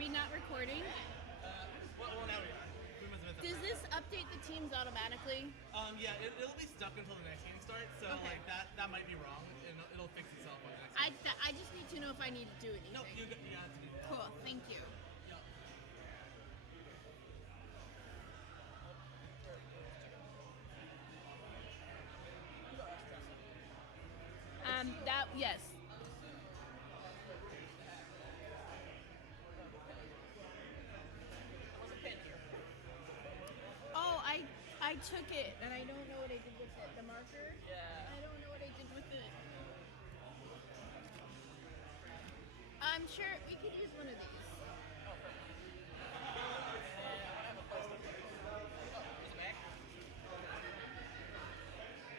we not recording? Well, now we are. We must have Does this update the teams automatically? Yeah, it'll be stuck until the next game starts, so Okay. like that might be wrong, and it'll fix itself on the next I, game. I just need to know if I need to do anything. No, you got to do that. Cool, thank you. Yep. Yes. Oh, I took it, and I don't know what I did with it. The marker? Yeah. I don't know what I did with it. I'm sure we could use one of these.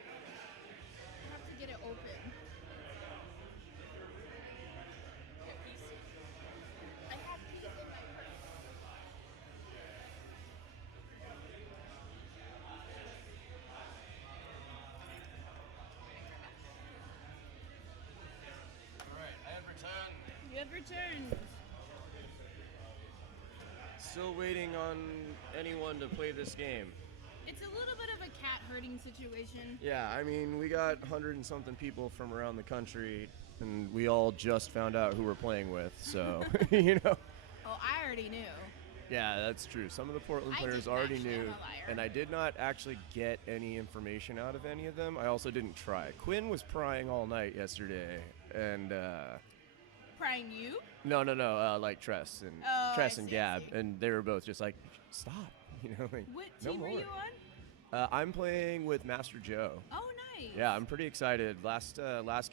I have to get it open. I have keys in my purse. Alright, I have returned. You have returned. Still waiting on anyone to play this game. It's a little bit of a cat herding situation. Yeah, I mean, we got 100 and something people from around the country, and we all just found out who we're playing with, so, you know. Oh, I already knew. Yeah, that's true. Some of the Portland I players didn't already actually, knew, I'm a liar. and I did not actually get any information out of any of them. I also didn't try. Quinn was prying all night yesterday, and Prying you? no, like Tress and Oh, Tress I and see, I Gab, see. and they were both just like, stop, you know, like What no team more. were you on? I'm playing with Master Joe. Oh, nice. Yeah, I'm pretty excited. Last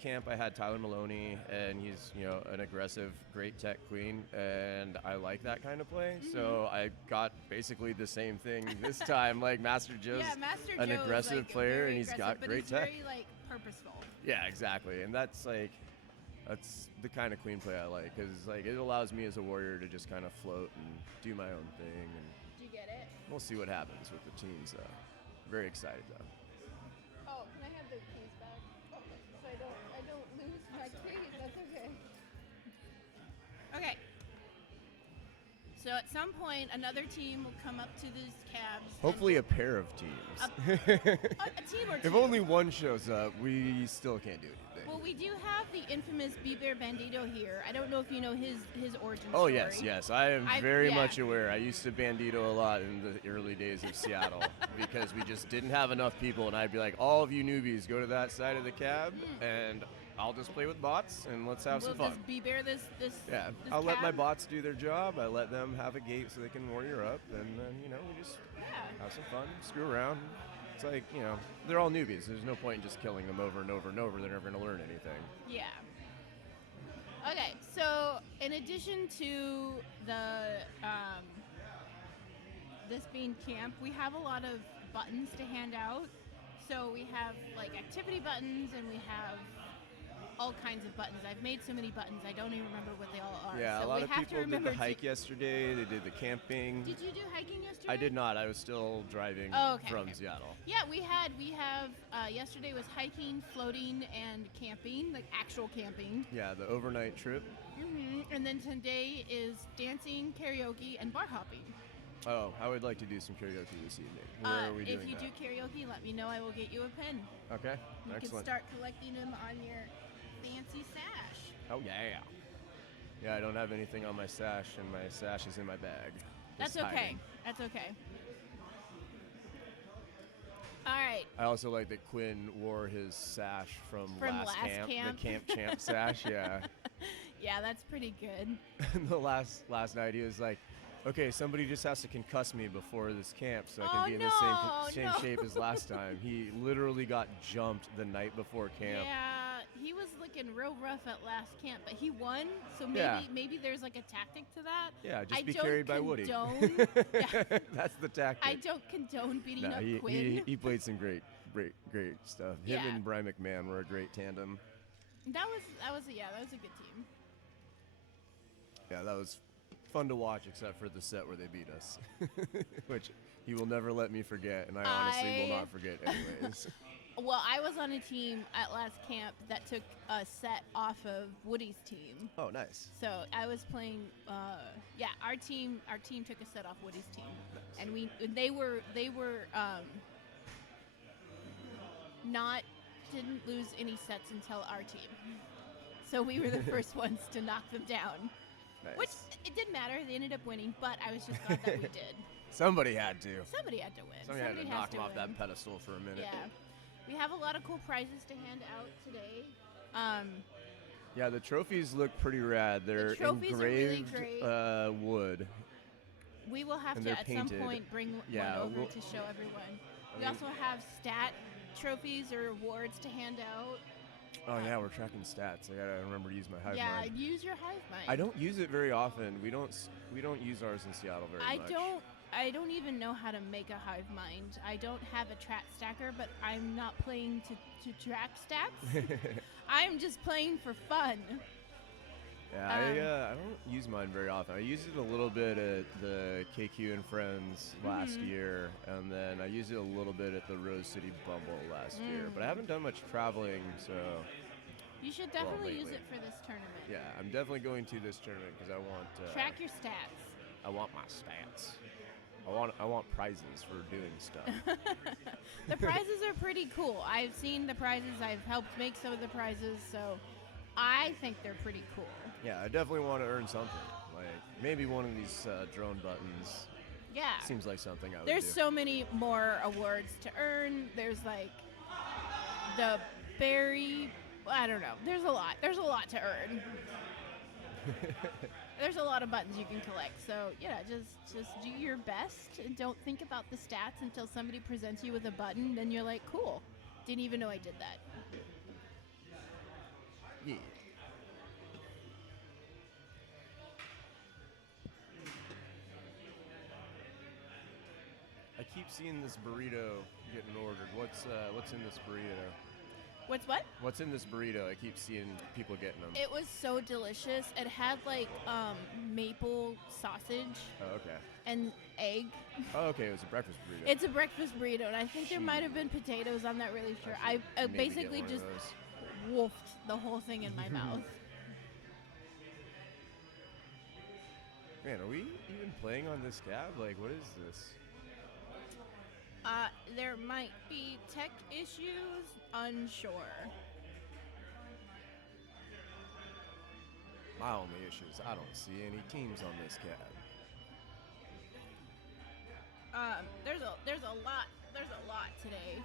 camp I had Tyler Maloney, and he's an aggressive, great tech queen, and I like that kind of play. Mm-hmm. So I got basically the same thing this time. Like Master Joe's Yeah, Master an Joe aggressive is, like, player, very and he's aggressive, got but great he's tech. very like purposeful. Yeah, exactly, and that's the kind of queen play I like, because like it allows me as a warrior to just kind of float and do my own thing, and Did you get it? we'll see what happens with the teams. Very excited though. Oh, can I have the keys back? Oh, so I don't lose my keys. That's okay. Okay. So at some point, another team will come up to these cabs. and- Hopefully a pair of teams. a team or two. If only one shows up, we still can't do anything. Well, we do have the infamous Be Bear Bandito here. I don't know if you know his origin Oh story. yes, I am very yeah. much aware. I used to bandito a lot in the early days of Seattle because we just didn't have enough people, and I'd be like, all of you newbies, go to that side of the cab, and I'll just play with bots, and let's have Will some fun. this Be Bear this Yeah, this I'll let my cab? bots do their job. I let them have a gate so they can warrior up, and then we just Yeah. have some fun, screw around. It's like, they're all newbies. There's no point in just killing them over and over and over. They're never going to learn anything. Yeah. Okay, so in addition to the this being camp, we have a lot of buttons to hand out. So we have like activity buttons, and we have all kinds of buttons. I've made so many buttons, I don't even remember what they all are. Yeah, so a lot we of have to people did remember the hike yesterday. They did the camping. Did you do hiking yesterday? I did not. I was still driving Okay, from okay. Seattle. Yeah, we have yesterday was hiking, floating, and camping, like actual camping. Yeah, the overnight trip. And then today is dancing, karaoke, and bar hopping. Oh, I would like to do some karaoke this evening. Where are we doing if you that? do karaoke, let me know. I will get you a pen. Okay, You can excellent. start collecting them on your fancy sash. Oh, yeah. Yeah, I don't have anything on my sash, and my sash is in my bag. That's Just okay. hiding. That's okay. All right. I also like that Quinn wore his sash from last camp, camp. the camp champ sash, yeah. Yeah, that's pretty good. And the last night he was like, okay, somebody just has to concuss me before this camp so I can Oh, be in no, the same no. shape as last time. He literally got jumped the night before camp. Yeah, he was looking real rough at last camp, but he won. So maybe Yeah. maybe there's like a tactic to that. Yeah, just I be don't carried by Woody. condone- yeah, That's the tactic. I don't condone beating No, up he, Quinn. he played some great stuff. Him Yeah. and Brian McMahon were a great tandem. That was a good team. Yeah, that was fun to watch, except for the set where they beat us, which he will never let me forget, and I honestly will not forget anyways. Well, I was on a team at last camp that took a set off of Woody's team. Oh, nice. So I was playing. Our team took a set off Woody's team, and they were didn't lose any sets until our team. So we were the first ones to knock them down. Nice. Which it didn't matter. They ended up winning, but I was just glad that we did. Somebody had to. Somebody had to win. Somebody had to has knock to him off win. that pedestal for a minute. Yeah. We have a lot of cool prizes to hand out today. Yeah, the trophies look pretty rad. They're trophies are really engraved great. wood. We will have And to, they're at painted. some point, bring Yeah, one over we'll- to show everyone. We mean- also have stat trophies or awards to hand out. Oh yeah, we're tracking stats. I gotta remember to use my hive mind. Use your hive mind. I don't use it very often. We don't use ours in Seattle very much. I don't even know how to make a hive mind. I don't have a track stacker, but I'm not playing to track stats. I'm just playing for fun. Yeah, I don't use mine very often. I used it a little bit at the KQ and Friends last year, and then I used it a little bit at the Rose City Bumble last year. But I haven't done much traveling, so You should definitely use lately. it for this tournament. yeah, I'm definitely going to this tournament because I want Track your stats. I want my stats. I want prizes for doing stuff. The prizes are pretty cool. I've seen the prizes. I've helped make some of the prizes, so I think they're pretty cool. Yeah, I definitely want to earn something. Like maybe one of these drone buttons. Yeah. Seems like something I would There's do. so many more awards to earn. There's like the berry. I don't know. There's a lot. There's a lot to earn. There's a lot of buttons you can collect. So yeah, just do your best and don't think about the stats until somebody presents you with a button. Then you're like, cool. Didn't even know I did that. Yeah. I keep seeing this burrito getting ordered. What's in this burrito? What's what? What's in this burrito? I keep seeing people getting them. It was so delicious. It had like maple sausage Oh, okay. and egg. Oh, okay. It was a breakfast burrito. It's a breakfast burrito, and I think there might have been potatoes. I'm not really sure. I Maybe get basically one of just those. wolfed the whole thing in my mouth. Man, are we even playing on this cab? Like, what is this? There might be tech issues, unsure. My only issue is I don't see any teams on this cab. There's a lot today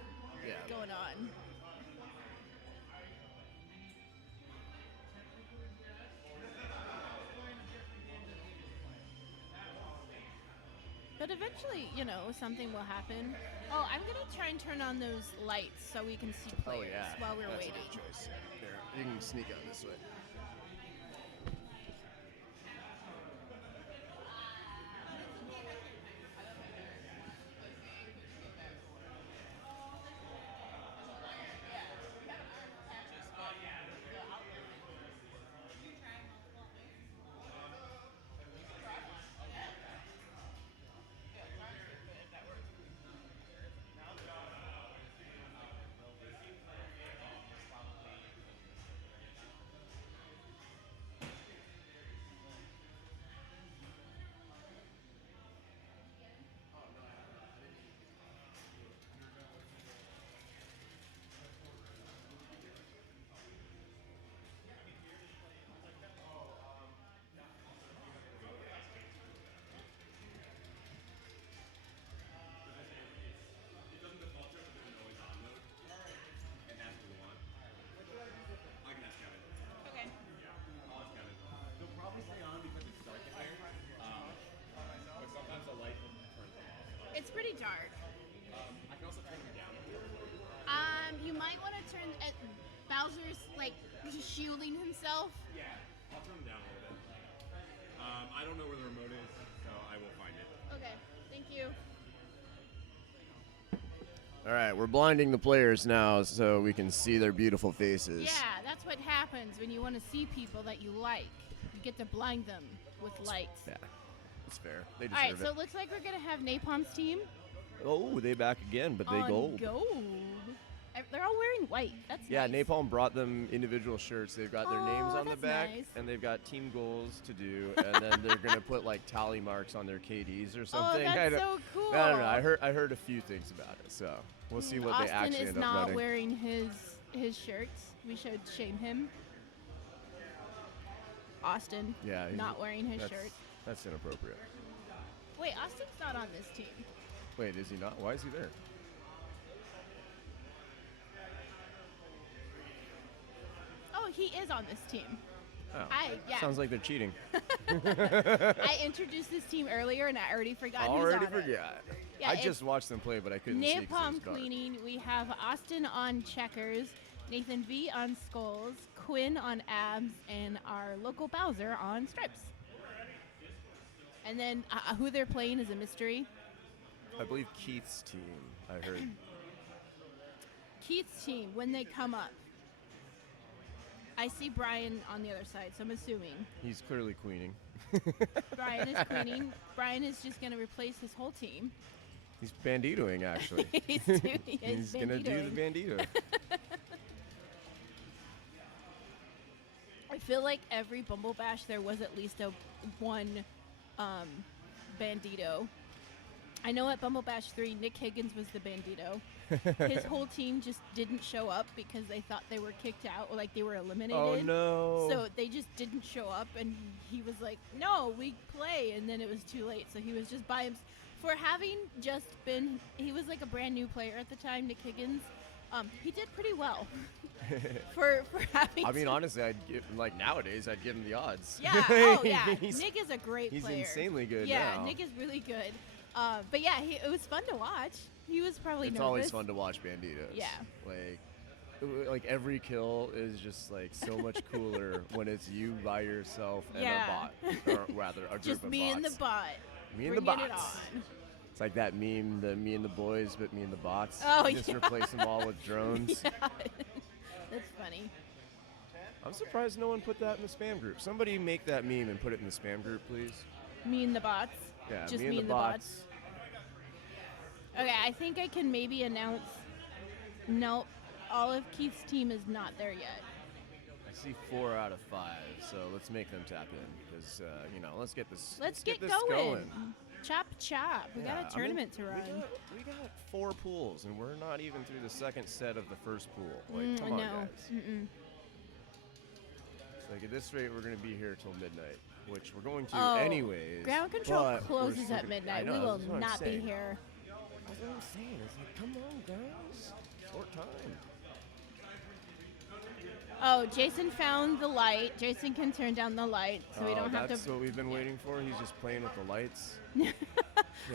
Yeah. going on. But eventually, something will happen. Oh, I'm gonna try and turn on those lights so we can see players while we're That's waiting. a good choice. There, you can sneak out this way. Okay. They'll probably stay on because it's dark in there. But sometimes the light will turn off. It's pretty dark. I can also turn them down. You might want to turn at Bowser's like shielding himself. Yeah, I'll turn them down a little bit. I don't know where the remote is, so I will find it. Okay, thank you. All right, we're blinding the players now so we can see their beautiful faces. Yeah, that's what happens when you want to see people that you like. You get to blind them with lights. Yeah, it's fair. They All right, deserve so it. it looks like we're gonna have NaPalm's team Oh, they back again, but they on gold. gold. They're all wearing white. That's Yeah, nice. NaPalm brought them individual shirts. They've got their names Oh, on the that's back, nice. and they've got team goals to do, and then they're gonna put like tally marks on their KDs or something. Oh, I that's don't- so cool. I don't know. I heard a few things about it, so we'll see what Austin they actually is end up not running. wearing his shirts. We should shame him. Austin, Yeah, he's- not wearing his that's, shirt. That's inappropriate. Wait, Austin's not on this team. Wait, is he not? Why is he there? Oh, he is on this team. Oh, Yeah. sounds like they're cheating. I introduced this team earlier, and I already forgot who's Already on it. forgot. Yeah, I it's just watched them play, but I couldn't see 'cause it was NaPalm dark. cleaning. We have Austin on checkers, Nathan V on skulls, Quinn on abs, and our local Bowser on stripes. And then who they're playing is a mystery. I believe Keith's team. I heard. Keith's team, when they come up. I see Brian on the other side, so I'm assuming He's clearly queening. Brian is queening. Brian is just going to replace his whole team. He's banditoing, actually. He's doing his He's gonna do the bandito. I feel like every Bumble Bash there was at least one bandito. I know at Bumble Bash 3, Nick Higgins was the bandito. His whole team just didn't show up because they thought they were kicked out or like they were eliminated. Oh no! So they just didn't show up, and he was like, "No, we play," and then it was too late. So he was just by himself. For having just been, he was like a brand new player at the time, Nick Higgins. He did pretty well for having. I mean, to- honestly, I'd give nowadays I'd give him the odds. Yeah. Oh yeah. He's- Nick is a great He's player. insanely good Yeah, now. Nick is really good. But yeah, it was fun to watch. He was probably It's nervous. always fun to watch banditos. Yeah. Like every kill is just like so much cooler when it's you by yourself and Yeah. a bot, or rather a group Just of me bots. and the bot. Me and the bringing it bots. on. It's like that meme, the me and the boys, but me and the bots. Oh, Just yeah. replace them all with drones. Yeah. That's funny. I'm surprised no one put that in the spam group. Somebody make that meme and put it in the spam group, please. Me and the bots. Yeah, Just me and the bots. Okay, I think I can maybe announce. Nope, all of Keith's team is not there yet. I see 4 out of 5, so let's make them tap in because let's get this. Let's get this going. Chop chop. We Yeah, got a tournament to run. We got 4 pools, and we're not even through the second set of the first pool. Like, come on, no. guys. Mm-mm. It's like at this rate, we're going to be here till midnight, which we're going to Oh, anyways. Ground control but we're closes still at gonna- midnight. I know, We will that's what I'm not be saying. here. That's what I'm saying. It's like, come on, guys. Short time. Oh, Jason found the light. Jason can turn down the light, so we don't have That's to. what we've been waiting for. He's just playing with the lights.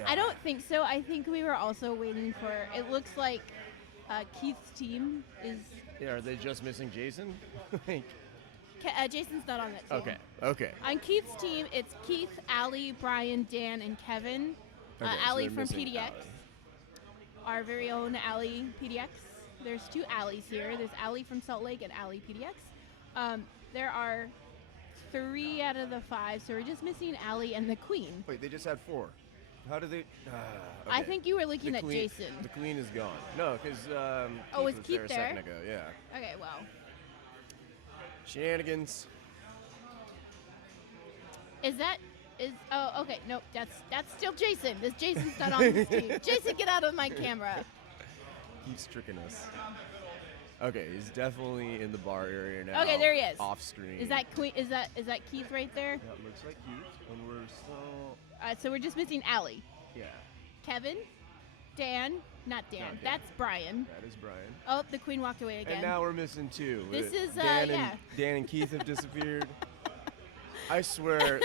I don't think so. I think we were also waiting for. It looks like Keith's team is. Yeah, are they just missing Jason? Like, Jason's not on that team. okay. On Keith's team, it's Keith, Allie, Brian, Dan, and Kevin. Okay, so Allie they're from missing PDX. Allie. Our very own Allie PDX. There's 2 Allies here. There's Allie from Salt Lake and Allie PDX. There are 3 out of the 5, so we're just missing Allie and the Queen. Wait, they just had 4. How did they? I okay. think you were looking The at queen, Jason. The queen is gone. No, because Oh, Keith is was Keith there a there? second ago. Yeah. Okay, well. Shenanigans. Oh, okay, nope, that's still Jason. This Jason's not on this team. Jason, get out of my camera. Keeps tricking us. Okay, he's definitely in the bar area now. Okay, there he is. Off screen. Is that Queen? Is that Keith right there? That looks like Keith, and we're still. So we're just missing Allie, Yeah, Kevin, Dan. Not Dan. Dan. That's Brian. that is Brian. Oh, the Queen walked away again. And now we're missing 2. This is, Dan yeah. Dan and Keith have disappeared. I swear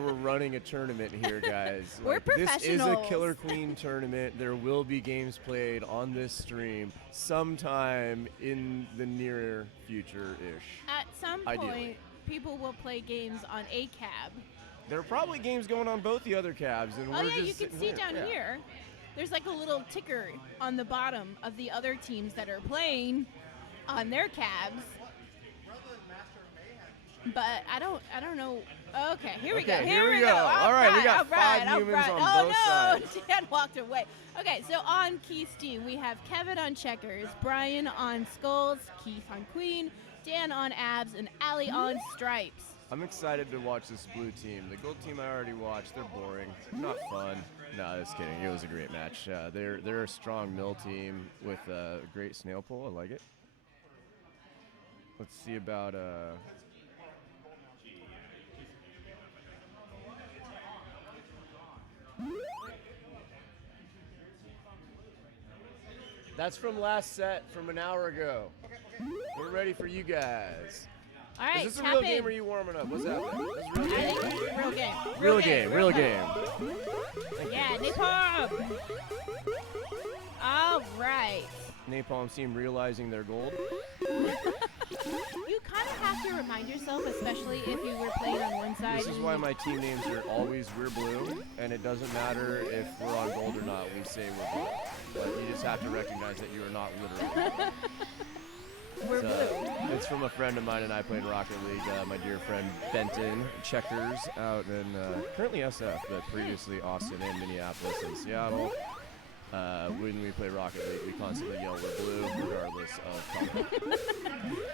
we're running a tournament here, guys. We're This is a professionals. Killer Queen tournament. There will be games played on this stream sometime in the near future-ish. At some point, Ideally. people will play games on a cab. There are probably games going on both the other cabs, and Oh we're yeah, just you can sitting see down Yeah. here. There's like a little ticker on the bottom of the other teams that are playing on their cabs. but I don't know. Okay, here we go. Okay, here we go. All right, we got five humans on oh, both no, sides. Dan walked away. Okay, so on Keith's team, we have Kevin on checkers, Brian on skulls, Keith on queen, Dan on abs, and Allie on stripes. I'm excited to watch this blue team. The gold team I already watched. They're boring. Not fun. No, just kidding. It was a great match. They're a strong mill team with a great snail pull. I like it. Let's see about That's from last set from an hour ago. We're ready for you guys. All right, Is this a tap real in. game or are you warming up? What's happening? This is I real think game? it's real game. Real game, real game. Yeah, NaPalm. All right. NaPalm team realizing their gold. You kind of have to remind yourself, especially if you were playing on one side. This is why my team names are always We're Blue, and it doesn't matter if we're on gold or not, we say we're blue. But you just have to recognize that you are not literal. We're blue. It's from a friend of mine and I played Rocket League, my dear friend Benton, checkers out in currently SF, but previously Austin and Minneapolis and Seattle. When we play Rocket League, we constantly yell we're blue regardless of color.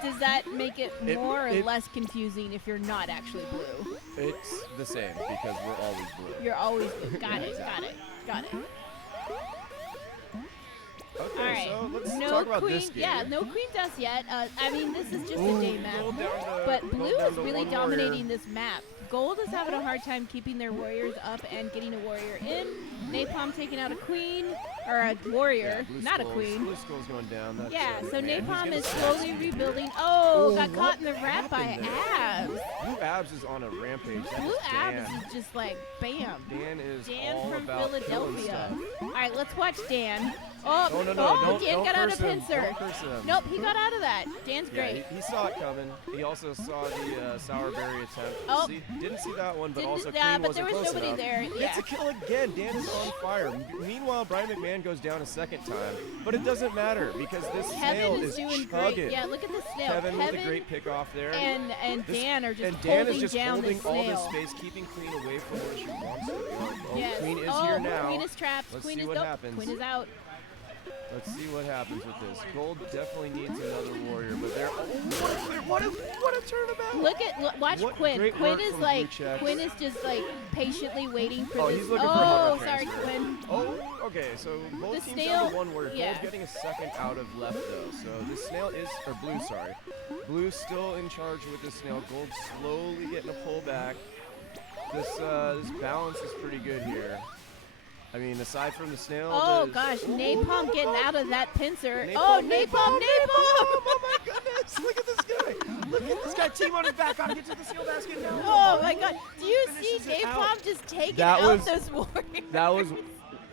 Does that make it more or less confusing if you're not actually blue? It's the same because we're always blue. You're always blue. Got it, got it, got it. Okay, All right. so let's no talk about queen, this game. Yeah, no queen dust yet. I mean, this is just a day map. gold down to- But gold blue down is to really one dominating warrior. this map. Gold is having a hard time keeping their warriors up and getting a warrior in. NaPalm taking out a queen, or a warrior, Blue not Skulls- a queen. Blue Skull's going down. That's Yeah, so man, he's NaPalm gonna is smash slowly some rebuilding. people. Oh, Oh, got what caught in the wrap by happened there? abs. Blue Abs is on a rampage. That Blue is abs Dan. is just like bam. Dan is Dan all from about killing Philadelphia. stuff. All right, let's watch Dan. Oh, Oh, no, Dan don't got out of curse him. pincer. Don't curse him. Nope, he got out of that. Dan's Yeah, great. he saw it coming. He also saw the sour berry attempt. Oh. Didn't see that one, but Didn't- also yeah, Queen but there wasn't was close nobody enough. there, yeah. It's a kill again. Dan is on fire. Meanwhile, Brian McMahon goes down a second time, but it doesn't matter because this snail Kevin is doing great. chugging. Yeah, look at the snail. Kevin with a great pick off there. and This- Dan are just and Dan holding is just down holding the all snail. this space, keeping Queen away from where she wants to go. Oh, Yes. Queen is oh, here now. Queen is trapped. Let's Queen see is what nope. happens. Queen is out. Let's see what happens with this. Gold definitely needs another warrior, but there. What a turnabout! Watch What Quinn. great Quinn work is from like Blue Checks. Quinn is just like patiently waiting for Oh, this. he's looking for a oh, hunter sorry, transfer. Quinn. Oh, okay. So both The teams snail- down to one warrior. yeah. Gold's getting a second out of left though. So this snail is, or blue, sorry. Blue's still in charge with the snail. Gold slowly getting a pull back. This balance is pretty good here. I mean, aside from the snail. Oh there's- gosh, Ooh. NaPalm getting out of that pincer. Napalm, Oh, Napalm, NaPalm! Oh my goodness! Look at this guy! Look at this guy! Team on his back. Gotta get to the seal basket now. Oh my god! Do you see Finishes it NaPalm out. just taking That out was- those warriors? That was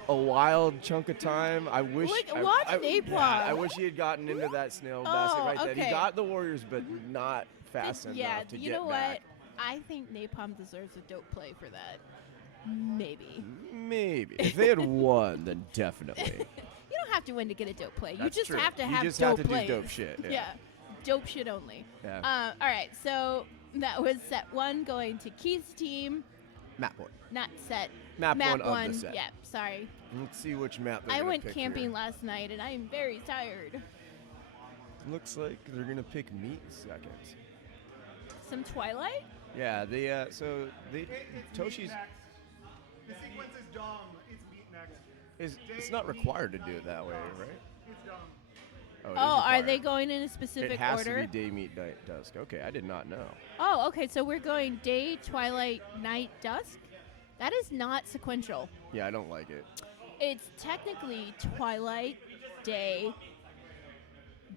a wild chunk of time. I wish. Watch I, NaPalm. Yeah, I wish he had gotten into that snail basket Oh, right then. He okay. got the warriors, but not fast enough Yeah, to you get know back. what? I think NaPalm deserves a dope play for that. Maybe. Maybe if they had won, then definitely. You don't have to win to get a dope play. That's you just true. have to You have just dope have to do plays. dope shit, yeah. Dope shit only. Yeah. All right, so that was set one going to Keith's team. Map one. Not set. Map one of the one. set. Yeah, sorry. Let's see which map they're I gonna went pick camping here. last night and I am very tired. Looks like they're gonna pick meat second. Some Twilight? Yeah, they Toshi's The sequence is Dom. It's beat next. it's not required to do it that way, right? It's Dom. Oh, it is Oh, are required. they going in a specific It has order? to be day, meet, night, dusk. Okay, I did not know. Oh, okay, so we're going day, twilight, night, dusk? That is not sequential. Yeah, I don't like it. It's technically twilight, day,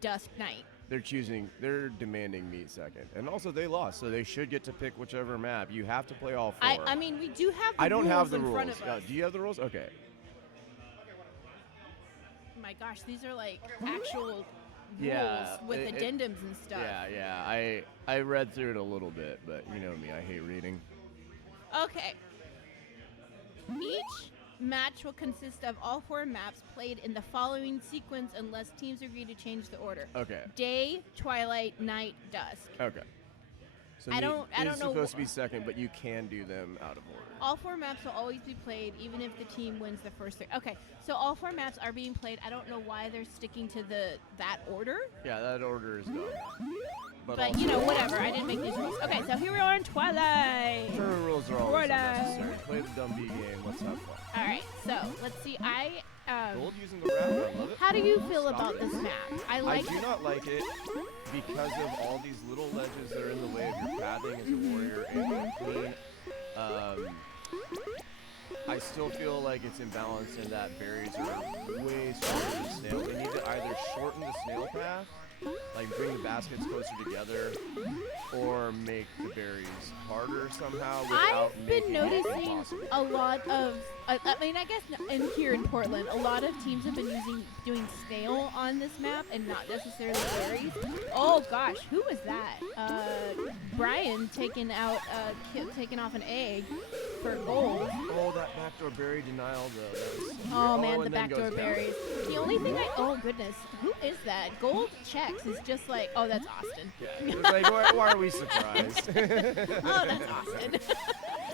dusk, night. They're demanding meet second. And also they lost, so they should get to pick whichever map. You have to play all four. I mean, we do have the I don't rules have the in rules. front of us. Do you have the rules? Okay. My gosh, these are like actual Yeah, rules with it- addendums and stuff. Yeah. I read through it a little bit, but you know me, I hate reading. Okay. Each match will consist of all four maps played in the following sequence unless teams agree to change the order. Okay. Day, twilight, night, dusk. Okay. So I meat don't is know. supposed to be second, but you can do them out of order. All 4 maps will always be played, even if the team wins the first 3. Okay, so all 4 maps are being played. I don't know why they're sticking to that order, Yeah, that order is dumb. but also, you know, whatever. I didn't make these rules. Okay, so here we are in Twilight. tournament rules are always Twilight. unnecessary. Play the dumb B game. Let's have fun. All right, so let's see. Gold using the wrap. I love it. How do you feel Stop about it. this map? I I like. do not like it because of all these little ledges that are in the way of your pathing as a warrior and a queen. I still feel like it's imbalanced in that berries are way stronger than snail. We need to either shorten the snail path, like bring the baskets closer together, or make the berries harder somehow without I've been making it noticing impossible. a lot of. I mean, I guess here in Portland, a lot of teams have been doing snail on this map and not necessarily berries. Oh gosh, who was that? Brian taking off an egg for gold. Oh, that backdoor berry denial though. That was so Oh weird. man, the and then backdoor goes down. berries. The only thing oh goodness, who is that? Gold checks is just like, oh, that's Austin. Yeah, it was like, why are we surprised? Oh, that's Austin.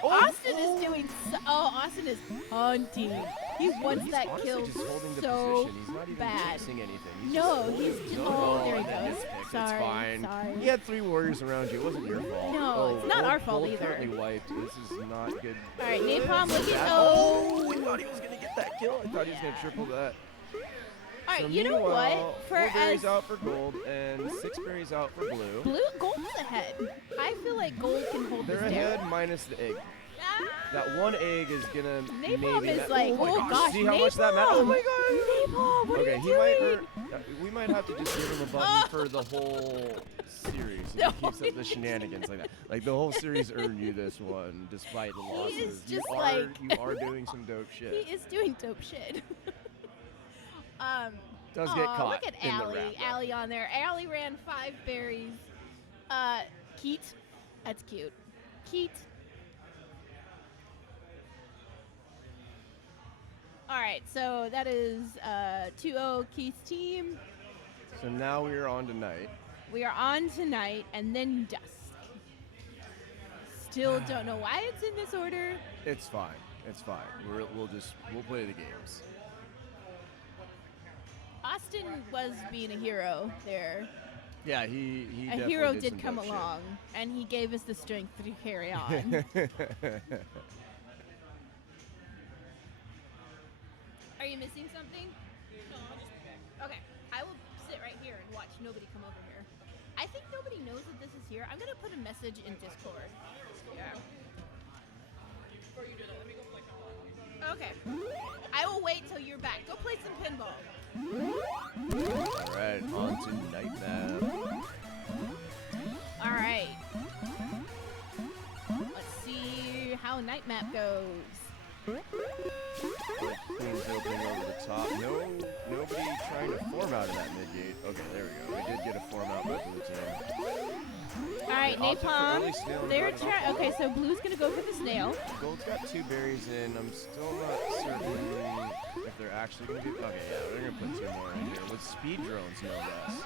Austin is doing Austin is hunting. He wants He's that honestly kill just holding the so position. He's not even bad. chasing anything. He's No, just holding he's the just- position. oh, there he and then goes. nitpicked. Sorry, It's fine. sorry. He had 3 warriors around you. It wasn't your fault. No, it's not our fault Gold either. currently wiped. This is not good. All right, NaPalm, look at Oh, I thought he was gonna get that kill. I thought he was gonna triple that. All right, So you know what? meanwhile, For 4 berries as out for gold and 6 berries out for blue. gold is ahead. I feel like gold can hold They're this ahead down. minus the egg. Ah, That one egg is gonna NaPalm maybe is that- like, oh my oh gosh, see how much that matters? Oh my god! NaPalm, what Okay, are you he doing? might earn. We might have to just give him a button for the whole series. If he keeps up the shenanigans like that. Like the whole series earned you this one, despite the losses. is just you like- are doing some dope shit. He is doing dope shit. Does get Aw, caught Look at in the Allie. wrap. Allie on there. Allie ran 5 berries. Keat. That's cute. Keat. All right, so that is 2-0 Keith's team. So now we are on tonight. We are on tonight and then dusk. Still don't know why it's in this order. It's fine. It's fine. We'll play the games. Austin was being a hero there. Yeah, he A definitely hero did did some come dope shit. along, and he gave us the strength to carry on. Are you missing something? No, I'll just be back. Okay, I will sit right here and watch nobody come over here. I think nobody knows that this is here. I'm gonna put a message in Discord. Yeah. Before you do that, let me go play pinball. Okay. I will wait till you're back. Go play some pinball. All right, on to night map. All right. Let's see how night map goes. Queen's opening over the top. Nobody trying to form out of that mid gate. Okay, there we go. We did get a form out by blue team. All right, Opted for early NaPalm. snail and They're got it off trying. the Okay, wall. so blue's gonna go for the snail. Gold's got 2 berries in. I'm still not certain if they're actually going to do. Okay, yeah, they're going to put 2 more in here with speed drones, no less.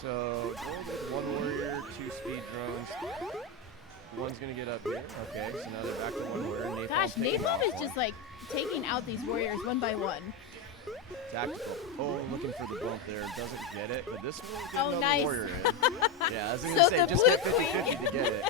So Gold with 1 warrior, 2 speed drones. One's going to get up here. Okay, so now they're back to 1 warrior. NaPalm's Gosh, taking NaPalm off is one. just like taking out these warriors one by one. Tactical. Oh, looking for the bump there. Doesn't get it, but this one will get Oh, another nice. warrior in. Yeah, I was going to So say, the just blue get 50-50 to get it.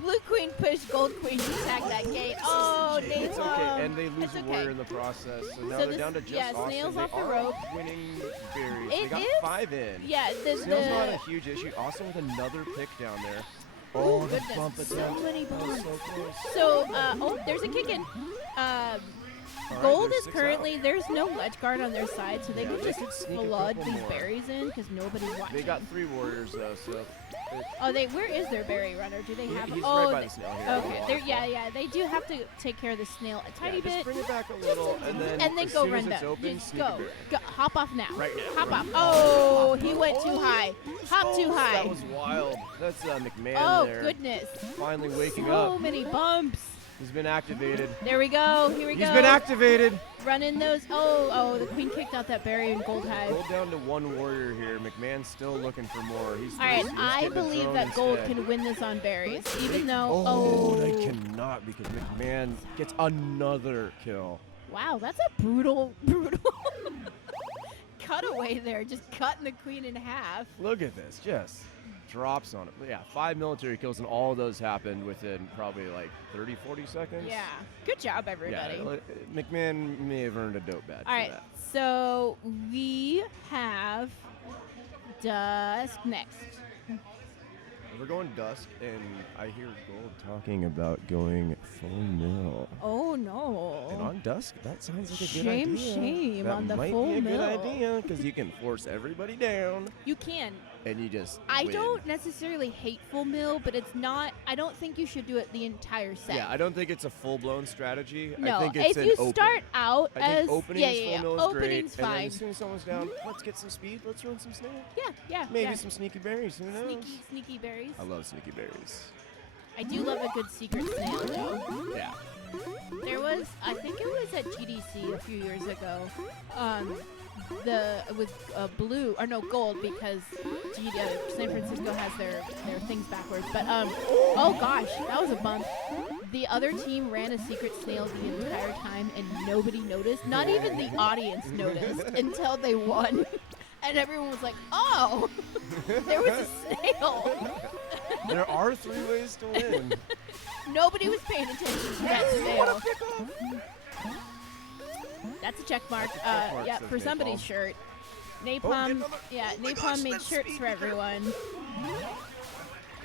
Blue queen pushed gold queen to tag that gate. Oh, NaPalm. It's okay, and they lose It's a okay. warrior in the process. So now So they're this- down to just yeah, Austin. Snail's They off the are rope. winning berries. It They got is? 5 in. Yeah, Snail's not a huge issue. Austin with another pick down there. Oh, the goodness, bump so attempt. many That was bumps. so close. So, oh, there's a kick in. All right, Gold there's is 6 currently, out. there's no ledge guard on their side, so they Yeah, could they just could sneak a flood couple these more. berries in because nobody's watching. They got 3 warriors though, so Oh, where is their berry runner? Do they have? he's oh, right by the snail here. Okay, yeah, they do have to take care of the snail a tiny Just bit, bring it back a little, and then and as go soon run as it's down. open, Just sneak a go. berry. Hop off now. Right now, Hop run. off. Oh, he went too high. Hop too high. That was wild. That's McMahon Oh there. goodness. Finally waking So up. many bumps. He's been activated. There we go. Here we go. He's been activated. Running those. Oh, the queen kicked out that berry and gold hive. Gold down to one warrior here. McMahon's still looking for more. All right, I believe that gold can win this on berries, even though. Oh, they cannot because McMahon gets another kill. Wow, that's a brutal cutaway there, just cutting the queen in half. Look at this, just drops on it. Yeah, 5 military kills, and all of those happened within probably like 30, 40 seconds. Yeah, good job, everybody. Yeah, McMahon may have earned a dope badge All right, for that. so we have Dusk next. We're going Dusk, and I hear Gold talking about going full mill. Oh, no. And on Dusk, that sounds like a good Shame, idea. shame that on the might full be a mill. good idea, because you can force everybody down, You can. and you just I win. don't necessarily hate full mill, but it's not. I don't think you should do it the entire set. Yeah, I don't think it's a full-blown strategy. No, I think it's if an you open. start out I as think openings full mill is opening's great, and then fine. as soon as someone's down, let's get some speed, let's run some snail. Yeah, Maybe some sneaky berries, who knows? Sneaky berries. I love sneaky berries. I do love a good secret snail, though. Yeah. There was, I think it was at GDC a few years ago. It was blue or no gold because San Francisco has their things backwards. But oh gosh, that was a bump. The other team ran a secret snail the entire time and nobody noticed. Not even the audience noticed until they won. And everyone was like, "Oh, there was a snail." There are 3 ways to win. Nobody was paying attention to that snail. That's a check mark. mark, Yeah, says for somebody's NaPalm. shirt. get NaPalm, another- yeah, Oh my NaPalm gosh, made that's shirts for speed. everyone.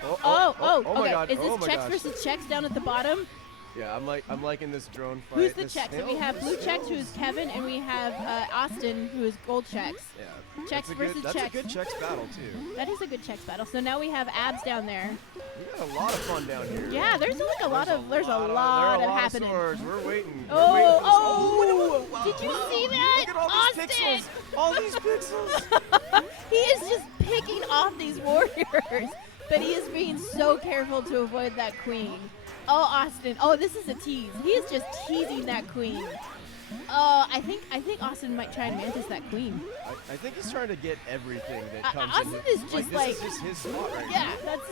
Oh Oh, my okay. God. Is Oh this my checks gosh. versus checks down at the bottom? Yeah, I'm liking this drone fight. Who's the This checks? So snail- we have this blue snail checks, who is is- Kevin, and we have Austin, who is gold checks. Yeah. Checks that's a good, versus that's checks. a good checks battle too. That is a good checks battle. So now we have abs down there. We got a lot of fun down here. Yeah, there's like a lot of there are a of lot happening. swords. We're waiting. Oh, Wow. did you see that? Look at all Austin! these pixels. All these pixels. He is just picking off these warriors, but he is being so careful to avoid that queen. Oh, Austin. Oh, this is a tease. He is just teasing that queen. Oh, I think Austin might try and mantis that queen. I think he's trying to get everything that comes Austin in. is just this like- is just his spot right Yeah, now. that's.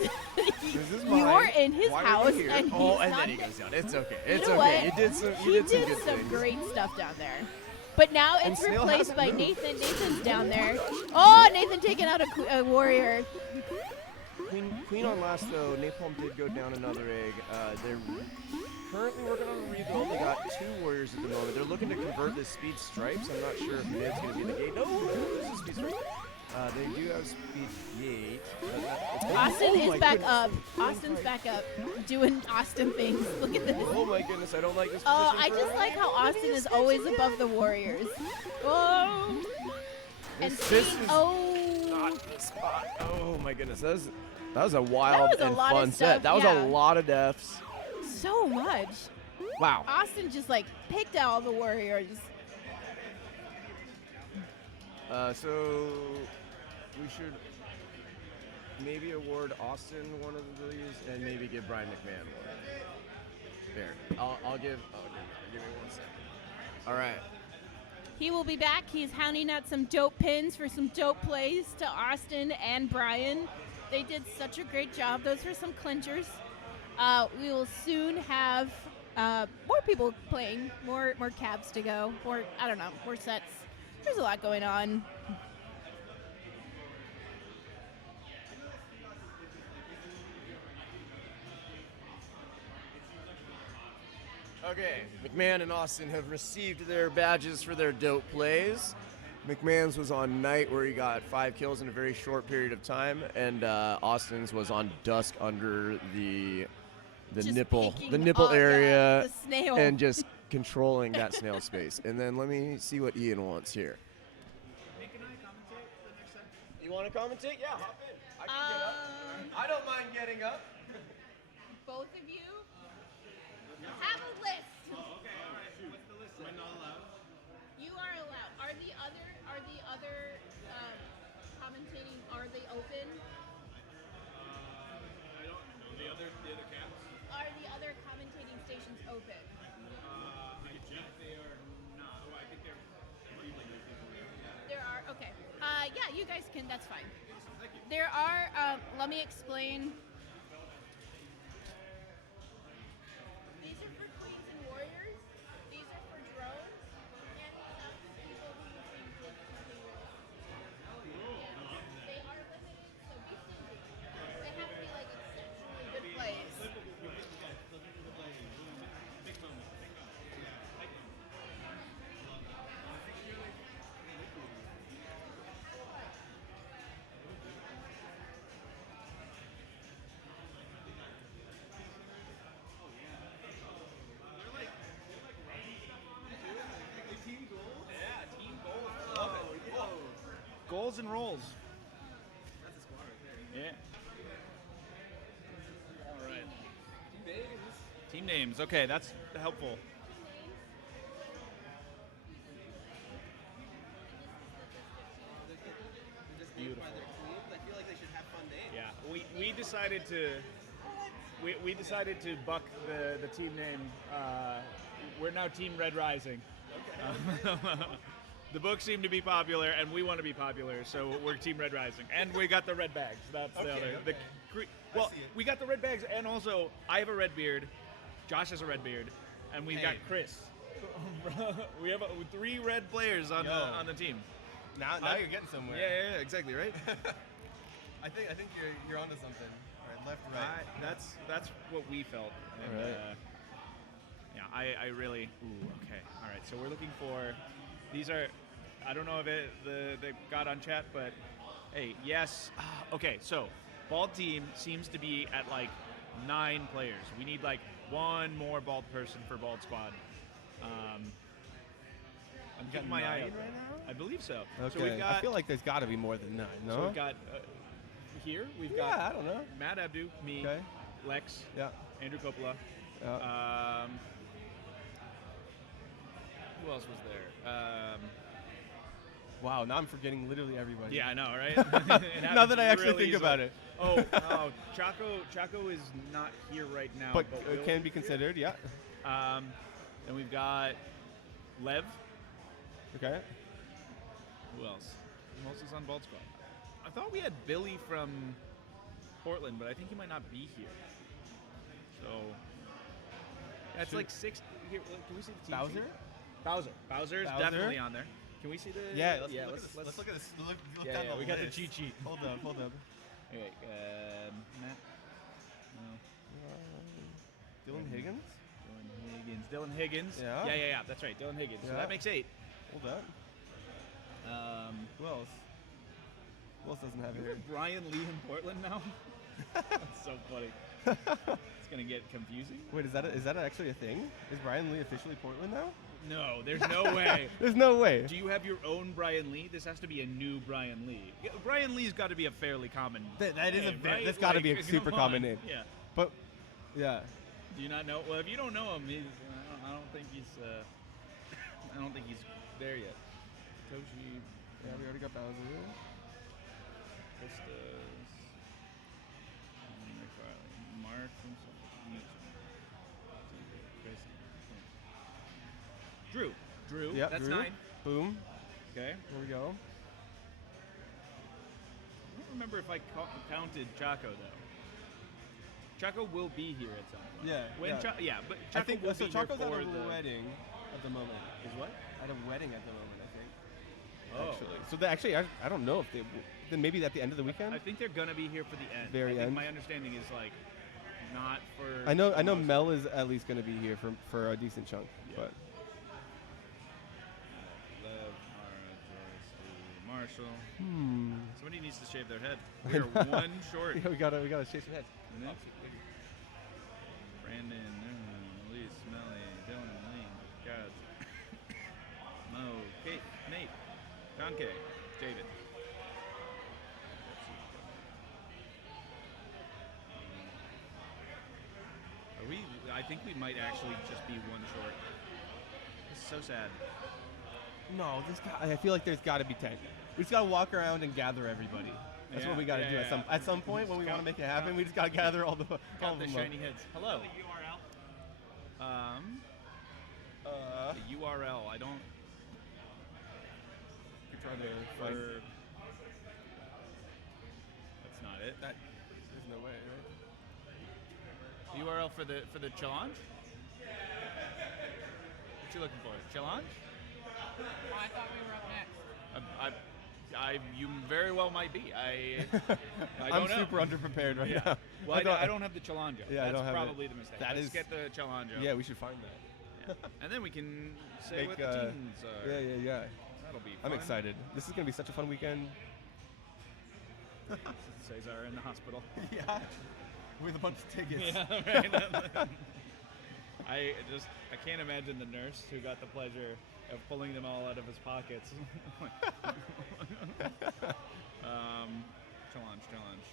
This is You're mine. in his Why are house, you here? and oh, he's and not then he there. goes down. It's okay. You It's know okay. what? You did some. He You did some did good some things. great stuff down there. But now And it's Snail replaced hasn't by moved. Nathan. Nathan's down there. Oh, Nathan taking out a warrior. Queen on last though. NaPalm did go down another egg. They're currently working on a rebuild. They got 2 warriors at the moment. They're looking to convert the speed stripes. I'm not sure if mid's going to be the gate. No, this is speed stripes. They do have speed gate. Austin Oh my is back goodness. up. Austin's back up, doing Austin things. Look at this. Oh my goodness, I don't like this Oh, position I for just like how Ryan. Austin is always above the warriors. Oh, and This seeing, is oh, not the spot. Oh my goodness, that was a wild was a and lot of fun stuff, set. That was yeah. a lot of deaths. so much. Wow. Austin just like picked out all the warriors. So we should maybe award Austin one of these and maybe give Brian McMahon one. There. I'll give. Oh, give me 1 second. All right. He will be back. He's hounding out some dope pins for some dope plays to Austin and Brian. They did such a great job. Those were some clinchers. We will soon have more people playing, more cabs to go, more, I don't know, more sets. There's a lot going on. Okay. McMahon and Austin have received their badges for their dope plays. McMahon's was on night where he got 5 kills in a very short period of time, and Austin's was on dusk under the Just nipple picking nipple up, area the snail. and just controlling that snail space. And then let me see what Ian wants here. Hey, can I commentate the next set? You want to commentate? Yeah, hop in. I can get up. I don't mind getting up. Both of you have a list. Okay, all right. What's the list? Am I not allowed? You are allowed. Are the other commentating, are they open? I don't know. The other caps? Are the other commentating stations open? you guys can. That's fine. There are. Let me explain. These are for queens and warriors. These are for drones and some people who think did something really cool. Yeah, they are limited, so be stingy. They have to be like exceptionally good plays. Goals and rolls. That's a squad right there. Yeah. All right. Team names. Okay, that's helpful. Beautiful. I feel like they should have fun names. Yeah, we decided to we decided to buck the team name. We're now Team Red Rising. Okay. The books seem to be popular, and we want to be popular, so we're Team Red Rising. And we got the red bags. That's the other. Okay. Well, we got the red bags, and also I have a red beard. Josh has a red beard, and we've got Chris. We have 3 red players on the team. Now you're getting somewhere. Yeah, exactly, right? I think you're onto something. All right, left, right. That's what we felt. And, All right. Yeah, I really. Ooh, okay. All right. So we're looking for. These are. I don't know if they got on chat, but hey, yes. Okay, so bald team seems to be at like 9 players. We need like 1 more bald person for bald squad. I'm keeping my eye out right now. I believe so. Okay. So we've got. I feel like there's got to be more than 9. No. So we've got here. We've got. Yeah, I don't know. Matt Abdu, me, Okay. Lex, Yeah. Andrew Coppola. Yeah. Who else was there? Wow. Now I'm forgetting literally everybody. Yeah, I know, right? Now that I actually think about it. Oh, Chaco is not here right now. But we'll can be considered. Yeah. And we've got Lev. Okay. Who else? Who else is on Bald Squad? I thought we had Billy from Portland, but I think he might not be here. So that's like 6. Here, can we see the team sheet? Bowser's Bowser? definitely on there. Can we see the? Yeah, let's look at this. Look Yeah, down yeah, the we got the list. cheat sheet. Hold up. Okay, Matt. No. Dylan Higgins. Dylan Higgins. Yeah. Yeah. That's right. Dylan Higgins. So Yeah. that makes 8. Hold up. Who else? Who else doesn't have You it? have Brian Lee in Portland now? That's so funny. It's gonna get confusing. Wait, is that actually a thing? Is Brian Lee officially Portland now? No, there's no way. There's no way. Do you have your own Brian Lee? This has to be a new Brian Lee. Yeah, Brian Lee's got to be a fairly common. That is name, right? that's got to be a Like, super come common on. name. Yeah. But yeah. Do you not know? Well, if you don't know him, I don't think he's. I don't think he's there yet. Toshi. Yeah, we already got Bowser. Pistas. Mark from Drew. Yep, That's Drew. 9. Boom. Okay. There we go. I don't remember if I counted Chaco though. Chaco will be here at some point. Yeah. When yeah. but I Chaco think will so. be here Chaco's for at a the wedding at the moment. Is what? At a wedding at the moment, I think. Oh. Actually. So they actually, I don't know if they. Then maybe at the end of the weekend. I think they're gonna be here for the end. Very I think end. My understanding is like not for. I know most. Mel is at least going to be here for a decent chunk, Yeah. but Lev, Mara, Marshall. hmm. Somebody needs to shave their head. We are one short. Yeah, we gotta shake some heads. Brandon, Elise, Melly, Dylan, Lee, God, Mo, Kate, Nate, John K, David. I think we might actually just be one short. This is so sad. No, I feel like there's got to be 10. We just got to walk around and gather everybody. That's what we got to do at some point when we want to make it happen. We just got to gather all the Got the shiny heads. Hello. The URL. The URL. I don't. Try to For it. There's no way, right? URL for the challenge? What you looking for? Challenge? Oh, I thought we were up next. You very well might be. I don't I'm know. super underprepared right Yeah. now. Well, I don't have the challenge. Yeah, I That's don't have probably it. the mistake. That Let's is- get the challenge. Yeah, we should find that. And then we can say Make, what the teams are. Yeah. That'll be I'm fun. excited. This is gonna be such a fun weekend. Cesar in the hospital. Yeah. With a bunch of tickets. Yeah, right. I can't imagine the nurse who got the pleasure of pulling them all out of his pockets. Challenge.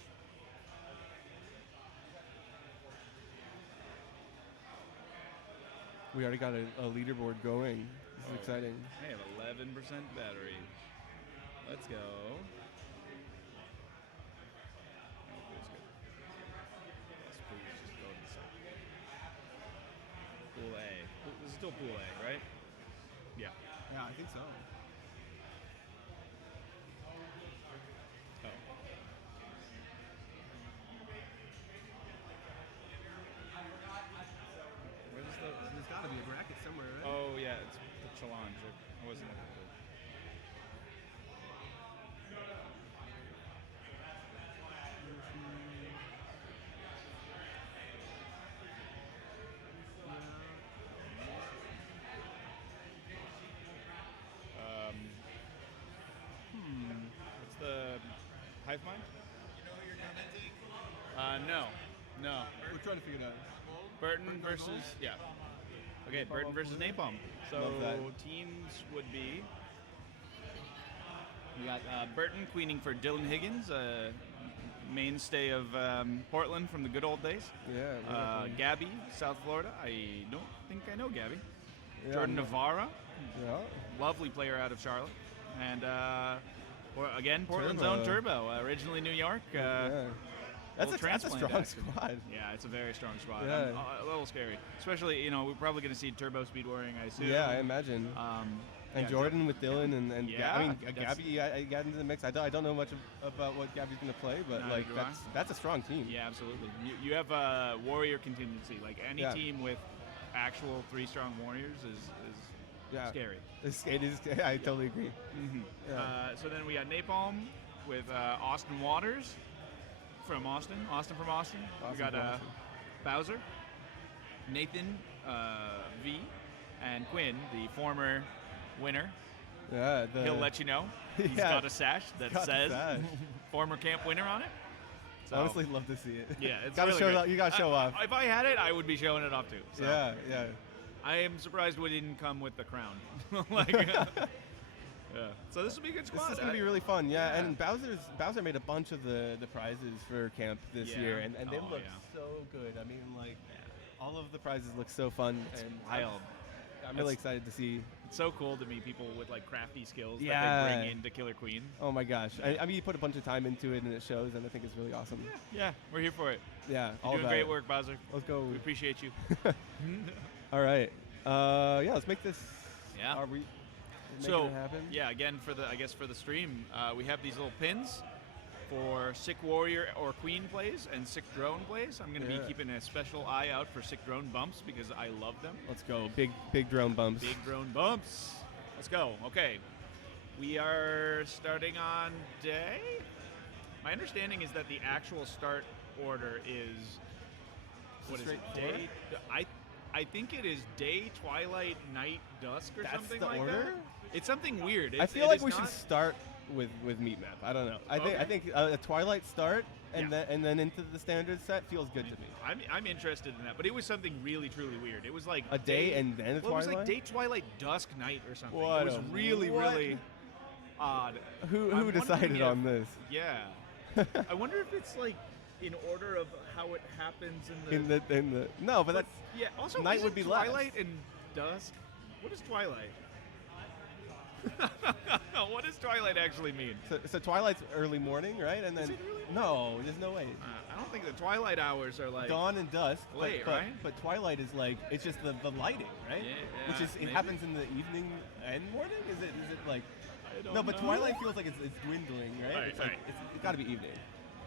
We already got a leaderboard going. This is exciting. I have 11% battery. Let's go. Pool A. This is still Pool A, right? Yeah. Yeah, I think so. Oh. There's got to be a bracket somewhere, right? Oh yeah, it's the challenge. I wasn't looking for it. What's the Hive Mind? You know who you're commenting? No. We're trying to figure it out. Burton versus Okay, Burton versus NaPalm. So Love that. teams would be. We got Burton queening for Dylan Higgins, mainstay of Portland from the good old days. Yeah. Gabby, South Florida. I don't think I know Gabby. Yeah, Jordan no. Navarra, Yeah. lovely player out of Charlotte. And again, Portland's own Turbo, originally New York. Yeah. That's a transplant strong action. squad. Yeah, it's a very strong squad. Yeah. A little scary. Especially, we're probably going to see Turbo Speed Warring, I assume. Yeah, I imagine. And yeah, Jordan with Dylan and Yeah, I mean that's- Gabby I got into the mix. I don't know much about what Gabby's gonna play, but Neither like do that's a strong team. Yeah, absolutely. You have a warrior contingency. Like any Yeah. team with actual 3 strong warriors is Yeah. scary. It is. I totally agree. Yeah. So then we got NaPalm with Austin Waters from Austin. Austin from Austin. We Austin got from Austin. Bowser, Nathan V, and Quinn, the former winner. Yeah. He'll let you know. He's Yeah. got a sash that got the says sash. former camp winner on it. So, Honestly, love to see it. yeah, it's gotta really show great. that- you gotta show off. If I had it, I would be showing it off too. So. Yeah. I am surprised we didn't come with the crown. yeah. So this will be a good This squad. is gonna be really fun. Yeah. Yeah. And Bowser made a bunch of the prizes for camp this Yeah. year, and they Oh, look yeah. so good. I mean, like all of the prizes look so fun. It's and wild. I'm really excited to see. It's so cool to meet people with like crafty skills that Yeah. they bring into Killer Queen. Oh my gosh! I mean, you put a bunch of time into it, and it shows, and I think it's really awesome. Yeah, we're here for it. Yeah, You're all doing that. great work, Bowser. Let's go. We appreciate you. All right. Yeah, let's make this. Yeah. Are we making So it happen? yeah, again for the stream, we have these little pins for sick warrior or queen plays and sick drone plays. I'm going to Yeah. be keeping a special eye out for sick drone bumps because I love them. Let's go. Big drone bumps. Big drone bumps. Let's go. Okay. We are starting on day. My understanding is that the actual start order is what is it? straightforward? Day. I think it is day, twilight, night, dusk, or That's something the like order? that. It's something weird. I It feel like is we should not- start with meat map. I don't know. I Okay. think a twilight start and Yeah. then into the standard set feels good to me. I'm interested in that, but it was something really truly weird. It was like A day and then a well, it was like twilight? day, twilight, dusk, night, or something. What it was a- really what? really odd. Who I'm decided wondering on this? Yeah, I wonder if it's like in order of how it happens in the. No, but that's yeah. Also, night isn't would be last. twilight and dusk. What is twilight? What does twilight actually mean? so twilight's early morning, right? And then Is it really? no, there's no way. I don't think the twilight hours are like Dawn and dusk, late, but, right? but twilight is like it's just the lighting, right? Yeah, Which is it maybe. happens in the evening and morning. Is it like I don't no? But know. twilight feels like it's dwindling, right? Alright, It's like alright. it's got to be evening.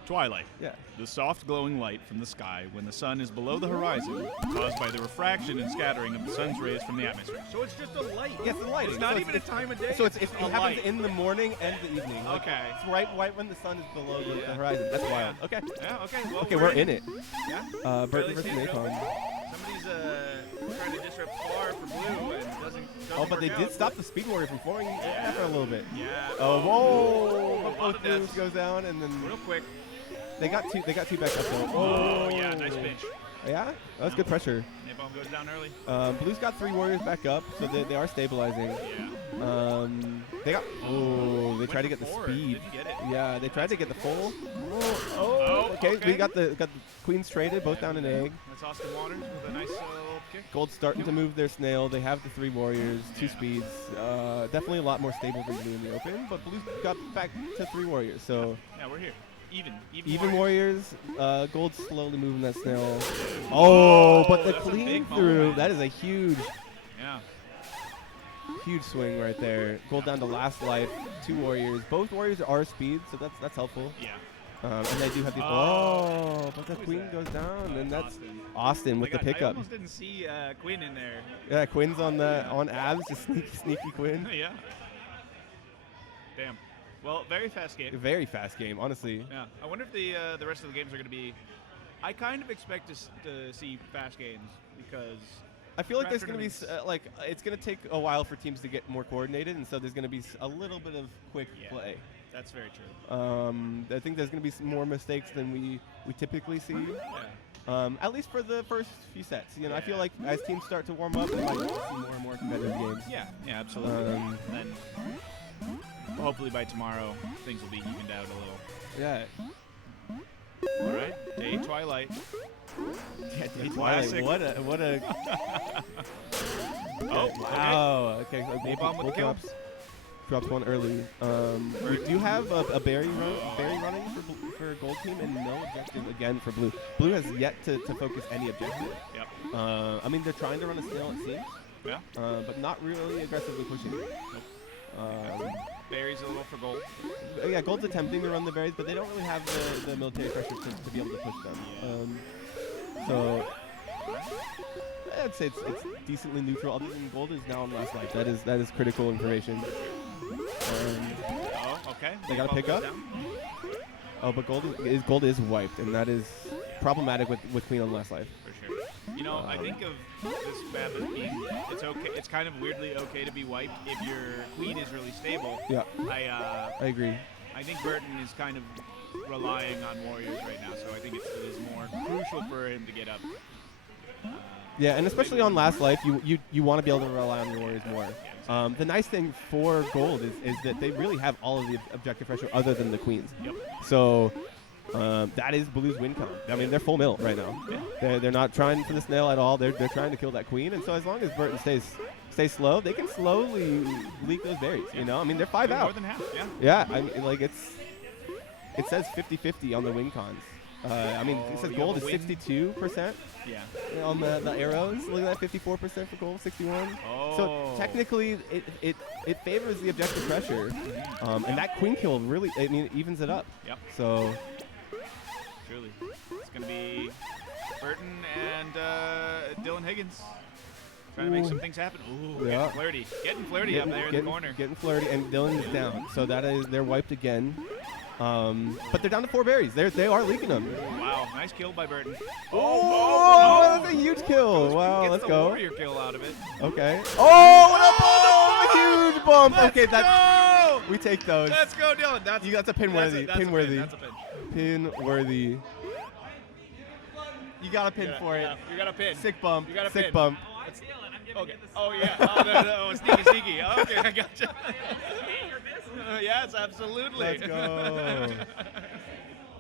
Twilight. Yeah. The soft glowing light from the sky when the sun is below the horizon, caused by the refraction and scattering of the sun's rays from the atmosphere. So it's just a light. Yes, the lighting. It's not So even a time of day. So it a happens light. in the morning and the evening. Like, Okay. It's right when the sun is below the horizon. That's wild. Okay. Yeah. Okay. Well, Okay, we're in it. Yeah. Burton Really versus stand it NaPalm. up. Somebody's trying to disrupt far for blue and doesn't Oh, but they work did out. stop the Speed Warrior from forming for a little bit. Yeah. Oh, whoa! A But lot both of moves deaths. goes down, and then Real quick. they got two back up though. Oh, yeah. Nice pinch. Yeah, that was good pressure. NaPalm goes down early. Blue's got 3 warriors back up, so they are stabilizing. Yeah. They got. Oh, they tried to get the forward. speed. Didn't get it. Yeah, they tried to get the full. Oh, okay. okay. We got the queens traded, both down an egg. That's Austin Waters with a nice little kick. Gold's starting to move their snail. They have the 3 warriors, 2 Yeah. speeds. Definitely a lot more stable than blue in the open, but blue got back to 3 warriors. So Yeah, we're here. even warriors. Gold's slowly moving that snail. Oh, but the that's a clean big through. moment. That is a huge Yeah. swing right there. Gold down to last life. 2 warriors. Both warriors are speed, so that's helpful. Yeah. And they do have the but the Who is queen that? goes down, and that's Austin. with the I pickup. almost didn't see Quinn in there. Yeah, Quinn's on abs, just sneaky Quinn. Yeah. Damn. Well, very fast game. Very fast game, honestly. Yeah. I wonder if the rest of the games are going to be. I kind of expect to see fast games because. I feel like Draft there's going to be tournaments- it's going to take a while for teams to get more coordinated, and so there's going to be a little bit of quick play. That's very true. I think there's going to be some more mistakes than we typically see. Yeah. At least for the first few sets. I feel like as teams start to warm up, we might see more and more competitive games. Yeah. Yeah. Absolutely. And then hopefully by tomorrow things will be evened out a little. Yeah. All right. Day Twilight. Yeah, The Twilight. classic. What a Oh. wow. Okay. So NaPalm with the kill. drops one early. We do have a berry running for gold team and no objective again for blue. Blue has yet to focus any objective. Yep. I mean, they're trying to run a snail, it seems. Yeah. But not really aggressively pushing. Berries a little for gold. Yeah, Gold's attempting to run the berries, but they don't really have the military pressure to be able to push them. So I'd say it's decently neutral. Other than Gold is now on last life. That is critical information. Oh, okay. They got to pick goes up. down. Oh, but Gold is wiped, and that is problematic with Queen on last life. For sure. I think of this map as being it's okay. It's kind of weirdly okay to be wiped if your queen is really stable. Yeah, I agree. I think Burton is kind of relying on warriors right now, so I think it is more crucial for him to get up. Yeah, and especially on last life, you want to be able to rely on your warriors more. The nice thing for Gold is that they really have all of the objective pressure other than the queens. Yep. So that is Blue's win con. I mean, they're full mill right now. Yeah. They're not trying for the snail at all. They're trying to kill that queen, and so as long as Burton stays slow, they can slowly leak those berries. I mean, they're 5 More out. than half. Yeah. Yeah, I mean, like it says 50-50 on the win cons. I mean, it says you Gold have is a win? 62%. Yeah. On the arrows, look at that, 54% for Gold, 61. Oh. So technically, it favors the objective pressure, and that queen kill really, evens it up. Yep. So Truly. It's going to be Burton and Dylan Higgins trying to make some things happen. Ooh, Yeah. Getting flirty up there in the corner. Getting flirty, and Dylan's down. So they're wiped again. But they're down to 4 berries. They are leaking them. Wow, nice kill by Burton. Oh, that's a huge kill. Wow, Gets let's the go. warrior kill out of it. Okay. Oh, what a bump! Huge bump. Let's Okay, go! we take those. Let's go, Dylan. That's a pin worthy. That's a Pin worthy. That's a pin. Pin worthy. You got a pin for it. Yeah, you got a pin. Sick bump. You got a Sick pin. bump. Okay. Oh, yeah. Oh, no, sneaky. Okay, I gotcha. Yes, absolutely. Let's go.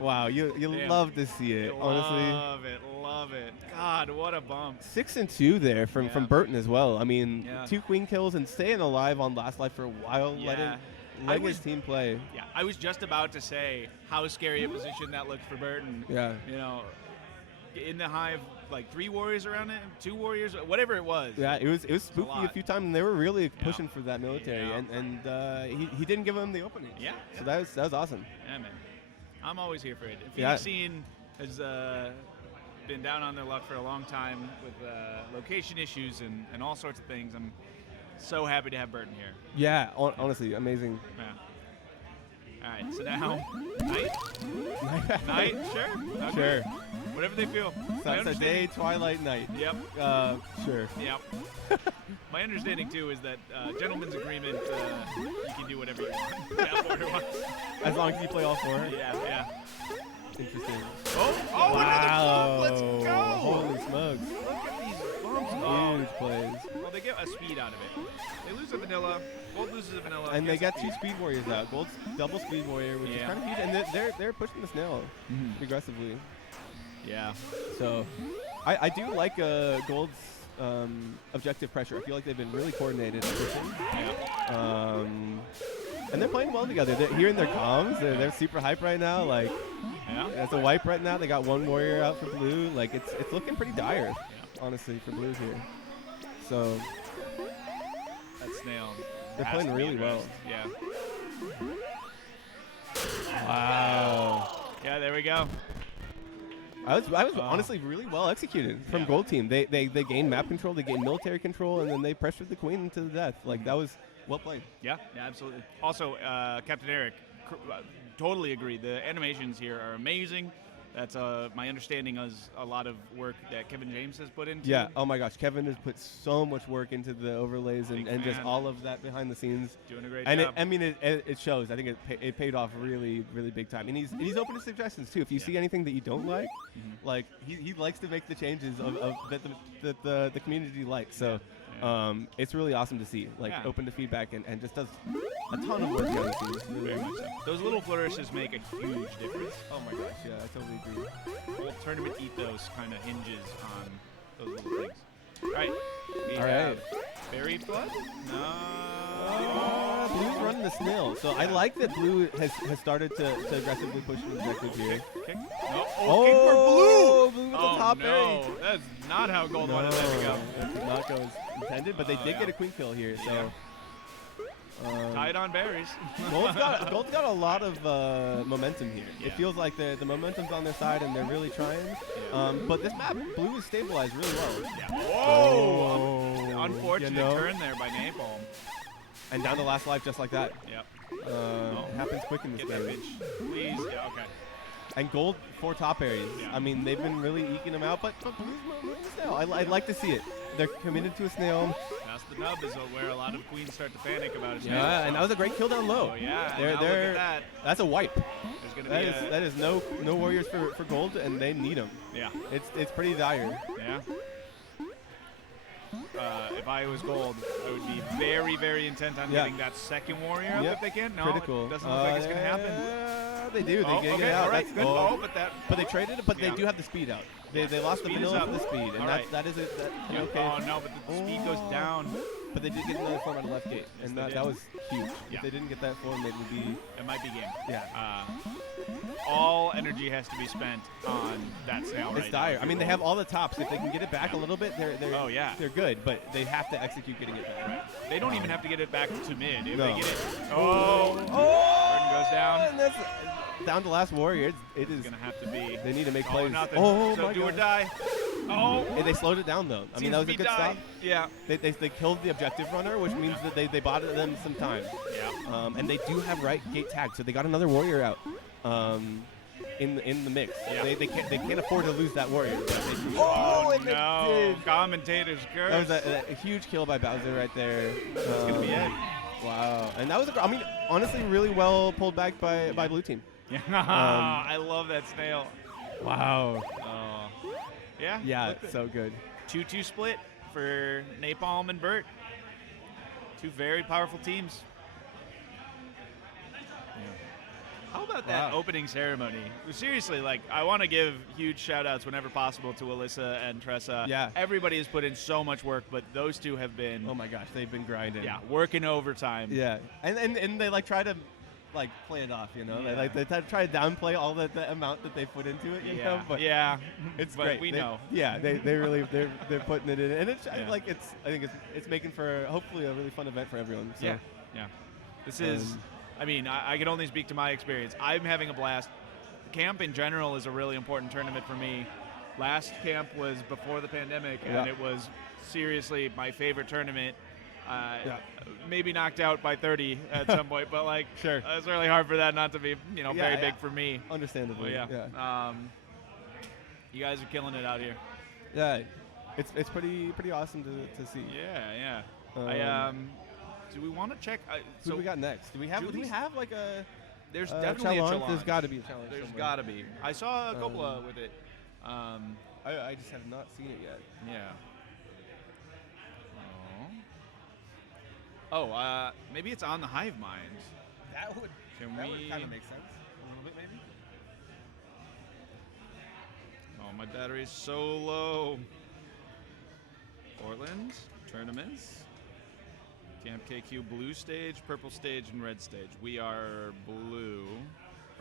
Wow, you Damn. love to see it, honestly. Love it. God, what a bump. 6 and 2 there from Burton as well. I mean, Yeah. 2 queen kills and staying alive on last life for a while, Yeah. letting his team play. Yeah, I was just about to say how scary a position that looked for Burton. Yeah. In the hive, like 3 warriors around it, 2 warriors, whatever it was. Yeah, it was spooky a lot. few times, and they were really pushing for that military, Yeah. and he didn't give them the opening. Yeah. So that was awesome. Yeah, man. I'm always here for it. If Yeah. you've seen has been down on their luck for a long time with location issues and all sorts of things. I'm so happy to have Burton here. Yeah, honestly, amazing. Yeah. All right, so now night, sure, okay. Sure. Whatever they feel. Sunset day, twilight, night. Yep. Sure. Yep. My understanding too is that gentleman's agreement. You can do whatever you want. Yeah, whatever you want. As long as you play all four. Yeah. Interesting. Oh, Wow. another bump. Let's go. Holy smokes. Look at these bumps. Huge plays. Well, they get a speed out of it. They lose a vanilla. Gold loses a vanilla. And they gets got a two speed warriors out. Gold's double speed warrior, which is Yeah. kind of huge. And they're pushing the snail aggressively. Yeah. So I do like Gold's objective pressure. I feel like they've been really coordinated. Pushing. Yeah. And they're playing well together. They're hearing their comms. They're super hype right now. Like, Yeah. as a wipe right now, they got one warrior out for blue. Like, it's looking pretty dire, honestly, for blue here. So That snail. They're has playing to be really well. addressed. Yeah. wow. Yeah, there we go. I was honestly really well executed from Yeah. Gold Team. They gained map control, they gained military control, and then they pressured the queen to the death. Like, that was well played. Yeah, absolutely. Also, Captain Eric, totally agree. The animations here are amazing. That's my understanding is a lot of work that Kevin James has put into. Yeah. Oh my gosh, Kevin has put so much work into the overlays Big and just fan. all of that behind the scenes. Doing a great And job. it shows. I think it paid off really, really big time. And he's open to suggestions too. If you see anything that you don't like, like he likes to make the changes of that the community likes. So it's really awesome to see. Like, Yeah. open to feedback and just does a ton of work behind the scenes. Very much so. Those little flourishes make a huge difference. Oh my gosh, yeah, I totally agree. Whole tournament ethos kind of hinges on those little things. All right. We All right. have Berry Flood? No. Blue's running the snail, so I like that blue has started to aggressively push the objective here. Kick. No. Oh, kick for blue. Blue with the Oh, top no. berry. That's not how Gold wanted that to go. That did not go as intended, but they did get a queen kill here, so. Tied on berries. Gold's got a lot of momentum here. It Yeah. feels like the momentum's on their side and they're really trying. But this map, blue is stabilized really well. Yeah. Whoa! Oh, Unfortunate you know? turn there by NaPalm. And down to last life just like that. Yep. Happens quick in this Get that game. bitch. Please. Yeah, okay. And Gold, 4 top areas. Yeah. I mean, they've been really eking them out, but Blue's moving the snail. I'd like to see it. They're committed to a snail. Pass the nub is where a lot of queens start to panic about his Yeah, and that was a great kill down low. Oh, yeah. They're, Now look they're, at that. That's a wipe. There's going to be That is no warriors for Gold, and they need them. Yeah. It's pretty dire. Yeah. If I was Gold, I would be very, very intent on getting that second warrior up Yep. if they can. No, Critical. it doesn't look like it's going to happen. They do. They Oh, get okay, it out. all right, That's- good. Oh, but that... But they traded it, but Yeah. they do have the speed out. They lost the Speed is vanilla up. for the speed, and All right. that is it. Yeah. Okay. Oh, no, but the speed goes down. But they did get another form out of left gate, Yes, and they that did. was huge. Yeah. If they didn't get that form, it would be It might be game. yeah. All energy has to be spent on that snail It's right dire. now. I mean, they have all the tops. If they can get it back a little bit, they're Oh, yeah. they're good. But they have to execute getting it back. They don't even have to get it back to mid. If No. they get it... Oh! Burton goes down. And that's down to last warrior. It is. It's going to have to be... They need to make Oh, plays. nothing. Oh So my do or God. die. Oh! Hey, they slowed it down though. I mean, that was a good stop. Yeah. They killed the objective runner, which means that they bought them some time. Yeah. And they do have right gate tag, so they got another warrior out in the mix. Yeah. They can't afford to lose that warrior. Oh, and they no. did. Commentator's curse. That was a huge kill by Bowser right there. That's going to be it. Wow. And that was, I mean, honestly, really well pulled back by blue team. Yeah. I love that snail. Wow. Oh. Yeah. Yeah, look it's so good. 2-2 split for NaPalm and Burt. Two very powerful teams. How about that Wow. opening ceremony? Seriously, like, I want to give huge shout-outs whenever possible to Alyssa and Tressa. Yeah. Everybody has put in so much work, but those two have been, Oh my gosh, they've been grinding. working overtime. Yeah. And they like try to like play it off, you know. Yeah. They try to downplay all the amount that they put into it, you know. But yeah. it's but great. we They- know. Yeah, they really they're putting it in, and it's Yeah. like I think it's making for hopefully a really fun event for everyone. So. Yeah. This is, I mean, I can only speak to my experience. I'm having a blast. camp in general is a really important tournament for me. Last camp was before the pandemic, and it was seriously my favorite tournament. Maybe knocked out by 30 at some point, but like, Sure. It's really hard for that not to be, very big for me. Understandably. Well, you guys are killing it out here. Yeah. It's pretty awesome to see. Yeah. Do we want to check? Who do we got next? Do we have like a? There's definitely a challenge. There's got to be a challenge. There's somewhere. got to be. I saw a Coppola with it. I just have not seen it yet. Yeah. Maybe it's on the Hive Mind. That would kind of make sense. A little bit, maybe. Oh, my battery's so low. Portland tournaments. Camp KQ blue stage, purple stage, and red stage. We are blue,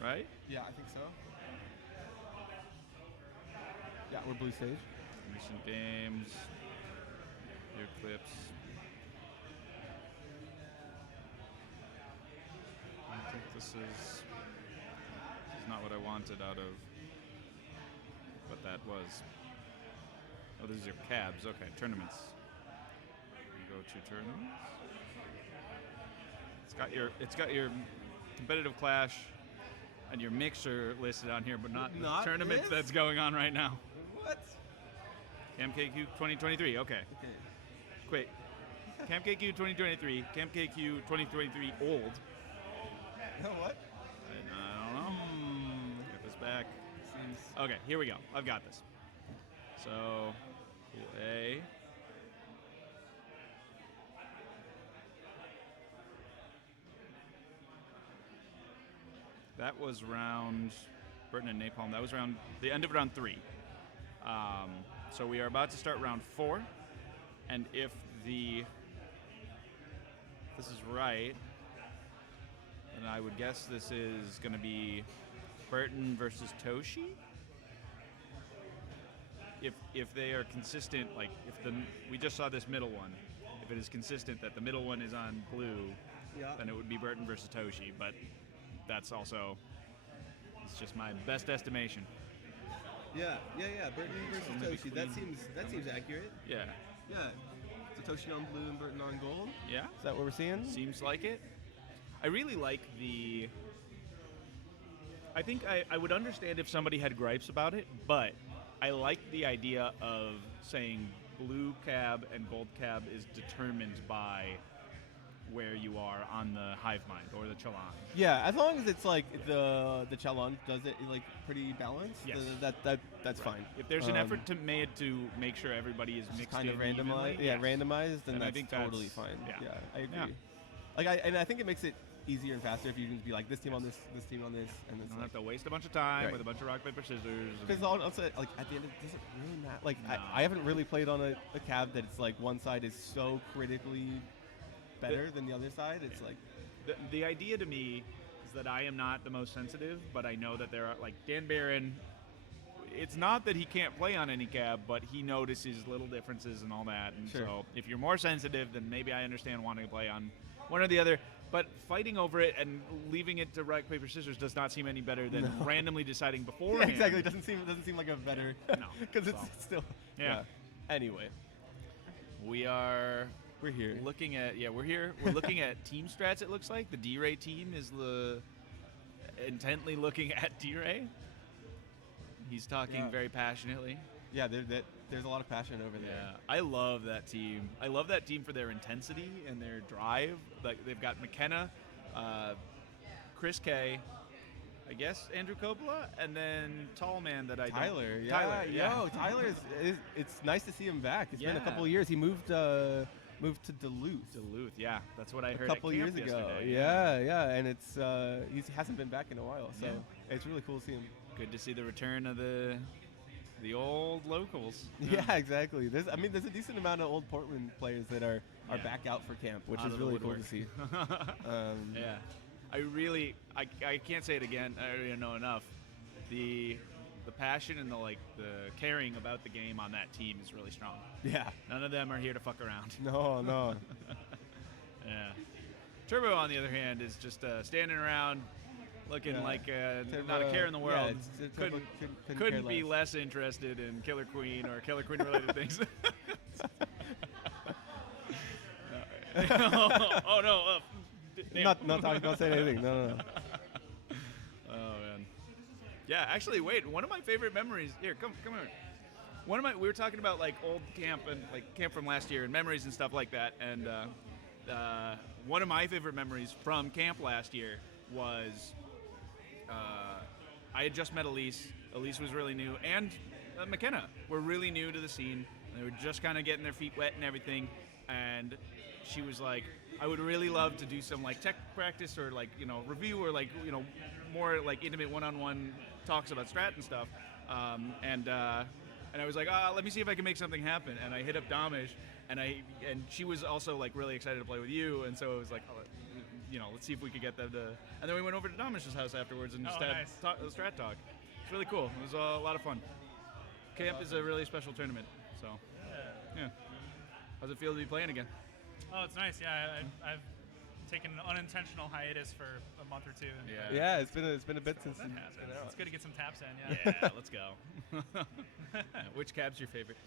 right? Yeah, I think so. Yeah, we're blue stage. Recent games. Your clips. I think this is not what I wanted out of what that was. Oh, this is your cabs. Okay, tournaments. You go to tournaments. It's got your competitive clash and your mixer listed on here, but not the tournaments that's going on right now. What? Camp KQ 2023. Okay. Wait. Camp KQ 2023. Camp KQ 2023 old. What? I don't know. Get this back. Okay, here we go. I've got this. So, pool A. That was round, Burton and NaPalm, that was the end of round 3. So we are about to start round 4. And if this is right, then I would guess this is going to be Burton versus Toshi. If they are consistent, like we just saw this middle one, if it is consistent that the middle one is on blue, then it would be Burton versus Toshi. But that's also, it's just my best estimation. Yeah. Burton versus Toshi. That seems accurate. Yeah. So Toshi on blue and Burton on gold. Yeah. Is that what we're seeing? Seems like it. I really like I think I would understand if somebody had gripes about it, but I like the idea of saying blue cab and gold cab is determined by where you are on the hive mind or the challenge. Yeah, as long as it's like the challenge does it like pretty balanced. Yes. That's fine. If there's an effort made to make sure everybody is mixed kind of in randomized, evenly, randomized, then and I that's think totally that's, fine. yeah. I agree. Yeah. Like I think it makes it easier and faster if you can be like this team on this team on this, and You it's don't have to waste a bunch of time Right. with a bunch of rock, paper, scissors. because also like at the end it doesn't really matter. Like No. I haven't really played on a cab that's like one side is so critically better than the other side. It's like The idea to me is that I am not the most sensitive, but I know that there are, like, Dan Barron, it's not that he can't play on any cab, but he notices little differences and all that. And Sure. so if you're more sensitive, then maybe I understand wanting to play on one or the other. But fighting over it and leaving it to rock, paper, scissors does not seem any better than randomly deciding yeah, beforehand. exactly. It doesn't seem like a better No. because it's So, still yeah. Anyway, We're here. looking at we're here. We're looking at team strats. It looks like the D-Ray team is intently looking at D-Ray. He's talking very passionately. Yeah, there's a lot of passion over there. Yeah, I love that team. I love that team for their intensity and their drive. Like they've got McKenna, Chris K, I guess Andrew Coppola, and then tall man that I Tyler, don't. yeah, Tyler, yeah. Tyler is it's nice to see him back. It's been a Yeah. couple of years. He moved to Duluth. Duluth, yeah, that's what I heard A couple at camp years ago. yesterday. Yeah, and it's he hasn't been back in a while, so it's really cool to see him. Good to see the return of the old locals. Yeah, exactly. There's a decent amount of old Portland players that are Yeah. back out for camp, which Out is of the really cool woodwork. to see. Yeah, I can't say it again. I already know enough. The passion and the caring about the game on that team is really strong. Yeah. None of them are here to fuck around. No. Yeah. Turbo, on the other hand, is just standing around looking like Turbo, not a care in the world. Yeah, it's Turbo couldn't care Couldn't be less. less interested in Killer Queen or Killer Queen related things. oh no! Damn. Not saying anything. No. Oh man. Yeah, actually, wait. One of my favorite memories. Here, come here. We were talking about like old camp and like camp from last year and memories and stuff like that. And one of my favorite memories from camp last year was I had just met Elise. Elise was really new, and McKenna were really new to the scene. They were just kind of getting their feet wet and everything. And she was like, I would really love to do some like tech practice or like, review or like, more like intimate one-on-one talks about strat and stuff. And I was like, let me see if I can make something happen. And I hit up Damish, and she was also like really excited to play with you. And so it was like, let's see if we could get them to. And then we went over to Damish's house afterwards and just had strat talk. It's really cool. It was a lot of fun. Camp is a really special tournament. So, yeah. How's it feel to be playing again? Oh, it's nice. Yeah, I've taken an unintentional hiatus for a month or two. Yeah, it's been a bit since. It's good to get some taps in. Yeah, let's go. Which cab's your favorite?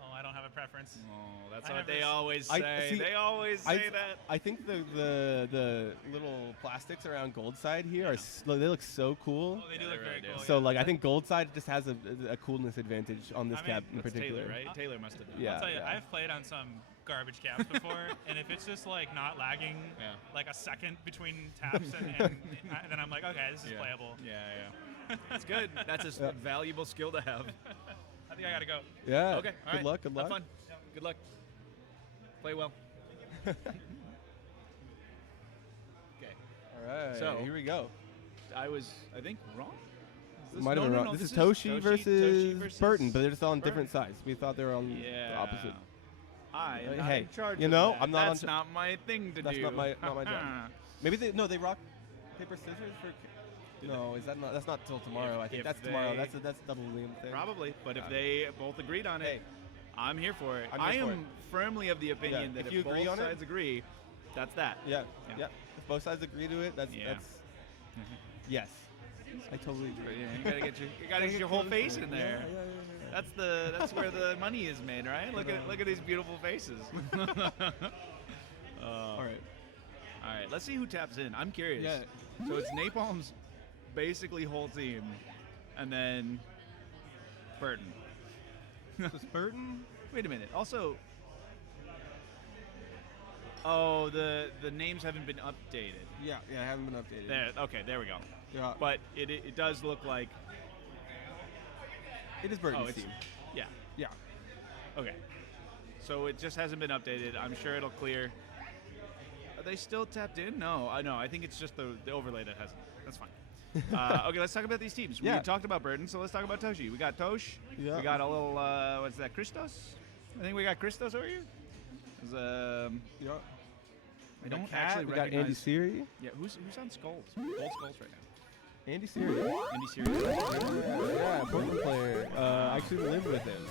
Oh, I don't have a preference. Oh, that's what they always say. They always say that. I think the little plastics around Gold Side here they look so cool. Oh, they do look very cool. So I think Gold Side just has a coolness advantage on this cab in particular. Taylor, right? Taylor must have done. Yeah. I'll tell you, I've played on some garbage caps before, and if it's just like not lagging like a second between taps, and then I'm like, okay, this is playable. Yeah. It's good. That's a valuable skill to have. I think I gotta go. Yeah. Okay. Good luck. Good luck. Have fun. Good luck. Play well. Okay. All right. So here we go. I think, wrong. Might have been wrong. This is Toshi versus Burton, but they're just on different sides. We thought they were on the opposite. I am not Hey, in charge you of know, that. I'm not That's on- not my thing to That's do. not my job. Maybe they rock paper scissors for. No, is that not? That's not till tomorrow. I think if that's tomorrow. they- That's double Liam thing. Probably, but if they both agreed on it, Hey. I'm here for it. I'm I here for am firmly of the opinion that If if you agree both on it- sides agree, that's that. Yeah. Yeah. If both sides agree to it, that's yes. I totally agree. Yeah, you gotta get your whole face in there. Yeah. That's where the money is made, right? Look at these beautiful faces. All right. All right, let's see who taps in. I'm curious. Yeah. So it's NaPalm's basically whole team, and then Burton. So Burton. Wait a minute. Also, the names haven't been updated. Yeah, I haven't been updated. There we go. Yeah. But it does look like It is Burton's it's team. yeah. Yeah. Okay. So it just hasn't been updated. I'm sure it'll clear. Are they still tapped in? No, I know. I think it's just the overlay that hasn't. That's fine. Okay, let's talk about these teams. Yeah. We talked about Burton, so let's talk about Toshi. We got Tosh. Yeah. We got a little, what's that, Christos? I think we got Christos over here. Yeah. I don't Cat, actually we got recognize. Andy Siri. Yeah, who's on Skulls? Gold Skulls right now. Andy Siri. Andy Sirius. Yeah, Portland player. I actually lived with him.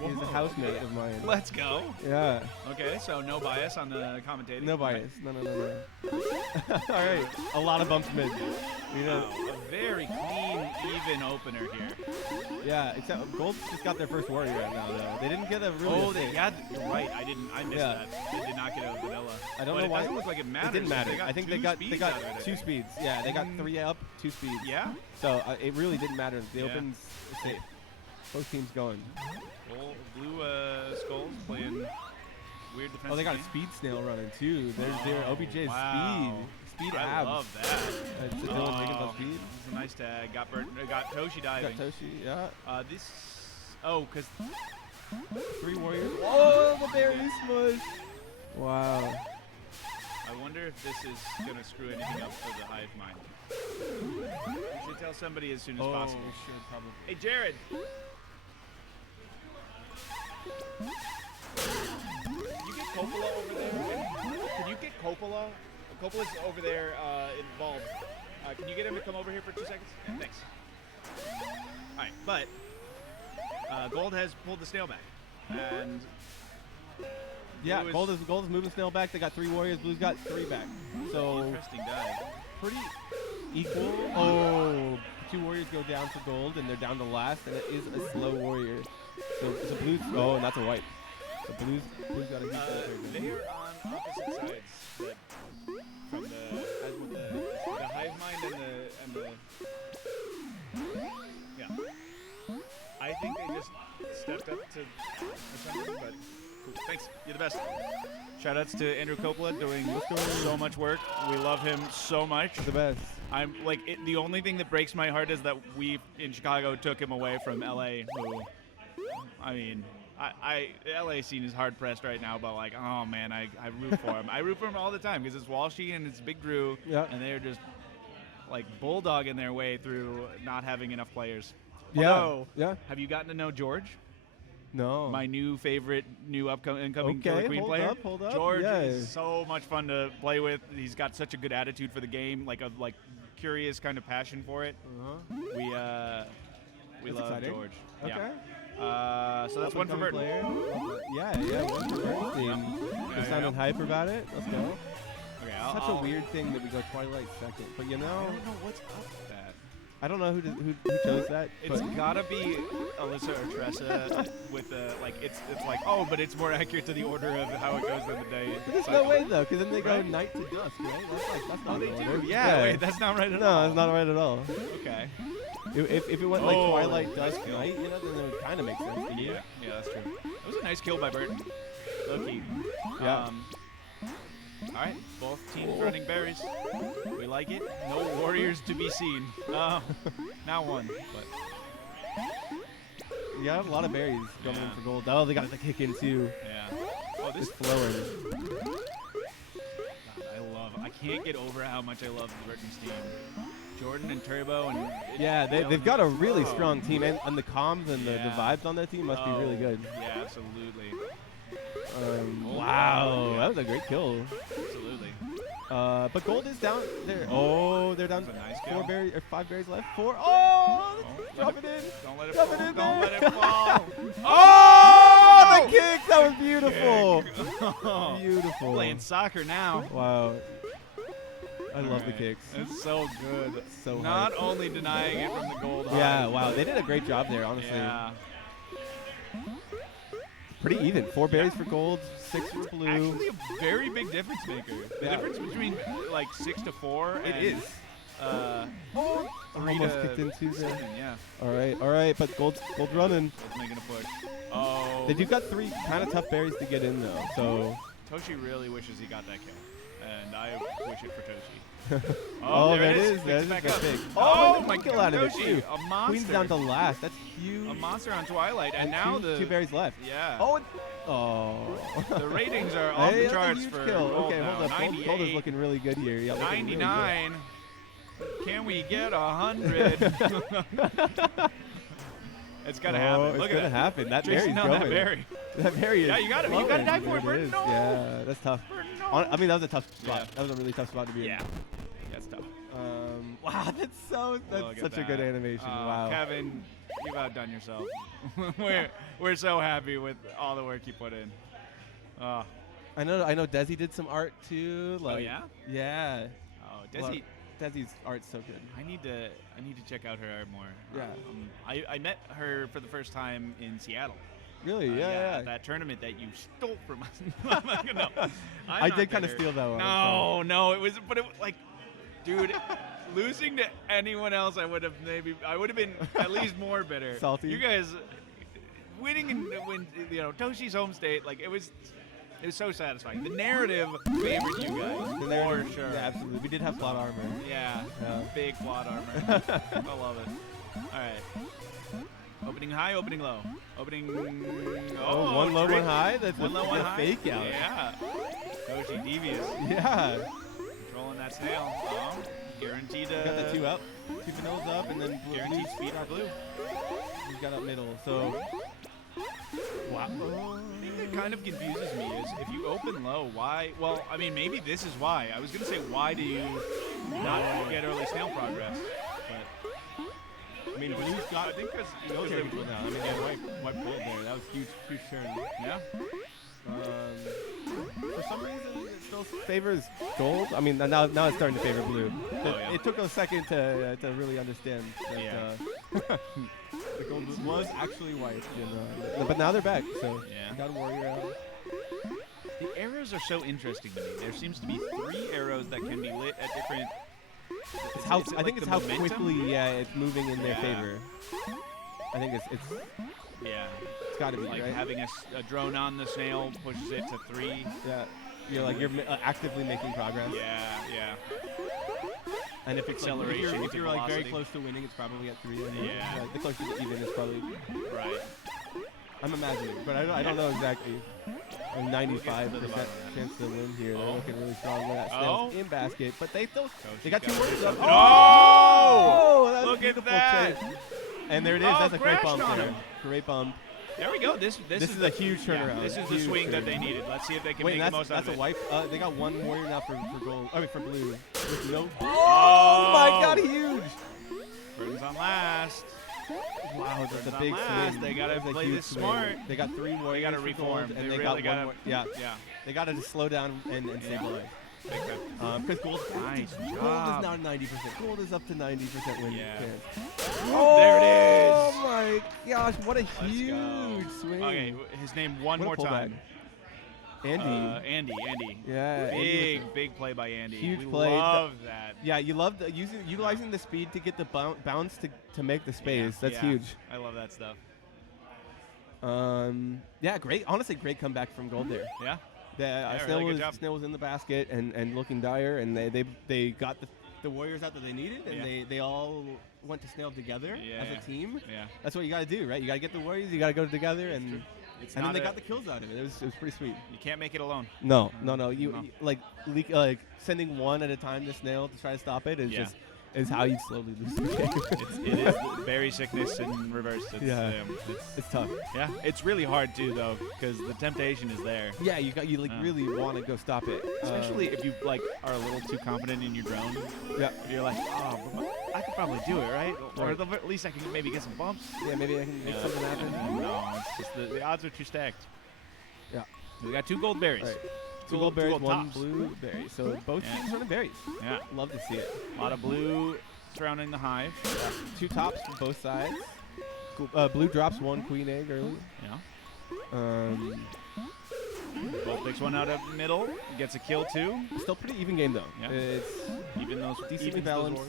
He's a Whoa, housemate okay. of mine. Let's go. Yeah. Okay, so no bias on the commentating. No bias. No. All right. A lot of bumps mid. You know. Wow, a very clean, even opener here. Yeah. Except Gold's just got their first warrior right now, though. They didn't get a really. You're right. I missed Yeah. that. They did not get a vanilla. I don't But know it why. doesn't look like it matters. It didn't matter. They I think two they got speeds out of it, I two think. speeds. Yeah, they got 3 up, 2 speeds. Yeah. So it really didn't matter. The Yeah. opens. Safe. Both teams going. Blue Skulls playing weird defensive. Oh, they got a game. speed snail running too. There's their OBJ's wow. speed I abs. love that. It's a Dylan taking about speed. This is a nice tag. Got Toshi diving. Got Toshi, yeah. Because 3 warriors. Oh, the berry smush. Wow. I wonder if this is gonna screw anything up for the hive mind. You should tell somebody as soon as possible. Should probably. Hey, Jared. Can you get Coppola over there? Can you get Coppola? Coppola's over there involved. Can you get him to come over here for 2 seconds? Yeah, thanks. All right, but Gold has pulled the snail back, and Yeah, Blue Gold is moving snail back. They got 3 warriors. Blue's got 3 back. So interesting dive. pretty equal. Oh, 2 warriors go down to gold, and they're down to last, and it is a slow warrior. So blues. Oh, and that's a white. So blues got a huge They are on opposite sides from the hive mind and the yeah. I think they just stepped up to something, but cool. Thanks. You're the best. Shoutouts to Andrew Coppola doing so much work. We love him so much. The best. I'm like the only thing that breaks my heart is that we in Chicago took him away from LA. Who, I mean, the LA scene is hard pressed right now, but like, oh man, I root for him. I root for him all the time because it's Walshy and it's Big Drew, and they're just like bulldogging their way through not having enough players. Although, have you gotten to know George? No. My new favorite, incoming Killer Queen player. Hold up. George is so much fun to play with. He's got such a good attitude for the game, like a curious kind of passion for it. We love exciting. George. Okay. Yeah. So that's one for Burton. Yeah, one for Burton. They're sounding hype about it. Let's go. Okay, Such a weird thing that we go Twilight second, but you know, I don't know what's up with that. I don't know who chose that. It's gotta be Alyssa or Tressa with the it's like, oh, but it's more accurate to the order of how it goes in the day. But there's no way though, because then they go night to dusk, right? That's not they the do. order. Yeah, wait, that's not right at all. No, that's not right at all. Okay. If it went like Twilight, dusk, night, you know, then it would kind of make sense to me. Yeah, that's true. That was a nice kill by Burton. Low key. Yeah. All right, both teams running berries. We like it. No warriors to be seen. Now one, but you got a lot of berries coming in for gold. Oh, they got the kick in too. Yeah. Oh, this is flowing. God, I can't get over how much I love Burton's team. Jordan and Turbo and they've got a really strong team, and the comms and the vibes on that team must be really good. Yeah, absolutely. Wow, that was a great kill. Absolutely. But gold is down there. Oh, they're down. Nice 5 berries left. 4. Oh, drop it in. Don't let it Drop fall. it in Don't there. let it fall. Oh, the kick! That was beautiful. Beautiful. Playing soccer now. Wow. I love the kicks. It's so good. So not hyped. only denying it from the gold. Yeah, wow. They did a great job there, honestly. Yeah. Pretty even. 4 berries for gold, 6 for blue. Actually, a very big difference maker. The difference between like 6 to 4. It and, is. 3 Almost to kicked into there. 7. Yeah. All right. But gold's running. Gold's making a push. Oh. They do got 3 kind of tough berries to get in though. So. Toshi really wishes he got that kill, and I wish it for Toshi. There it is. Picks it back up. Big. Oh my kill God, out of it Toshi, too. a monster. Queen's down to last. That's huge. A monster on Twilight, and now two berries left. Yeah. The ratings are off the that's charts a huge for kill. gold Okay, now. hold up. 98, Gold is looking really good here. Yeah, looking really good. 99. Can we get 100? It's gonna happen. It's Look gonna at it. happen. That Chasing berry's down going. that berry. That berry is. Yeah, you gotta flowing. die for it, It Burton. is. No. Yeah, that's tough. Burton, no. I mean, that was a tough spot. Yeah. That was a really tough spot to be in. Yeah, it's tough. Wow, that's such a good animation. Wow. Kevin, you've outdone yourself. we're so happy with all the work you put in. I know Desi did some art too. Like, yeah? Yeah. Oh, Desi's art's so good. I need to check out her art more. Yeah. I met her for the first time in Seattle. Really? Yeah. That tournament that you stole from us. No, I did kind of steal that one. No, it was like, dude, losing to anyone else, I would have been at least more bitter. Salty. You guys winning when Toshi's home state, like it was so satisfying. The narrative favored you guys, for sure. Yeah, absolutely. We did have plot armor. Yeah. Big plot armor. I love it. All right. Opening high, opening low. Opening. One low, one high. That's one low, one high. Fake out. Yeah. Toshi devious. Yeah. Controlling that snail. Guaranteed. Got the 2 up, 2 vanillas up, and then guaranteed speed for blue. He's got up middle. So. Wow. The thing that kind of confuses me is if you open low, why? Well, I mean, maybe this is why. I was going to say, why do you not get early snail progress? But I mean, Blue's got. I think because military control now. I mean, yeah, white gold there. That was huge turn. Yeah. For some reason, it still favors gold. I mean, now it's starting to favor blue. yeah. It took a second to really understand that the gold was actually white. But now they're back, so Yeah. got a warrior out. The arrows are so interesting to me. There seems to be 3 arrows that can be lit at different. I think it's how quickly it's moving in their Yeah. favor. I think it's Yeah. got to be Like right. having a drone on the snail pushes it to 3. Yeah, you're actively making progress. Yeah. And if it's Acceleration if to you're like very velocity. close to winning, it's probably at 3. Yeah. The closer to even is probably. Right. I'm imagining, but I don't know exactly. A 95% chance to win here. They're looking really strong with that snails in basket, but they 2 warriors up. Oh! That's Look a at beautiful that! trade. And there it is. Oh, That's a great crashed bump on there. him. Great bump. There we go. This is a huge turnaround. This is the Huge swing that turnaround. they needed. Let's see if they can Wait, make the most out that's of a it. wipe. They got 1 warrior now for gold. I mean for blue. With no. Oh my God! Huge. Burton's on last. Wow, that's a on big last. swing. They gotta That's a play huge this swing. smart. They got 3 warriors. They gotta for reform. gold, and They they really got 1 gotta- more. Yeah. Yeah. They got to just slow down and stabilize. Big time. Because gold, Nice gold job. is now 90%. Gold is up to 90% win Yeah. chance. There it Oh is. my gosh! What a Let's huge go. swing. Okay, his name one What a more pullback. time. Andy. Andy. Yeah, Andy was Big play by Andy. Huge we play. love that. Yeah, you love utilizing the speed to get the bounce to make the space. That's Yeah. huge. I love that stuff. Yeah, great. Honestly, great comeback from gold there. Yeah. Snail, really good job. Snail was in the basket and looking dire, and they got the warriors out that they needed, and they all went to Snail together as a team. Yeah. That's what you got to do, right? You got to get the warriors. You got to go together, and It's then not they a- got the kills out of it. It was pretty sweet. You can't make it alone. No. No. Like sending one at a time to Snail to try to stop it is is how you slowly lose the game. It is the berry sickness in reverse. It's tough. Yeah, it's really hard too though, because the temptation is there. Yeah, you really want to go stop it, Especially if you are a little too confident in your drone. Yeah. You're like, oh, but I could probably do it, right? Or at least I can maybe get some bumps. Yeah, maybe I can make something happen. No, it's just the odds are too stacked. Yeah. We got 2 gold berries. Right. 2 gold berries, 1 tops. blue berry. So both teams running berries. Yeah. Love to see it. A lot of blue surrounding the hive. 2 tops from both sides. Blue drops 1 queen egg early. Yeah. Gold picks one out of middle. Gets a kill too. Still pretty even game though. Yeah. It's Even those decently evens those balanced.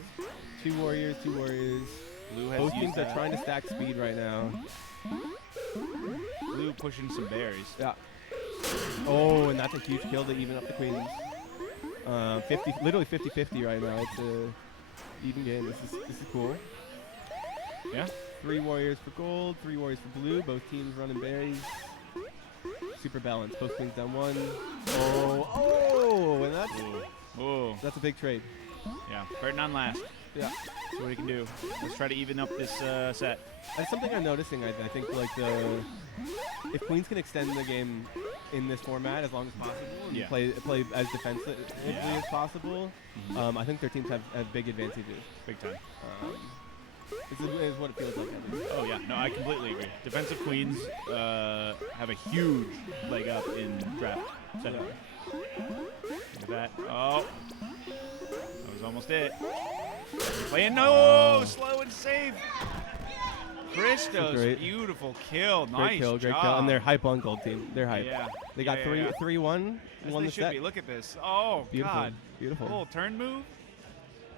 warriors. 2 warriors. Blue has Both used teams are that. trying to stack speed right now. Blue pushing some berries. Yeah. Oh, and that's a huge kill to even up the queens. 50-50 right now. It's a even game. This is cool. Yeah. 3 warriors for gold, 3 warriors for blue. Both teams running berries. Super balanced. Both queens down 1. Oh, and that's a big trade. Yeah. Burton on last. Yeah. See what he can do. Let's try to even up this set. That's something I'm noticing. I think like if queens can extend the game in this format as long as possible and play as defensively as possible, I think their teams have big advantages. Big time. Is what it feels like. Oh yeah, no, I completely agree. Defensive queens have a huge leg up in draft setup. Look at that. Oh, that was almost it. Playing slow and safe. Christos, beautiful kill. Great Nice kill. job. And they're hype on gold team. They're hype. Yeah. They got 3-1. As Won they the should set. be. Look at this. Oh, Beautiful. God. Beautiful. Little turn move.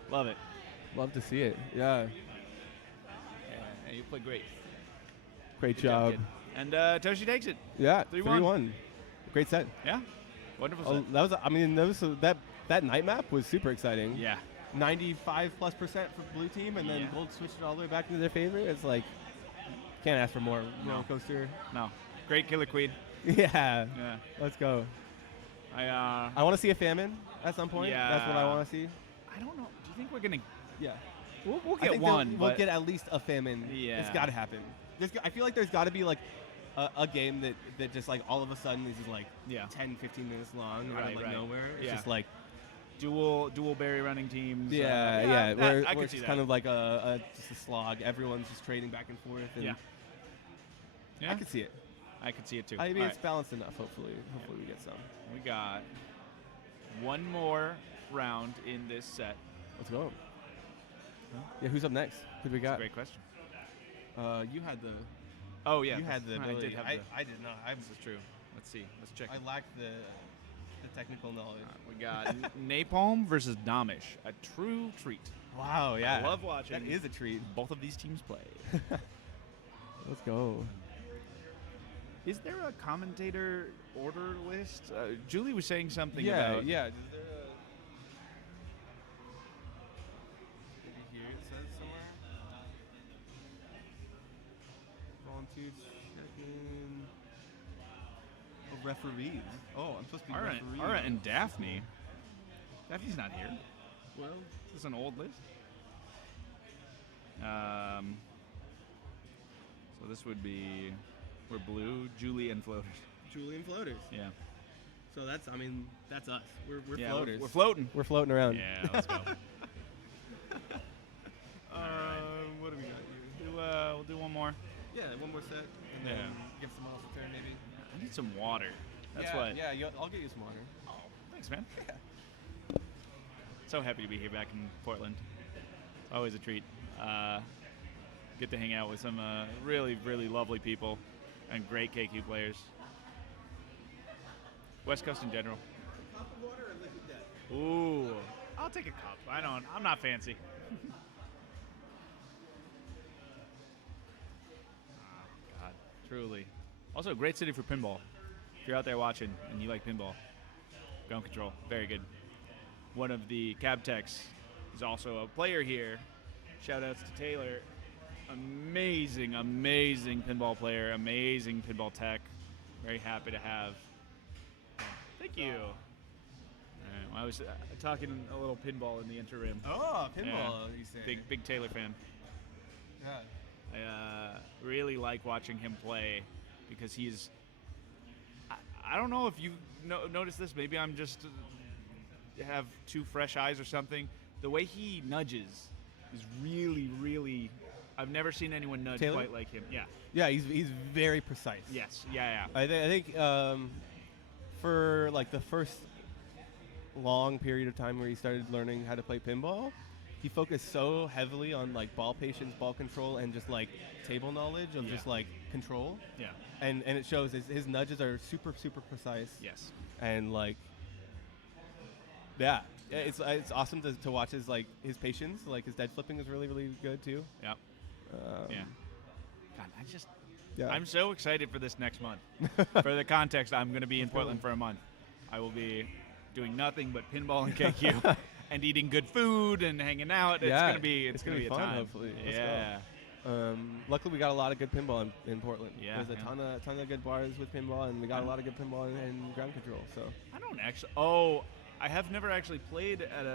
Love it. Love to see it. Yeah. And you play great. Great Good job. kid. And Toshi takes it. Yeah. 3-1. 3-1. Great set. Yeah. Wonderful set. That night map was super exciting. Yeah. 95+% for blue team, and then gold switched it all the way back into their favor. It's like can't ask for more. Roller coaster. No. Great killer queen. Yeah. Yeah. Let's go. I want to see a famine at some point. Yeah. That's what I want to see. I don't know. Do you think we're gonna? Yeah. We'll I get think one. We'll but get at least a famine. Yeah. It's got to happen. I feel like there's got to be like a game that just like all of a sudden is like 10, 15 minutes long out of like nowhere. It's just like dual berry running teams. Yeah. Where I could it's see just that. kind of like just a slog. Everyone's just trading back and forth. And Yeah. I could see it. I could see it too. I mean, All it's balanced enough. Hopefully we get some. We got one more round in this set. Let's go. Yeah, who's up next? Who do we got? That's a great question. You had the. Oh yeah, You had the I ability. did have I did not. This is true. Let's see. Let's check. I lacked the technical knowledge. We got NaPalm versus Damish. A true treat. Wow, yeah. I love watching. That is a treat. Both of these teams play. Let's go. Is there a commentator order list? Julie was saying something Yeah, about. yeah. Is there a... Maybe here it says somewhere. Volunteers checking. Oh, referees. Oh, I'm supposed to be referee. Ara and Daphne. Daphne's not here. Well, is this an old list? So this would be, we're blue, Julie and floaters. Julian floaters. Yeah. So that's, I mean, that's us. We're Yeah, floaters. We're floating. We're floating around. Yeah, let's go. What do we got here? We'll do one more. Yeah, one more set, and then give someone else a turn, maybe. I need some water. That's yeah, what. Yeah, I'll get you some water. Oh, thanks, man. So happy to be here back in Portland. It's always a treat. Get to hang out with some really, really lovely people and great KQ players. West Coast in general. A cup of water or liquid death? Ooh, I'll take a cup. I'm not fancy. Oh, God, truly. Also, a great city for pinball. If you're out there watching and you like pinball, Ground Control, very good. One of the cab techs is also a player here. Shout outs to Taylor. Amazing, amazing pinball player, amazing pinball tech. Very happy to have. Thank you. All right, well, I was talking a little pinball in the interim. Oh, pinball, you say. Big Taylor fan. Yeah. I really like watching him play because he's. I don't know if you noticed this. Maybe I'm just have too fresh eyes or something. The way he nudges is really, really. I've never seen anyone nudge Taylor? quite like him. Yeah. Yeah, he's very precise. Yes. Yeah. I think for like the first long period of time where he started learning how to play pinball, he focused so heavily on like ball patience, ball control, and just like table knowledge of just like control. Yeah. And it shows his nudges are super precise. Yes. And like, yeah, it's awesome to watch his like his patience. Like his dead flipping is really good too. Yeah. Yeah. God, I'm so excited for this next month. For the context, I'm going to be in Portland for a month. I will be doing nothing but pinball and KQ and eating good food and hanging out. It's going to be a fun, time. Hopefully. Yeah. Luckily, we got a lot of good pinball in Portland. Yeah. There's a ton of good bars with pinball, and we got a lot of good pinball in Ground Control. So I don't actually. Oh, I have never actually played at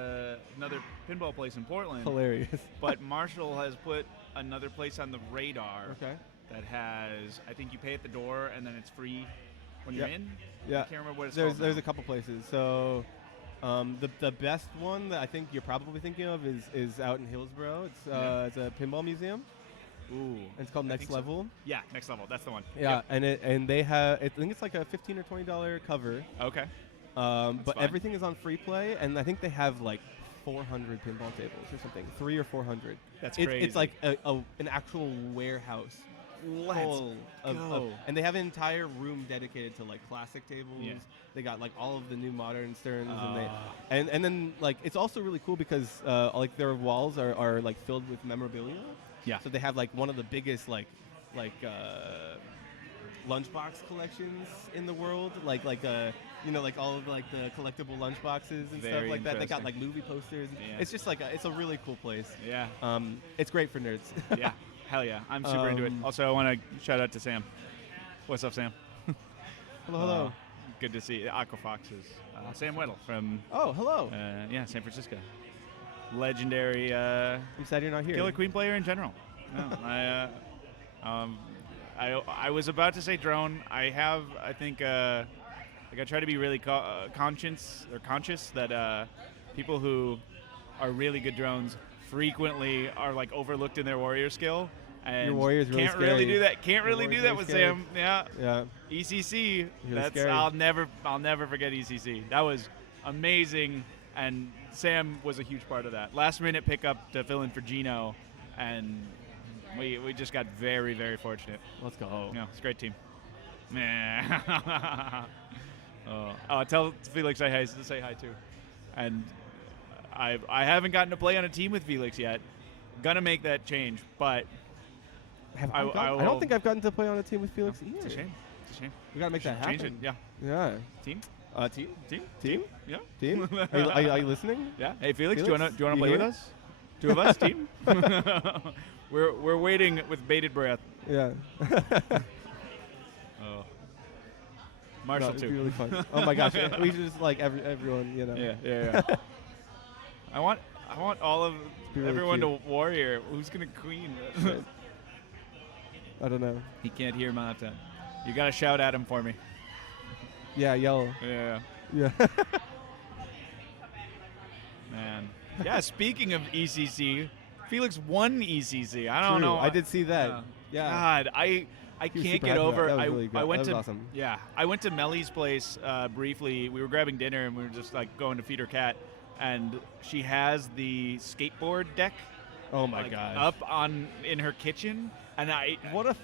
another pinball place in Portland. Hilarious. But Marshall has put another place on the radar. Okay. That has, I think you pay at the door and then it's free when you're in. Yeah. I can't remember what it's called. There's a couple places. So the best one that I think you're probably thinking of is out in Hillsborough. It's a pinball museum. Ooh. And it's called Next Level. So. Yeah, Next Level. That's the one. Yeah, yep. and they have, I think it's like a $15 or $20 cover. Okay. But fine. everything is on free play, and I think they have like 400 pinball tables or something, 300 or 400. That's crazy. It's like an actual warehouse. And they have an entire room dedicated to like classic tables. Yeah. They got like all of the new modern Sterns, and then like it's also really cool because like their walls are like filled with memorabilia. Yeah. So they have like one of the biggest like lunchbox collections in the world, like you know, like all of like the collectable lunchboxes and stuff like that. They got like movie posters. Yeah. It's just like it's a really cool place. Yeah. It's great for nerds. Yeah. Hell yeah. I'm super into it. Also, I want to shout out to Sam. What's up, Sam? Hello. Good to see you. Aquafoxes. Sam Weddle from hello. San Francisco. Legendary I'm sad you're not here. Killer Queen player in general. No, I was about to say drone. I think I try to be really conscious that people who are really good drones frequently are like overlooked in their warrior skill. And your warrior's really can't scary. really do that. Can't really do that really with scary. Sam. Yeah. Yeah. ECC. Really That's scary. I'll never forget ECC. That was amazing, and Sam was a huge part of that. Last minute pickup to fill in for Gino, and we just got very, very fortunate. Let's go. Yeah, it's a great team. Tell Felix say hi too. And I haven't gotten to play on a team with Felix yet. Gonna make that change, but I don't think I've gotten to play on a team with Felix either. It's a shame. We gotta make that happen. Change it. Yeah. Yeah. Team. Team. Yeah. Team. Are you listening? Yeah. Hey Felix, Felix? do you wanna play You with here? us? Two of us, team. We're waiting with bated breath. Yeah. Oh. Marshall It'd too. be really fun. Oh my gosh, we should just like everyone, you know. Yeah. I want all of be really everyone cute. to warrior. Who's gonna queen? Shit. I don't know. He can't hear Mata. You gotta shout at him for me. Yeah, yell. Yeah. Yeah. Man. Yeah. Speaking of ECC, Felix won ECC. I don't True. know. I did see that. Yeah. God, I He was can't super get happy about over. it. That was really good. I went That to was awesome. Yeah, I went to Melly's place briefly. We were grabbing dinner and we were just like going to feed her cat, and she has the skateboard deck. Oh my like, gosh. up in her kitchen, and What a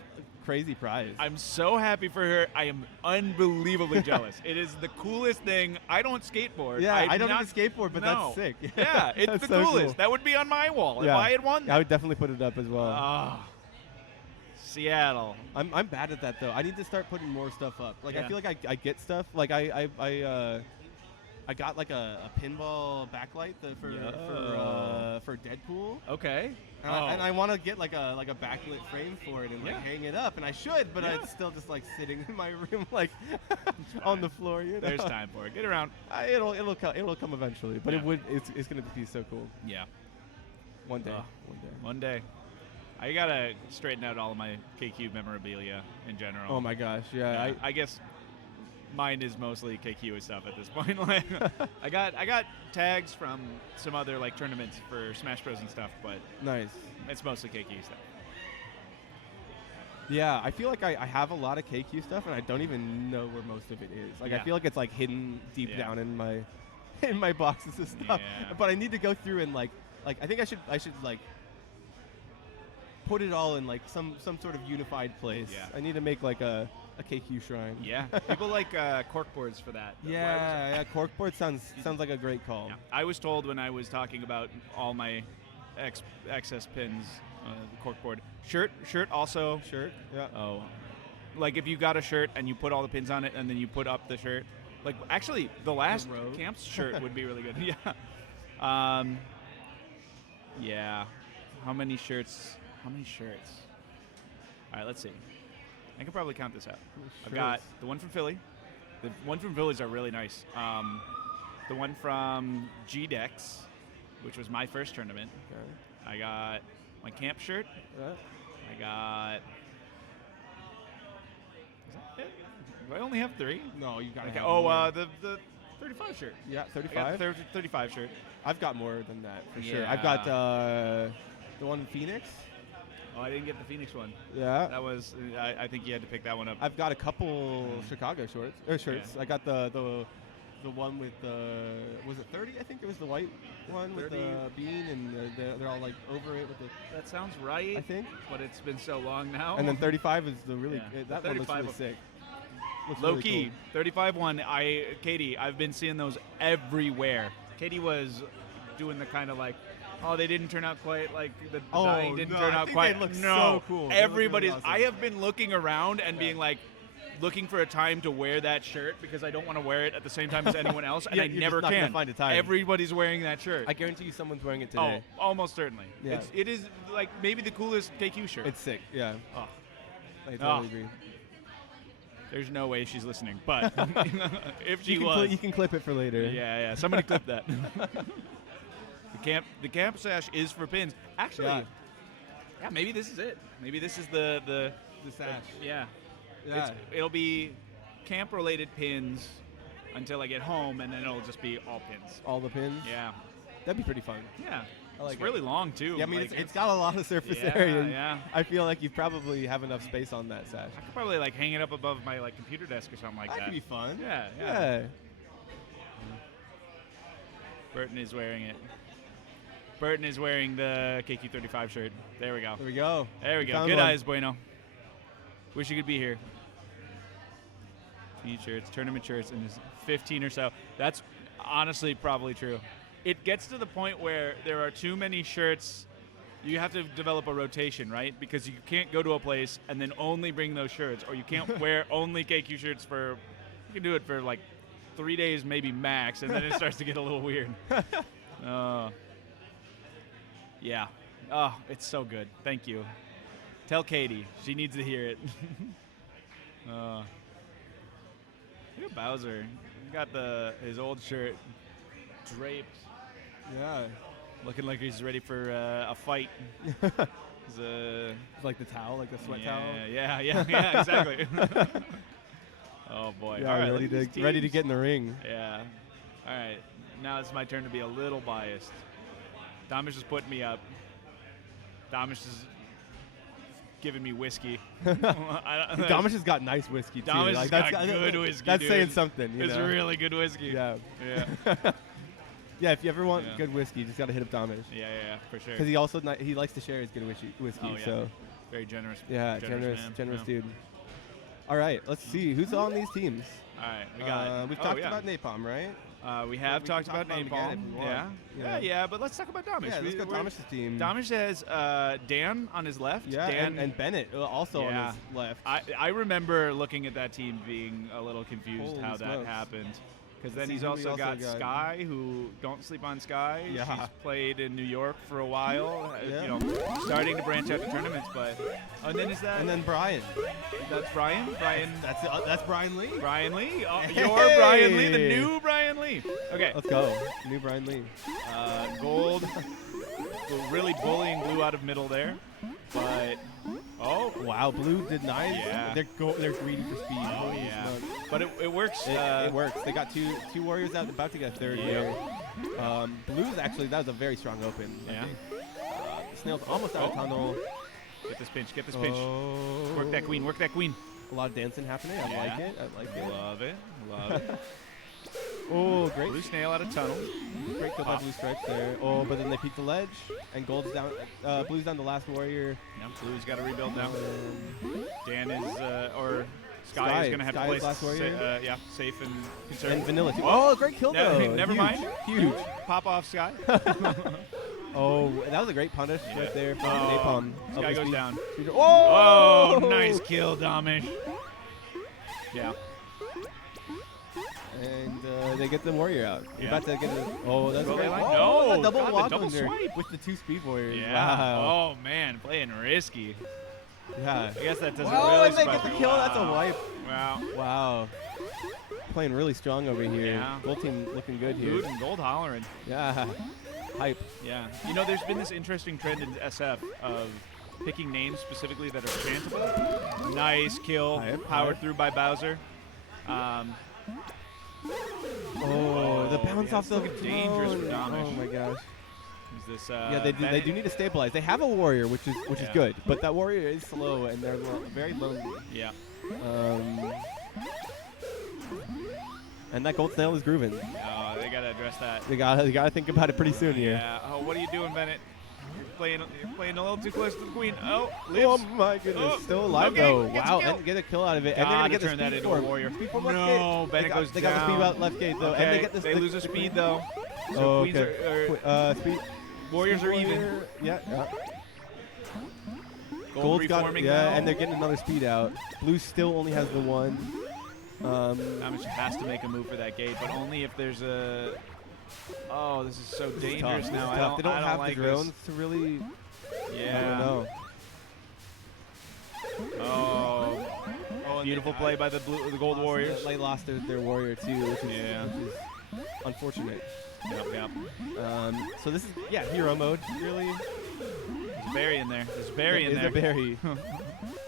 crazy prize. I'm so happy for her. I am unbelievably jealous. It is the coolest thing. I don't skateboard. Yeah, I'm I don't not, even skateboard, but no. that's sick. Yeah, it's That's the so coolest. cool. That would be on my wall Yeah. if I had won. I would definitely put it up as well. Seattle. I'm bad at that though. I need to start putting more stuff up. Like Yeah. I feel like I get stuff. Like I got like a pinball backlight for Deadpool. Okay. And I want to get like a backlit frame for it and like Yeah. hang it up, and I should, but Yeah. it's still just like sitting in my room like on the floor. You know? There's time for it. Get around. It'll come eventually, but Yeah. it's gonna be so cool Yeah. one day. One day. I gotta straighten out all of my KQ memorabilia in general. Oh my gosh, yeah. Yeah, I guess mine is mostly KQ stuff at this point. Like, I got tags from some other like tournaments for Smash Bros and stuff, but Nice. it's mostly KQ stuff. Yeah, I feel like I have a lot of KQ stuff, and I don't even know where most of it is. Like I Yeah. feel like it's like hidden deep Yeah. down in my boxes of stuff. Yeah. But I need to go through and like I think I should like put it all in like some sort of unified place. Yeah. I need to make like a KQ shrine. Yeah, people like corkboards for that. Yeah, corkboard sounds like a great call. Yeah. I was told when I was talking about all my excess pins, corkboard shirt also. Shirt. Yeah. Oh, like if you got a shirt and you put all the pins on it and then you put up the shirt. Like actually, the last robe? camp's shirt would be really good. Yeah. Yeah. How many shirts? All right, let's see. I can probably count this out. I've got the one from Philly. The one from Phillies are really nice. The one from G-Dex, which was my first tournament. Okay. I got my camp shirt. Yeah. I got. Is that it? Do I only have 3? No, you got. The 35 shirt. Yeah, I got 35. the 35 shirt. I've got more than that for sure. Yeah. I've got the one in Phoenix. Oh, I didn't get the Phoenix one. Yeah. That was. I think you had to pick that one up. I've got a couple Chicago shirts. Yeah. I got the one with the, was it 30? I think it was the white one with 30. the bean, and they're all like over it with the. That sounds right. I think. But it's been so long now. And then 35 is the really Yeah. that The one looks 35 really sick. Looks Low really key, cool. 35 one. Katie, I've been seeing those everywhere. Katie was doing the kind of like, oh, they didn't turn out quite like the design didn't no, turn I out think quite. they look no, so cool. They look really everybody's. awesome. I have been looking around and being like, looking for a time to wear that shirt because I don't want to wear it at the same time as anyone else, and Yeah, I you're never just not gonna can. find a time. Everybody's wearing that shirt. I guarantee you someone's wearing it today. Oh, almost certainly. Yeah. It is like maybe the coolest KQ shirt. It's sick. Yeah. Oh, I totally agree. there's no way she's listening, but if she You was, can clip it for later. yeah, somebody clip that. The camp sash is for pins. Actually, yeah, maybe this is it. Maybe this is the The sash. yeah. Yeah. It'll be camp-related pins until I get home, and then it'll just be all pins. All the pins. Yeah, That'd be pretty fun. yeah. I like It's really long too. Yeah, I mean, Like, it's got a lot of surface Yeah, area. and yeah. I feel like you probably have enough space on that sash. I could probably like hang it up above my like computer desk or something like that. That could be fun. Yeah. Yeah. Burton is wearing it. Burton is wearing the KQ35 shirt. There we go. There we go. There we go. Found Good one. eyes, Bueno. Wish you could be here. Shirts, tournament shirts, and there's 15 or so. That's honestly probably true. It gets to the point where there are too many shirts. You have to develop a rotation, right? Because you can't go to a place and then only bring those shirts, or you can't wear only KQ shirts for. You can do it for like 3 days, maybe max, and then it starts to get a little weird. Yeah. Oh, it's so good. Thank you. Tell Katie. She needs to hear it. Look at Bowser. He got his old shirt draped. Yeah. Looking like he's ready for a fight. It's like the towel, like the sweat towel. Yeah, exactly. Oh, boy. Yeah, all right, ready to get in the ring. Yeah. All right. Now it's my turn to be a little biased. Damish is putting me up. Damish is giving me whiskey. Damish has got nice whiskey, too. Damish has got good whiskey, That's dude. saying something, you It's know? really good whiskey. Yeah. Yeah. Yeah, if you ever want good whiskey, you just got to hit up Damish. Yeah, for sure. Because he also he likes to share his good whiskey, Oh, yeah. so Very generous. yeah, man. generous Yeah. dude. All right, let's see who's on these teams. All right, we got. We've talked about NaPalm, right? We have we talked can about talk about him again NaPalm. if we want. Yeah, but let's talk about Damish. Yeah, let's go Damish's team. Damish has Dan on his left. Yeah, Dan and Bennett also on his left. I remember looking at that team being a little confused Holy how that smokes. happened. Because then See he's who we also also got got. Sky, who don't sleep on Sky. Yeah. She's played in New York for a while. Yeah. You know, starting to branch out to tournaments. But and then is that? And then Brian. That's Brian. That's Brian Lee. Brian Lee. Oh, Hey! your Brian Lee, the new Brian Lee. Okay. Let's go. New Brian Lee. Gold. Really bullying Blue out of middle there. But Wow, Blue did nice. Yeah. They're greedy for speed. Oh, Holy yeah. smokes. But it works. It works. They got two warriors out, about to get a third here. Blue's actually, that was a very strong open. I Yeah. think. Snail's almost out of tunnel. Get this pinch. Get this pinch. Oh. Work that queen. Work that queen. A lot of dancing happening. I like it. I like it. Love it. Love it. Oh, great. Blue snail out of tunnel. Great kill by Blue Stripes there. Oh, but then they peek the ledge, and Gold's down. Blue's down the last warrior. Yeah, Blue's got to rebuild now. Dan is, or Sky Sky is going to have to is play last warrior. safe and conservative. And Vanilla too. Oh, great kill No, though. never Huge. mind. Huge. Pop off Sky. Oh, that was a great punish right there from NaPalm. Sky goes down. Oh! Oh, nice kill, Damish. Yeah. And they get the warrior out. We're Yeah. about to get the. Oh, that's Go great. line. Oh, No, the double God, the walk double under swipe. with the two speed warriors. Yeah. Wow. Oh, man, playing risky. Yeah. I guess that doesn't Oh, really and they get surprise the me. kill. Wow. That's a wipe. Wow. Wow. Playing really strong over here. Yeah. Gold team looking good here. Blue and gold hollering. Yeah. Hype. Yeah. You know, there's been this interesting trend in SF of picking names specifically that are chantable. Nice kill. Hype, Powered hype. through by Bowser. Oh, the bounce yeah, off the it's looking dangerous for throne. Damish. Oh my gosh. Is this, Yeah, they do Bennett? need to stabilize. They have a warrior, which is Yeah. good, but that warrior is slow and they're very lonely. Yeah. And that gold snail is grooving. Oh, they gotta address that. They gotta think about it pretty soon here. Yeah. Oh, what are you doing, Bennett? You're playing a little too close to the queen. Oh, lives. Oh my goodness, Oh, still alive okay, though. gets a Wow, kill. and get a kill out of it. And they're Gotta gonna get the turn that speed into form. a warrior. Speed form left No, gate. Bennett goes They got the speed down. out left gate though, Okay, and they get this. they lose their speed though. So Oh, queens okay. are Speed. warriors are even. warrior. Yeah. Gold Gold's got reforming yeah, now. and they're getting another speed out. Blue still only has the one. Damish has to make a move for that gate, but only if there's a. Oh, this is so This is dangerous tough. now. This is tough. They don't I have like the drones to really. Yeah. I don't know. Oh, beautiful play by the gold warriors. They lost their warrior too, which is unfortunate. Yep. So this is hero mode really. There's a berry in there. There's a berry in Is there. a berry. You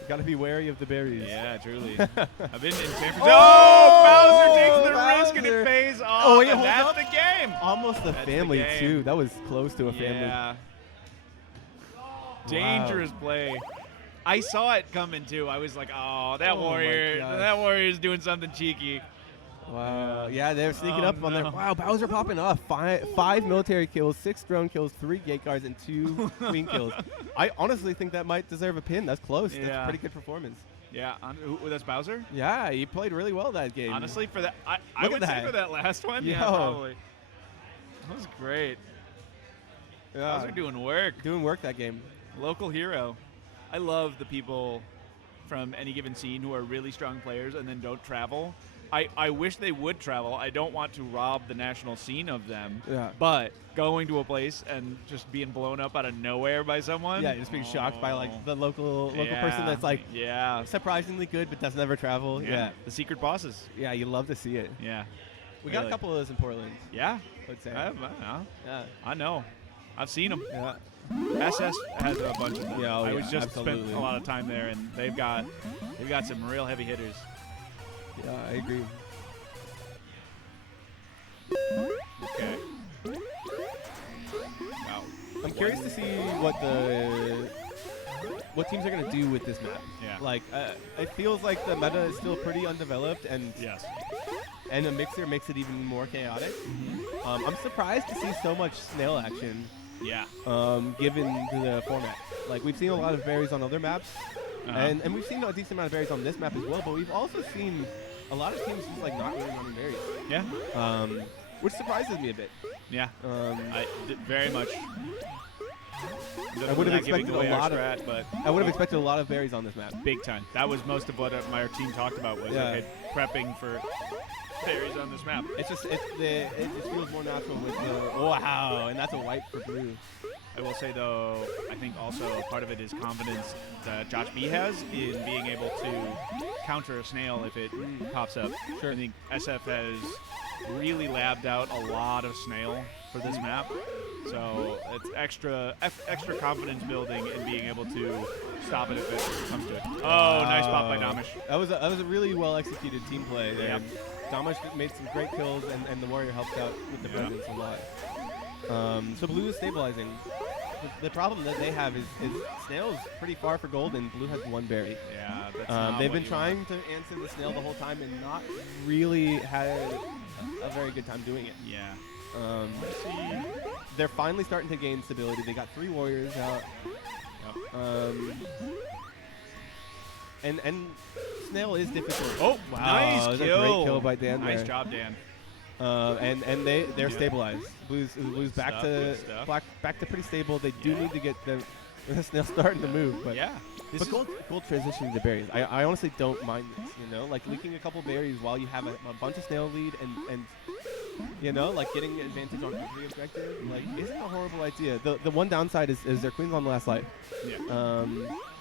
got to be wary of the berries. Yeah, truly. I've been in San Francisco. Oh, Bowser takes the risk and Bowser. it pays off. Oh, he and holds that's up. the game. Almost a That's the family game. too. That was close to a family. Yeah. Dangerous play. I saw it coming too. I was like, oh, that Oh my warrior, gosh. that warrior is doing something cheeky. Wow. Yeah, they're sneaking up on there. no. Wow, Bowser popping off. Five military kills, 6 drone kills, 3 gate guards, and 2 queen kills. I honestly think that might deserve a pin. That's close. That's a Yeah. pretty good performance. Yeah, that's Bowser? Yeah, he played really well that game. Honestly, for that, I Look would at say that. for that last one, yeah, Yo. probably. That was great. Yeah. Bowser doing work. Doing work that game. Local hero. I love the people from any given scene who are really strong players and then don't travel. I wish they would travel. I don't want to rob the national scene of them. Yeah. But going to a place and just being blown up out of nowhere by someone. Yeah, just being shocked by like the local Yeah. person that's like Yeah. surprisingly good but doesn't ever travel. Yeah. The secret bosses. Yeah, you love to see it. Yeah. We got a Really. couple of those in Portland, Yeah. let's say. I know. Yeah. I know. I've seen them. Yeah. SS has a bunch of them. Yeah, oh I was yeah, just spent absolutely. a lot of time there, and they've got some real heavy hitters. Yeah, I agree. Okay. Wow. I'm curious to see what teams are going to do with this map. Yeah. Like, it feels like the meta is still pretty undeveloped, and Yes. a mixer makes it even more chaotic. I'm surprised to see so much snail action, Yeah. given the format. Like, we've seen a lot of berries on other maps, and we've seen a decent amount of berries on this map as well, but we've also seen a lot of teams just, like, not really running berries. Yeah. Which surprises me a bit. Yeah. Very much. I would have expected a lot of. strat, but I would have expected a lot of berries on this map. big time. That was most of what my team talked about was Yeah. okay, prepping for berries on this map. It just feels more natural with the wow, and that's a wipe for blue. I will say though, I think also part of it is confidence that Josh B has in being able to counter a snail if it pops up. Sure. I think SF has really labbed out a lot of snail for this map, so it's extra confidence building in being able to stop it if it comes to it. Oh, nice pop by Damish. That was a really well executed team play there. Yep. Damish made some great kills, and the warrior helped out with the Yeah. presence a lot. So blue is stabilizing. The problem that they have is snail's pretty far for gold, and blue has 1 berry. Yeah, that's not They've what been you trying want. to answer the snail the whole time and not really had a very good time doing it. Yeah. They're finally starting to gain stability. They got 3 warriors out. And snail is difficult. Oh, wow, nice that was kill. a great kill by Dan Nice there. job, Dan. And they're stabilized. Blue's back Good stuff. back to pretty stable. They do Yeah. need to get the snail starting to move. But Yeah. but gold transitioning to berries. I honestly don't mind this. You know, like leaking a couple berries while you have a bunch of snail lead and you know, like getting an advantage on every objective, like isn't a horrible idea. The one downside is their queen's on the last life. Yeah.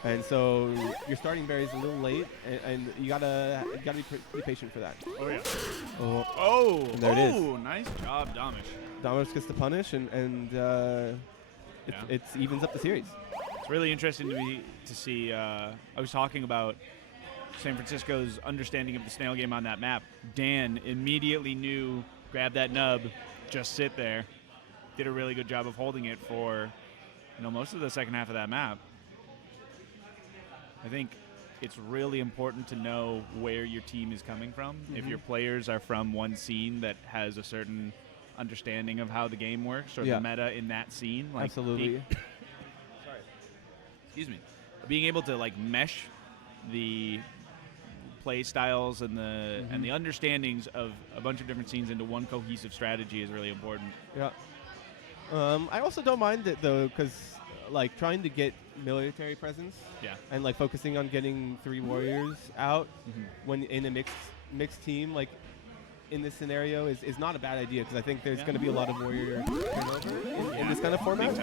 And so you're starting berries a little late, and you gotta be pretty patient for that. Oh yeah. Oh, Oh. And there it is. Oh, nice job, Damish. Damish gets the punish, and it evens up the series. It's really interesting to me to see. I was talking about San Francisco's understanding of the snail game on that map. Dan immediately knew, grab that nub, just sit there. Did a really good job of holding it for, most of the second half of that map. I think it's really important to know where your team is coming from. If your players are from one scene that has a certain understanding of how the game works or Yeah. the meta in that scene, like Absolutely. excuse me, being able to like mesh the play styles and the understandings of a bunch of different scenes into one cohesive strategy is really important. Yeah. I also don't mind it though, because like trying to get military presence. Yeah. And like focusing on getting 3 warriors out when in a mixed team, like in this scenario, is not a bad idea, because I think there's going to be a lot of warrior turnover in this kind of format. Big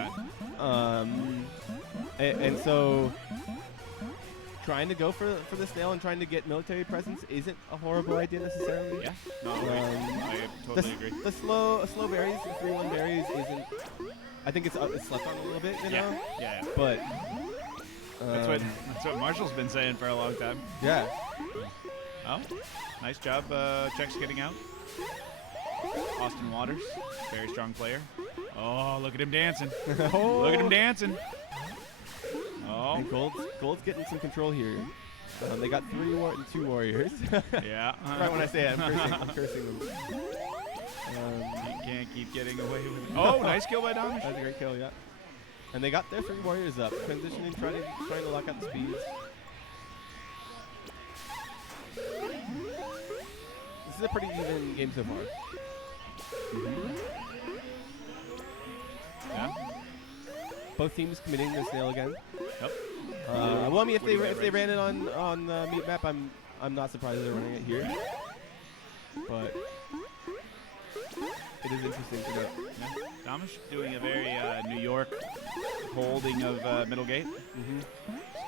time. And so trying to go for the snail and trying to get military presence isn't a horrible idea necessarily. Yeah. No, I totally agree. The slow berries, the 3-1 berries isn't. I think it's slept on a little bit, you know. Yeah. But That's what Marshall's been saying for a long time. yeah. Oh, nice job, Chex getting out. Austin Waters, very strong player. Oh, look at him dancing. Look at him dancing. Oh, And Gold's getting some control here. They got two warriors. Yeah. Right when I say it, I'm cursing them. You can't keep getting away with it. Oh, nice kill by Damish. That's a great kill, yeah. And they got their 3 warriors up, transitioning, trying to lock out the speeds. This is a pretty even game so far. Yeah. Both teams committing the snail again. Yep. Well, I mean, if they ran it on the meat map, I'm not surprised they're running it here. But it is interesting to note. Yeah. Damish doing a very New York holding of middle gate. Just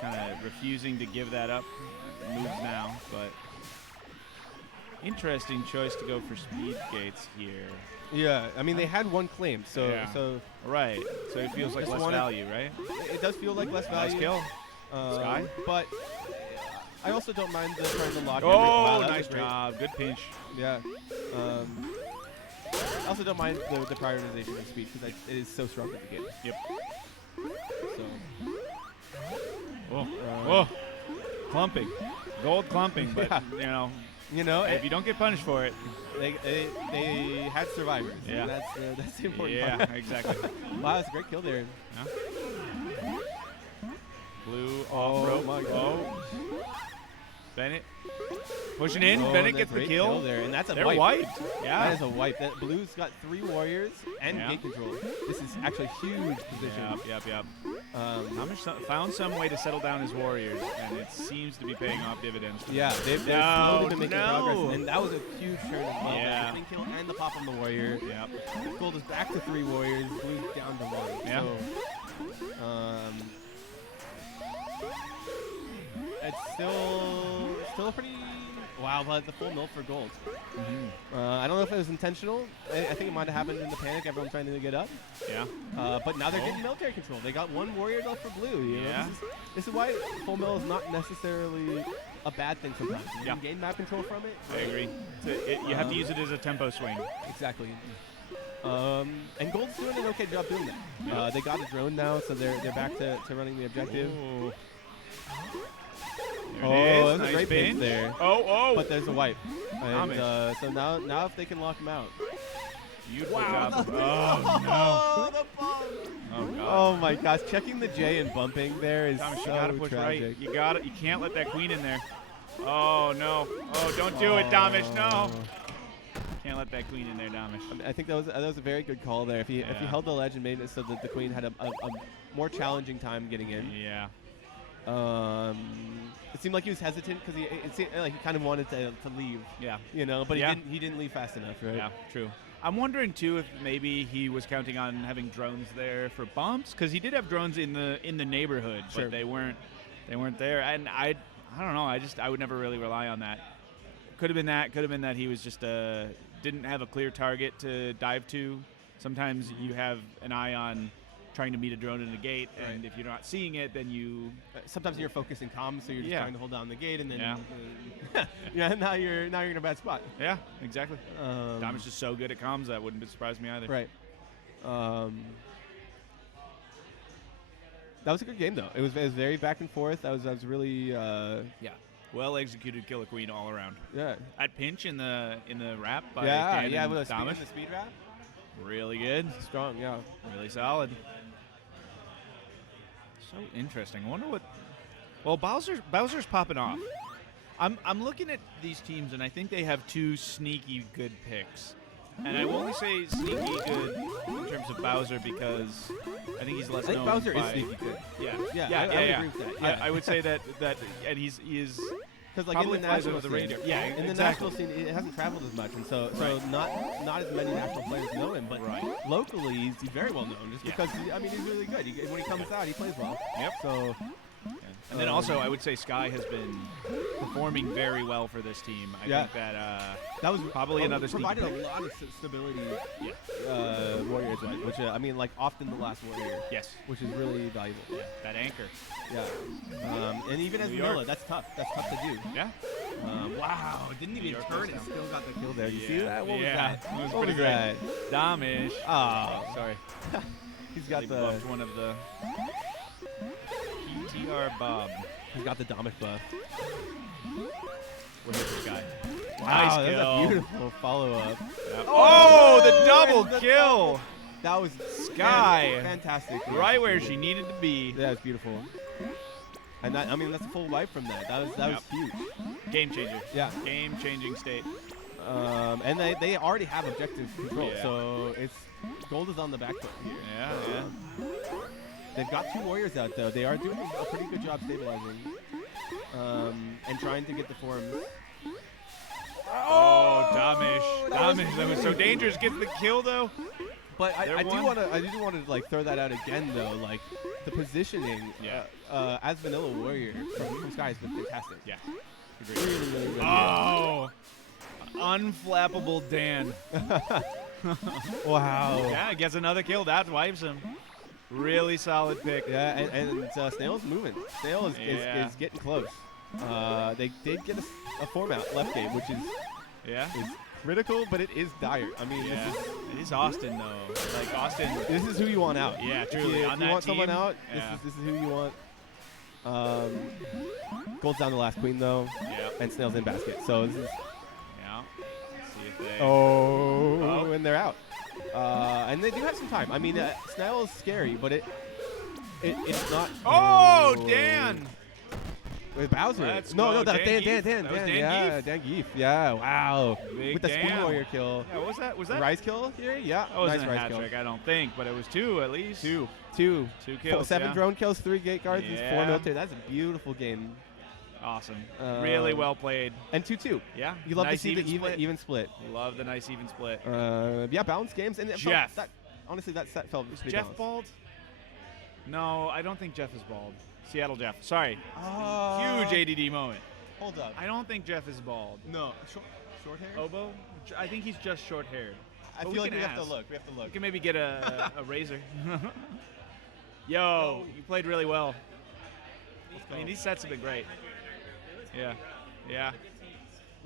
kind of refusing to give that up. Moves now, but interesting choice to go for speed gates here. Yeah, I mean, they had 1 claim, so right. So it feels like less value, right? It does feel like less value. Nice kill. Sky. But I also don't mind trying to lock. Oh, nice job. Good pinch. Yeah. I also don't mind the prioritization of speed because it is so strong in the game. Yep. So. Oh. Clumping. Gold clumping, but, yeah. if you don't get punished for it. They had survivors. Yeah. And that's the important part. Yeah, exactly. Wow, that's a great kill there. Yeah. Blue off rope. My God. Bennett pushing in. Bennett gets the kill. There, and that's a They're wipe. wiped. Yeah. That is a wipe. That Blue's got 3 warriors and gate control. This is actually a huge position. Yep. Damish found some way to settle down his warriors, and it seems to be paying off dividends. Yeah, they've slowly been making progress, and that was a huge turn as well. Yeah. The clean kill and the pop on the warrior. Yep. Gold is back to 3 warriors. Blue's down to 1. Yeah. So, it's still a pretty wow, but the full mill for gold. I don't know if it was intentional. I think it might have happened in the panic, everyone trying to get up. Yeah. But now they're getting military control. They got 1 warrior left for blue. You know? This is why full mill is not necessarily a bad thing sometimes. You can gain map control from it. I agree. You have to use it as a tempo swing. Exactly. And Gold's doing an okay job doing that. They got a drone now, so they're back to running the objective. Ooh. That's nice a great pinch there. Oh. But there's a wipe. And, so now if they can lock him out. Beautiful job. Oh, no. The bomb. Oh, God. Oh, my gosh. Checking the J and bumping there is Damish, so you gotta push tragic. right. You can't let that queen in there. Oh, no. Oh, don't do it, Damish. No. Can't let that queen in there, Damish. I think that was a very good call there. If he held the ledge and made it so that the queen had a more challenging time getting in. Yeah. It seemed like he was hesitant because it seemed like he kind of wanted to leave. Yeah. But he didn't leave fast enough, right? Yeah, true. I'm wondering too if maybe he was counting on having drones there for bumps because he did have drones in the neighborhood, but they weren't there. And I don't know. I would never really rely on that. Could have been that. Could have been that he was just didn't have a clear target to dive to. Sometimes you have an eye on trying to meet a drone in a gate, and if you're not seeing it, then you... sometimes you're focusing comms, so you're just trying to hold down the gate, and then... now you're in a bad spot. Yeah, exactly. Damish is so good at comms, that wouldn't surprise me either. Right. That was a good game, though. It was very back and forth. That was really... Well executed Killer Queen all around. Yeah. At pinch in the wrap by with Damish. the speed wrap. Really good. Strong, yeah. Really solid. So interesting. I wonder what... Well, Bowser's popping off. I'm looking at these teams, and I think they have 2 sneaky good picks. And I only say sneaky good in terms of Bowser because I think he's less known. I think Bowser is sneaky good. Yeah. I would agree with that. Yeah. I would say that and he is... Because like in the national scene, in the national scene, it hasn't traveled as much, and so not as many national players know him. But locally, he's very well known, just because he's really good. When he comes out, he plays well. Yep. So. And then also, I would say Sky has been performing very well for this team. I think that was probably another provided a lot of stability. Warriors, which often the last warrior. Yes, which is really valuable. Yeah, that anchor. Yeah, and even as Miller, that's tough. That's tough to do. Yeah. Wow, didn't even turn it. Still got the kill there. You see that? What was that? What was pretty that? Damish. Oh, sorry. He's got buffed one of the TR Bob. He's got the Damish buff. We're here for the guy. Wow, Nice that's kill. a beautiful follow-up. Yep. Oh, the double the kill. That was Sky. fantastic. Right where she needed to be. Yeah, it's beautiful. And that, I mean, that's a full wipe from that. That was huge. Game changer. Yeah. Game changing state. And they already have objective control, Yeah. so it's gold is on the back foot here. Yeah. They've got 2 warriors out though. They are doing a pretty good job stabilizing, and trying to get the forms. Oh, Damish. Damish. That was so dangerous. Gets the kill though. But They're I do one. want to like throw that out again though. Like the positioning, as vanilla warrior from Sky has been fantastic. Yeah. Really. Oh, unflappable Dan. Wow. Yeah, gets another kill. That wipes him. Really solid pick. Yeah, and Snail's moving. Snail is Yeah. getting close. They did get a form out left game, which is critical, but it is dire. I mean, Yeah. It is Austin though. Like Austin. this is who you want out. Yeah, If truly. you, On if you that want someone team, out, yeah. this is who you want. Gold's down the last queen though, Yeah. and Snail's in basket. So this is Yeah. Let's see if they. oh, and they're out. And they do have some time. I mean, Snail is scary, but it's not. Oh, Dan. With Bowser. Let's No, go. that Dan Dan, Geef. That was Dan yeah, Geef. Dan Geef. Yeah, wow. Big With the Dan. Spoon Warrior kill. Yeah, what was that? Was that? Rise kill here? Yeah, That wasn't nice a Rise hat kill. trick, I don't think, but it was 2 at least. 2 2 kills. 7 yeah. drone kills, 3 gate guards, and 4 Yeah. military. That's a beautiful game. Awesome. Really Um, well played. And 2-2. Yeah. You love nice to see the split. even split. Love the nice even split. Yeah, balanced games. And it Jeff. Felt, honestly, that set felt pretty Jeff balanced. bald? No, I don't think Jeff is bald. Seattle Jeff. Sorry. Oh. Huge ADD moment. Hold up. I don't think Jeff is bald. No, short hair? Oboe? I think he's just short haired. I But feel like can we have to ask. look. We have to We look. can maybe get a razor. Yo, you played really well. I mean, these sets have been great. Yeah. Yeah.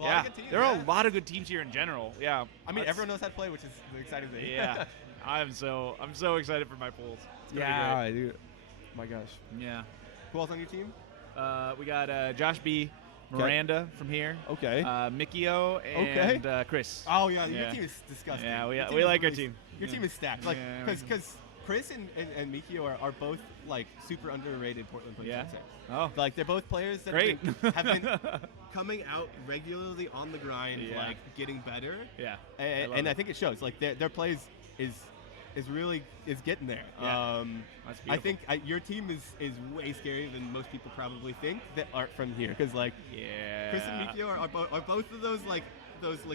Yeah. There are a lot of good teams here in general. Yeah. I mean, everyone knows how to play, which is the exciting thing. Yeah. I'm so excited for my pools. It's gonna Yeah, dude. My gosh. be great. Yeah. Who else on your team? We got Josh B, Miranda from here. Okay. Mikio and Chris. Oh yeah, your Yeah. team is disgusting. Yeah, Your we team like is our really- team. Your Yeah. team is stacked. Like, Yeah, because Chris and Mikio are both like super underrated Portland players. Yeah. I'd say. Oh. Like they're both players that Great. have been coming out regularly on the grind, Yeah. like getting better. Yeah. And I think it shows. Like their plays is really getting there. Yeah. That's I beautiful. think your team is way scarier than most people probably think that aren't from here. Because like Yeah. Chris and Mikio are both of those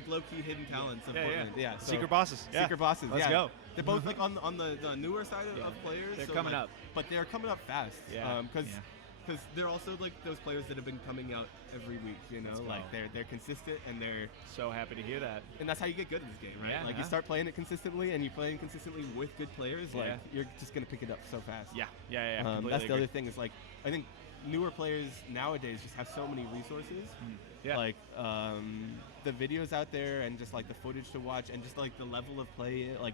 low key hidden talents of Yeah, Portland. yeah. So Secret bosses. Yeah. Secret bosses. Let's yeah. go. They're both like on the newer side of players. They're so, coming like, up. but they're coming up fast. Yeah. Because they're also like those players that have been coming out every week. You know, Let's go. like they're consistent and So happy to hear that. and that's how you get good at this game, right? Yeah, like yeah. you start playing it consistently and you're playing consistently with good players. Like Yeah. you're just gonna pick it up so fast. Yeah. Yeah. Completely That's the agree. other thing is like I think newer players nowadays just have so many resources. Yeah. Like the videos out there and just like the footage to watch and just like the level of play like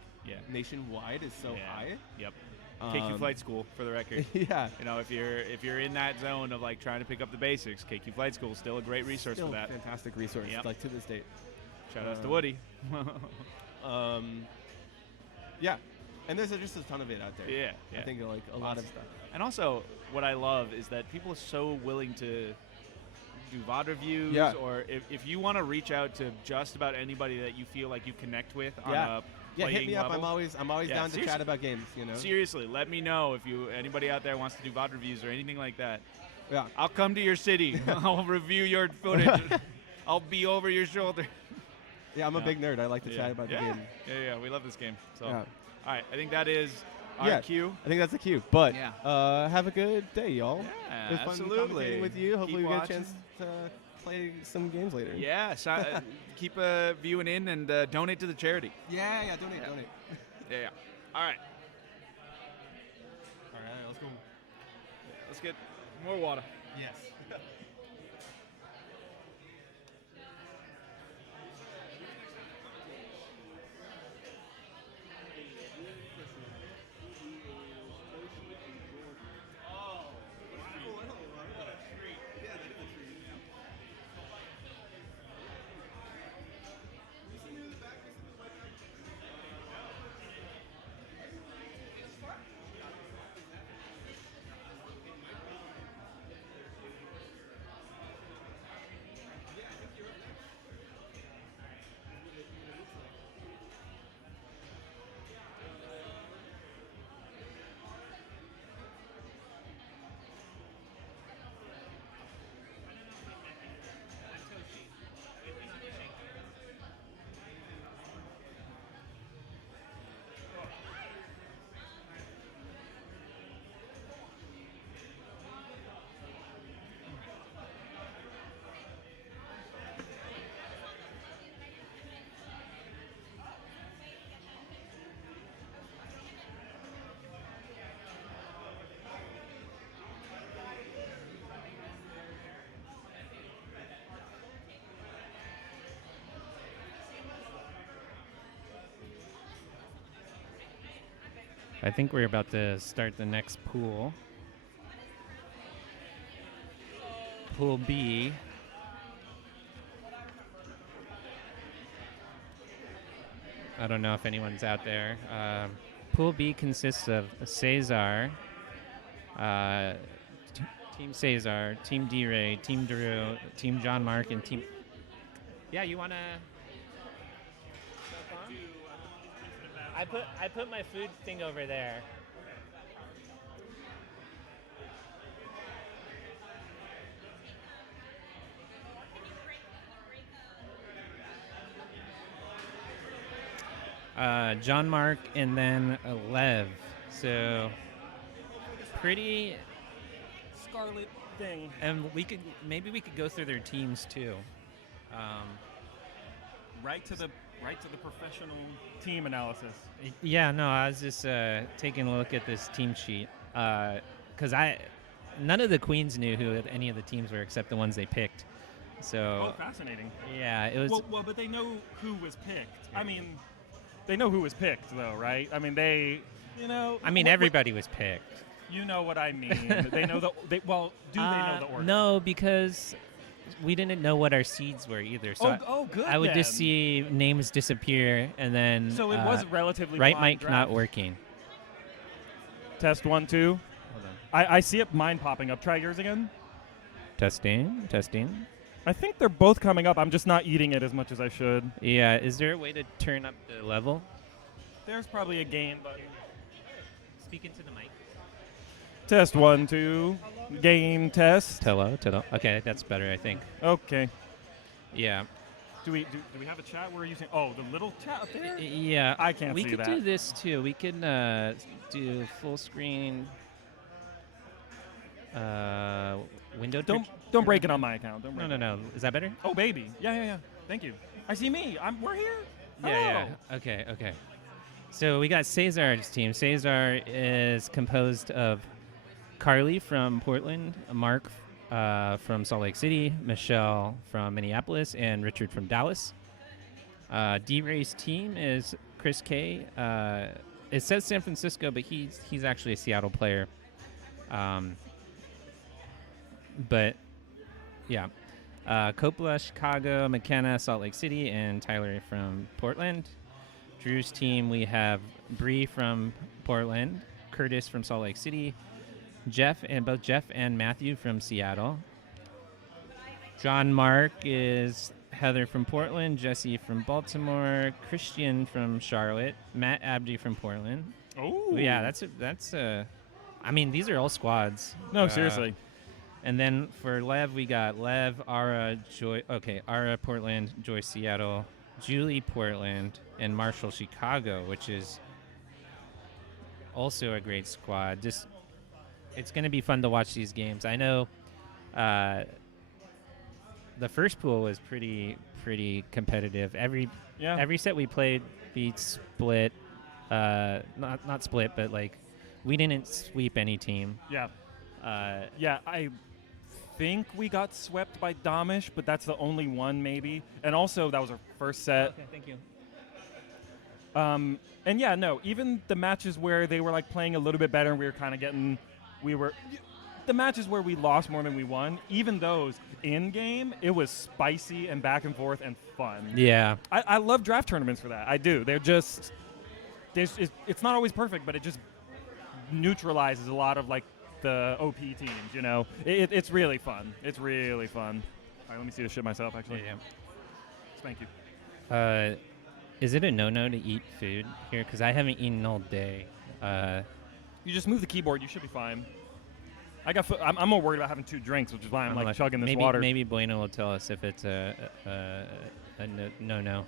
nationwide is so Yeah. high. Yep. KQ Flight School, for the record. Yeah. You know, if you're in that zone of like trying to pick up the basics, KQ Flight School is still a great resource Still for that. fantastic resource, Yep. like to this date. Shout outs to Woody. Yeah, and there's just a ton of it out there. Yeah. I think like a lot of stuff. And also, what I love is that people are so willing to do VOD reviews, Yeah. or if you want to reach out to just about anybody that you feel like you connect with on Yeah. a Yeah, playing hit me up. level. I'm always Yeah, down to seriously. chat about games. You know. Seriously, let me know if anybody out there wants to do VOD reviews or anything like that. Yeah. I'll come to your city. I'll review your footage. I'll be over your shoulder. Yeah, I'm a big nerd. I like to chat about the game. Yeah, we love this game. So, Yeah. all right, I think that is our Yeah. cue. I think that's a cue. But Yeah. have a good day, y'all. Yeah, It was fun absolutely. commentating with you. Hopefully Keep we get a watching. chance to play some games later. Yeah, keep viewing in and donate to the charity. Yeah, donate. Yeah. All right, All right, let's go. let's get more water. Yes. I think we're about to start the next pool. Pool B. I don't know if anyone's out there. Pool B consists of Cesar, Team Cesar, Team D-Ray, Team Drew, Team John Mark, and Team... Yeah, you want to... I put my food thing over there. John Mark and then Lev. So pretty Scarlet thing. And maybe we could go through their teams too. Right to the professional team analysis. Yeah, no, I was just taking a look at this team sheet because none of the queens knew who any of the teams were except the ones they picked. So fascinating. Yeah, it was. Well, but they know who was picked. I mean, they know who was picked though, right? I mean, they, you know. I mean, everybody was picked. You know what I mean? They know do they know the order? No, because we didn't know what our seeds were either. So good. I would just see names disappear, and then so it was relatively right blind mic draft. not working. Test 1 2. Hold on. I see it. Mine popping up. Try yours again. Testing. I think they're both coming up. I'm just not eating it as much as I should. Yeah. Is there a way to turn up the level? There's probably a gain button. Speak into the mic. Test 1 2. Gain test. Hello. Okay, that's better, I think. Okay. Yeah. Do we have a chat? Where are you saying? Oh, the little chat up there? Yeah. I can't we see could that. do this too. We could do full screen. Window. Don't break it on my account. Don't break No. Is that better? Oh, baby. Yeah. Thank you. I see me. We're here. Yeah. Okay. So we got Cesar's team. Cesar is composed of Carly from Portland, Mark from Salt Lake City, Michelle from Minneapolis, and Richard from Dallas. D-Ray's team is Chris K. It says San Francisco, but he's actually a Seattle player. But yeah, Coppola, Chicago, McKenna, Salt Lake City, and Tyler from Portland. Drew's team, we have Bree from Portland, Curtis from Salt Lake City, both Jeff and Matthew from Seattle. John Mark is Heather from Portland, Jesse from Baltimore, Christian from Charlotte, Matt Abdi from Portland. Oh, yeah, I mean, these are all squads. No, seriously. And then for Lev, we got Lev, Ara, Ara Portland, Joy Seattle, Julie Portland, and Marshall Chicago, which is also a great squad. It's going to be fun to watch these games. I know the first pool was pretty competitive. Every set we played beat split. Not split, but like we didn't sweep any team. Yeah. I think we got swept by Damish, but that's the only one maybe. And also that was our first set. Okay, thank you. And yeah, no, even the matches where they were like playing a little bit better and we were kind of getting, the matches where we lost more than we won, even those in game, it was spicy and back and forth and fun. Yeah. I love draft tournaments for that. I do. They're just, it's not always perfect, but it just neutralizes a lot of like the OP teams, you know. It's really fun. It's really fun. All right, let me see this shit myself, actually. Yeah. Thank you. Is it a no-no to eat food here? Because I haven't eaten all day. You just move the keyboard. You should be fine. I'm more worried about having 2 drinks, which is why I'm like chugging this water. Maybe Bueno will tell us if it's a no-no.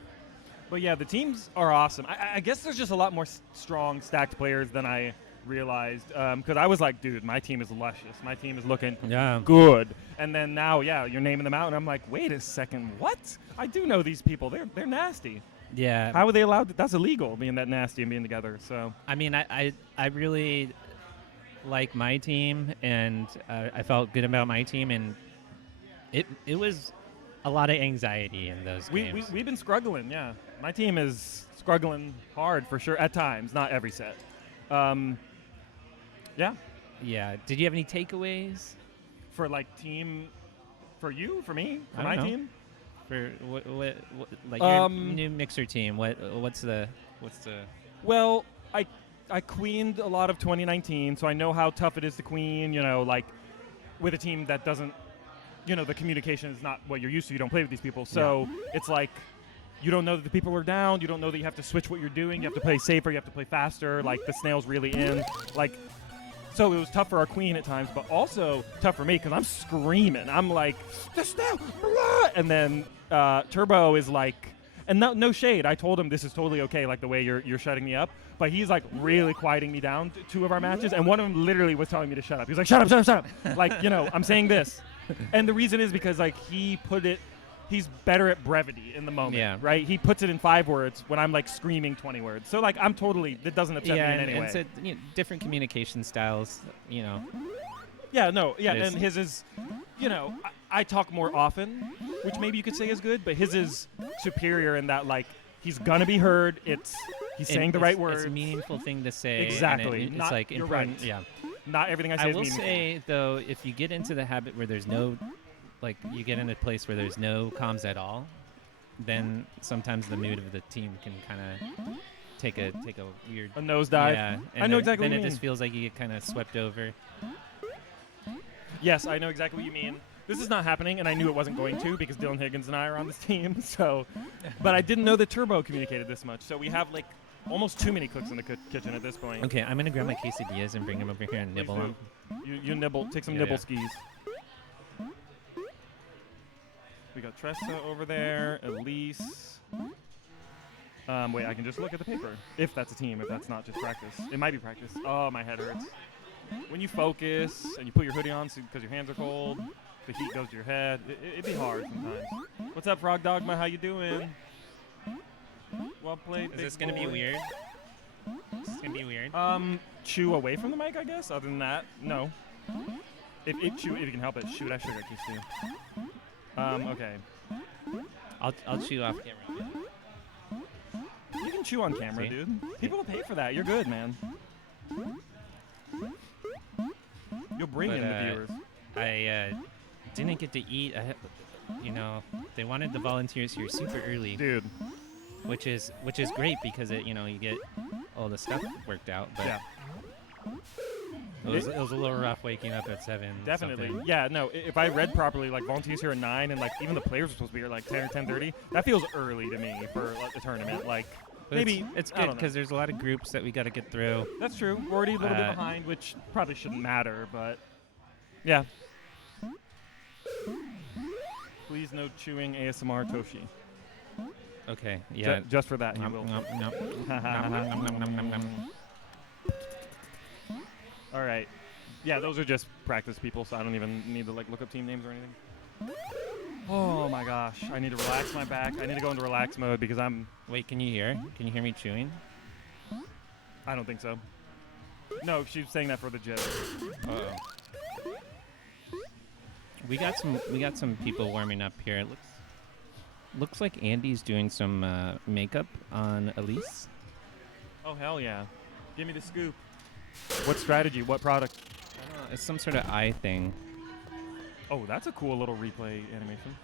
But yeah, the teams are awesome. I guess there's just a lot more strong, stacked players than I realized. Because I was like, dude, my team is luscious. My team is looking good. And then now, you're naming them out, and I'm like, wait a second, what? I do know these people. They're nasty. Yeah. How are they allowed? That's illegal, being that nasty and being together. So. I mean, I really like my team, and I felt good about my team, and it was a lot of anxiety in those games. We've been struggling, yeah. My team is struggling hard for sure at times, not every set. Yeah. Yeah. Did you have any takeaways? For like team, for you, for me, for I my don't know. team? For what like your new mixer team? What's the Well, I queened a lot of 2019, so I know how tough it is to queen, like with a team that doesn't, the communication is not what you're used to. You don't play with these people. So it's like you don't know that the people are down. You don't know that you have to switch what you're doing. You have to play safer. You have to play faster. Like the snail's really in. So it was tough for our queen at times, but also tough for me because I'm screaming. I'm like, the snail, blah! And then Turbo is like, and no shade. I told him this is totally okay, like the way you're shutting me up. But he's like really quieting me down 2 of our matches, and one of them literally was telling me to shut up. He was like, shut up. Like, I'm saying this. And the reason is because like he's better at brevity in the moment, right? He puts it in 5 words when I'm like screaming 20 words. So like that doesn't upset me in any way. And so, different communication styles, Yeah, and his is, I talk more often, which maybe you could say is good, but his is superior in that like he's gonna be heard. He's saying the right words. It's a meaningful thing to say. Exactly. And it's like important. Right. Yeah. Not everything I say is meaningful. I will say though, if you get into the habit where there's no, like you get in a place where there's no comms at all, then sometimes the mood of the team can kind of take a weird nosedive. Yeah. I know exactly what you mean. Then it mean. just feels like you get kind of swept over. Yes, I know exactly what you mean. This is not happening, and I knew it wasn't going to because Dylan Higgins and I are on this team. So, but I didn't know that Turbo communicated this much. So we have like almost too many cooks in the kitchen at this point. Okay, I'm gonna grab my quesadillas and bring them over here and nibble them. You nibble. Take some nibble skis. We got Tressa over there. Elise. Wait, I can just look at the paper. If that's a team, if that's not just practice. It might be practice. Oh, my head hurts. When you focus and you put your hoodie on because your hands are cold, the heat goes to your head. It'd be hard sometimes. What's up, Frog Dogma? How you doing? Well played. Is this gonna be weird? Is this gonna be weird? Chew away from the mic, I guess. Other than that, no. If you can help it, shoot. I should have kissed you. Okay. I'll chew off camera. You can chew on camera, dude. People will pay for that. You're good, man. You'll bring in the viewers. I didn't get to eat. They wanted the volunteers here super early, dude. Which is great because you get all the stuff worked out. But it was a little rough waking up at 7. Definitely. Something. Yeah. No. If I read properly, like volunteers here at 9, and like even the players are supposed to be here like 10 or 10:30. That feels early to me for like, the tournament. Like. But maybe it's good because there's a lot of groups that we got to get through. That's true. We're already a little bit behind, which probably shouldn't matter, but yeah. Please no chewing ASMR Toshi. Okay. Yeah. Just for that, he will. All right. Yeah, those are just practice people, so I don't even need to like look up team names or anything. Oh my gosh, I need to relax my back. I need to go into relax mode because I'm... Wait, can you hear me chewing? I don't think so. No, she's saying that for the joke. Uh-oh. We got some people warming up here. It looks like Andy's doing some makeup on Elise. Oh, hell yeah. Give me the scoop. What strategy? What product? I don't know. It's some sort of eye thing. Oh, that's a cool little replay animation.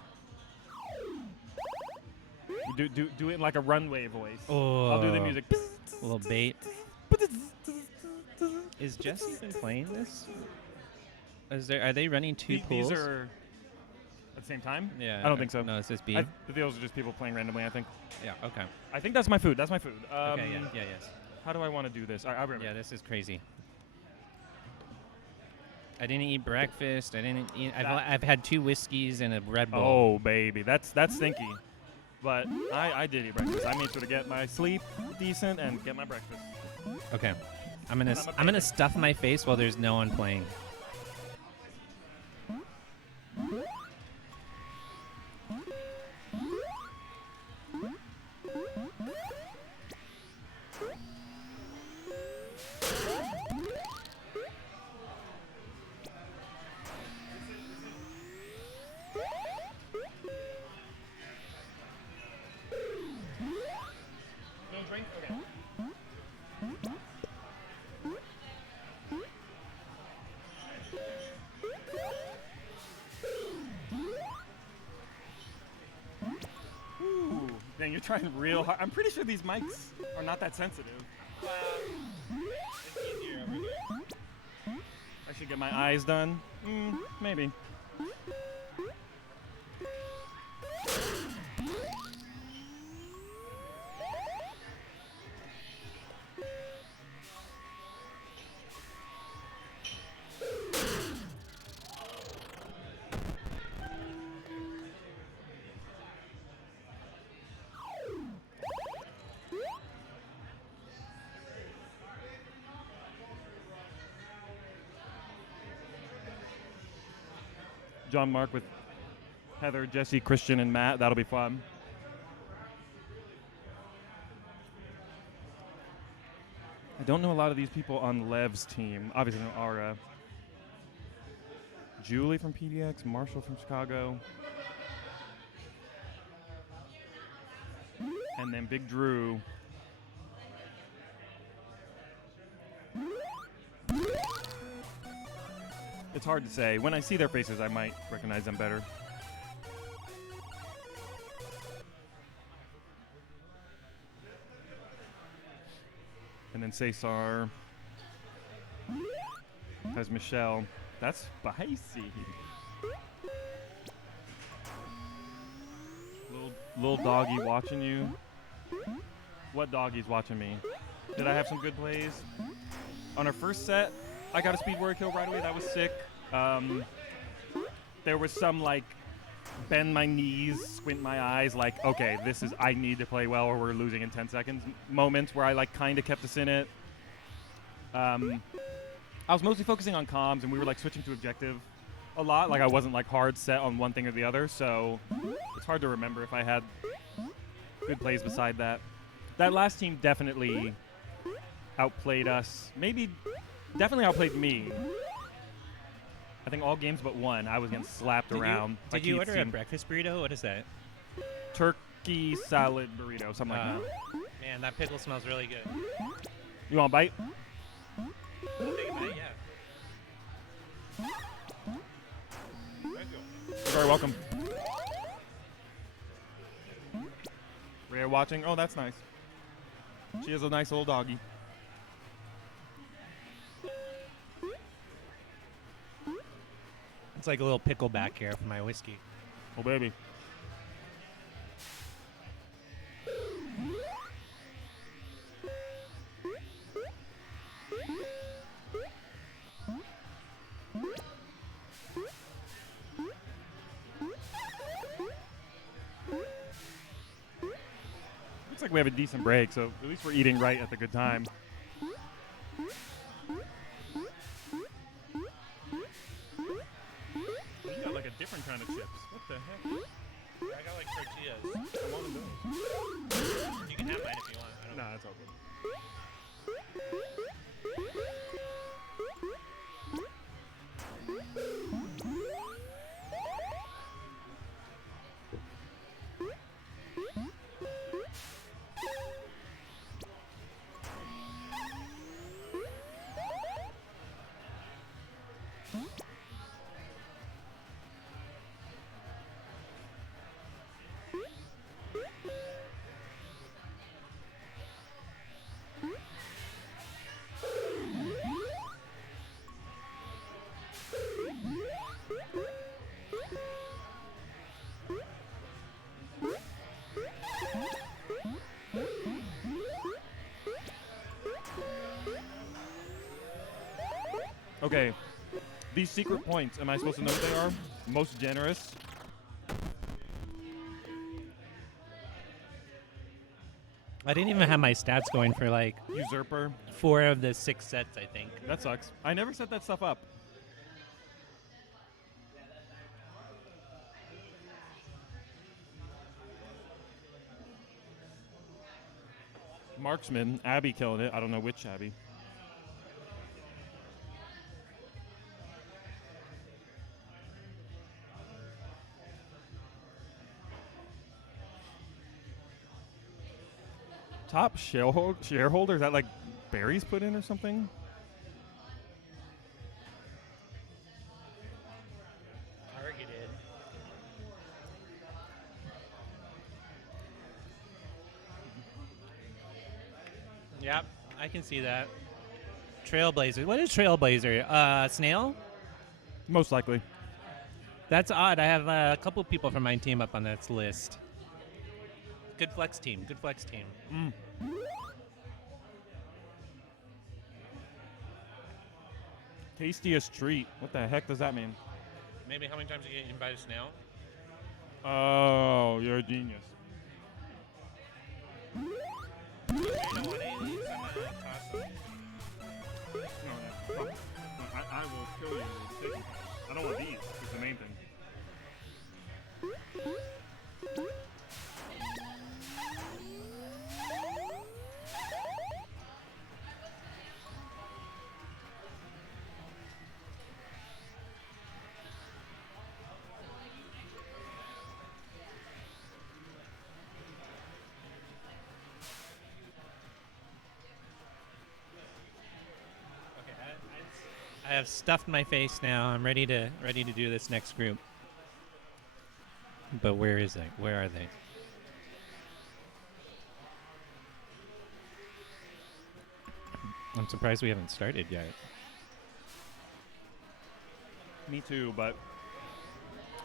Do it in like a runway voice. Oh, I'll do the music. A little bait. Is Jesse been playing this? Are they running two pools? These are at the same time? Yeah. I don't think so. No, it's just B. Those are just people playing randomly, I think. Yeah, okay. I think that's my food. Okay, yes. How do I want to do this? I remember. Yeah, this is crazy. I didn't eat breakfast. I've had 2 whiskeys and a Red Bull. Oh, baby. That's stinky. But I did eat breakfast. I made sure to get my sleep decent and get my breakfast. Okay. I'm gonna stuff my face while there's no one playing. You're trying real hard. I'm pretty sure these mics are not that sensitive. It's easier over here. I should get my eyes done. Maybe. John Mark with Heather, Jesse, Christian, and Matt. That'll be fun. I don't know a lot of these people on Lev's team. Obviously, I know Ara. Julie from PDX, Marshall from Chicago. And then Big Drew. It's hard to say. When I see their faces, I might recognize them better. And then Cesar has Michelle. That's spicy. Little doggy watching you. What doggy's watching me? Did I have some good plays? On our first set, I got a speed warrior kill right away. That was sick. There was some like bend my knees, squint my eyes, like, okay, this is, I need to play well or we're losing in 10 seconds moments where I like kind of kept us in it. I was mostly focusing on comms and we were like switching to objective a lot. Like I wasn't like hard set on one thing or the other. So it's hard to remember if I had good plays beside that. That last team definitely outplayed us. Definitely outplayed me. I think all games but one, I was getting slapped around. Did you order a breakfast burrito? What is that? Turkey salad burrito, something like that. Man, that pickle smells really good. You want a bite? I'll take a bite, yeah. You're very welcome. Rhea watching. Oh, that's nice. She has a nice little doggy. It's like a little pickleback here for my whiskey. Oh, baby. Looks like we have a decent break, so at least we're eating right at the good time. Different kind of chips. What the heck? I got like tortillas. I want those. You can have mine if you want. I don't Nah, that's all good. Okay, these secret points, am I supposed to know what they are? Most generous. I didn't even have my stats going for like Usurper. 4 of the 6 sets, I think. That sucks. I never set that stuff up. Marksman, Abby killing it. I don't know which Abby. Top shareholder? Is that like Barry's put in or something? Targeted. Yep, I can see that. Trailblazer. What is Trailblazer? Snail? Most likely. That's odd. I have a couple people from my team up on that list. Good flex team. Tastiest treat. What the heck does that mean? Maybe how many times you get eaten by a snail? Oh, you're a genius. You don't want any of these, I'm gonna toss them. No. I will kill you with sticky. I don't want these. It's the main thing. I have stuffed my face now. I'm ready to do this next group. But where is it? Where are they? I'm surprised we haven't started yet. Me too, but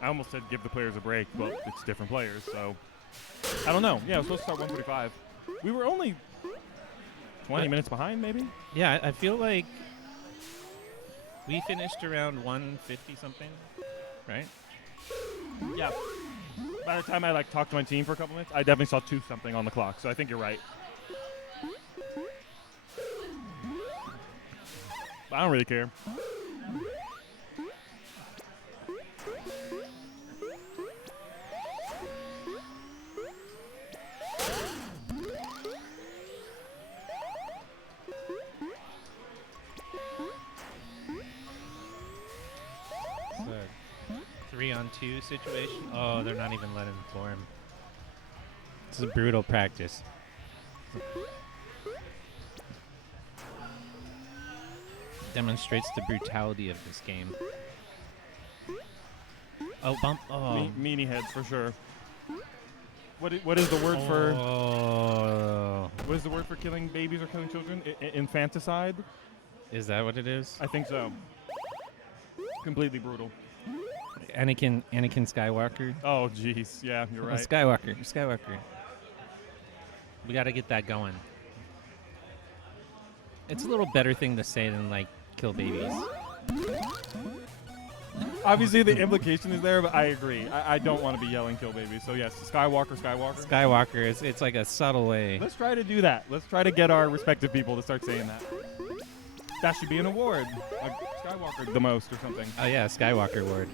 I almost said give the players a break, but it's different players, so I don't know. Yeah, we're supposed to start 1:45. We were only 20 minutes behind, maybe? Yeah, I feel like we finished around 150 something, right? Yeah. By the time I talked to my team for a couple minutes, I definitely saw 2 something on the clock, so I think you're right. But I don't really care. It's a 3-on-2 situation. Oh, they're not even letting him form. It's a brutal practice. Demonstrates the brutality of this game. Oh, bump. Oh. Meanie heads for sure. What is the word for? What is the word for killing babies or killing children? Infanticide? Is that what it is? I think so. Completely brutal. Anakin Skywalker. Oh, jeez. Yeah, you're right. Skywalker. We got to get that going. It's a little better thing to say than kill babies. Obviously, the implication is there, but I agree. I don't want to be yelling kill babies. So yes, Skywalker. Skywalker. It's like a subtle way. Let's try to do that. Let's try to get our respective people to start saying that. That should be an award. Like Skywalker the most or something. Oh yeah, Skywalker award.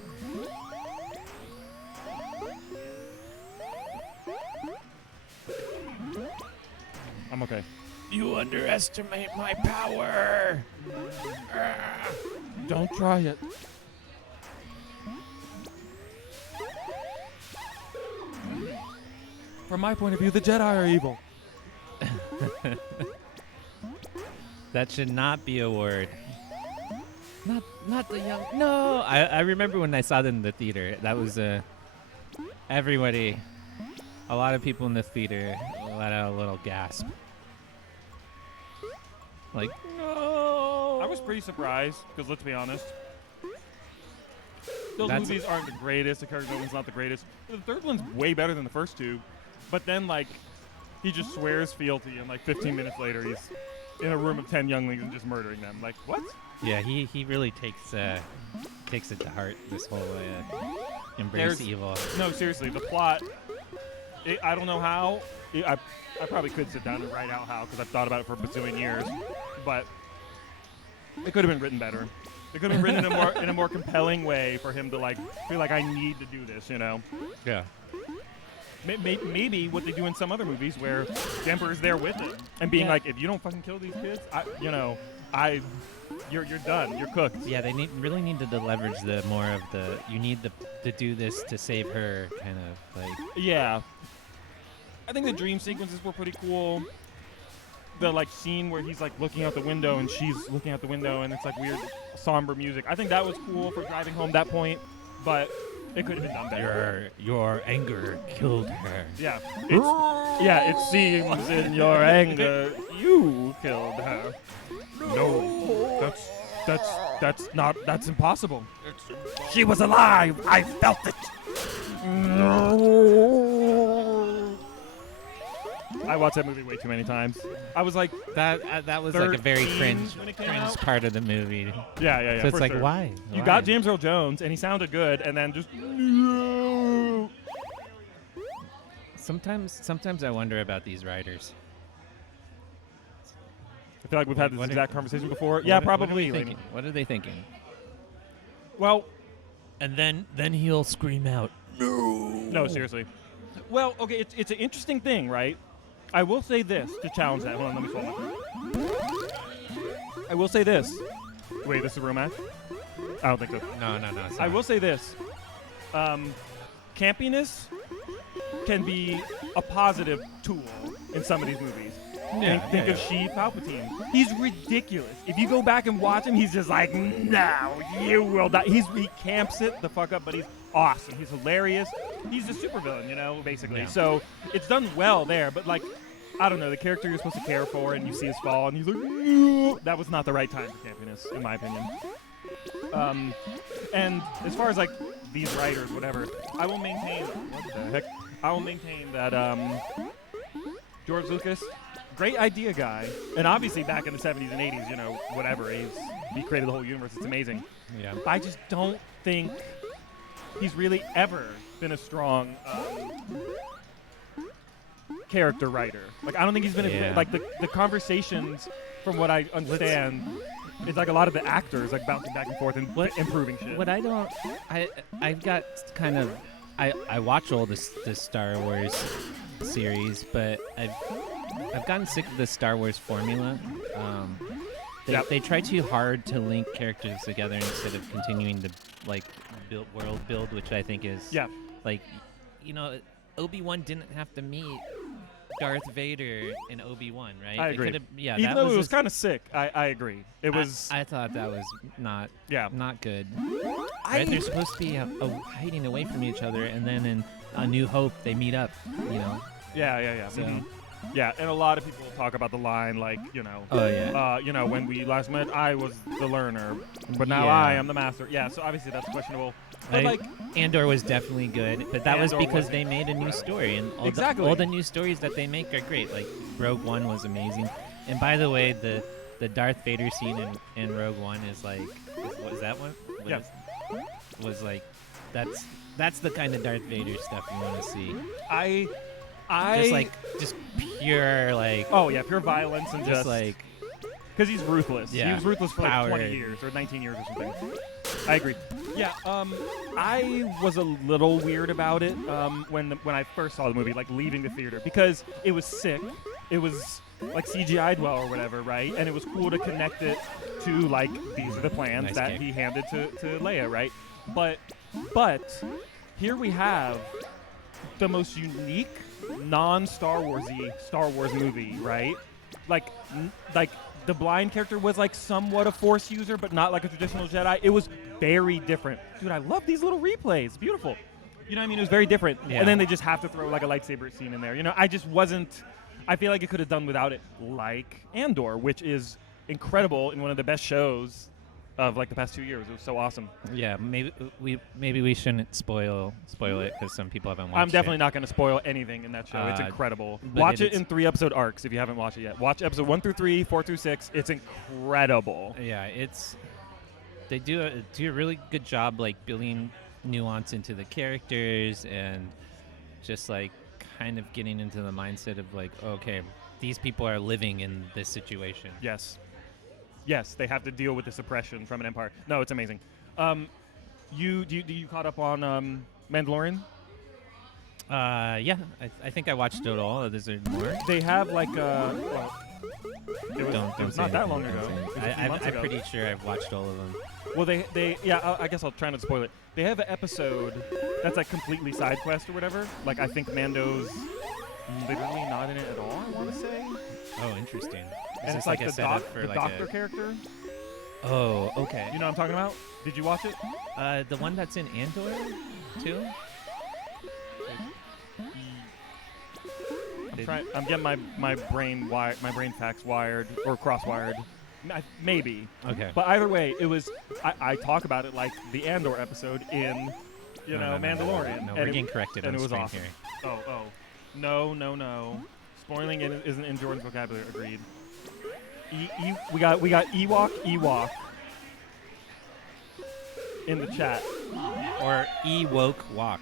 I'm okay. You underestimate my power. Don't try it. From my point of view, the Jedi are evil. That should not be a word. Not the young. No, I remember when I saw that in the theater. That was everybody. A lot of people in the theater let out a little gasp. Like, no. I was pretty surprised because let's be honest, those movies aren't the greatest. The character development's not the greatest. The third one's way better than the first 2, but then he just swears fealty, and 15 minutes later he's in a room of 10 younglings and just murdering them. Like, what? Yeah, he really takes it to heart. This whole embrace evil. No, seriously, the plot. I don't know how. I probably could sit down and write out how because I've thought about it for a bazillion years, but it could have been written better. It could have been written in a more compelling way for him to feel like I need to do this, you know? Yeah. Maybe what they do in some other movies where the Emperor's there with him and being like, if you don't fucking kill these kids, you're done. You're cooked. Yeah, they really need to leverage you need to do this to save her kind of Yeah. I think the dream sequences were pretty cool. The scene where he's looking out the window and she's looking out the window and it's weird somber music. I think that was cool for driving home that point, but It could have been done better. Your anger killed her. Yeah. It seems in your anger you killed her. No, that's impossible. She was alive. I felt it. I watched that movie way too many times. I was like, that was like a very 13 cringe when it came cringe out. part of the movie. Yeah. So it's for like, sure. why? You Why? got James Earl Jones, and he sounded good, and then just. Sometimes I wonder about these writers. I feel like we've had this What exact are- conversation before. What Yeah, are- probably. What are they thinking? Well, And then he'll scream out, no, seriously. Well, okay, it's an interesting thing, right? I will say this to challenge that. Hold on, let me swallow my food. I will say this. Wait, this is a real match? I don't think so. No. It's I not. will say this. Campiness can be a positive tool in some of these movies. Think of Sheev Palpatine. He's ridiculous. If you go back and watch him, he's just like, no, you will die. He camps it the fuck up, but he's awesome. He's hilarious. He's a supervillain, basically. Yeah. So it's done well there, but like, I don't know, the character you're supposed to care for, and you see his fall, and he's like, no. That was not the right time for campiness, in my opinion. And as far as like these writers, whatever, I will maintain. What the heck? I will maintain that George Lucas, great idea guy, and obviously back in the 70s and 80s, whatever, he created the whole universe. It's amazing. Yeah. But I just don't think he's really ever been a strong character writer. Like, I don't think he's been like the conversations, from what I understand, it's like a lot of the actors like bouncing back and forth and improving shit. What I've got kind of, I watch all the Star Wars series, but I've gotten sick of the Star Wars formula. They try too hard to link characters together instead of continuing to like build world build, which I think is like, Obi-Wan didn't have to meet Darth Vader in Obi-Wan, right? I agree. Yeah, even that though it was just- kind of sick, I agree. It was. I thought that was not good. I- Right? They're supposed to be hiding away from each other, and then in A New Hope they meet up. Yeah. So- Mhm. Yeah, and a lot of people talk about the line like, Oh, yeah. when we last met, I was the learner, but now Yeah. I am the master. Yeah, so obviously that's questionable. But like, Andor was definitely good, but that was Andor because was they made a new story, and all the new stories that they make are great. Like Rogue One was amazing, and by the way, the Darth Vader scene in Rogue One is like, was that one? Yeah. Was like, that's the kind of Darth Vader stuff you want to see. Just pure like. Oh yeah, pure violence and just like. Because he's ruthless. Yeah. He was ruthless for like Power. 20 years or 19 years or something. I agree. Yeah, I was a little weird about it when I first saw the movie, like leaving the theater, because it was sick. It was like CGI'd well or whatever, right? And it was cool to connect it to like these are the plans that he handed to Leia, right? But here we have the most unique non-Star Wars movie, right? Like the blind character was like somewhat a Force user, but not like a traditional Jedi. It was very different. Dude, I love these little replays. Beautiful. You know what I mean? It was very different. Yeah. And then they just have to throw like a lightsaber scene in there. I just wasn't. I feel like it could have done without it, like Andor, which is incredible and one of the best shows of like the past 2 years. It was so awesome. Yeah, maybe we shouldn't spoil it because some people haven't watched it. I'm definitely not going to spoil anything in that show. It's incredible. but Watch it it's- in 3-episode arcs if you haven't watched it yet. Watch episode 1 through 3, 4 through 6. It's incredible. Yeah, they do a really good job like building nuance into the characters and just like kind of getting into the mindset of like, okay, these people are living in this situation. Yes, they have to deal with the suppression from an empire. No, it's amazing. You caught up on Mandalorian? Yeah, I think I watched it all. Is there more? They have like it was say not that anything, long don't ago. say anything. It was a few months I'm ago. pretty sure I've watched all of them. Well, I guess I'll try not to spoil it. They have an episode that's like completely side quest or whatever. Like I think Mando's literally not in it at all, I want to say. Oh, interesting. And Is it's this like a the setup for the like doctor character. Oh, okay. You know what I'm talking about? Did you watch it? The one that's in Andor? 2? I'm getting my brain facts wired or cross-wired. Maybe. Okay. But either way, it was. I talk about it like the Andor episode in, Mandalorian. No, we're getting corrected and on it was screen awesome. here. Oh. No. Spoiling isn't in Jordan's vocabulary. Agreed. We got Ewok in the chat. Or Ewoke Walk.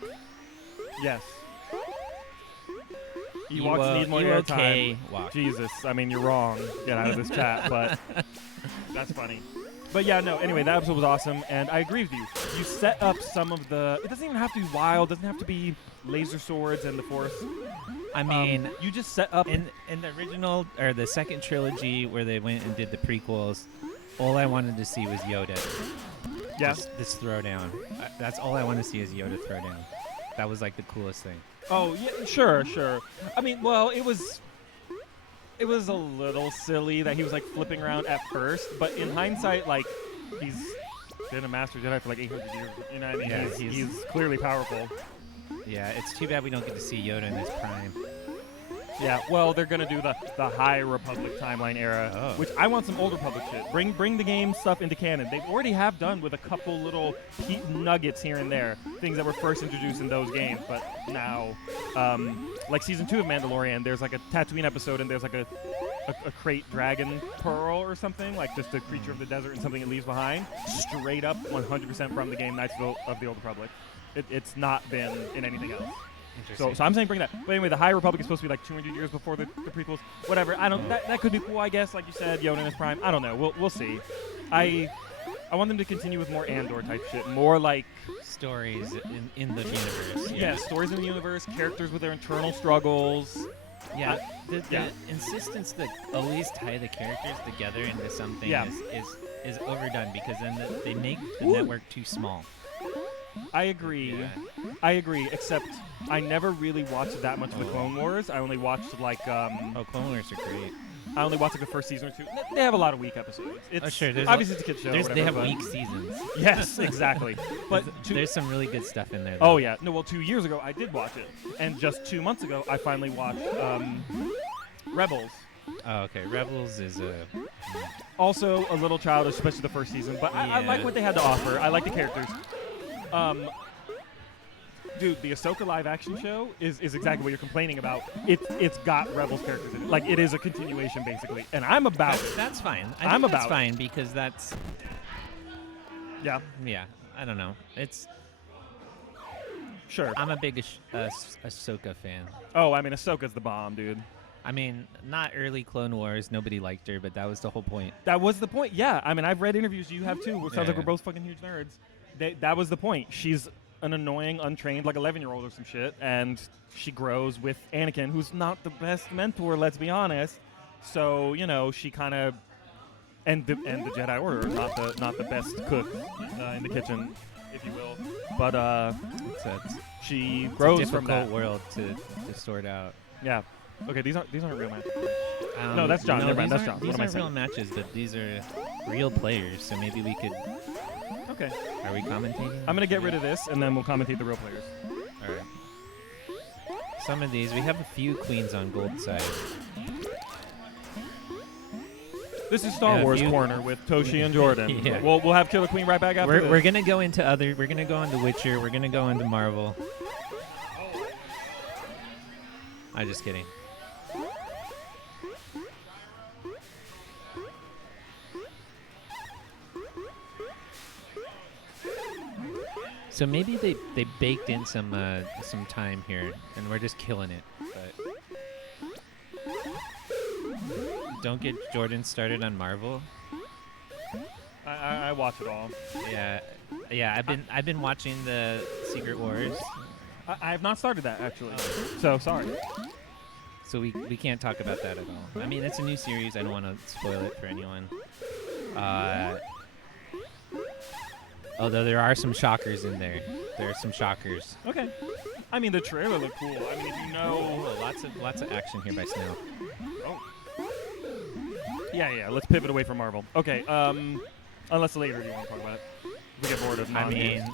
Yes. Ewoks need more airtime. Walk. Jesus, I mean, you're wrong. Get out of this chat, but that's funny. But yeah, no, anyway, that episode was awesome, and I agree with you. You set up some of the... It doesn't even have to be wild. It doesn't have to be laser swords and the Force. I mean... you just set up... In the original, or the second trilogy where they went and did the prequels, all I wanted to see was Yoda. Yeah. This throwdown. That's all I want to see is Yoda throwdown. That was like the coolest thing. Oh, yeah, sure. I mean, well, it was a little silly that he was, like, flipping around at first, but in hindsight, like, he's been a Master Jedi for, like, 800 years. You know what I mean? Yeah, he's clearly powerful. Yeah, it's too bad we don't get to see Yoda in his prime. Yeah, well, they're going to do the High Republic timeline era, which I want some Old Republic shit. Bring the game stuff into canon. They already have done with a couple little nuggets here and there, things that were first introduced in those games, but now, like Season 2 of Mandalorian, there's like a Tatooine episode and there's like a crate dragon pearl or something, like just a creature of the desert and something it leaves behind, straight up 100% from the game Knights of the Old Republic. It's not been in anything else. So I'm saying bring that. But anyway, the High Republic is supposed to be like 200 years before the prequels. Whatever. I don't. That could be cool, I guess. Like you said, Yoda in his prime. I don't know. We'll see. I want them to continue with more Andor type shit. More like stories in the universe. Yeah, stories in the universe. Characters with their internal struggles. Yeah. The insistence to always tie the characters together into something is overdone because then they make the network too small. I agree. I agree, except I never really watched that much of the Clone Wars. I only watched like Clone Wars are great. I only watched like the first season or two. They have a lot of weak episodes. Sure. Obviously, it's a kid show. They have weak seasons. Yes, exactly. But there's some really good stuff in there. Oh yeah. No, well, 2 years ago I did watch it, and just 2 months ago I finally watched Rebels. Oh, okay. Rebels is also a little childish, especially the first season. But I like what they had to offer. I like the characters. Dude, the Ahsoka live-action show is exactly what you're complaining about. It's got Rebels characters in it. Like, it is a continuation, basically. And I'm about it. That's fine. That's fine because that's... Yeah. Yeah, I don't know. It's... Sure. I'm a big Ahsoka fan. Oh, I mean, Ahsoka's the bomb, dude. I mean, not early Clone Wars. Nobody liked her, but that was the whole point. That was the point, yeah. I mean, I've read interviews. You have, too. It sounds like we're both fucking huge nerds. That was the point. She's an annoying, untrained, like 11-year-old or some shit, and she grows with Anakin, who's not the best mentor, let's be honest. So, you know, she kind of... And the Jedi Order, not the best cook in the kitchen, if you will. But she grows from that. It's a difficult world to sort out. Yeah. Okay, these aren't real matches. No, that's John. Never mind, that's John. These aren't real matches, but these are real players, so maybe we could... Okay. Are we commentating? I'm going to get rid of this, and then we'll commentate the real players. All right. Some of these, we have a few queens on gold side. This is Star Wars Corner with Toshi and Jordan. Yeah. We'll have Killer Queen right back after this. We're going to go into we're going to go into Witcher, we're going to go into Marvel. I'm just kidding. So maybe they baked in some time here, and we're just killing it. But don't get Jordan started on Marvel. I watch it all. Yeah. I've been watching the Secret Wars. I have not started that actually. So sorry. So we can't talk about that at all. I mean, it's a new series. I don't want to spoil it for anyone. Although there are some shockers in there. There are some shockers. Okay. I mean, the trailer looked cool. I mean, if you know... lots of action here by Snow. Oh. Yeah. Let's pivot away from Marvel. Okay. Unless later you want to talk about it. We get bored of non-games.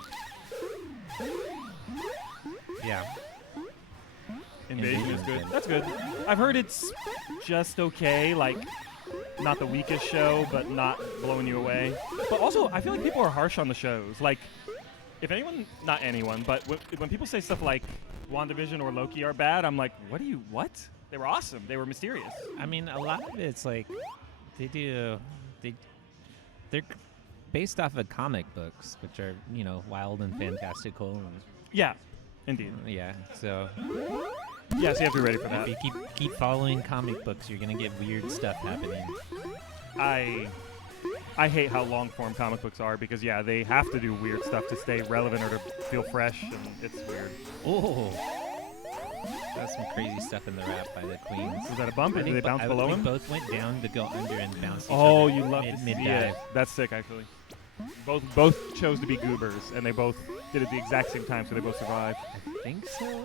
Yeah. Invasion is good. That's good. I've heard it's just okay, like not the weakest show, but not blowing you away. But also, I feel like people are harsh on the shows. Like, if anyone, not anyone, but when people say stuff like WandaVision or Loki are bad, I'm like, what? They were awesome. They were mysterious. I mean, a lot of it's like they're based off of comic books, which are, wild and fantastical. And Yeah, indeed. Yeah, so Yeah, so you have to be ready for that. if you keep following comic books, you're gonna get weird stuff happening. I hate how long-form comic books are because, yeah, they have to do weird stuff to stay relevant or to feel fresh, and it's weird. Oh, that's some crazy stuff in the rap by the Queens. Was that a bump? Did they bounce below him? Both went down to go under and bounce each Oh, other you love to see mid-dive. it. That's sick, actually. Both chose to be goobers, and they both did it at the exact same time, so they both survived. I think so.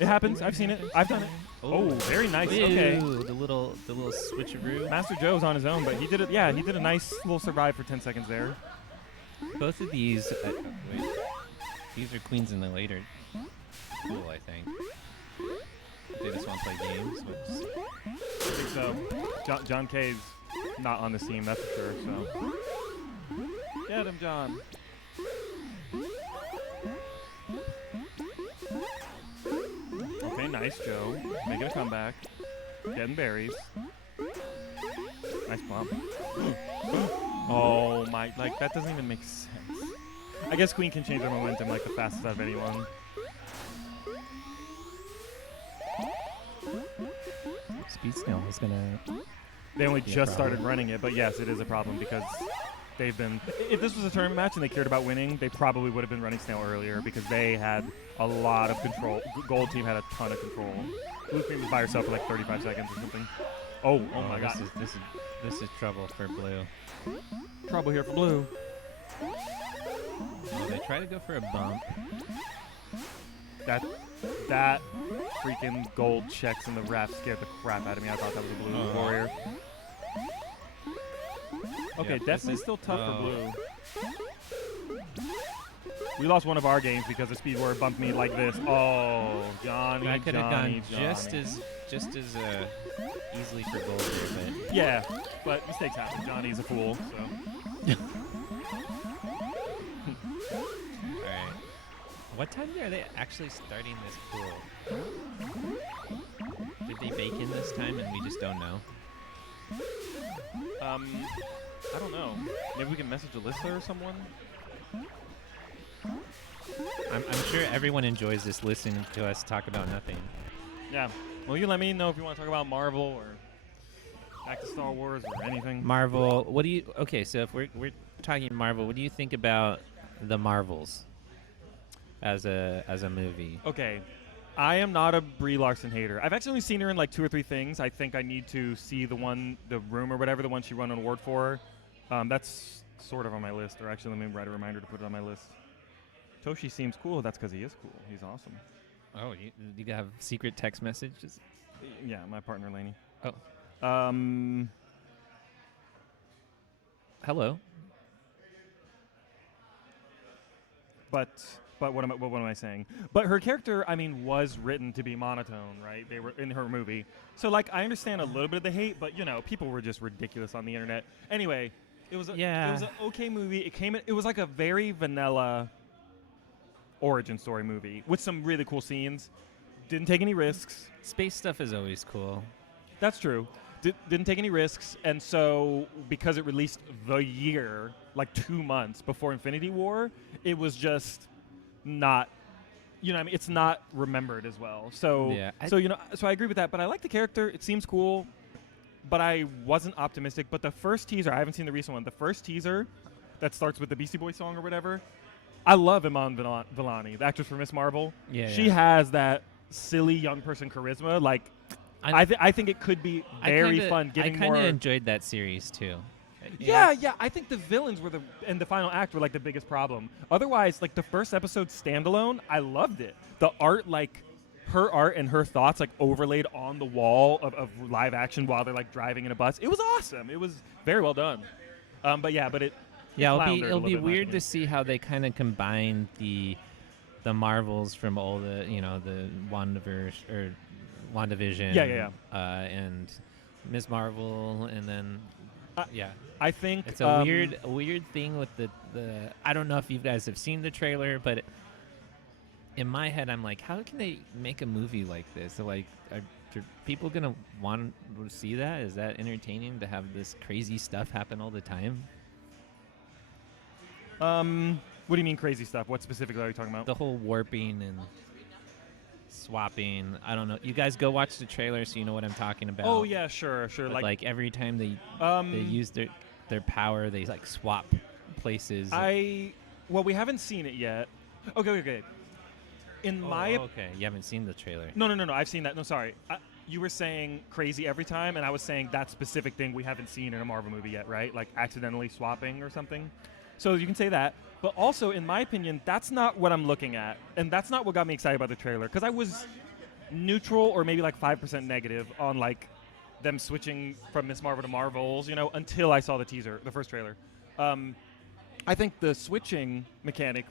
It happens. I've seen it. I've done it. Oh, very nice. Okay. Ew, the little switcheroo. Master Joe's on his own, but he did it. Yeah, he did a nice little survive for 10 seconds there. Both of these, wait, these are Queens in the later pool, I think. They just want to play games. I think so. John K's not on this team, that's for sure. So get him, John. Okay, nice, Joe. Making a comeback. Getting berries. Nice bump. Oh my, like that doesn't even make sense. I guess Queen can change their momentum like the fastest out of anyone. Speed Snail is gonna. They only just started running it, but yes, it is a problem because they've been. If this was a tournament match and they cared about winning, they probably would have been running Snail earlier because they had a lot of control. Gold team had a ton of control. Blue team was by herself for like 35 seconds or something. Oh my God! This is trouble for Blue. Trouble here for Blue. Oh, they try to go for a bump. That freaking gold checks in the wrap scared the crap out of me. I thought that was a Blue warrior. Okay, Yeah, definitely still tough for Blue. We lost one of our games because the speed warrior bumped me like this. Oh, Johnny, That could have gone Johnny. just as easily for gold here, but Yeah, but mistakes happen. Johnny's a fool, so. alright. What time are they actually starting this pool? Did they bake in this time and we just don't know? I don't know. Maybe we can message Alyssa or someone? I'm sure everyone enjoys this listening to us talk about nothing. Yeah. Well, you let me know if you want to talk about Marvel or back to Star Wars or anything. Marvel, what do you... Okay, so if we're talking Marvel, what do you think about the Marvels as a movie? Okay. I am not a Brie Larson hater. I've actually only seen her in like 2 or 3 things. I think I need to see the room or whatever, the one she won an award for. That's sort of on my list. Or actually, let me write a reminder to put it on my list. Toshi seems cool. That's because he is cool. He's awesome. Oh, you have secret text messages? Yeah, my partner, Lainey. Oh. Hello. But what am I saying? But her character, I mean, was written to be monotone, right? They were in her movie. So, like, I understand a little bit of the hate, but, people were just ridiculous on the internet. Anyway, it was an okay movie. It was like a very vanilla origin story movie with some really cool scenes. Didn't take any risks. Space stuff is always cool. That's true. Didn't take any risks, and so because it released the year, like 2 months before Infinity War, it was just not, it's not remembered as well. So, yeah, so I agree with that. But I like the character. It seems cool, but I wasn't optimistic. But the first teaser, I haven't seen the recent one. The first teaser that starts with the Beastie Boys song or whatever. I love Iman Vellani, the actress for Miss Marvel. Yeah, she has that silly young person charisma. Like, I think it could be very fun. I kind of enjoyed that series too. Yeah. I think the villains and the final act were like the biggest problem. Otherwise, like the first episode standalone, I loved it. The art, like her art and her thoughts, like overlaid on the wall of live action while they're like driving in a bus. It was awesome. It was very well done. It'll be weird to see how they kind of combine the the Marvels from all the the WandaVision. Yeah. And Ms. Marvel, and then I think it's a weird thing with the. I don't know if you guys have seen the trailer, but in my head, I'm like, how can they make a movie like this? So, like, are people gonna want to see that? Is that entertaining to have this crazy stuff happen all the time? What do you mean crazy stuff? What specifically are you talking about? The whole warping and swapping. I don't know. You guys go watch the trailer so you know what I'm talking about. Oh yeah, sure. But like every time they use their power, they like swap places. We haven't seen it yet. Okay. Okay, you haven't seen the trailer. No. I've seen that. No, sorry. You were saying crazy every time, and I was saying that specific thing we haven't seen in a Marvel movie yet, right? Like accidentally swapping or something. So you can say that. But also, in my opinion, that's not what I'm looking at. And that's not what got me excited about the trailer. Because I was neutral or maybe like 5% negative on like them switching from Miss Marvel to Marvels, until I saw the first trailer. I think the switching mechanic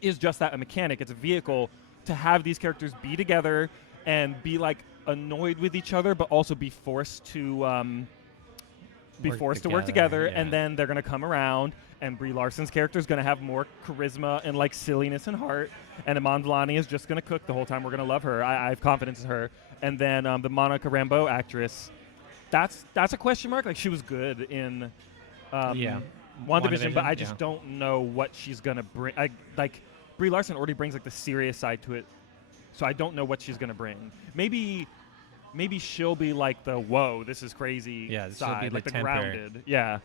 is just that, a mechanic. It's a vehicle to have these characters be together and be like annoyed with each other, but also be forced to work together. Yeah. And then they're going to come around, and Brie Larson's character is going to have more charisma and like silliness and heart, and Iman Vellani is just going to cook the whole time. We're going to love her. I have confidence in her. And then the Monica Rambeau actress, that's a question mark. Like, she was good in WandaVision, but I just don't know what she's going to bring. Brie Larson already brings like the serious side to it, so I don't know what she's going to bring. Maybe she'll be like the whoa, this is crazy side, she'll be like the temper. grounded. Yeah.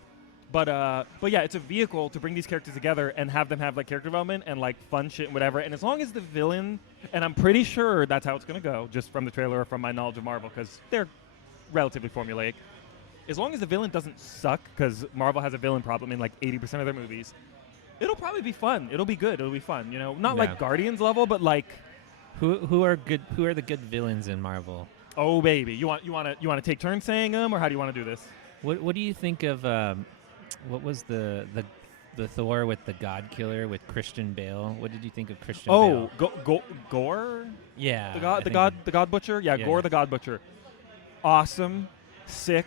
But yeah, it's a vehicle to bring these characters together and have them have like character development and like fun shit and whatever. And as long as the villain, and I'm pretty sure that's how it's going to go, just from the trailer or from my knowledge of Marvel, because they're relatively formulaic. As long as the villain doesn't suck, because Marvel has a villain problem in like 80% of their movies, it'll probably be fun. It'll be good. It'll be fun. Not like Guardians level, but like who are good? Who are the good villains in Marvel? Oh baby, you want to take turns saying them, or how do you want to do this? What do you think of what was the Thor with the God Killer with Christian Bale? What did you think of Christian Bale? Gore? Yeah. The God Butcher? Yeah, Gore the God Butcher. Awesome, sick,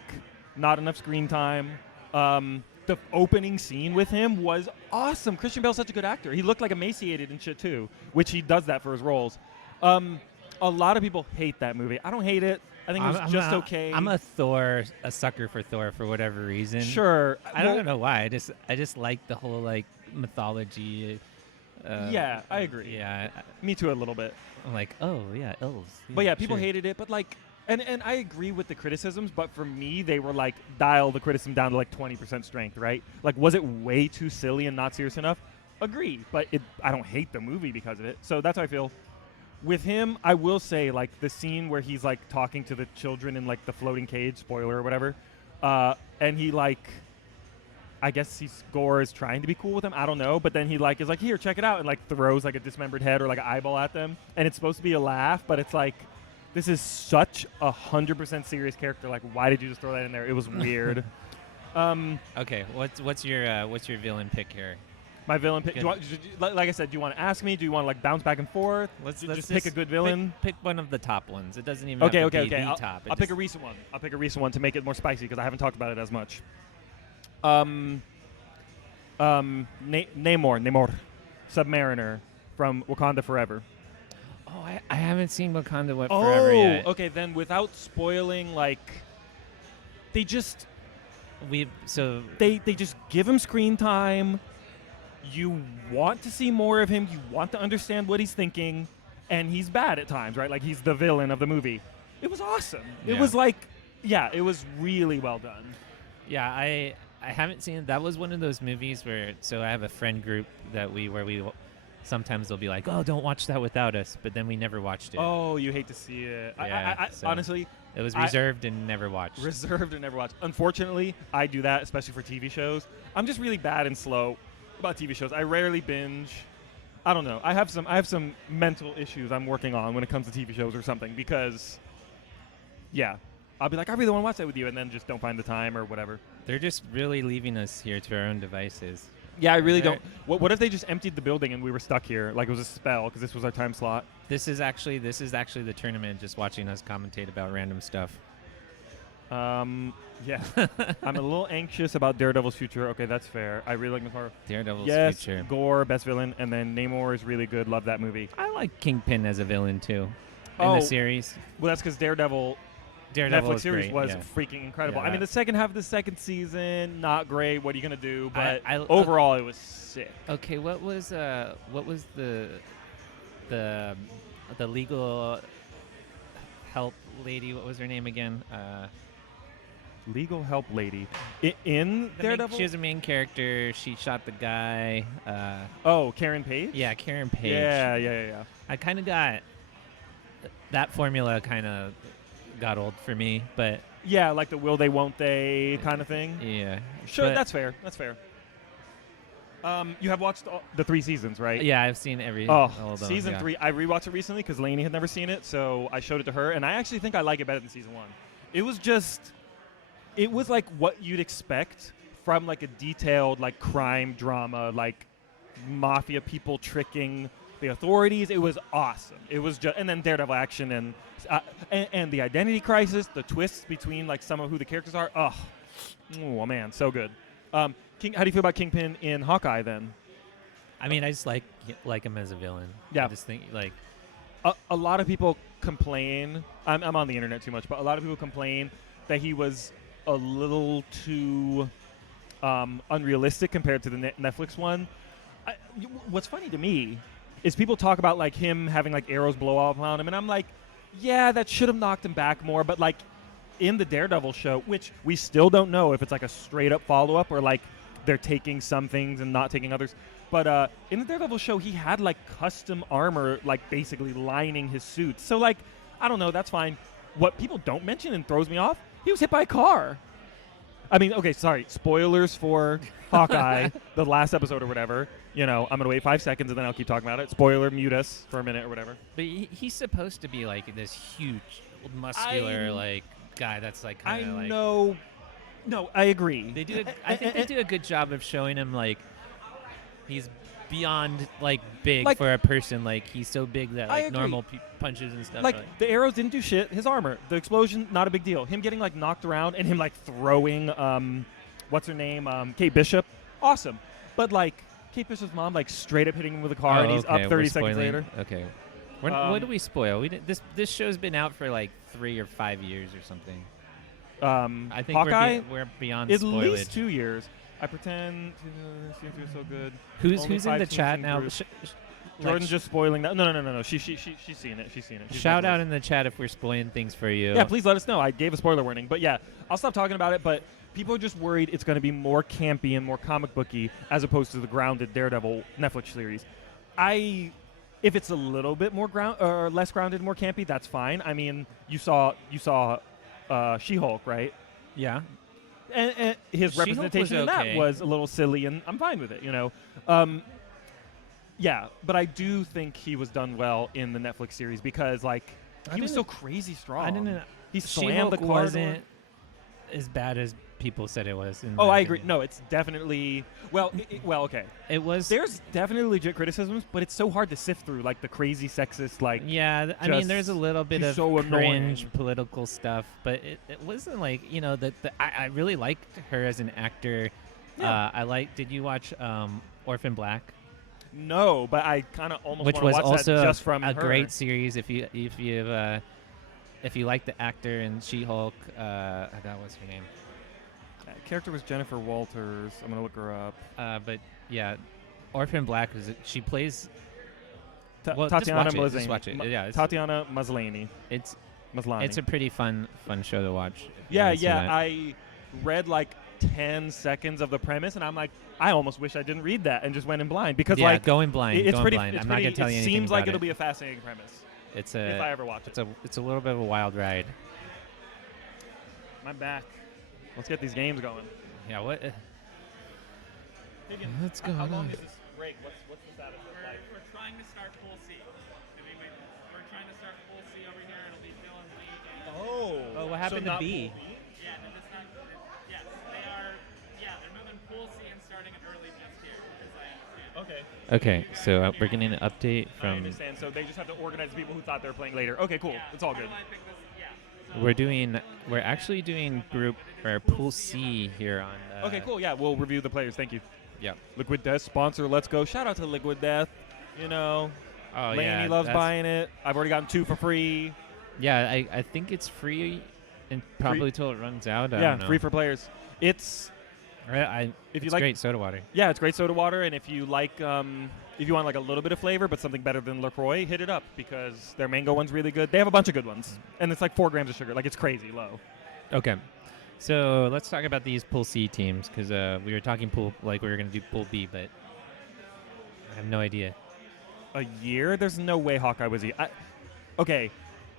not enough screen time. The opening scene with him was awesome. Christian Bale's such a good actor. He looked like emaciated and shit too, which he does that for his roles. A lot of people hate that movie. I don't hate it. I think it was just okay. I'm a sucker for Thor for whatever reason. Sure. I don't know why. I just like the whole like mythology. Yeah, I agree. Yeah. Me too a little bit. I'm like, oh yeah, elves. But yeah, people hated it, but like and I agree with the criticisms, but for me they were like dial the criticism down to like 20% strength, right? Like, was it way too silly and not serious enough? Agree, but I don't hate the movie because of it. So that's how I feel. With him, I will say, like, the scene where he's, like, talking to the children in, like, the floating cage, spoiler or whatever, and he, like, I guess Gore is trying to be cool with him, I don't know, but then he, like, is like, here, check it out, and, like, throws, like, a dismembered head or, like, an eyeball at them, and it's supposed to be a laugh, but it's, like, this is such 100% serious character, like, why did you just throw that in there? It was weird. Okay, what's your villain pick here? My villain pick. Like I said, do you want to ask me? Do you want to like bounce back and forth? Let's just pick a good villain. Pick one of the top ones. It doesn't even okay. have to be the top. I'll pick a recent one. I'll pick a recent one to make it more spicy because I haven't talked about it as much. Namor, Submariner from Wakanda Forever. Oh, I haven't seen Wakanda Forever yet. Oh, okay. Then without spoiling, like, they just give him screen time. You want to see more of him. You want to understand what he's thinking, and he's bad at times, right? Like, he's the villain of the movie. It was awesome. Yeah. It was like, it was really well done. Yeah, I haven't seen it. That was one of those movies where, so I have a friend group where we sometimes they'll be like, oh, don't watch that without us, but then we never watched it. Oh, you hate to see it. Yeah, so honestly, it was reserved and never watched. Reserved and never watched. Unfortunately, I do that, especially for TV shows. I'm just really bad and slow about TV shows. I rarely binge. I don't know. I have some mental issues I'm working on when it comes to TV shows or something because, I'll be like, I really want to watch that with you, and then just don't find the time or whatever. They're just really leaving us here to our own devices. Yeah, I really There- don't. What if they just emptied the building and we were stuck here, like it was a spell because this was our time slot? This is actually the tournament. Just watching us commentate about random stuff. Yeah. I'm a little anxious about Daredevil's future. Okay, that's fair. I really like Miss Marvel. Daredevil's Yes, future. Gore, best villain, and then Namor is really good. Love that movie. I like Kingpin as a villain too. In Oh, the series. Well, that's because Daredevil Daredevil Netflix is series great, was yeah. freaking incredible. Yeah, I mean, the that- second half of the second season, not great. What are you gonna do? But I- overall, it was sick. Okay, what was the legal help lady? What was her name again? Legal help lady in Daredevil. She was a main character. She shot the guy. Oh, Karen Page. Yeah, Karen Page. Yeah. I kind of got that formula. Kind of got old for me, but Yeah, like the will they, won't they kind of thing. yeah, Sure, but- that's fair. That's fair. You have watched the 3 seasons, right? Yeah, I've seen all of those, season yeah. 3. I rewatched it recently because Lainey had never seen it, so I showed it to her, and I actually think I like it better than season 1. It was like what you'd expect from like a detailed like crime drama, like mafia people tricking the authorities. It was awesome. It was just, and then Daredevil action and the identity crisis, the twists between like some of who the characters are. Oh man, so good. How do you feel about Kingpin in Hawkeye then? I mean, I just like him as a villain. Yeah. I just think like A lot of people complain. I'm on the internet too much, but a lot of people complain that he was a little too unrealistic compared to the Netflix one. What's funny to me is people talk about like him having like arrows blow off on him, and I'm like, yeah, that should have knocked him back more. But like in the Daredevil show, which we still don't know if it's like a straight up follow up or like they're taking some things and not taking others. But in the Daredevil show, he had like custom armor, like basically lining his suit. So like, I don't know, that's fine. What people don't mention and throws me off, he was hit by a car. I mean, okay, sorry, spoilers for Hawkeye, the last episode or whatever. You know, I'm going to wait 5 seconds and then I'll keep talking about it. Spoiler, mute us for a minute or whatever. But he's supposed to be like this huge, muscular like guy that's like kind of like. I know. No, I agree. They do. I think they do a good job of showing him like he's beyond like big Like- for a person. Like he's so big that I like agree. normal punches and stuff. Like, the arrows didn't do shit. His armor, the explosion, not a big deal. Him getting, like, knocked around and him, like, throwing, what's her name, Kate Bishop, awesome. But, like, Kate Bishop's mom, like, straight up hitting him with a car, and he's up 30 seconds later. Okay. What do we spoil? We didn't, this show's been out for like 3 or 5 years or something. I think Hawkeye, we're beyond at spoilage. least 2 years. I pretend season 3 is so good. Who's Only in 5 the seasons chat now? through. Jordan's just spoiling that. No. She's seen it. She's seen it. She's Shout with out us. in the chat if we're spoiling things for you. Yeah, please let us know. I gave a spoiler warning. But yeah, I'll stop talking about it. But people are just worried it's going to be more campy and more comic booky as opposed to the grounded Daredevil Netflix series. If it's a little bit more or less grounded, more campy, that's fine. I mean, you saw She-Hulk, right? Yeah. And his She-Hulk representation was in that okay. was a little silly, and I'm fine with it, you know. Yeah, but I do think he was done well in the Netflix series because, like, he was so crazy strong. I didn't. He She-Hulk slammed the car wasn't door. as bad as people said it was. in Oh, my I agree. opinion. No, it's definitely okay. It was. There's definitely legit criticisms, but it's so hard to sift through, like the crazy sexist, like Yeah, I mean, there's a little bit he's of so cringe annoying. political stuff, but it wasn't like I really liked her as an actor. Yeah. Did you watch Orphan Black? No, but I kind of almost Which want was to watch also that just from a her. great series if you like the actor in She-Hulk. I forgot what's her name. Character was Jennifer Walters. I'm gonna look her up. But yeah, Orphan Black she plays. Well, Tatiana just watch it. Maslany. Just watch it. Yeah, Tatiana Maslany. Maslany. It's a pretty fun show to watch. if you Yeah, haven't seen that. I read like 10 seconds of the premise, and I'm like, I almost wish I didn't read that and just went in blind because Yeah, like going blind. It's going pretty. blind. It's I'm not pretty, gonna tell you it anything seems like about it'll it. be a fascinating premise It's if I ever watch it. It's a little bit of a wild ride. I'm back. Let's get these games going. Yeah. What? Higgins, What's how going long on? is this break? What's the status of like? We're trying to start Pool C. We're trying to start Pool C over here. It'll be Phil and Lee. Oh, what happened to B? Yeah, no, that's not. Yes, they are. Yeah, they're moving Pool C and starting it early just here. Okay. Okay, so we're getting an update I from. understand. So they just have to organize the people who thought they were playing later. Okay, cool. It's all good. We're actually doing group or pool C here on. Okay, cool. Yeah, we'll review the players. Thank you. Yeah. Liquid Death sponsor. Let's go. Shout out to Liquid Death. You know, Oh Laney yeah. loves that's- buying it. I've already gotten 2 for free. Yeah, I think it's free, and probably till it runs out. I Yeah, don't know. free for players. It's If if you it's like great soda water. Yeah, it's great soda water, and if you like, if you want like a little bit of flavor but something better than LaCroix, hit it up because their mango one's really good. They have a bunch of good ones, and it's like 4 grams of sugar. Like it's crazy low. Okay. So let's talk about these Pool C teams because we were talking pool like we were going to do Pool B, but I have no idea. A year? There's no way Hawkeye was. Okay,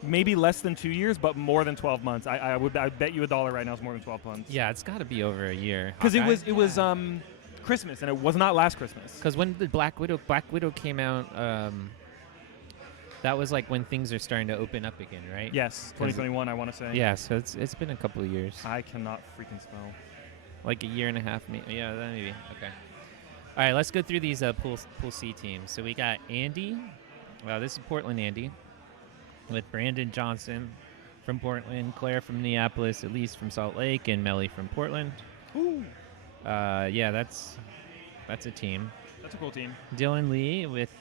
maybe less than 2 years, but more than 12 months. I'd bet you $1 right now is more than 12 months. Yeah, it's got to be over a year. Because it was Christmas, and it was not last Christmas. Because when the Black Widow came out, that was like when things are starting to open up again, right? Yes, 2021, I want to say. Yeah, so it's been a couple of years. I cannot freaking spell. Like a year and a half, maybe. Yeah, that maybe. Okay. All right, let's go through these Pool C teams. So we got Andi. Well, this is Portland Andi. With Brandon Johnson from Portland, Claire from Minneapolis, Elise from Salt Lake, and Melly from Portland. Ooh. Yeah, that's a team. That's a cool team. Dylan Lee with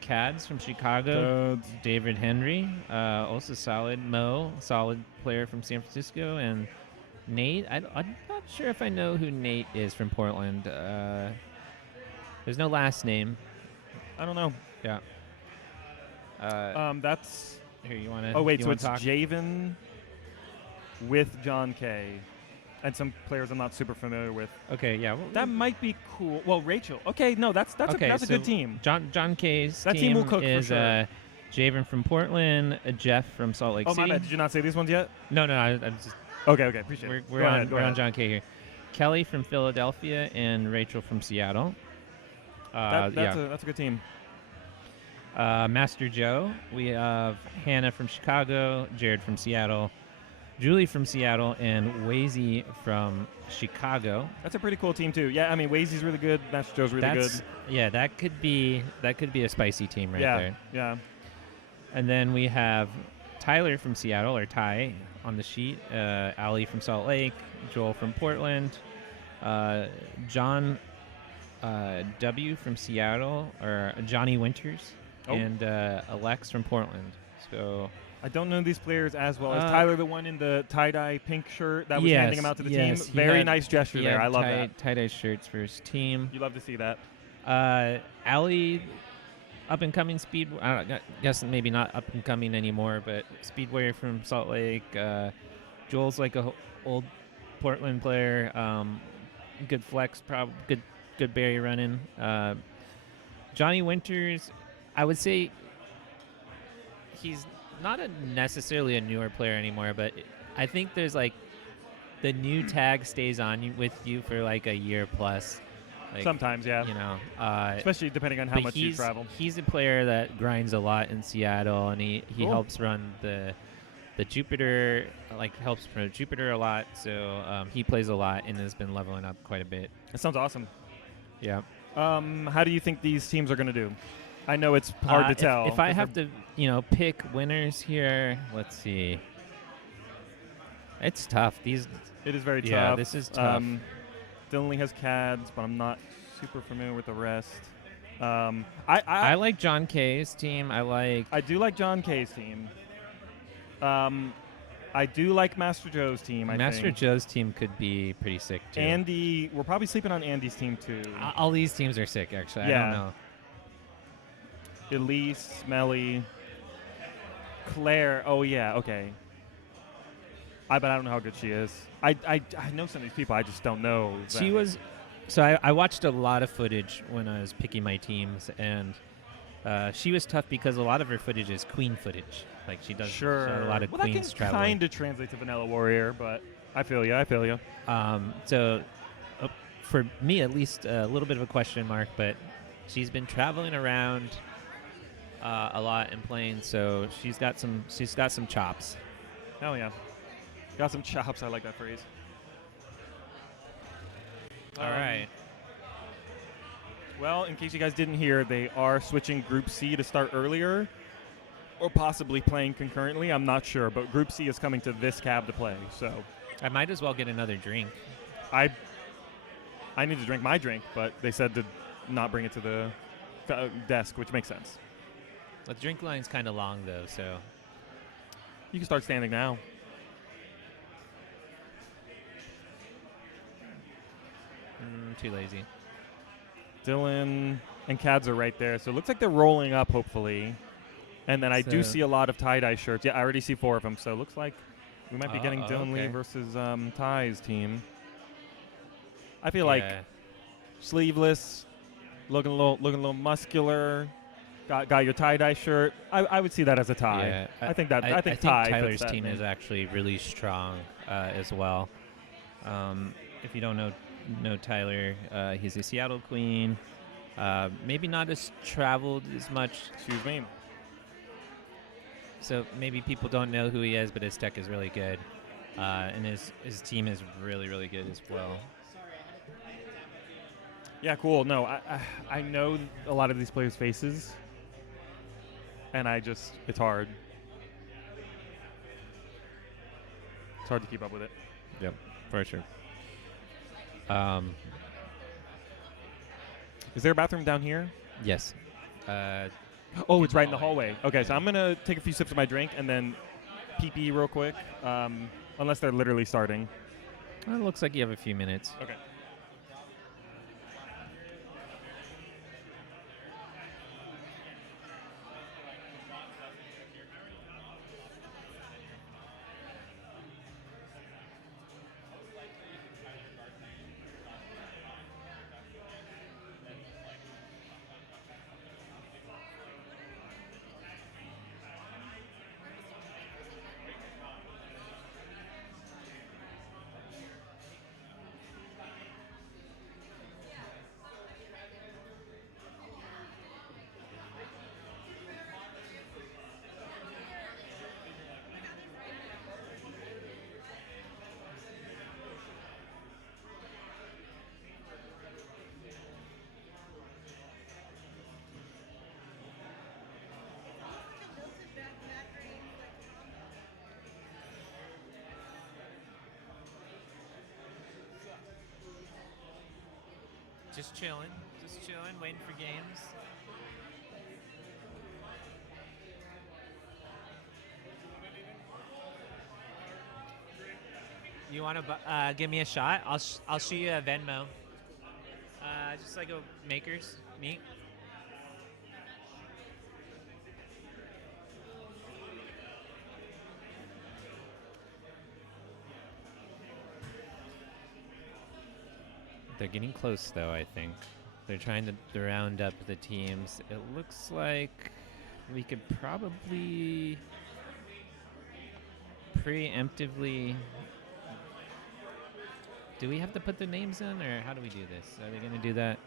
Cads from Chicago. David Henry, also solid. Mo, solid player from San Francisco. And Nate, I'm not sure if I know who Nate is from Portland. There's no last name. I don't know. Yeah. That's. Here, you want to. Oh wait, so it's Javen with John K. And some players I'm not super familiar with. Okay, yeah. That might be cool. Well, Rachel. Okay, no, that's okay, a good team. John K's That team will cook is for sure. Javen from Portland, Jeff from Salt Lake Oh, City. my bad. Did you not say these ones yet? No, I'm just. Okay, appreciate it. We're on John K here. Kelly from Philadelphia and Rachel from Seattle. That's a good team. Master Joe. We have Hannah from Chicago, Jared from Seattle, Julie from Seattle, and Wazy from Chicago. That's a pretty cool team too. Yeah, I mean Wazy's really good. Master Joe's really good. Yeah, that could be a spicy team right there. Yeah. And then we have Tyler from Seattle, or Ty, on the sheet. Ali from Salt Lake, Joel from Portland, John W from Seattle, or Johnny Winters, and Alex from Portland. So I don't know these players as well. Is Tyler the one in the tie-dye pink shirt that was handing them out to the team? Very nice gesture there. I love that. Tie-dye shirts for his team. You love to see that. Ali, up-and-coming speed. I guess maybe not up-and-coming anymore, but speedway from Salt Lake. Joel's like a old Portland player. Good flex, good berry running. Johnny Winters, I would say he's not necessarily a newer player anymore, but I think there's like the new tag stays on with you for like a year plus. Like, sometimes, yeah. You know, especially depending on how much you travel. He's a player that grinds a lot in Seattle, and he helps run the Jupiter, like helps promote Jupiter a lot. So he plays a lot and has been leveling up quite a bit. That sounds awesome. Yeah. How do you think these teams are going to do? I know it's hard to tell. If I have to, pick winners here, let's see. It's tough. It is very tough. Yeah, this is tough. Dylan Lee has Cads, but I'm not super familiar with the rest. I like John K's team. I do like John K's team. I do like Master Joe's team. Master Joe's team could be pretty sick too. Andi, we're probably sleeping on Andy's team too. All these teams are sick, actually. Yeah. I don't know. Elise, Melly, Claire. Oh yeah, okay. But I don't know how good she is. I know some of these people. I just don't know. She was. So I watched a lot of footage when I was picking my teams, and she was tough because a lot of her footage is queen footage. Like she does a lot of queens traveling. That can kind of translate to Vanilla Warrior, but I feel you. So for me, at least, a little bit of a question mark, but she's been traveling around a lot and playing, so she's got some chops. Hell yeah. Got some chops. I like that phrase. All right. Well, in case you guys didn't hear, they are switching Group C to start earlier, or possibly playing concurrently. I'm not sure, but Group C is coming to this cab to play. So I might as well get another drink. I need to drink my drink, but they said to not bring it to the desk, which makes sense. The drink line's kind of long, though, so You can start standing now. Too lazy. Dylan and Cads are right there, so it looks like they're rolling up, hopefully. And then I do see a lot of tie-dye shirts. Yeah, I already see 4 of them, so it looks like we might be getting Dylan Lee versus Ty's team. I feel like sleeveless, looking a little muscular. Got your tie-dye shirt. I would see that as a tie. Yeah, I think Ty Tyler's fits that team name. is actually really strong as well. If you don't know Tyler, he's a Seattle Queen. Maybe not as traveled as much. Excuse me. So maybe people don't know who he is, but his tech is really good. And his team is really, really good as well. Yeah, cool. No, I know a lot of these players' faces, and it's hard. It's hard to keep up with it. Yep, for sure. Is there a bathroom down here? Yes. Oh, it's right in the hallway. Okay, so I'm going to take a few sips of my drink and then pee real quick, unless they're literally starting. It looks like you have a few minutes. Okay. Just chilling, waiting for games. You want to give me a shot? I'll shoot you a Venmo. Just like a Maker's meet. They're getting close, though, I think. They're trying to round up the teams. It looks like we could probably preemptively... Do we have to put the names in, or how do we do this? Are they going to do that?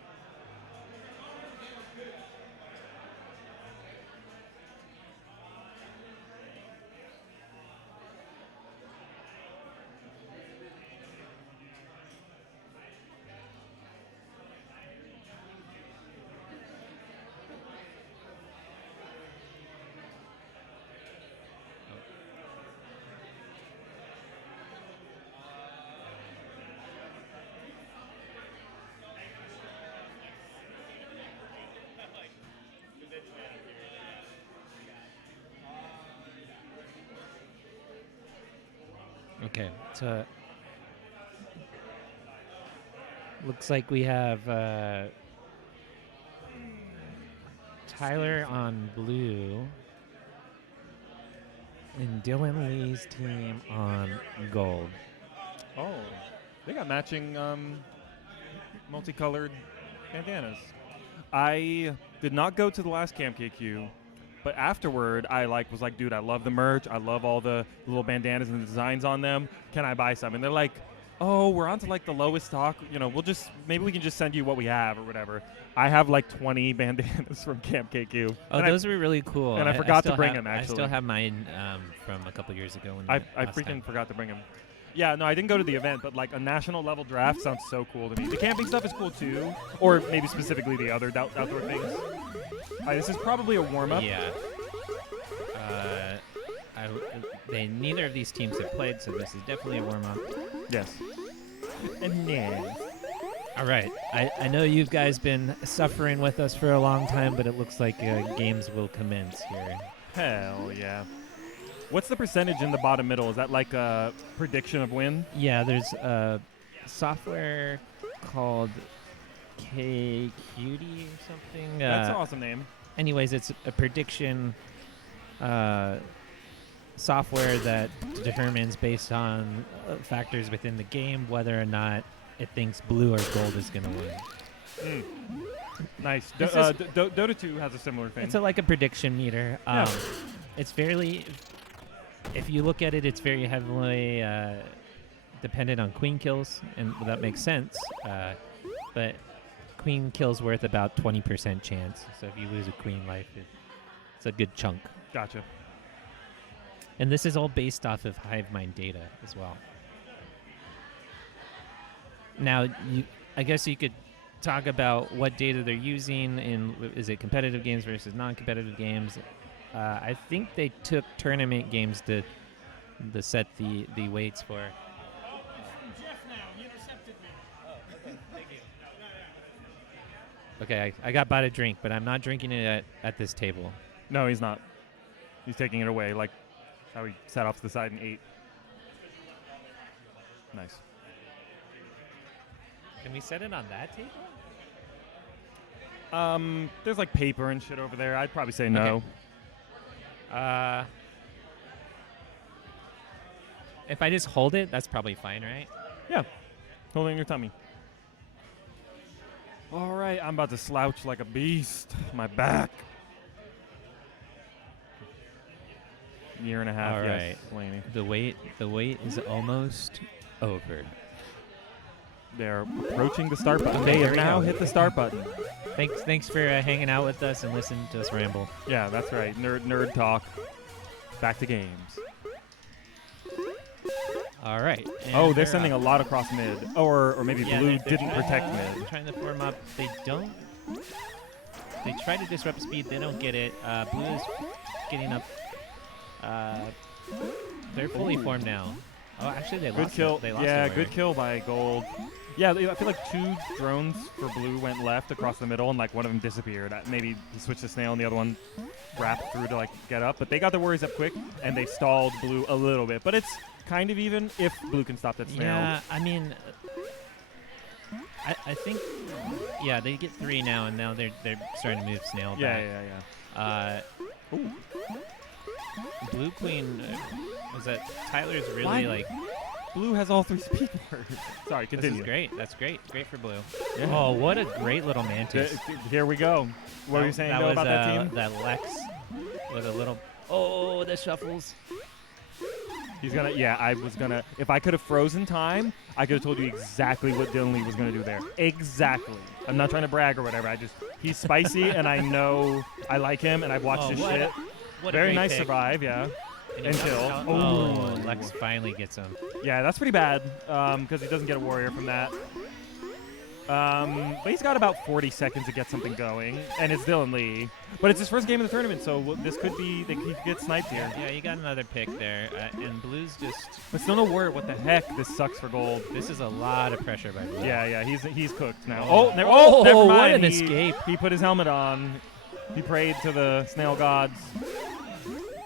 Okay, so looks like we have Tyler on blue and Dylan Lee's team on gold. Oh, they got matching multicolored bandanas. I did not go to the last Camp KQ, but afterward, I was like, dude, I love the merch. I love all the little bandanas and the designs on them. Can I buy some? And they're like, oh, we're on to like the lowest stock. You know, maybe we can just send you what we have or whatever. I have like 20 bandanas from Camp KQ. Oh, those were really cool. And I forgot to bring them, actually. I still have mine from a couple years ago. I freaking forgot to bring them. Yeah, no, I didn't go to the event, but like a national level draft sounds so cool to me. The camping stuff is cool too, or maybe specifically the other outdoor things. This is probably a warm-up. Yeah. Neither of these teams have played, so this is definitely a warm-up. Yes. All right. I know you guys been suffering with us for a long time, but it looks like games will commence here. Hell yeah. What's the percentage in the bottom middle? Is that like a prediction of win? Yeah, there's software called KQD or something. That's an awesome name. Anyways, it's a prediction software that determines based on factors within the game whether or not it thinks blue or gold is going to win. Nice. Dota 2 has a similar thing. It's like a prediction meter. It's fairly, if you look at it, it's very heavily dependent on queen kills, and that makes sense. But queen kills worth about 20% chance. So if you lose a queen life, it's a good chunk. Gotcha. And this is all based off of HiveMind data as well. Now, I guess you could talk about what data they're using is it competitive games versus non-competitive games. I think they took tournament games to set the weights for. Jeff now, he intercepted me. Thank you. Okay, I got bought a drink, but I'm not drinking it at this table. No, he's not. He's taking it away, like how he sat off to the side and ate. Nice. Can we set it on that table? There's like paper and shit over there. I'd probably say no. Okay. If I just hold it, that's probably fine, right? Yeah. Hold it in your tummy. All right, I'm about to slouch like a beast. My back. Year and a half. All yes, right. Laney. The wait is almost over. They're approaching the start button. Okay, They here have we now go. hit the start button. Thanks for hanging out with us and listening to us ramble. Yeah, that's right. Nerd talk. Back to games. All right. Oh, they're sending a lot across mid. Or maybe blue they're didn't protect mid. Trying to form up. They don't. They try to disrupt speed. They don't get it. Blue is getting up. They're fully formed now. Oh, actually, they Good lost kill. it. They lost Yeah, it good kill by gold. Yeah, I feel like 2 drones for blue went left across the middle, and like one of them disappeared. Maybe he switched to snail, and the other one wrapped through to like get up. But they got their worries up quick, and they stalled blue a little bit. But it's kind of even if blue can stop that snail. Yeah, I mean, I think, yeah, they get 3 now, and now they're starting to move snail back. Yeah. Ooh. Blue queen, was that Tyler's really Why? like. Blue has all 3 speed words. Sorry, continue. This is great. That's great. Great for blue. Yeah. Oh, what a great little mantis. Here we go. What were you saying though, about that team? That Lex with a little. Oh, the shuffles. He's gonna. Yeah, I was gonna. If I could have frozen time, I could have told you exactly what Dylan Lee was gonna do there. Exactly. I'm not trying to brag or whatever. He's spicy, and I know I like him, and I've watched his shit. Very nice survive, yeah. And kill. Oh, Lex finally gets him. Yeah, that's pretty bad because he doesn't get a warrior from that. But he's got about 40 seconds to get something going, and it's Dylan Lee. But it's his first game of the tournament, so this could be he could get sniped here. Yeah, you got another pick there, and Blue's just. But still no warrior. What the heck? This sucks for gold. This is a lot of pressure by Blue. Yeah, he's cooked now. Never what mind. an escape! He put his helmet on. He prayed to the snail gods.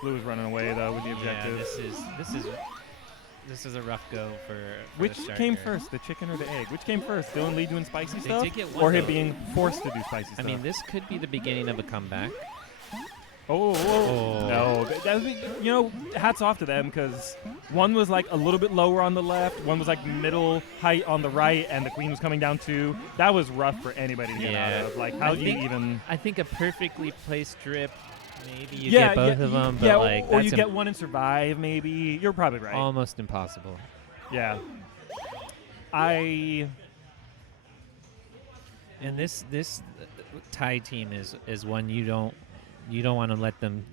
Blue is running away though with the objective. Yeah, this is a rough go for Which the start came here. first, the chicken or the egg? Which came first, Dylan Lee doing spicy stuff, did get one, or him though. being forced to do spicy stuff? I mean, this could be the beginning of a comeback. No, that would be, hats off to them because one was like a little bit lower on the left, one was like middle height on the right, and the queen was coming down too. That was rough for anybody to get out of. Like, how do you even? I think a perfectly placed drip. Maybe you get both of them, but like or you get one and survive. Maybe you're probably right. Almost impossible. Yeah. And this Thai team is one you don't want to let them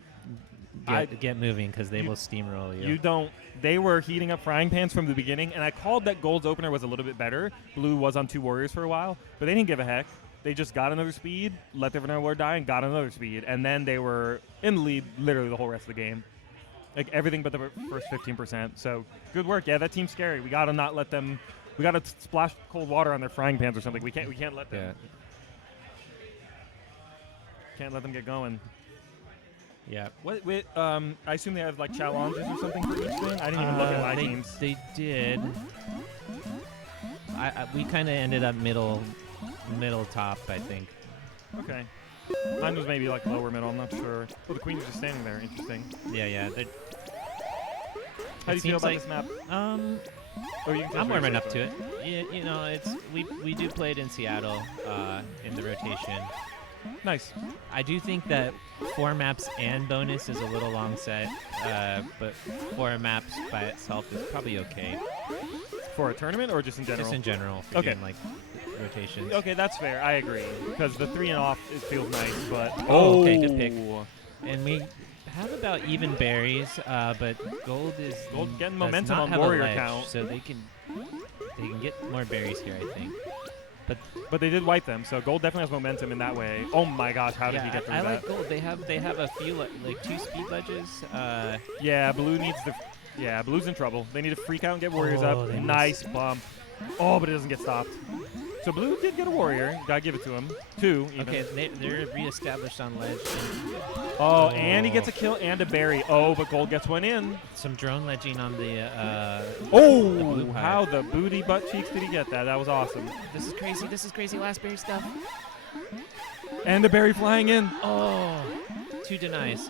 get moving because they will steamroll you. You don't. They were heating up frying pans from the beginning, and I called that Gold's opener was a little bit better. Blue was on 2 warriors for a while, but they didn't give a heck. They just got another speed, let their vanilla warrior die, and got another speed, and then they were in the lead literally the whole rest of the game. Like everything but the first 15%. So good work. Yeah, that team's scary. We gotta not let them. We gotta splash cold water on their frying pans or something. We can't let them. Yeah. Can't let them get going. Yeah. I assume they have like challenges or something for each thing. I didn't even look at my teams. They did. We kind of ended up middle top, I think. Okay. Mine was maybe like lower middle. I'm not sure. Oh, the queen's just standing there. Interesting. Yeah. How do you feel about this map? I'm warming up to it. Yeah, it's we do play it in Seattle in the rotation. Nice. I do think that 4 maps and bonus is a little long set, but 4 maps by itself is probably okay. For a tournament or just in general? Just in general. For doing, like rotations. Okay, that's fair. I agree. Because the 3 and off, it feels nice, but... okay, good pick. And we have about even berries, but Gold getting momentum on warrior count. So they can get more berries here, I think. But they did wipe them, so Gold definitely has momentum in that way. Oh my gosh, how did he get through that? I like Gold. They have a few like 2 speed ledges. Yeah, Blue needs the. Yeah, Blue's in trouble. They need to freak out and get warriors up. Nice bump. Oh, but it doesn't get stopped. So Blue did get a warrior. Gotta give it to him. 2 even. Okay, they're reestablished on ledge. And he gets a kill and a berry. Oh, but Gold gets one in. Some drone ledging on the blue how the booty butt cheeks did he get that? That was awesome. This is crazy. Last berry stuff. And the berry flying in. Oh, 2 denies.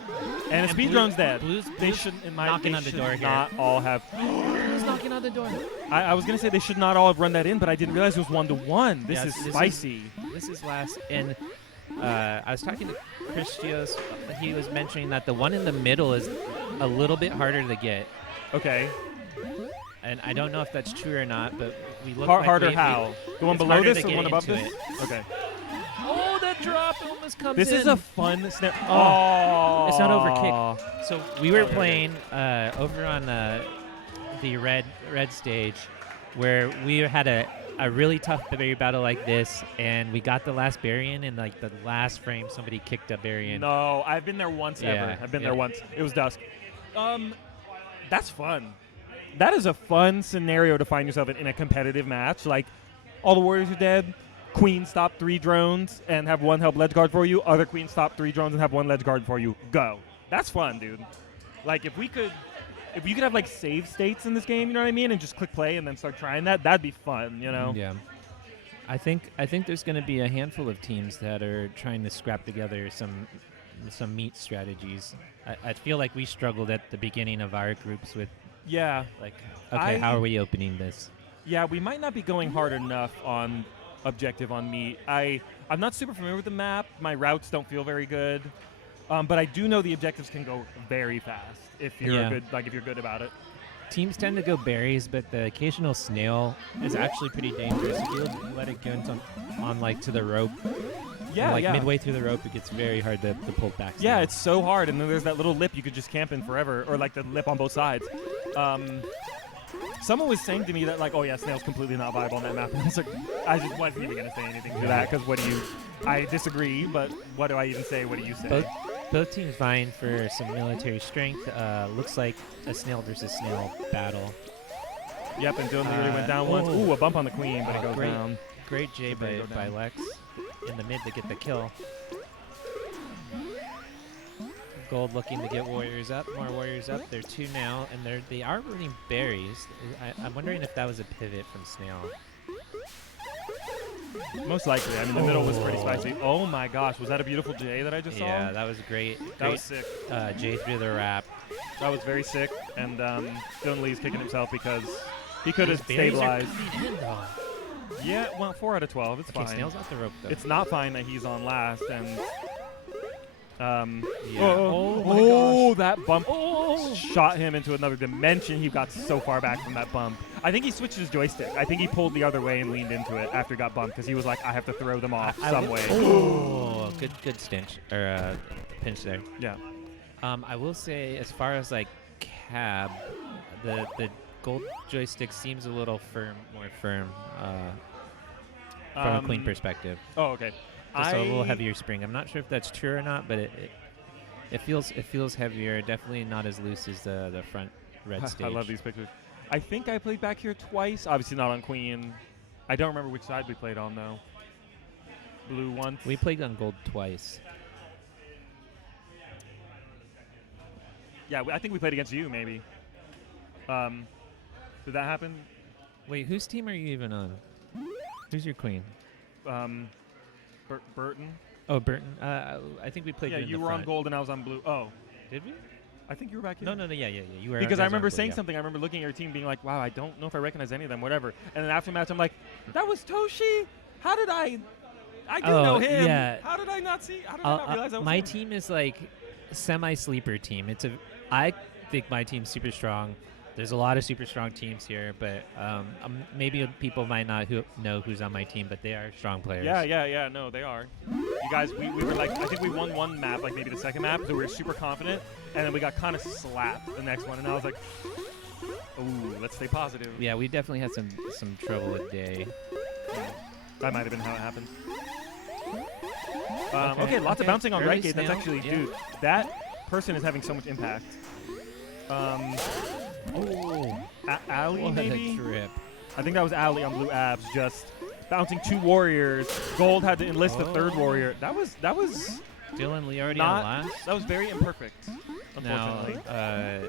And a speed drone's dead. Blue's they should, in my knocking on the door not here. all have. Who's knocking on the door? I was gonna say they should not all have run that in, but I didn't realize it was 1-to-1. This is spicy. This is last. And I was talking to Chris Gios. He was mentioning that the one in the middle is a little bit harder to get. Okay. And I don't know if that's true or not, but we look harder how? The one below this or the one above this? Okay. Oh, that drop almost comes This in. is a fun snap. Oh, it's not overkick. So we were playing over on the red stage, where we had a really tough berry battle like this, and we got the last berry in like the last frame, somebody kicked a berry in. No, I've been there once ever. I've been there once. It was dusk. That's fun. That is a fun scenario to find yourself in a competitive match. Like, all the warriors are dead. Queen stop 3 drones and have 1 help ledge guard for you. Other queen stop 3 drones and have 1 ledge guard for you. Go. That's fun, dude. Like, if you could have like save states in this game, you know what I mean, and just click play and then start trying that'd be fun, you know. Yeah. I think there's going to be a handful of teams that are trying to scrap together some meat strategies. I feel like we struggled at the beginning of our groups with. Yeah. Like, okay, how are we opening this? Yeah, we might not be going hard enough on objective on meat. I'm not super familiar with the map. My routes don't feel very good, but I do know the objectives can go very fast if you're if you're good about it. Teams tend to go berries, but the occasional snail is actually pretty dangerous. If you let it go on like to the rope, midway through the rope, it gets very hard to pull back. Yeah, it's so hard, and then there's that little lip you could just camp in forever, or like the lip on both sides. Someone was saying to me that, like, oh yeah, snail's completely not viable on that map. And I was like, I just wasn't even going to say anything to that, because I disagree, but what do I even say? What do you say? Both teams vying for some military strength. Looks like a snail versus snail battle. Yep, and Dylan literally went down once. Ooh, a bump on the queen, but it goes down. Great J by Lex in the mid to get the kill. Gold looking to get warriors up, more warriors up. They're 2 now, and they are running berries. I'm wondering if that was a pivot from Snail. Most likely. I mean, the middle was pretty spicy. Oh my gosh, was that a beautiful J that I just saw? Yeah, that was great. That was sick. J through the wrap. That was very sick, and Dylan Lee's kicking himself because he could have stabilized. Yeah, well, 4 out of 12. It's fine. Snail's off the rope, though. It's not fine that he's on last, and that bump shot him into another dimension. He got so far back from that bump. I think he switched his joystick. I think he pulled the other way and leaned into it after he got bumped, because he was like, I have to throw them off some way. Oh, good stench or pinch there. Yeah. I will say, as far as like cab, the gold joystick seems a little more firm from a queen perspective. Oh, okay. Just a little heavier spring. I'm not sure if that's true or not, but it feels heavier. Definitely not as loose as the front red stage. I love these pictures. I think I played back here twice. Obviously not on queen. I don't remember which side we played on though. Blue once. We played on gold twice. Yeah, I think we played against you maybe. Did that happen? Wait, whose team are you even on? Who's your queen? Burton. Oh, Burton. I think we played. Yeah, you were on gold and I was on blue. Oh, did we? I think you were back here. No, yeah. You were. Because I remember saying something. I remember looking at your team, being like, "Wow, I don't know if I recognize any of them." Whatever. And then after the match, I'm like, "That was Toshi. How did I do know him. Yeah. How did I not see? How did I not realize that was my him?" team is like semi-sleeper team. I think my team's super strong. There's a lot of super strong teams here, but maybe people might not know who's on my team, but they are strong players. Yeah. No, they are. You guys, we were like, I think we won one map, like maybe the second map, so we were super confident, and then we got kind of slapped the next one, and I was like, ooh, let's stay positive. Yeah, we definitely had some trouble a day. That might have been how it happened. Okay, lots of bouncing on right gate. That's actually, dude, that person is having so much impact. Ali, what maybe? a trip. I think that was Ali on blue abs, just bouncing 2 warriors. Gold had to enlist the 3rd warrior. That was Dylan Lee already on last? That was very imperfect, unfortunately. Now,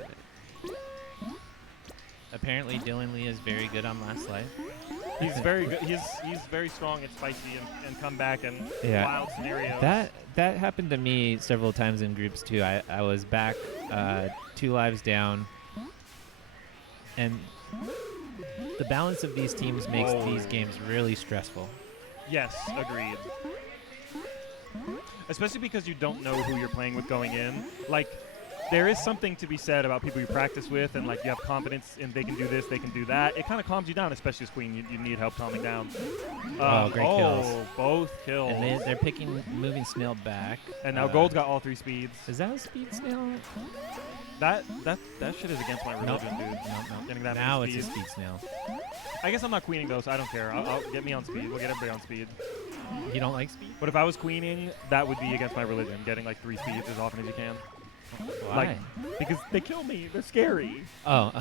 apparently Dylan Lee is very good on last life. He's very good. He's very strong and spicy and come back and wild scenarios. That happened to me several times in groups too. I was back 2 lives down, and the balance of these teams makes these games really stressful. Yes, agreed. Especially because you don't know who you're playing with going in. Like, there is something to be said about people you practice with, and like you have confidence in they can do this, they can do that. It kind of calms you down, especially as queen. You need help calming down. Great kills. Both kills. And they're moving snail back. And now gold's got all 3 speeds. Is that a speed snail? That shit is against my religion, dude. No. Getting that now many it's a speeds. speed snail. I guess I'm not queening though, so I don't care. I'll get me on speed. We'll get everybody on speed. You don't like speed? But if I was queening, that would be against my religion. Getting like 3 speeds as often as you can. Why? Like, because they kill me. They're scary. Oh.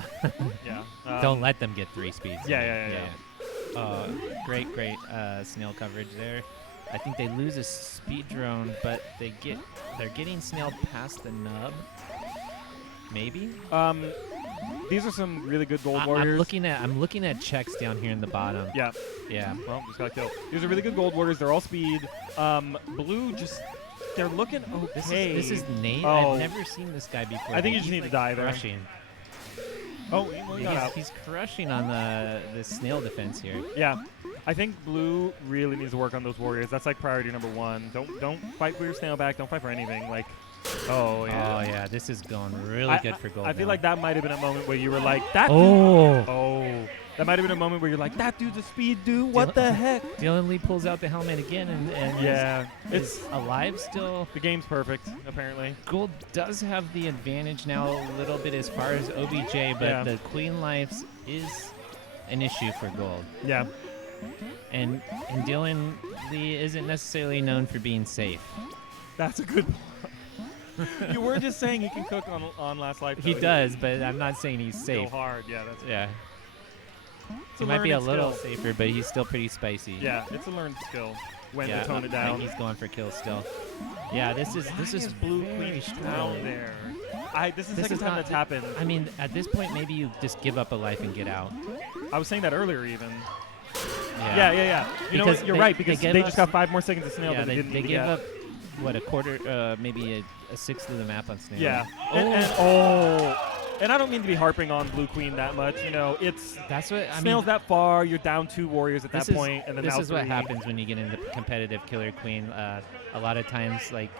Yeah. Don't let them get 3 speeds. Yeah. Great snail coverage there. I think they lose a speed drone, but they're getting snail past the nub. Maybe. These are some really good gold warriors. I'm looking at checks down here in the bottom. Yeah. Well, just got killed. These are really good gold warriors. They're all speed. Blue just. They're looking okay. This is Nate. I've never seen this guy before. I think you just need to die there. Crushing. He's crushing on the snail defense here. Yeah. I think blue really needs to work on those warriors. That's like priority number 1. Don't fight for your snail back. Don't fight for anything. Like, oh yeah. This is going really good for gold. I feel like that might have been a moment where you were like, that that might have been a moment where you're like, that dude's a speed dude. What the heck? Dylan Lee pulls out the helmet again and is alive still. The game's perfect, apparently. Gold does have the advantage now a little bit as far as OBJ, but the queen lives is an issue for gold. Yeah. And Dylan Lee isn't necessarily known for being safe. That's a good point. You were just saying he can cook on last life. He does, but I'm not saying he's safe. Go hard, yeah. He might be a little safer, but he's still pretty spicy. Yeah, it's a learned skill when to tone it down. He's going for kills still. Yeah, this is blue queen down there. This is the second time that's happened. I mean, at this point, maybe you just give up a life and get out. I was saying that earlier, even. Yeah. You know what? You're right, because they just got 5 more seconds of snail than they didn't need to get. They gave up, what, a quarter, maybe a sixth of the map on snail. Yeah. And I don't mean to be harping on blue queen that much. You know, that's what I snails mean, that far. You're down 2 warriors at that point, and then this now is 3. what happens when you get into competitive killer queen. A lot of times, like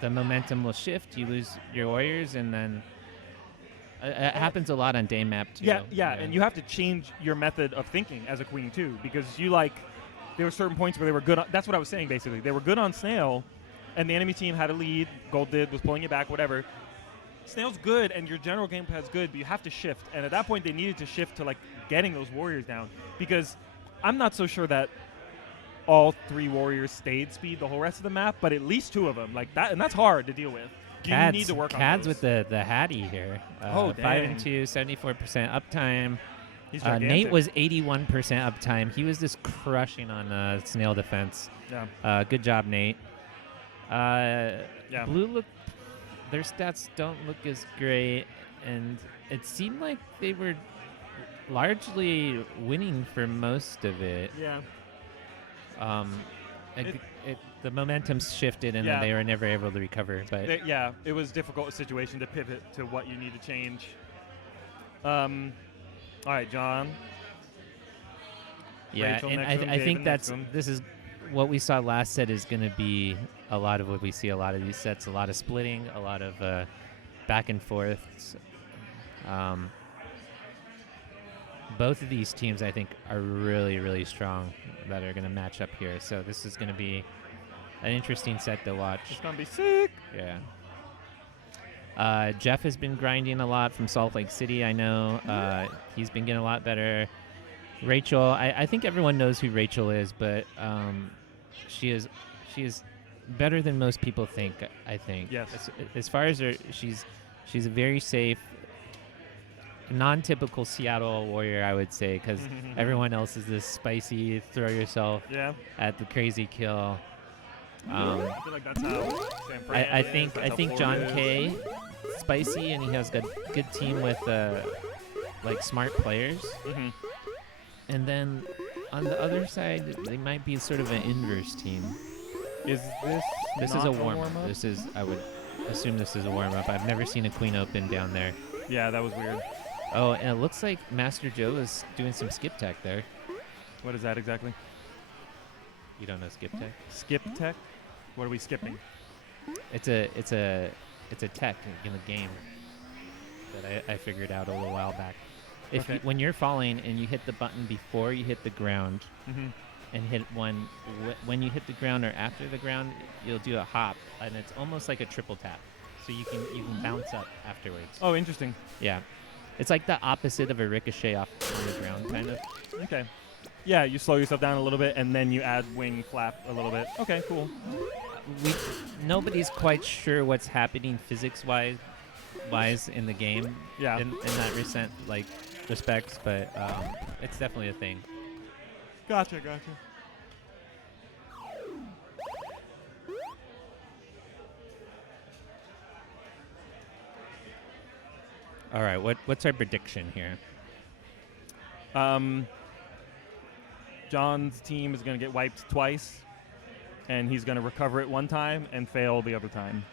the momentum will shift. You lose your warriors, and then it happens a lot on day map too. Yeah, and you have to change your method of thinking as a queen too, because there were certain points where they were good. That's what I was saying basically. They were good on snail, and the enemy team had a lead. Gold was pulling it back, whatever. Snail's good, and your general gameplay's good, but you have to shift. And at that point, they needed to shift to like getting those warriors down, because I'm not so sure that all 3 warriors stayed speed the whole rest of the map, but at least 2 of them, like that, and that's hard to deal with. You need to work on Cad's those. with the Hattie here. 5 and 2, 74% uptime. He's Nate was 81% uptime. He was just crushing on Snail defense. Yeah. Good job, Nate. Yeah. Blue their stats don't look as great, and it seemed like they were largely winning for most of it. Yeah. The momentum shifted, and then they were never able to recover. But it was a difficult situation to pivot to what you need to change. All right, John. Yeah, Rachel, and next I think this is what we saw last set is going to be a lot of what we see a lot of these sets, a lot of splitting, a lot of back and forths. Both of these teams, I think, are really, really strong that are going to match up here. So this is going to be an interesting set to watch. It's going to be sick. Yeah. Jeff has been grinding a lot from Salt Lake City, I know. He's been getting a lot better. Rachel, I think everyone knows who Rachel is, but she is better than most people think, I think. Yes. As far as she's a very safe, non-typical Seattle warrior, I would say, because everyone else is this spicy, throw yourself at the crazy kill. I feel like that's how San Fran I think John K. spicy, and he has a good team with like smart players. And then on the other side, they might be sort of an inverse team. Is this is a warm-up? I would assume this is a warm-up. I've never seen a Queen Open down there. Yeah, that was weird. Oh, and it looks like Master Joe is doing some skip tech there. What is that exactly? You don't know skip tech? Skip tech? What are we skipping? It's a tech in the game that I figured out a little while back. When you're falling and you hit the button before you hit the ground, and hit one when you hit the ground or after the ground, you'll do a hop, and it's almost like a triple tap. So you can bounce up afterwards. Oh, interesting. Yeah. It's like the opposite of a ricochet off the ground, kind of. Okay. Yeah, you slow yourself down a little bit, and then you add wing flap a little bit. Okay, cool. Nobody's quite sure what's happening physics-wise in the game. Yeah. In that respects, but it's definitely a thing. Gotcha. All right, what's our prediction here? John's team is going to get wiped twice, and he's going to recover it one time and fail the other time.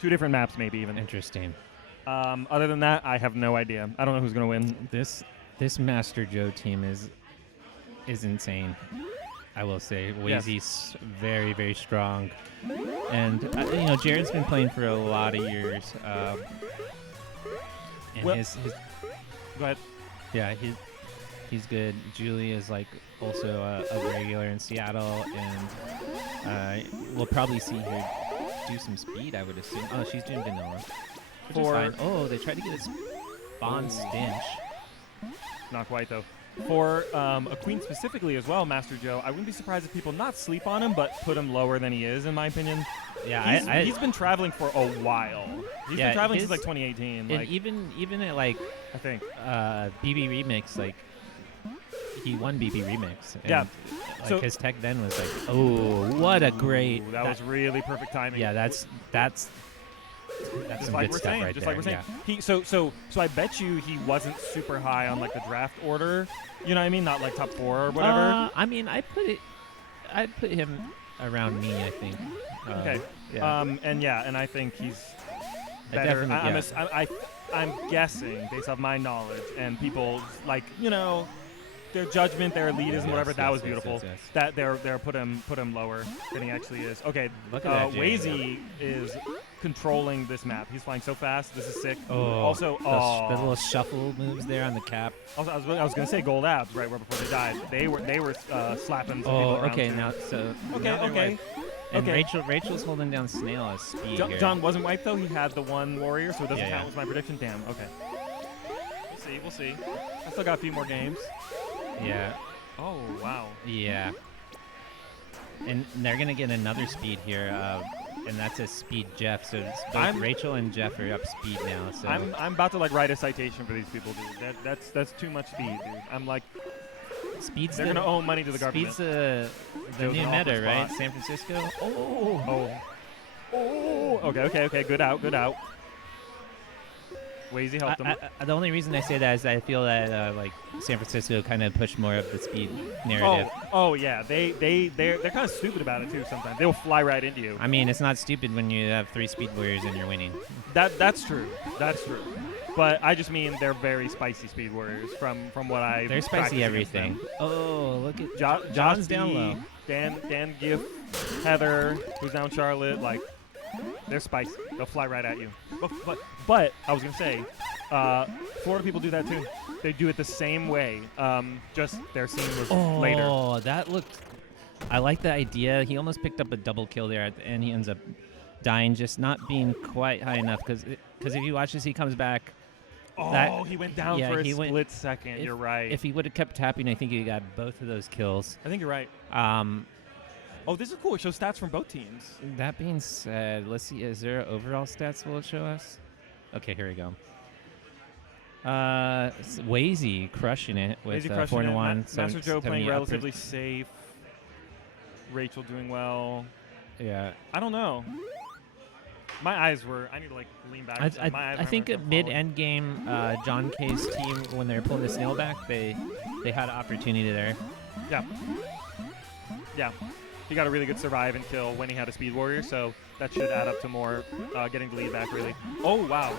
2 different maps, maybe even. Interesting. Other than that, I have no idea. I don't know who's going to win. This Master Joe team is insane. I will say, Wheezy's very, very strong, and Jared's been playing for a lot of years. And go ahead. Yeah, he's good. Julie is also a regular in Seattle, and we'll probably see her do some speed, I would assume. Oh, she's doing vanilla. Which is fine. Oh, they tried to get a Bond Stinch. Not quite, though. For a queen specifically as well, Master Joe, I wouldn't be surprised if people not sleep on him, but put him lower than he is, in my opinion. Yeah, he's been traveling for a while. He's been traveling since 2018. And even at I think BB Remix, he won BB Remix. Yeah. So his tech then was oh, what a great. That was really perfect timing. Yeah, that's just some like good we're stuff saying. right Just there. like we're saying. Yeah. So I bet you he wasn't super high on the draft order. You know what I mean? Not top 4 or whatever. I put him around me, I think. Okay. Yeah. And I think he's better. I'm guessing based off my knowledge and people's their judgment, their elitism, whatever. That was beautiful. Yes. That they're put him lower than he actually is. Okay. Look at that, Wazy is controlling this map. He's flying so fast. This is sick. Oh, also, the little shuffle moves there on the cap. Also, I was gonna say gold abs right before they died. They were slapping some people around okay. too. Now, so okay. And Okay. Rachel's holding down Snail as speed here. John wasn't wiped though. He had the one warrior, so it doesn't Yeah, count yeah. as my prediction. Damn. Okay. We'll see. I still got a few more games. Yeah. Oh wow. Yeah. And they're gonna get another speed here, and that's a speed Jeff. So it's both Rachel and Jeff are up speed now. So I'm about to like write a citation for these people, dude. That's too much speed, dude. I'm like, speed's they're gonna owe money to the government. Speed's the Joe's new an meta, awful right? spot. San Francisco. Oh. Okay. Good out. Wazy helped him. The only reason I say that is I feel that like San Francisco kind of pushed more of the speed narrative. Oh yeah. They're kind of stupid about it too. Sometimes they'll fly right into you. I mean, it's not stupid when you have 3 speed warriors and you're winning. That's true. But I just mean they're very spicy speed warriors from what I. They're spicy everything. Oh, look at John's down low. Dan Giff, Heather, who's down Charlotte, like they're spicy. They'll fly right at you. But I was gonna say, Florida people do that too. They do it the same way. Just their scene was later. Oh, that looked. I like the idea. He almost picked up a double kill there at the end. He ends up dying, just not being quite high enough. Because if you watch this, he comes back. Oh, he went down for a split second. You're right. If he would have kept tapping, I think he got both of those kills. I think you're right. Oh, this is cool. It shows stats from both teams. That being said, let's see. Is there overall stats will it show us? Okay, here we go. Wazy crushing it with 4-1. Master Joe playing relatively safe. Rachel doing well. Yeah. I don't know. My eyes were. I need to like lean back. I think at mid-end game, John K's team, when they were pulling the snail back, they had an opportunity there. Yeah. He got a really good survive and kill when he had a speed warrior, so that should add up to more getting the lead back, really. Oh, wow.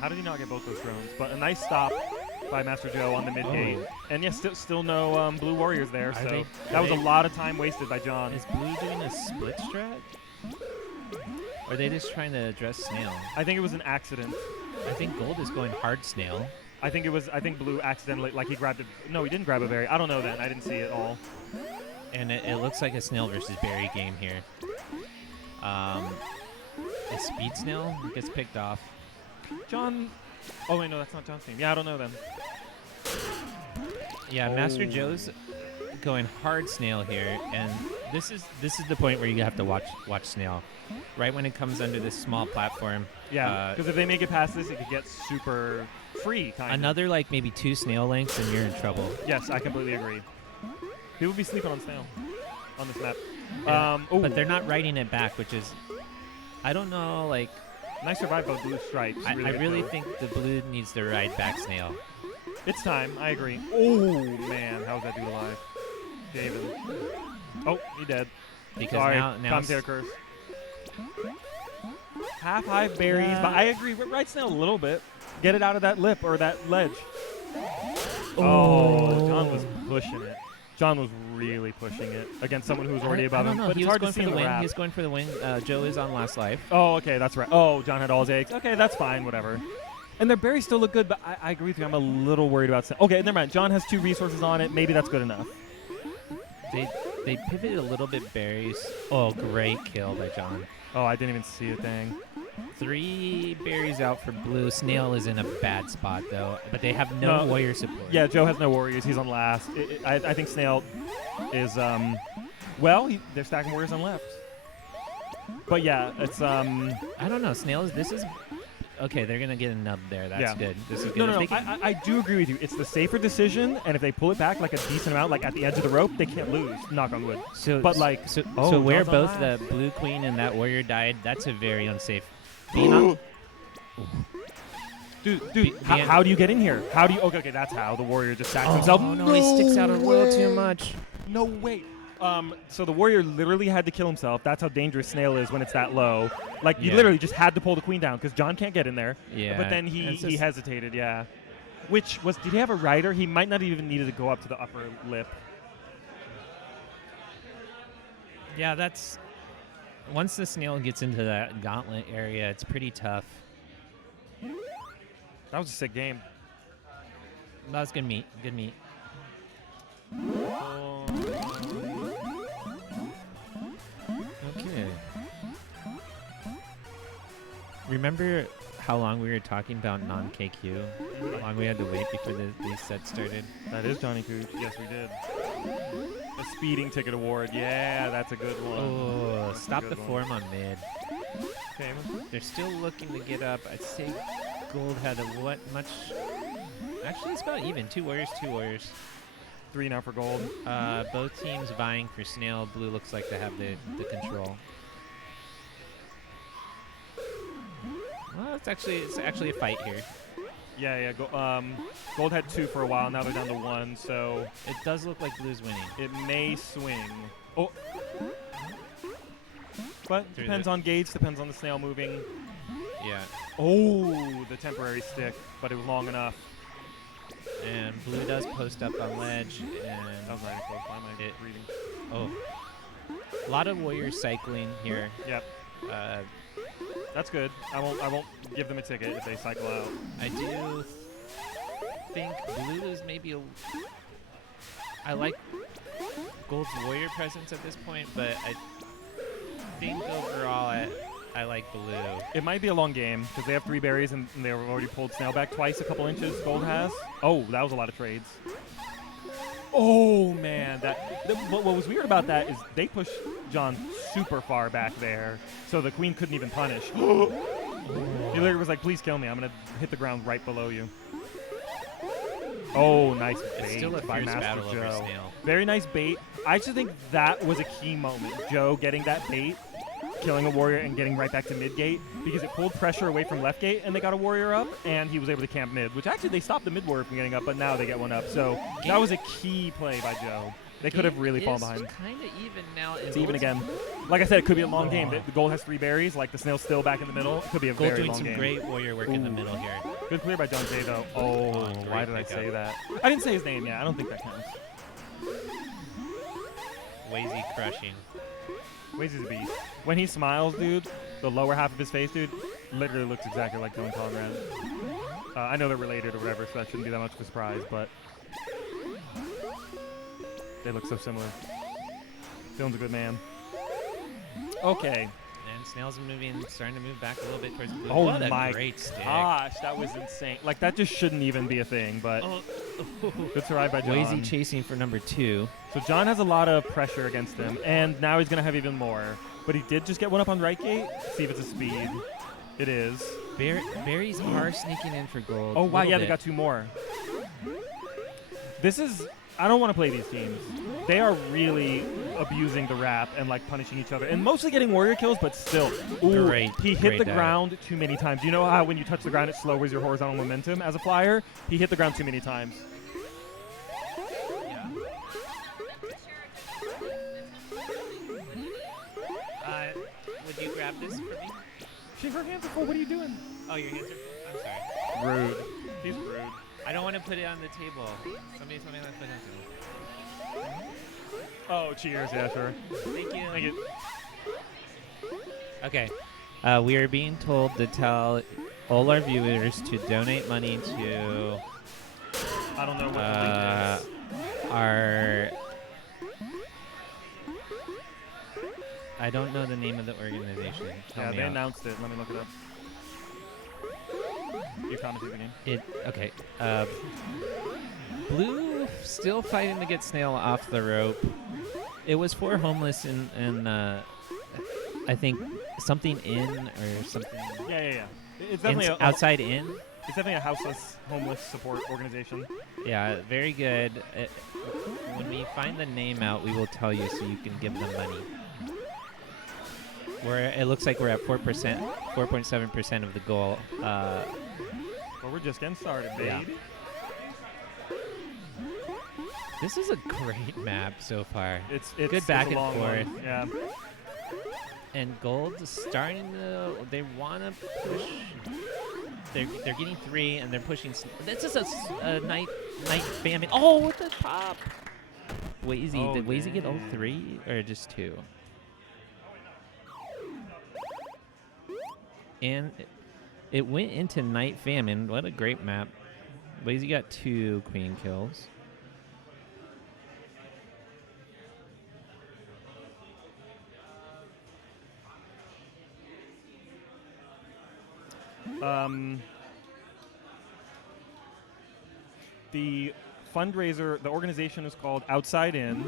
How did he not get both those drones? But a nice stop by Master Joe on the mid gate. And yes, still no blue warriors there, so that was a lot of time wasted by John. Is blue doing a split strat? Or are they just trying to address snail? I think it was an accident. I think gold is going hard snail. I think blue accidentally, like he grabbed it. No, he didn't grab a berry. I don't know then. I didn't see it all. And it looks like a snail versus berry game here. A speed snail gets picked off. John. Oh wait, no, that's not John's team. Yeah, I don't know then. Yeah, Master Joe's going hard snail here, and this is the point where you have to watch snail. Right when it comes under this small platform. Yeah, because if they make it past this, it could get super free. Another like maybe 2 snail lengths, and you're in trouble. Yes, I completely agree. People be sleeping on snail on this map. Yeah, but they're not riding it back, which is, I don't know, like. Nice survive by blue stripes. I really think the blue needs to ride back snail. It's time. I agree. Oh man, how's that dude alive? David. Oh, he dead. Because sorry, now commentator curse. Half hive berries, but I agree. Ride snail a little bit. Get it out of that lip or that ledge. Oh, John was pushing it. John was really pushing it against someone who was already above him. But he it's was hard going to see for the in the win. wrap. He's going for the win. Joe is on last life. Oh, okay, that's right. Oh, John had all his eggs. Okay, that's fine. Whatever. And their berries still look good, but I agree with you. I'm a little worried about. Okay, never mind. John has 2 resources on it. Maybe that's good enough. They pivoted a little bit berries. Oh, great kill by John. Oh, I didn't even see a thing. 3 berries out for blue. Snail is in a bad spot, though. But they have no warrior support. Yeah, Joe has no warriors. He's on last. I think Snail is, they're stacking warriors on left. But yeah, it's, I don't know. Snail is, okay, they're going to get a nub there. That's good. This is good. No. I do agree with you. It's the safer decision, and if they pull it back like a decent amount, like at the edge of the rope, they can't lose. Knock on wood. So where both the blue queen and that warrior died, that's a very unsafe. Dude, how do you get in here? How do you? Okay, that's how the warrior just stacks himself. Oh no, he sticks out a little too much. No way. So the warrior literally had to kill himself. That's how dangerous Snail is when it's that low. Like you literally just had to pull the queen down because John can't get in there. Yeah. But then he hesitated. Yeah. Did he have a rider? He might not even needed to go up to the upper lip. Yeah, that's. Once the snail gets into that gauntlet area, it's pretty tough. That was a sick game. That was good meat. Good meat. Okay. Remember how long we were talking about non-KQ? How long we had to wait before these sets started? That is Johnny Cooch. Yes, we did. A speeding ticket award. Yeah, that's a good one. Oh, That's a stop good the one. form on mid. Okay. They're still looking to get up. I'd say Gold had a much... Actually, it's about even. 2 warriors, 2 warriors. 3 now for Gold. Both teams vying for Snail. Blue looks like they have the control. Well, it's actually a fight here. Yeah. Gold had 2 for a while. Now they're down to 1. So it does look like Blue's winning. It may swing. Oh. But depends on gauge. Depends on the snail moving. Yeah. Oh, the temporary stick, but it was long enough. And Blue does post up on ledge. And that was not close. Why am I breathing? Oh. A lot of warriors cycling here. Yep. That's good. I won't give them a ticket if they cycle out. I do think Blue is maybe I like Gold's warrior presence at this point, but I think overall I like Blue. It might be a long game because they have 3 berries and they've already pulled Snail back twice a couple inches. Gold has. Oh, that was a lot of trades. Oh man, what was weird about that is they pushed John super far back there, so the queen couldn't even punish. He literally was like, "Please kill me. I'm gonna hit the ground right below you." Oh, nice bait It's still a by fierce Master battle over Joe. Snail. Very nice bait. I actually think that was a key moment. Joe getting that bait, killing a warrior, and getting right back to mid gate because it pulled pressure away from left gate, and they got a warrior up, and he was able to camp mid, which actually they stopped the mid warrior from getting up, but now they get one up. So that was a key play by Joe. They could have really fallen behind. Kind of even now. It's even again. Like I said, it could be a long game. The gold has 3 berries. Like the snail's still back in the middle. It could be a Gold very doing long some game. great warrior work in the middle here. Good clear by John Jay though. Oh, why did I say that? I didn't say his name yet. I don't think that counts. Wazy crushing. Wazy's a beast. When he smiles, dude, the lower half of his face, dude, literally looks exactly like Dylan Conrad. I know they're related or whatever, so that shouldn't be that much of a surprise, but they look so similar. Dylan's a good man. Okay. And Snail's starting to move back a little bit towards Blue. Oh what my a great stick. gosh, that was insane. Like, that just shouldn't even be a thing, but good survive by John. Wazy chasing for number 2. So John has a lot of pressure against him, and now he's going to have even more. But he did just get one up on right gate. See if it's a speed. It is. Berries are sneaking in for Gold. Oh, wow, yeah, they got 2 more. This is... I don't want to play these teams. They are really abusing the wrap and like punishing each other, and mostly getting warrior kills, but still. Ooh, he hit the ground too many times. You know how when you touch the ground it lowers your horizontal momentum as a flyer? He hit the ground too many times. Yeah. Would you grab this for me? Her hands are full. What are you doing? Oh, your hands are... I'm sorry. Rude. He's rude. I don't want to put it on the table. Somebody told me I put it on the table. Oh, cheers. Yeah, sure. Thank you. Thank you. Okay. We are being told to tell all our viewers to donate money to... I don't know what the link is. Our... I don't know the name of the organization. Yeah, they announced it. Let me look it up. You commented the game. Okay. Blue still fighting to get Snail off the rope. It was for homeless and I think something in or something. Yeah. It's definitely outside in. It's definitely a houseless, homeless support organization. Yeah, very good. When we find the name out, we will tell you so you can give them money. It looks like we're at 4%, 4.7% of the goal. Well, we're just getting started, baby. Yeah. This is a great map so far. It's good back it's a and long forth. One. Yeah. And Gold is starting to. They want to push. They're getting 3 and they're pushing. This is a night famine. Oh, with the pop. Wazy. Oh, did Wazy get all 3 or just 2? And it went into Night Famine. What a great map. Wazy got 2 queen kills. The fundraiser, the organization is called Outside In.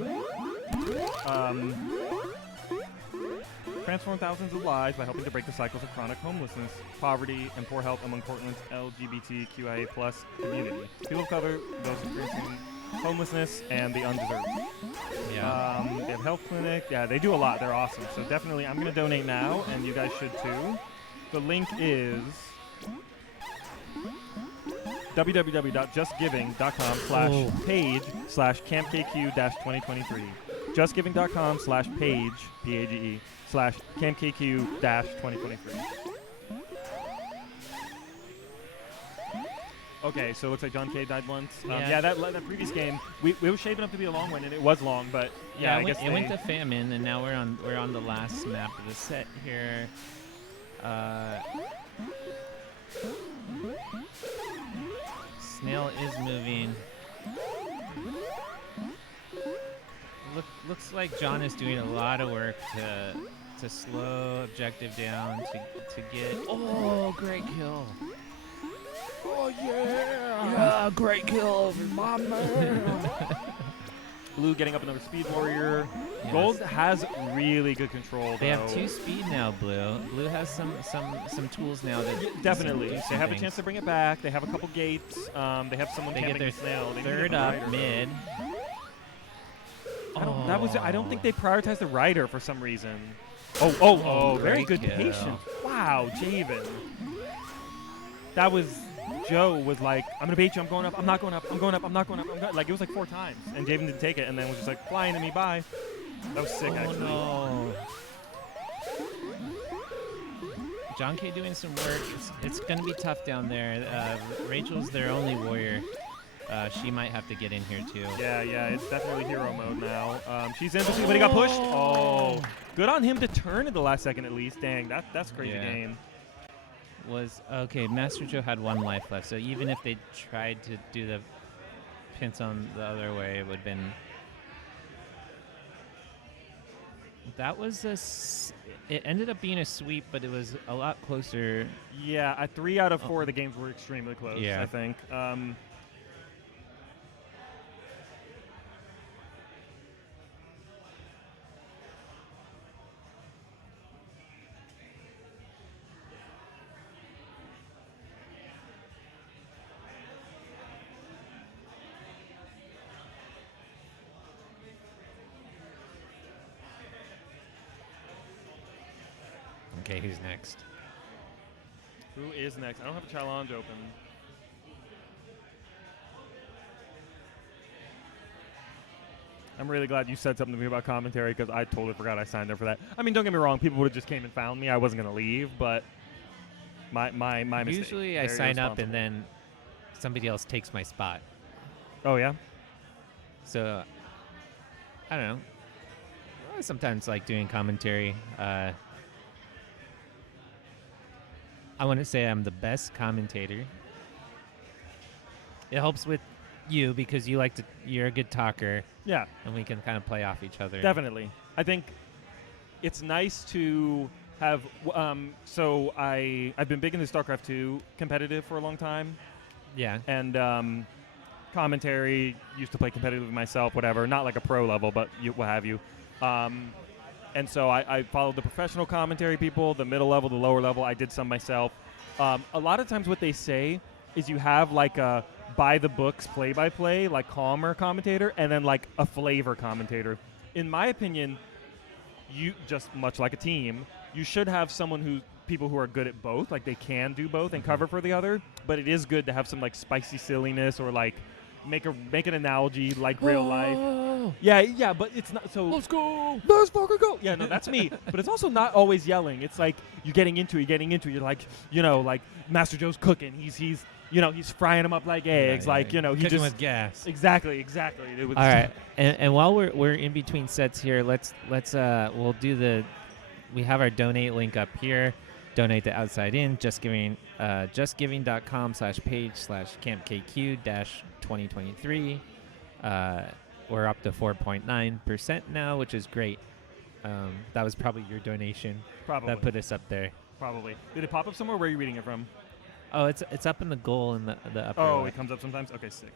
Transform thousands of lives by helping to break the cycles of chronic homelessness, poverty, and poor health among Portland's LGBTQIA+ community. People of color, those experiencing homelessness, and the undeserved. Yeah. They have health clinic. Yeah, they do a lot. They're awesome. So definitely, I'm going to donate now, and you guys should too. The link is www.justgiving.com/page/campkq-2023. Justgiving.com/page, PAGE/campkq-2023. Okay, so it looks like John K died once. Yeah, that previous game, it was shaping up to be a long one, and it was long, but yeah, I guess it went to famine, and now we're on the last map of the set here. Snail is moving. Looks like John is doing a lot of work to slow objective down to get. Oh, great kill! Oh yeah! Yeah, great kill, my man. Blue getting up another speed warrior. Yes. Gold has really good control. They have 2 speed now. Blue has some tools now that definitely. do They have things. a chance to bring it back. They have a couple gates. They have someone They camping get their the snail. They third need a up rider. mid. I don't think they prioritized the rider for some reason. Oh, very great good kill. patience. Wow, Javen. That was Joe was like, I'm gonna bait you. I'm going up. I'm not going up. I'm going up. I'm not going up. Like it was like 4 times, and Javen didn't take it, and then was just like flying to me. Bye. That was sick, actually. No. John K doing some work. It's going to be tough down there. Rachel's their only warrior. She might have to get in here too. Yeah, it's definitely hero mode now. She's in, but he got pushed. Oh, good on him to turn in the last second at least. Dang, that's crazy game. Okay, Master Joe had 1 life left, so even if they tried to do the pinch on the other way, it would have been. That was it ended up being a sweep, but it was a lot closer. Yeah, 3 out of 4 of the games were extremely close, Yeah. I think. Okay, who's next? Who is next? I don't have a challenge open. I'm really glad you said something to me about commentary because I totally forgot I signed up for that. I mean, don't get me wrong. People would have just came and found me. I wasn't going to leave, but my mistake. Usually I Very sign up and irresponsible. then somebody else takes my spot. Oh, yeah? So, I don't know. I sometimes like doing commentary. I wouldn't say I'm the best commentator. It helps with you because you're a good talker. Yeah. And we can kind of play off each other. Definitely. I think it's nice to have so I've been big into StarCraft 2 competitive for a long time. Yeah. And commentary, used to play competitively myself, whatever. Not like a pro level, but what have you. And so I followed the professional commentary people, the middle level, the lower level. I did some myself. A lot of times what they say is you have like a by-the-books play-by-play, like calmer commentator, and then like a flavor commentator. In my opinion, you just much like a team, you should have people who are good at both, like they can do both and cover for the other, but it is good to have some like spicy silliness or like make an analogy like real life. Yeah, but it's not so. Let's go. Let's fucking go. Yeah, no, that's me. But it's also not always yelling. It's like you're getting into it. You're like, like Master Joe's cooking. He's frying them up like eggs. He cooking just with gas. Exactly. It was All right, and while we're in between sets here, we'll do we have our donate link up here. Donate to Outside In. justgiving.com/page/campkq-2023. We're up to 4.9% now, which is great. That was probably your donation. Probably. That put us up there. Probably. Did it pop up somewhere? Where are you reading it from? Oh, it's up in the goal in the upper. Oh, left. it comes up sometimes. Okay, sick.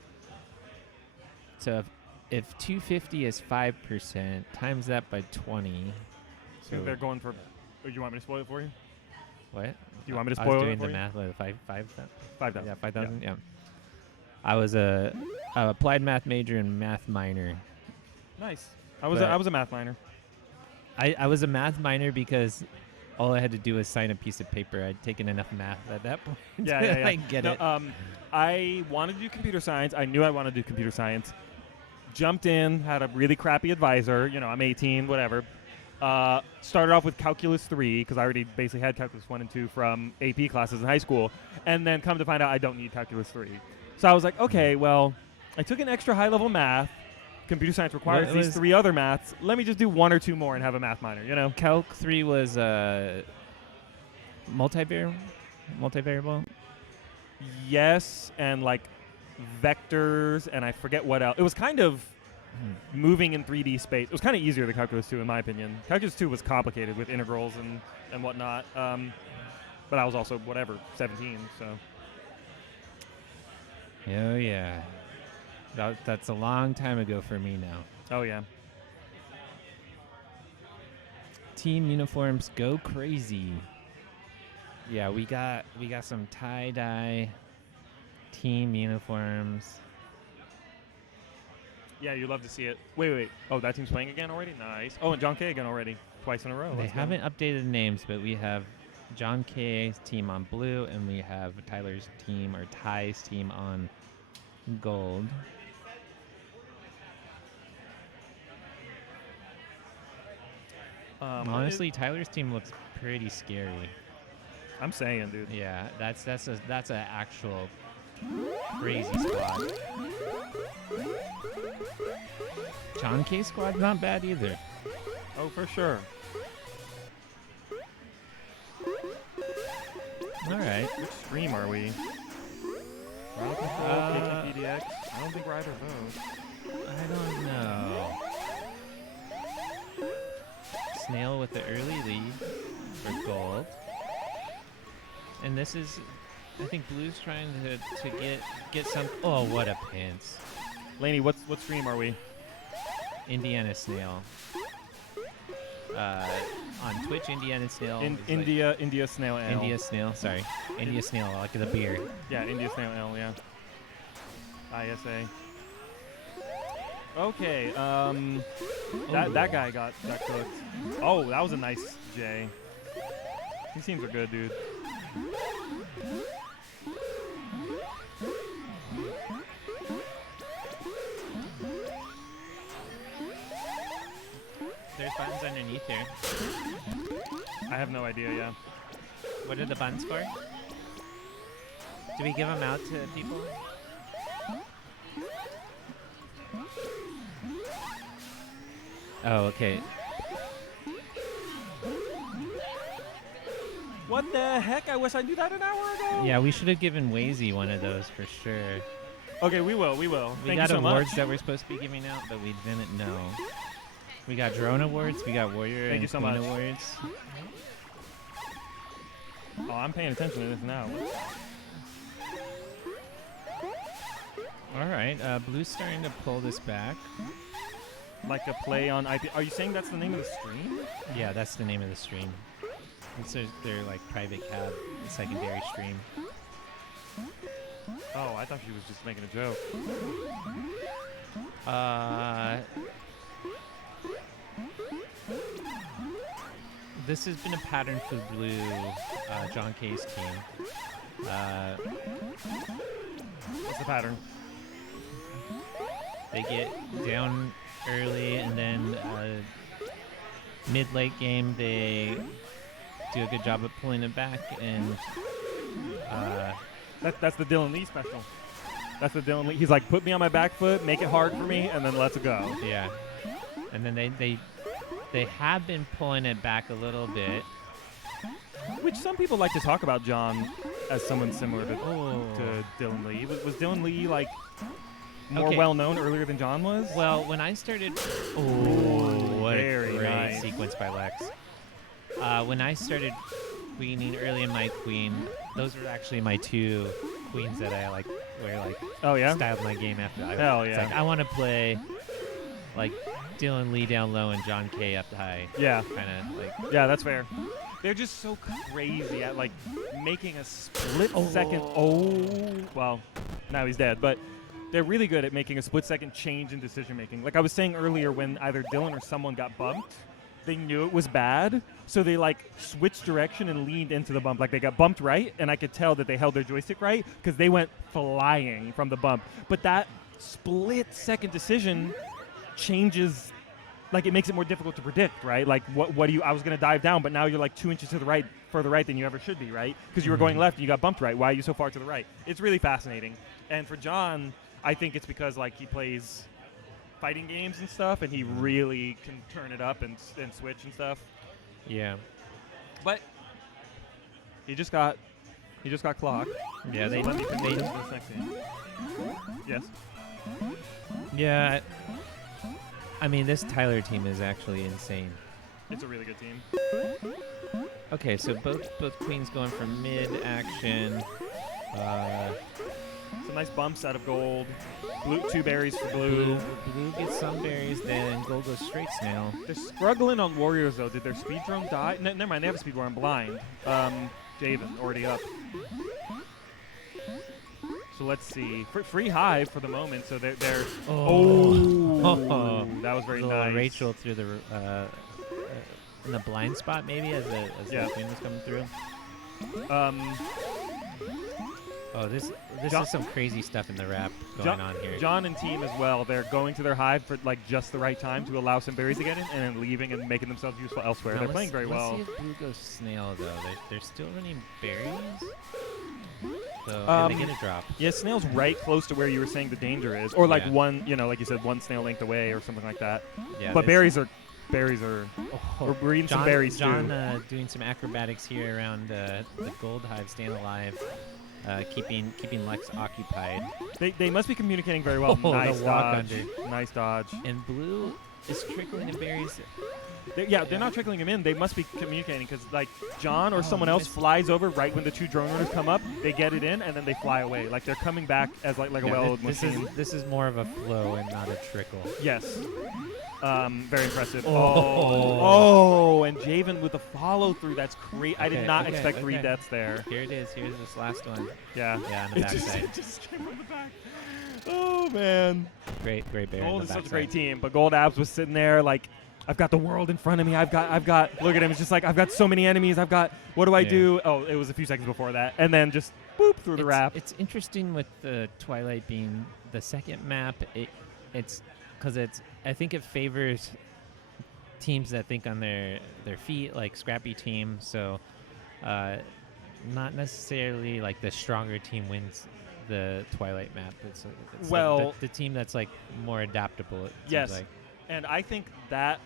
So if 250 is 5%, times that by 20. So they're going for. Oh, you want me to spoil it for you? What? Do you want me to I spoil was it doing for the you? math like 5,000. Yeah, 5,000. Yeah. Yeah. I was a applied math major and math minor. Nice. I was a math minor. I was a math minor because all I had to do was sign a piece of paper. I'd taken enough math at that point. Yeah. I get it. I wanted to do computer science. I knew I wanted to do computer science. Jumped in, had a really crappy advisor. You know, I'm 18, whatever. Started off with Calculus 3 because I already basically had Calculus 1 and 2 from AP classes in high school. And then come to find out I don't need Calculus 3. So I was like, okay, well, I took an extra high-level math. Computer science requires these 3 other maths. Let me just do 1 or 2 more and have a math minor, you know? Calc 3 was multivariable? Yes, and like vectors, and I forget what else. It was kind of moving in 3D space. It was kind of easier than Calculus 2, in my opinion. Calculus 2 was complicated with integrals and whatnot. But I was also, 17, so. Oh, yeah. That's a long time ago for me now. Oh, yeah. Team uniforms go crazy. Yeah, we got some tie-dye team uniforms. Yeah, you love to see it. Wait. Oh, that team's playing again already? Nice. Oh, and John K again already. Twice in a row. They Let's go. haven't updated the names, but we have John K's team on blue, and we have Tyler's team, or Ty's team, on gold. Honestly, Tyler's team looks pretty scary. I'm saying, dude. Yeah, that's an actual crazy squad. John K squad not bad either. Oh, for sure. All right. Which stream are we? Rider Control, KTPDX. I don't think we're either of those. I don't know. Snail with the early lead for gold. And this is, I think Blue's trying to get some. Oh, what a pinch! Laney, what stream are we? Indiana Snail. On Twitch, Indiana Snail. India Snail Ale. India Snail. Sorry, India Snail, like the beer. Yeah, India Snail Ale. Yeah. ISA. Okay. That guy got cooked. Oh, that was a nice J. These teams are good, dude. There's buttons underneath here. I have no idea, yeah. What are the buttons for? Do we give them out to people? Oh, okay. What the heck? I wish I knew that an hour ago. Yeah, we should have given Wazy one of those for sure. Okay, we will. We Thank got you so awards much. that we're supposed to be giving out, but we didn't know. We got drone awards, we got warrior Thank and you so queen much. awards. Oh, I'm paying attention to this now. All right, Blue's starting to pull this back. Like a play on IP. Are you saying that's the name of the stream? Yeah, that's the name of the stream. It's their like private cab secondary stream. Oh, I thought she was just making a joke. This has been a pattern for Blue, John K's team. What's the pattern? They get down early, and then mid-late game they do a good job of pulling it back, and That's the Dylan Lee special. That's the Dylan Lee. He's like, put me on my back foot, make it hard for me, and then let's go. yeah. And then they have been pulling it back a little bit. Which some people like to talk about John as someone similar to Dylan Lee. Was Dylan Lee like more well known earlier than John was? Well, when I started, what very a great nice sequence by Lex. When I started queening early in my queen. Those were actually my 2 queens that I Oh yeah. styled my game after. Hell It's yeah. like I want to play like Dylan Lee down low and John Kay up high. Yeah. Kind of like. Yeah, that's fair. They're just so crazy at like making a split second. Oh, well, now he's dead. But they're really good at making a split second change in decision making. Like I was saying earlier, when either Dylan or someone got bumped, they knew it was bad, so they like switched direction and leaned into the bump. Like they got bumped right, and I could tell that they held their joystick right because they went flying from the bump. But that split second decision changes. Like it makes it more difficult to predict, right? Like what do you? I was going to dive down, but now you're like 2 inches to the right, further right than you ever should be, right? Because you were going left and you got bumped right. Why are you so far to the right? It's really fascinating. And for John, I think it's because like he plays fighting games and stuff, and he really can turn it up and switch and stuff. Yeah. But he just got clocked. Yeah, they. Let me continue this next game. Yes. Yeah. I mean, this Tyler team is actually insane. It's a really good team. Okay, so both queens going for mid action. Some nice bumps out of gold. Blue, 2 berries for blue. Blue gets some berries, then gold goes straight snail. They're struggling on warriors though. Did their speed drone die? Never mind. They have a speed drone. Blind. Javen already up. So let's see. Free hive for the moment. So they're. Oh, that was very nice. Rachel through the in the blind spot maybe as the queen was coming through. This is some crazy stuff in the wrap going on here. John and team as well. They're going to their hive for like just the right time to allow some berries to get in, and then leaving and making themselves useful elsewhere. Now They're playing very well. Let's see if blue goes snail though. They're still running berries. So are they gonna drop? Yeah, snail's right close to where you were saying the danger is, or like one, like you said, 1 snail length away or something like that. Yeah, but berries are. We're breeding some berries too. John doing some acrobatics here around the gold hive, staying alive. Keeping Lex occupied. They must be communicating very well. Nice dodge. Nice dodge. And blue is trickling the berries. They're not trickling them in. They must be communicating because like John or someone else flies over right when the 2 drone runners come up. They get it in and then they fly away. Like they're coming back as like a well-oiled machine. This is more of a flow and not a trickle. Yes. Very impressive. And Javen with the follow through. That's great. I did not expect 3 deaths there. Here it is. Here's this last one. Yeah. Yeah, on the backside. It just came from the back. Oh man. Great bear. Gold is such a great team, but Gold Abs was sitting there like, I've got the world in front of me. I've got. Look at him. It's just like I've got so many enemies. What do I do? Oh, it was a few seconds before that, and then just boop through the wrap. It's interesting with the Twilight being the second map. It's because I think it favors teams that think on their feet, like Scrappy team. So, not necessarily like the stronger team wins the Twilight map. It's like the team that's like more adaptable. It seems like. And I think that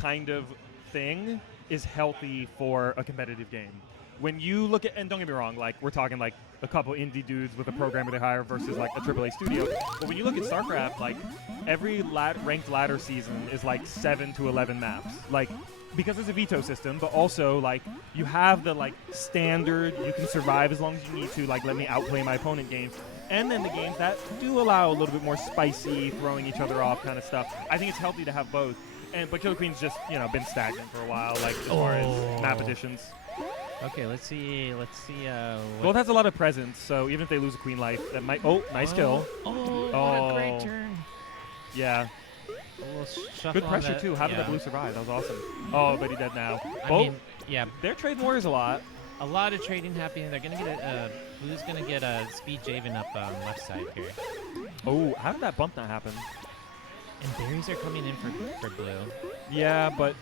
kind of thing is healthy for a competitive game. When you look at, and don't get me wrong, like we're talking like a couple indie dudes with a programmer they hire versus like a AAA studio. But when you look at StarCraft, like every ranked ladder season is like 7 to 11 maps. Like because it's a veto system, but also like you have the like standard, you can survive as long as you need to, like let me outplay my opponent games. And then the games that do allow a little bit more spicy, throwing each other off kind of stuff. I think it's healthy to have both. But Killer Queen's just, been stagnant for a while, like as far as map additions. Okay, let's see. Gold has a lot of presence, so even if they lose a queen life, that might. Oh, nice kill. What a great turn. Yeah. Good pressure too. How did that blue survive? That was awesome. Oh, but he's dead now. I mean, they're trading warriors a lot. A lot of trading happening. They're gonna get Blue's gonna get a speed Javen up on left side here. Oh, how did that bump not happen? And berries are coming in for blue. Yeah, but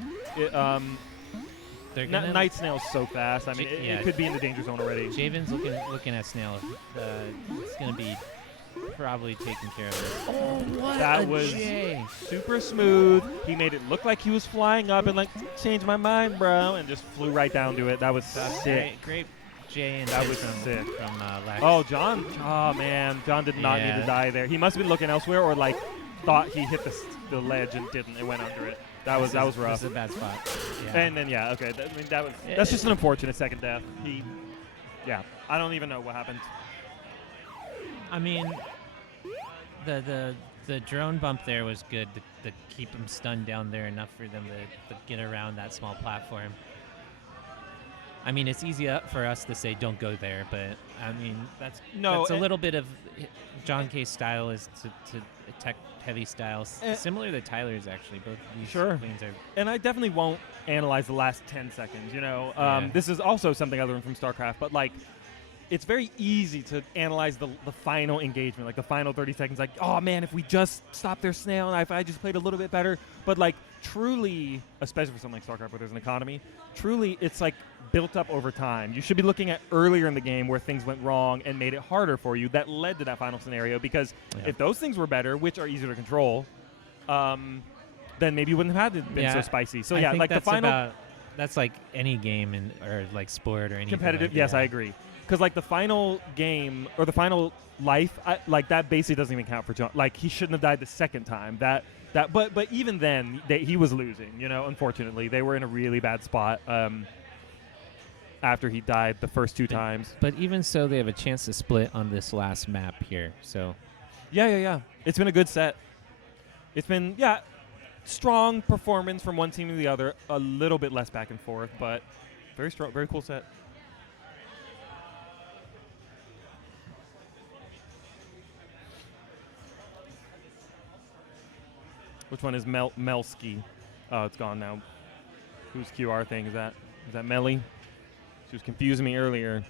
they're Night Snail's so fast. I mean, it could be in the danger zone already. Javen's looking at Snail. It's gonna be probably taking care of it. Oh, what that was J. super smooth. He made it look like he was flying up and like, change my mind, bro, and just flew right down to it. That was sick. Great J and that was sick. From Lex. Oh, John. Oh man, John did not need to die there. He must have been looking elsewhere or like thought he hit the ledge and didn't. It went under it. That was rough. This is a bad spot. Yeah. And then okay, that's just an unfortunate second death. I don't even know what happened. I mean, the drone bump there was good to keep him stunned down there enough for them to get around that small platform. I mean, it's easy for us to say don't go there, but I mean that's a little bit of John K's style is to attack heavy styles, similar to Tyler's actually. Both these queens are. And I definitely won't analyze the last 10 seconds. This is also something I learned from StarCraft, but like. It's very easy to analyze the final engagement, like the final 30 seconds. Like, oh man, if we just stopped their snail, and if I just played a little bit better. But like, truly, especially for something like StarCraft where there's an economy, truly, it's like built up over time. You should be looking at earlier in the game where things went wrong and made it harder for you. That led to that final scenario. Because if those things were better, which are easier to control, then maybe you wouldn't have had it been so spicy. So I think like that's the final. That's like any game or like sport or anything. Competitive, like yes, I agree. Because like the final game or the final life, like that basically doesn't even count for John. Like he shouldn't have died the second time. But even then, he was losing. Unfortunately, they were in a really bad spot after he died the first two times. But even so, they have a chance to split on this last map here. So, yeah. It's been a good set. It's been strong performance from one team to the other. A little bit less back and forth, but very strong, very cool set. Which one is Melski? Oh, it's gone now. Whose QR thing is that? Is that Melly? She was confusing me earlier.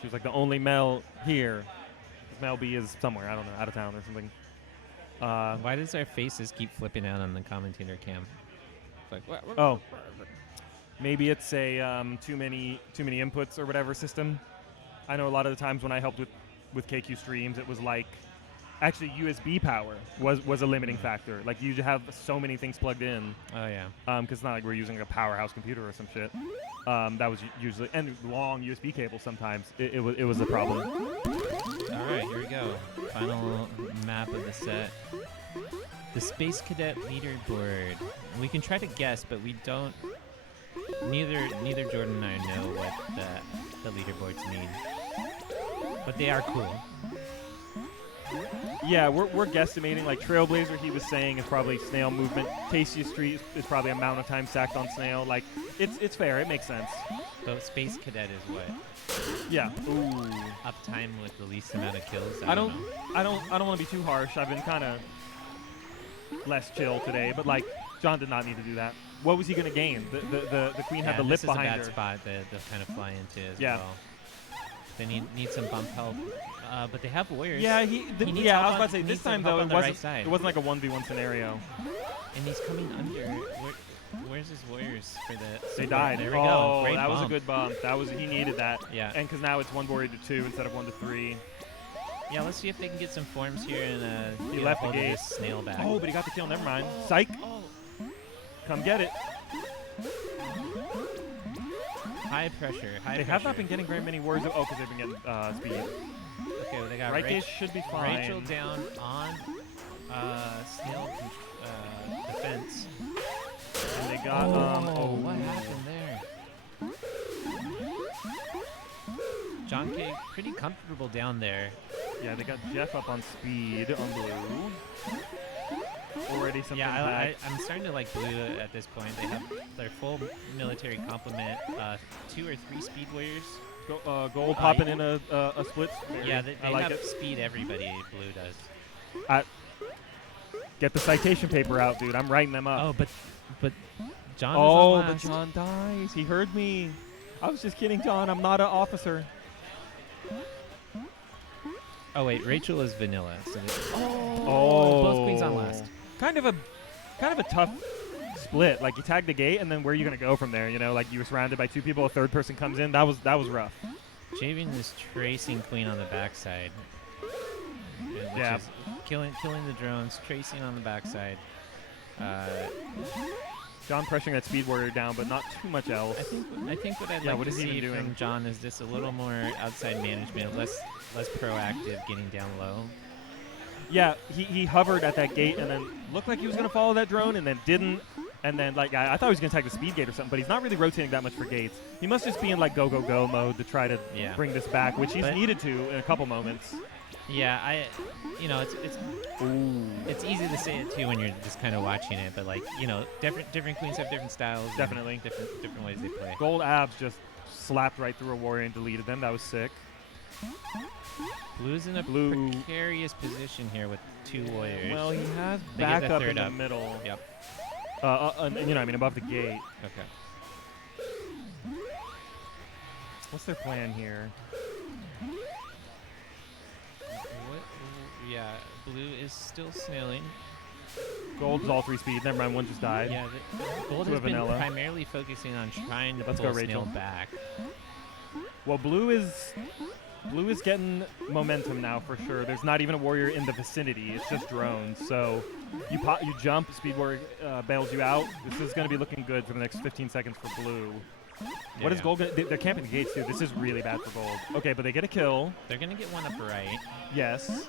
She was like the only Mel here. Mel B is somewhere. I don't know, out of town or something. Why does our faces keep flipping out on the commentator cam? It's like maybe it's a too many inputs or whatever system. I know a lot of the times when I helped with KQ streams, it was like. Actually, USB power was a limiting factor. Like, you have so many things plugged in. Oh, yeah. Because it's not like we're using a powerhouse computer or some shit. That was usually... And long USB cables sometimes. It was a problem. All right, here we go. Final map of the set. The Space Cadet leaderboard. We can try to guess, but we don't... Neither Jordan and I know what the leaderboards mean. But they are cool. Yeah, we're guesstimating. Like Trailblazer, he was saying is probably snail movement. Tastiest Street is probably amount of time sacked on snail. Like it's fair. It makes sense. So Space Cadet is what? Yeah. Ooh. Uptime with the least amount of kills. I don't want to be too harsh. I've been kind of less chill today, but like John did not need to do that. What was he going to gain? The queen had the lip behind her. This is a bad spot to kind of fly into as well. They need some bump help. But they have warriors. Yeah, I was about to say, this time, though, it wasn't like a 1v1 scenario. And he's coming under. Where's his warriors for the... They died. There we go. Great that bump. Was a good bump. He needed that. Yeah. And because now it's 1 warrior to 2 instead of 1 to 3. Yeah, let's see if they can get some forms here and he left the gate. This snail back. Oh, but he got the kill. Never mind. Psych. Come get it. High pressure. They have not been getting very many warriors. Oh, because they've been getting speed. Okay, well, they got Rachel should be fine. Rachel down on snail defense. And they got what happened there? John K pretty comfortable down there. Yeah, they got Jeff up on speed on blue. Already something. Yeah, I'm starting to like blue at this point. They have their full military complement, 2 or 3 speed warriors. Gold popping in a split. Yeah, they like have it. speed. Everybody blue does. Get the citation paper out, dude. I'm writing them up. Oh, but John. But John dies. He heard me. I was just kidding, John. I'm not an officer. Oh wait, Rachel is vanilla. So both queens on last. Kind of a tough split. Like you tag the gate, and then where are you gonna go from there? Like you were surrounded by 2 people. A third person comes in. That was rough. Javian is tracing queen on the backside. Which is killing the drones. Tracing on the backside. John pressuring that speed warrior down, but not too much else. I think what I'd like to see from John is just a little more outside management, less proactive, getting down low. Yeah, he hovered at that gate and then looked like he was going to follow that drone and then didn't. And then, like, I thought he was going to attack the speed gate or something, but he's not really rotating that much for gates. He must just be in, like, go mode to try to bring this back, which he's needed to in a couple moments. Yeah, it's easy to say it, too, when you're just kind of watching it. But, like, different queens have different styles. Definitely. Different ways they play. Gold abs just slapped right through a warrior and deleted them. That was sick. Blue's in a precarious position here with 2 warriors. Well, he has They back get the up third in the up. middle. Yep. Above the gate. Okay. What's their plan here? Yeah, blue is still snailing. Gold's all 3 speed. Never mind, one just died. Yeah, gold has been primarily focusing on trying to pull snail back. Well, blue is getting momentum now for sure. There's not even a warrior in the vicinity. It's just drones. So you jump, speed warrior bails you out. This is going to be looking good for the next 15 seconds for blue. What is gold going to... They're camping the gates, too. This is really bad for gold. Okay, but they get a kill. They're going to get one up right. Yes.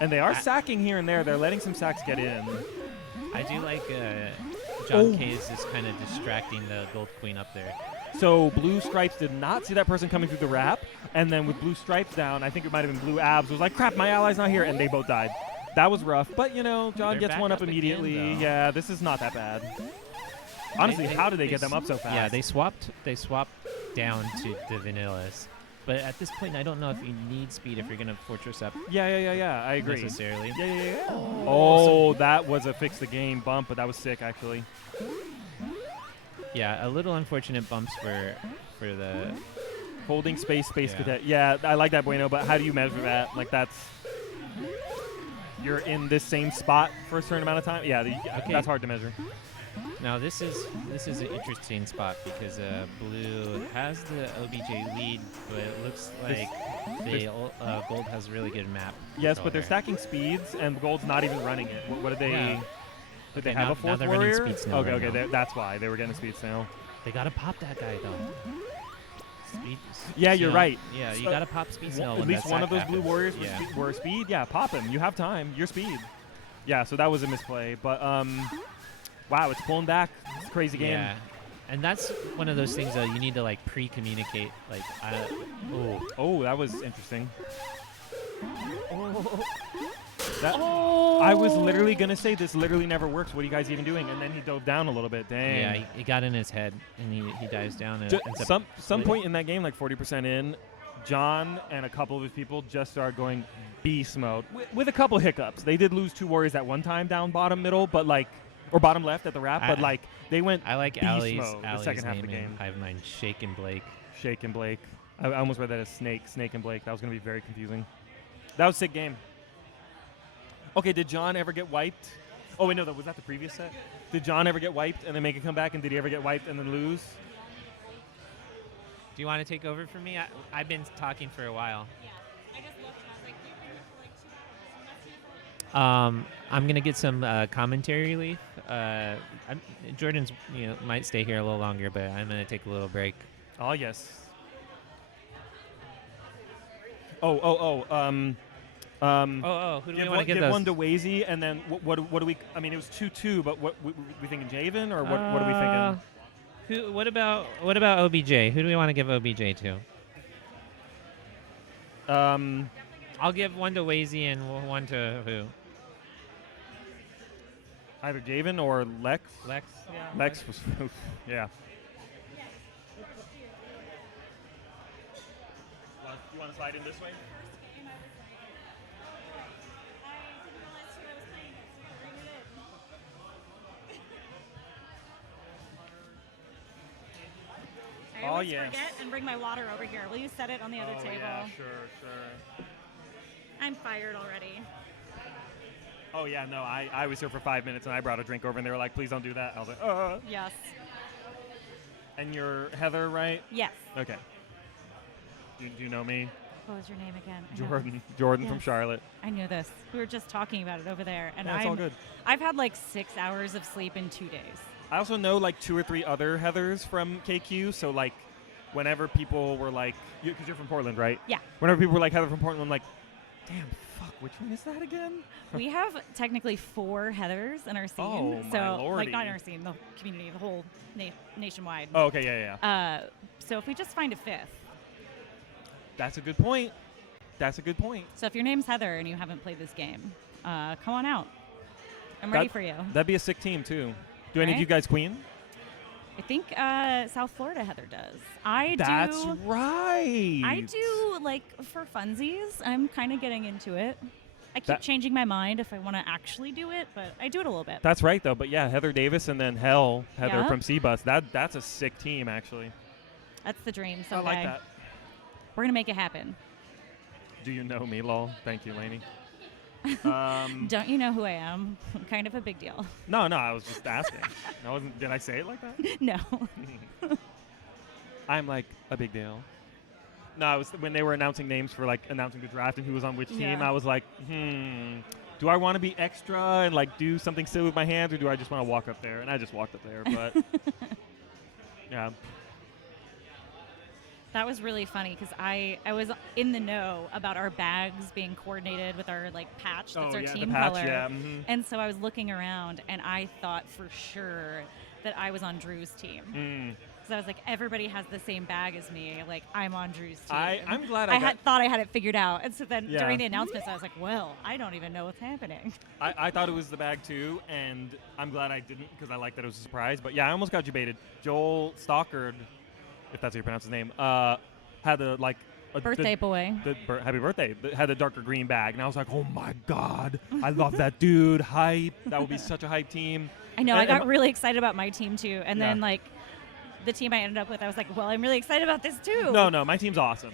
And they are sacking here and there. They're letting some sacks get in. I do like John K is just kind of distracting the gold queen up there. So blue stripes did not see that person coming through the wrap, and then with blue stripes down, I think it might have been blue abs, was like, crap, my ally's not here, and they both died. That was rough, but, John gets one up immediately. Again, yeah, this is not that bad. Honestly, how did they get them up so fast? Yeah, they swapped down to the vanillas. But at this point, I don't know if you need speed if you're going to fortress up. Yeah, I agree. Necessarily. Yeah. Oh, that was a fix the game bump, but that was sick, actually. Yeah, a little unfortunate bumps for the... Holding space cadet. Yeah, I like that, Bueno, but how do you measure that? Like, that's... You're in this same spot for a certain amount of time? Yeah, that's hard to measure. Now, this is an interesting spot because blue has the OBJ lead, but it looks like gold has a really good map. Yes, but they're stacking speeds, and gold's not even running it. What did they... Yeah. Did they have a fourth warrior? Okay, that's why they were getting speed snail. They gotta pop that guy though. Yeah, you're right. Yeah, you gotta pop speed snail. At least one of those blue warriors were speed. Yeah, pop him. You have time. You're speed. Yeah, so that was a misplay. But wow, it's pulling back. It's a crazy game. Yeah, and that's one of those things though. You need to like pre-communicate. Like, that was interesting. I was literally going to say this literally never works. What are you guys even doing? And then he dove down a little bit. Dang. Yeah, he got in his head, and he dives down. And some point in that game, like 40% in, John and a couple of his people just started going beast mode with a couple hiccups. They did lose 2 warriors at one time down bottom middle, but or bottom left at the wrap, but they went I like beast Ali's mode the second half of the game. I have mine Shake and Blake. Shake and Blake. I almost read that as Snake and Blake. That was going to be very confusing. That was a sick game. Okay, did John ever get wiped? Oh, wait, no, was that the previous set? Did John ever get wiped and then make a comeback, and did he ever get wiped and then lose? Do you want to take over for me? I've been talking for a while. Yeah, I just looked and I was like, you've been here for like 2 hours. I'm going to get some commentary relief. Jordan's might stay here a little longer, but I'm going to take a little break. Oh, yes. Who do we want to give those? One to Wazy, and then what do we? I mean, it was 2-2, but what we thinking, Javen, or what are we thinking? What about OBJ? Who do we want to give OBJ to? I'll give one to Wazy and one to who? Either Javen or Lex. Lex. Yeah. Lex was. Yeah. You want to slide in this way? I always forget and bring my water over here. Will you set it on the other table? Yeah, sure. I'm fired already. Oh, yeah, no, I was here for 5 minutes, and I brought a drink over, and they were like, please don't do that. I was like, Yes. And you're Heather, right? Yes. Okay. Do you know me? What was your name again? Jordan from Charlotte. I knew this. We were just talking about it over there. And it's all good. I've had like 6 hours of sleep in 2 days. I also know like 2 or 3 other Heathers from KQ, so like whenever people were like, because you're from Portland, right? Yeah. Whenever people were like Heather from Portland, I'm like, damn, Fuck, which one is that again? We have technically 4 Heathers in our scene. Oh, so, my lordy. like, not in our scene, the community, the whole nationwide. Oh, okay, yeah. So if we just find a 5th. That's a good point. So if your name's Heather and you haven't played this game, come on out. I'm ready for you. That'd be a sick team, too. Do any of Right? you guys queen? I think South Florida Heather does. That's right. I do, like, for funsies. I'm kind of getting into it. I keep changing my mind if I want to actually do it, but I do it a little bit. That's right, though. But yeah, Heather Davis and then Heather Yeah. from C-Bus. That's a sick team, actually. That's the dream someday. I like that. We're going to make it happen. Do you know me, lol? Thank you, Lainey. Don't you know who I am? I'm kind of a big deal. No, I was just asking. Did I say it like that? No. I'm like a big deal. No, I was when they were announcing names for like announcing the draft and who was on which team. Yeah. I was like, do I want to be extra and like do something silly with my hands, or do I just want to walk up there? And I just walked up there, but yeah. That was really funny because I was in the know about our bags being coordinated with our like patch. That's our team the patch, color. yeah. Mm-hmm. And so I was looking around and I thought for sure that I was on Drew's team. Because I was like, everybody has the same bag as me. Like, I'm on Drew's team. I'm glad thought I had it figured out. And so then during the announcements, I was like, well, I don't even know what's happening. I thought it was the bag too, and I'm glad I didn't because I liked that it was a surprise. But yeah, I almost got you baited. Joel Stockard, if that's how you pronounce his name, had a Birthday boy. Happy birthday. Had a darker green bag. And I was like, oh my God, I love that dude. Hype. That would be such a hype team. I know. I got really excited about my team too. And then, like, the team I ended up with, I was like, well, I'm really excited about this too. No, my team's awesome.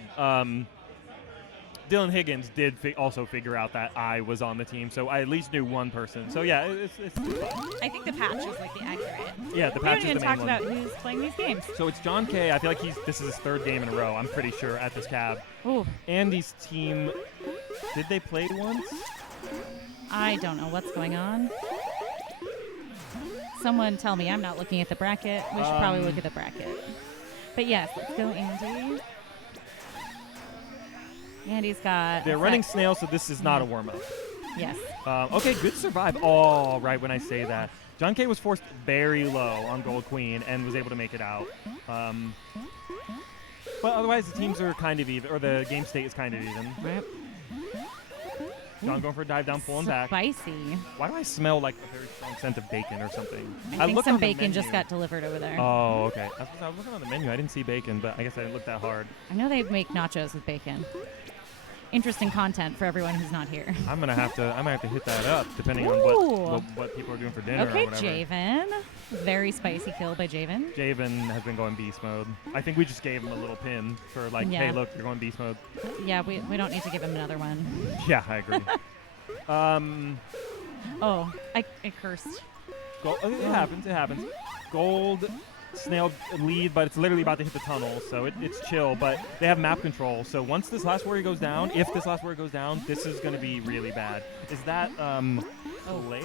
Dylan Higgins did also figure out that I was on the team, so I at least knew one person. So yeah, it's fun. I think the patch is like the accurate. Yeah, the patch is the main one. We haven't even talked about who's playing these games. So it's John K. I feel like this is his 3rd game in a row, I'm pretty sure, at this cab. Ooh. Andy's team, did they play once? I don't know what's going on. Someone tell me. I'm not looking at the bracket. We should probably look at the bracket. But yes, let's go, Andy. Andy's got... They're running snail, so this is not a warm-up. Yes. Okay, good survive. Oh, right when I say that. John K. was forced very low on Gold Queen and was able to make it out. But otherwise, the teams are kind of even, or the game state is kind of even. Right. John going for a dive down, pulling back. Spicy. Why do I smell like a very strong scent of bacon or something? I think some bacon just got delivered over there. Oh, okay. I was looking on the menu. I didn't see bacon, but I guess I didn't look that hard. I know they make nachos with bacon. Interesting content for everyone who's not here. I might have to hit that up depending on what people are doing for dinner. Okay, or whatever. Javen. Very spicy kill by Javen. Javen has been going beast mode. I think we just gave him a little pin for like, hey, look, you're going beast mode. Yeah, we don't need to give him another one. Yeah, I agree. Oh, I cursed. It happens. Gold snail lead, but it's literally about to hit the tunnel, so it's chill. But they have map control, so once this last warrior goes down, if this last warrior goes down, this is going to be really bad. Is that Claire?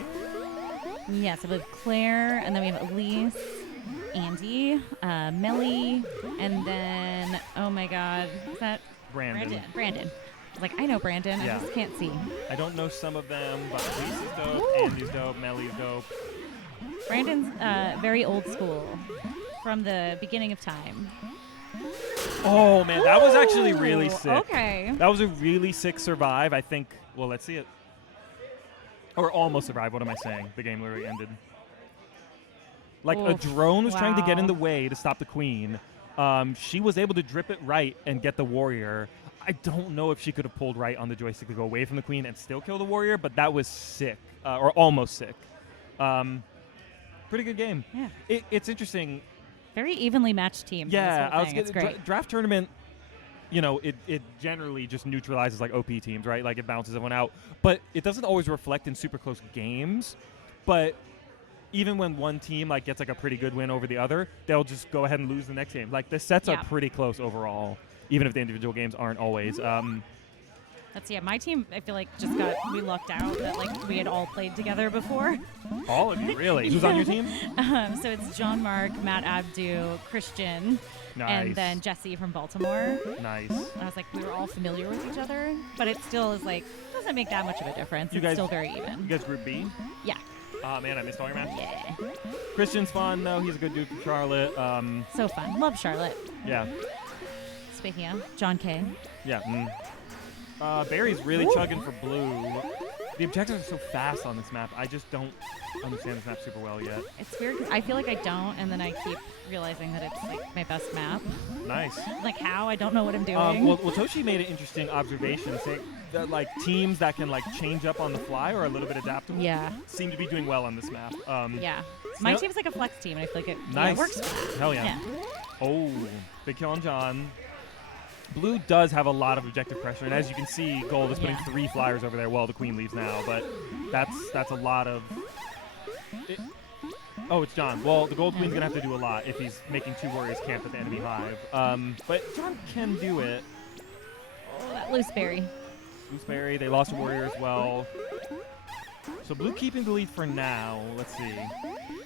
Yes, I believe Claire, and then we have Elise, Andy, Melly, and then, oh my God, is that Brandon. Brandon. I was like, I know Brandon, I just can't see. I don't know some of them, but Elise is dope, Andy's dope, Melly's dope. Brandon's very old school, from the beginning of time. Oh, man, that was actually really sick. Okay. That was a really sick survive, I think. Well, let's see it. Or almost survive, what am I saying? The game literally ended. Like, a drone was trying to get in the way to stop the queen. She was able to drip it right and get the warrior. I don't know if she could have pulled right on the joystick to go away from the queen and still kill the warrior, but that was sick, or almost sick. Pretty good game. Yeah. It's interesting. Very evenly matched team. Yeah, I was it's great. Draft tournament, you know, it generally just neutralizes like OP teams, right? Like it bounces everyone out, but it doesn't always reflect in super close games. But even when one team like gets like a pretty good win over the other, they'll just go ahead and lose the next game. Like the sets are pretty close overall, even if the individual games aren't always. My team, I feel like we lucked out that like we had all played together before. All of you, really? Who's on your team? So it's John Mark, Matt Abdu, Christian, and then Jesse from Baltimore. Nice. And I was like, we were all familiar with each other, but it still is like, doesn't make that much of a difference. It's still very even. You guys Group B? Yeah. Oh, man, I missed all your matches. Yeah. Christian's fun, though. He's a good dude from Charlotte. So fun. Love Charlotte. Yeah. Speaking of, John K. Yeah. Barry's really chugging for blue. The objectives are so fast on this map. I just don't understand this map super well yet. It's weird because I feel like I don't, and then I keep realizing that it's like my best map. Nice. Like how? I don't know what I'm doing. Well, Toshi made an interesting observation saying that like teams that can like change up on the fly or are a little bit adaptable seem to be doing well on this map. Yeah. My team's like a flex team, and I feel like it works. Hell yeah. Oh, big kill on John. Blue does have a lot of objective pressure, and as you can see, Gold is putting 3 flyers over there while the Queen leaves now, but that's a lot of... it's John. Well, the Gold Queen's going to have to do a lot if he's making 2 warriors camp at the enemy hive. But John can do it. Oh, that loose berry. Loose berry. They lost a warrior as well. So Blue keeping the lead for now. Let's see.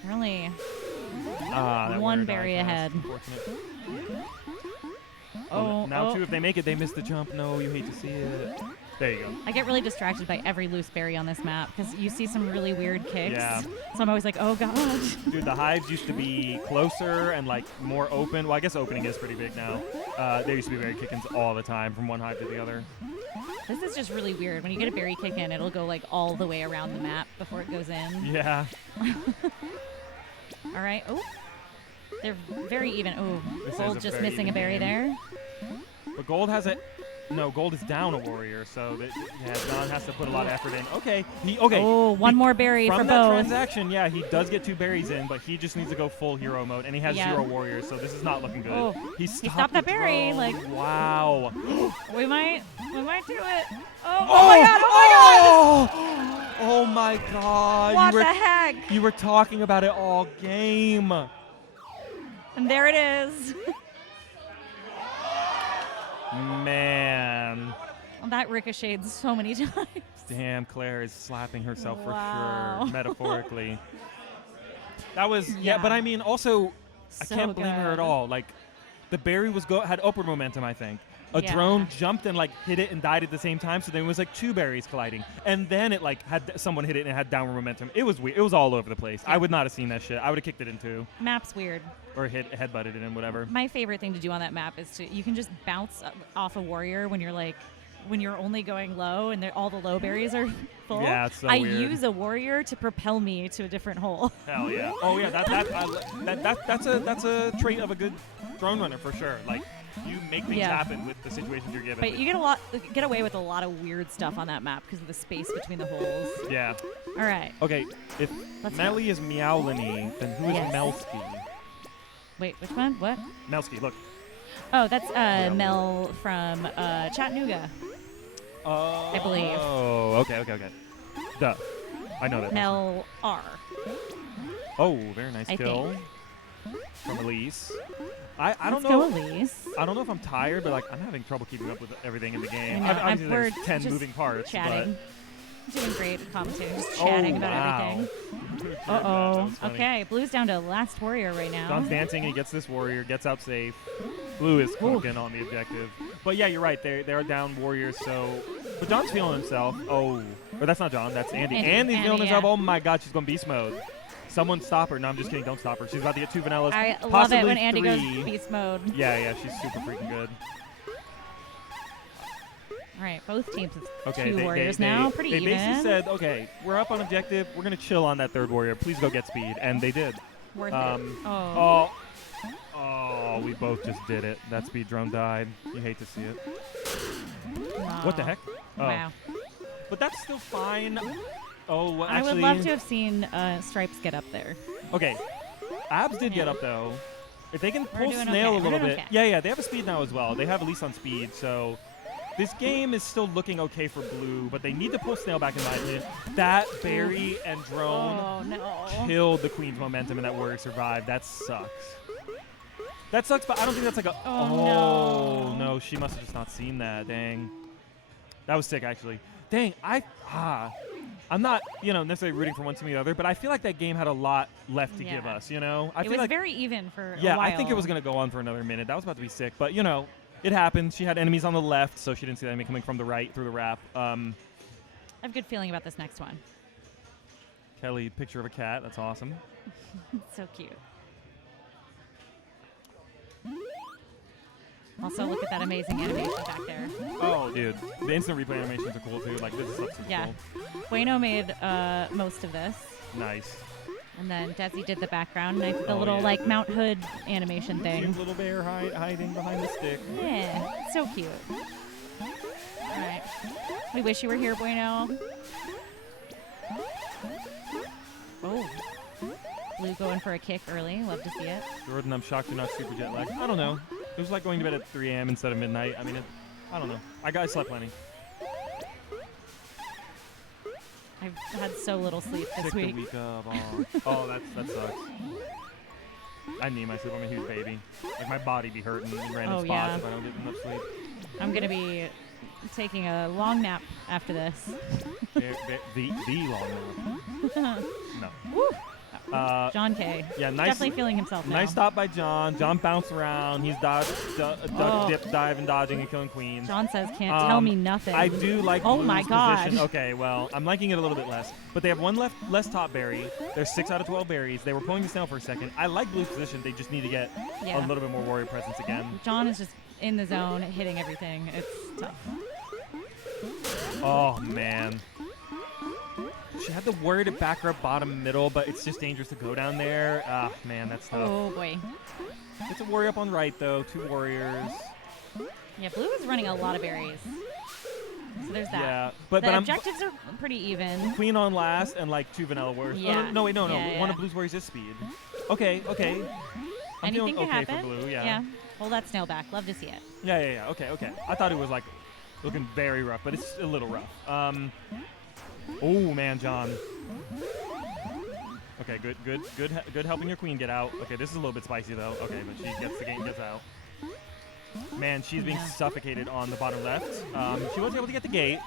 Really? One berry ahead. Now, too, if they make it, they miss the jump. No, you hate to see it. There you go. I get really distracted by every loose berry on this map because you see some really weird kicks. Yeah. So I'm always like, oh, God. Dude, the hives used to be closer and, like, more open. Well, I guess opening is pretty big now. There used to be berry kick-ins all the time from one hive to the other. This is just really weird. When you get a berry kick-in, it'll go, like, all the way around the map before it goes in. Yeah. All right. Oh. They're very even. Oh, Gold just missing a berry there. But Gold has it. No, Gold is down a warrior, so John has to put a lot of effort in. Okay. Oh, one more berry for both. From that transaction, he does get 2 berries in, but he just needs to go full hero mode, and he has 0 warriors, so this is not looking good. Oh, he stopped that berry. Like, wow. we might do it. Oh my God! Oh my God! Oh my God! What the heck? You were talking about it all game. And there it is. Man. Well, that ricocheted so many times. Damn, Claire is slapping herself for sure, metaphorically. That was, but I mean, also, I can't blame her at all. Like, the berry had upward momentum, I think. A drone jumped and like hit it and died at the same time, so then it was like 2 berries colliding, and then it like had someone hit it and it had downward momentum. It was weird. It was all over the place. I would not have seen that shit. I would have kicked it in 2. Map's weird. Or headbutted it in, whatever. My favorite thing to do on that map is you can just bounce off a warrior when you're only going low and all the low berries are full. Yeah, it's so I weird. use a warrior to propel me to a different hole. Hell yeah. Oh yeah, that's a trait of a good drone runner for sure. Like, you make things happen with the situations you're given. But you get away with a lot of weird stuff on that map because of the space between the holes. Yeah. All right. Okay, if Melly is Meowlini, then who is Melsky? Wait, which one? What? Melsky, look. Oh, that's Mel from Chattanooga. I believe. Oh, okay. Duh. I know that. Mel R. Oh, very nice kill from Elise. I don't Let's know. Go, Elise. I don't know if I'm tired, but like I'm having trouble keeping up with everything in the game. Obviously, there's 10 moving parts. Chatting. Doing great commentating, just chatting about everything. Okay, Blue's down to last warrior right now. John's dancing, and he gets this warrior, gets out safe. Blue is cooking on the objective. But yeah, you're right. They're down warriors, so... But John's feeling himself. Oh. Or that's not John, that's Andi. Andy's feeling himself. Oh my God, she's going beast mode. Someone stop her. No, I'm just kidding. Don't stop her. She's about to get 2 vanillas. I love it when Andi goes beast mode. Yeah, she's super freaking good. All right, both teams with 2 they, warriors they, now. They, Pretty they even. They basically said, okay, we're up on objective. We're going to chill on that 3rd warrior. Please go get speed. And they did. Worth it. Oh, we both just did it. That speed drone died. You hate to see it. What the heck? Oh. Wow. But that's still fine. Oh, well, actually... I would love to have seen Stripes get up there. Okay. Abs did get up, though. If they can pull Snail a little bit... Okay. Yeah, they have a speed now as well. They have Elise on speed, so... This game is still looking okay for Blue, but they need to pull Snail back in my opinion. That berry and drone killed the Queen's momentum, and that warrior survived. That sucks. That sucks, but I don't think that's like a... Oh, no, she must have just not seen that. Dang. That was sick, actually. Dang, I'm not, necessarily rooting for one team or the other, but I feel like that game had a lot left to give us, I feel it was like very even for a Yeah, while. I think it was going to go on for another minute. That was about to be sick, but, it happened. She had enemies on the left, so she didn't see the enemy coming from the right through the wrap. I have a good feeling about this next one. Kelly, picture of a cat. That's awesome. So cute. Also, look at that amazing animation back there. Oh, dude. The instant replay animations are cool, too. Like, this is super cool. Bueno made most of this. Nice. And then Desi did the background, and I did the little, Mount Hood animation thing. Cute little bear hiding behind the stick. Yeah, so cute. All right. We wish you were here, Bueno. Oh. Blue going for a kick early. Love to see it. Jordan, I'm shocked you're not super jet lagged. I don't know. It was like going to bed at 3 a.m. instead of midnight. I mean, I don't know. I slept plenty. I've had so little sleep this Sick week. The week of. Oh, that sucks. I need my sleep. I'm a huge baby. Like, my body be hurting in random spots if I don't get enough sleep. I'm going to be taking a long nap after this. the long nap. No. Woo. John K. Yeah, nice. Definitely feeling himself now. Nice stop by John. John bounced around. He's duck, dip, dive, and dodging and killing queens. John says, "Can't tell me nothing." I do like Oh Blue's my god. position. Okay, well, I'm liking it a little bit less. But they have one less top berry. There's 6 out of 12 berries. They were pulling this down for a second. I like Blue's position. They just need to get a little bit more warrior presence again. John is just in the zone, hitting everything. It's tough. Oh, man. She had the warrior to back her up bottom middle, but it's just dangerous to go down there. Ah, man, that's tough. Oh, boy. It's a warrior up on right, though. 2 warriors. Yeah, Blue is running a lot of berries. So there's that. Yeah, but the objectives are pretty even. Queen on last and, 2 vanilla warriors. Yeah. Oh, no, wait, no. Yeah. One of Blue's warriors is speed. Okay. I'm Anything feeling can okay happen. for Blue, yeah. Yeah. Hold that snail back. Love to see it. Yeah. Okay. I thought it was, looking very rough, but it's a little rough. Oh, man, John. Okay, good helping your queen get out. Okay, this is a little bit spicy, though. Okay, but she gets the game, gets out. Man, she's being suffocated on the bottom left. She was able to get the gate,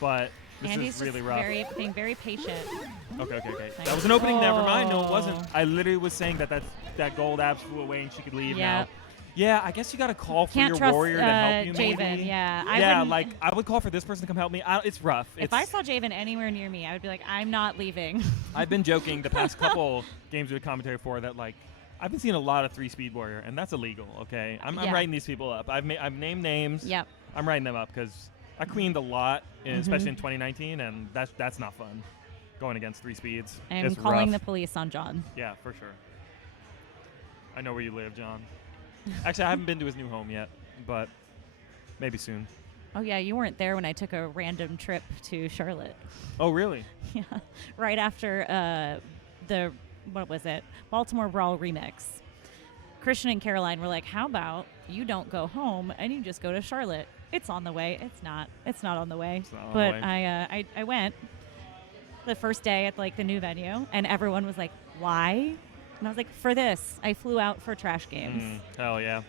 but this Andy's is really just rough. Being very patient. Okay. That was an opening. Never mind. No, it wasn't. I literally was saying that gold abs flew away and she could leave now. Yeah, I guess you got to call for Can't your trust, warrior to help you, Javen, maybe. yeah. I would call for this person to come help me. It's rough. If I saw Javen anywhere near me, I would be like, I'm not leaving. I've been joking the past couple games with commentary for that, I've been seeing a lot of 3-speed warrior, and that's illegal, okay? I'm writing these people up. I've named names. Yep. I'm writing them up because I queened a lot, especially in 2019, and that's not fun, going against 3 speeds. I'm calling the police on John. Yeah, for sure. I know where you live, John. Actually, I haven't been to his new home yet, but maybe soon. Oh, yeah, you weren't there when I took a random trip to Charlotte. Oh, really? Yeah, right after what was it? Baltimore Brawl remix. Christian and Caroline were like, how about you don't go home and you just go to Charlotte? It's on the way. It's not on the way. But I went the first day at the new venue, and everyone was like, why? And I was like, for this. I flew out for trash games. Hell yeah.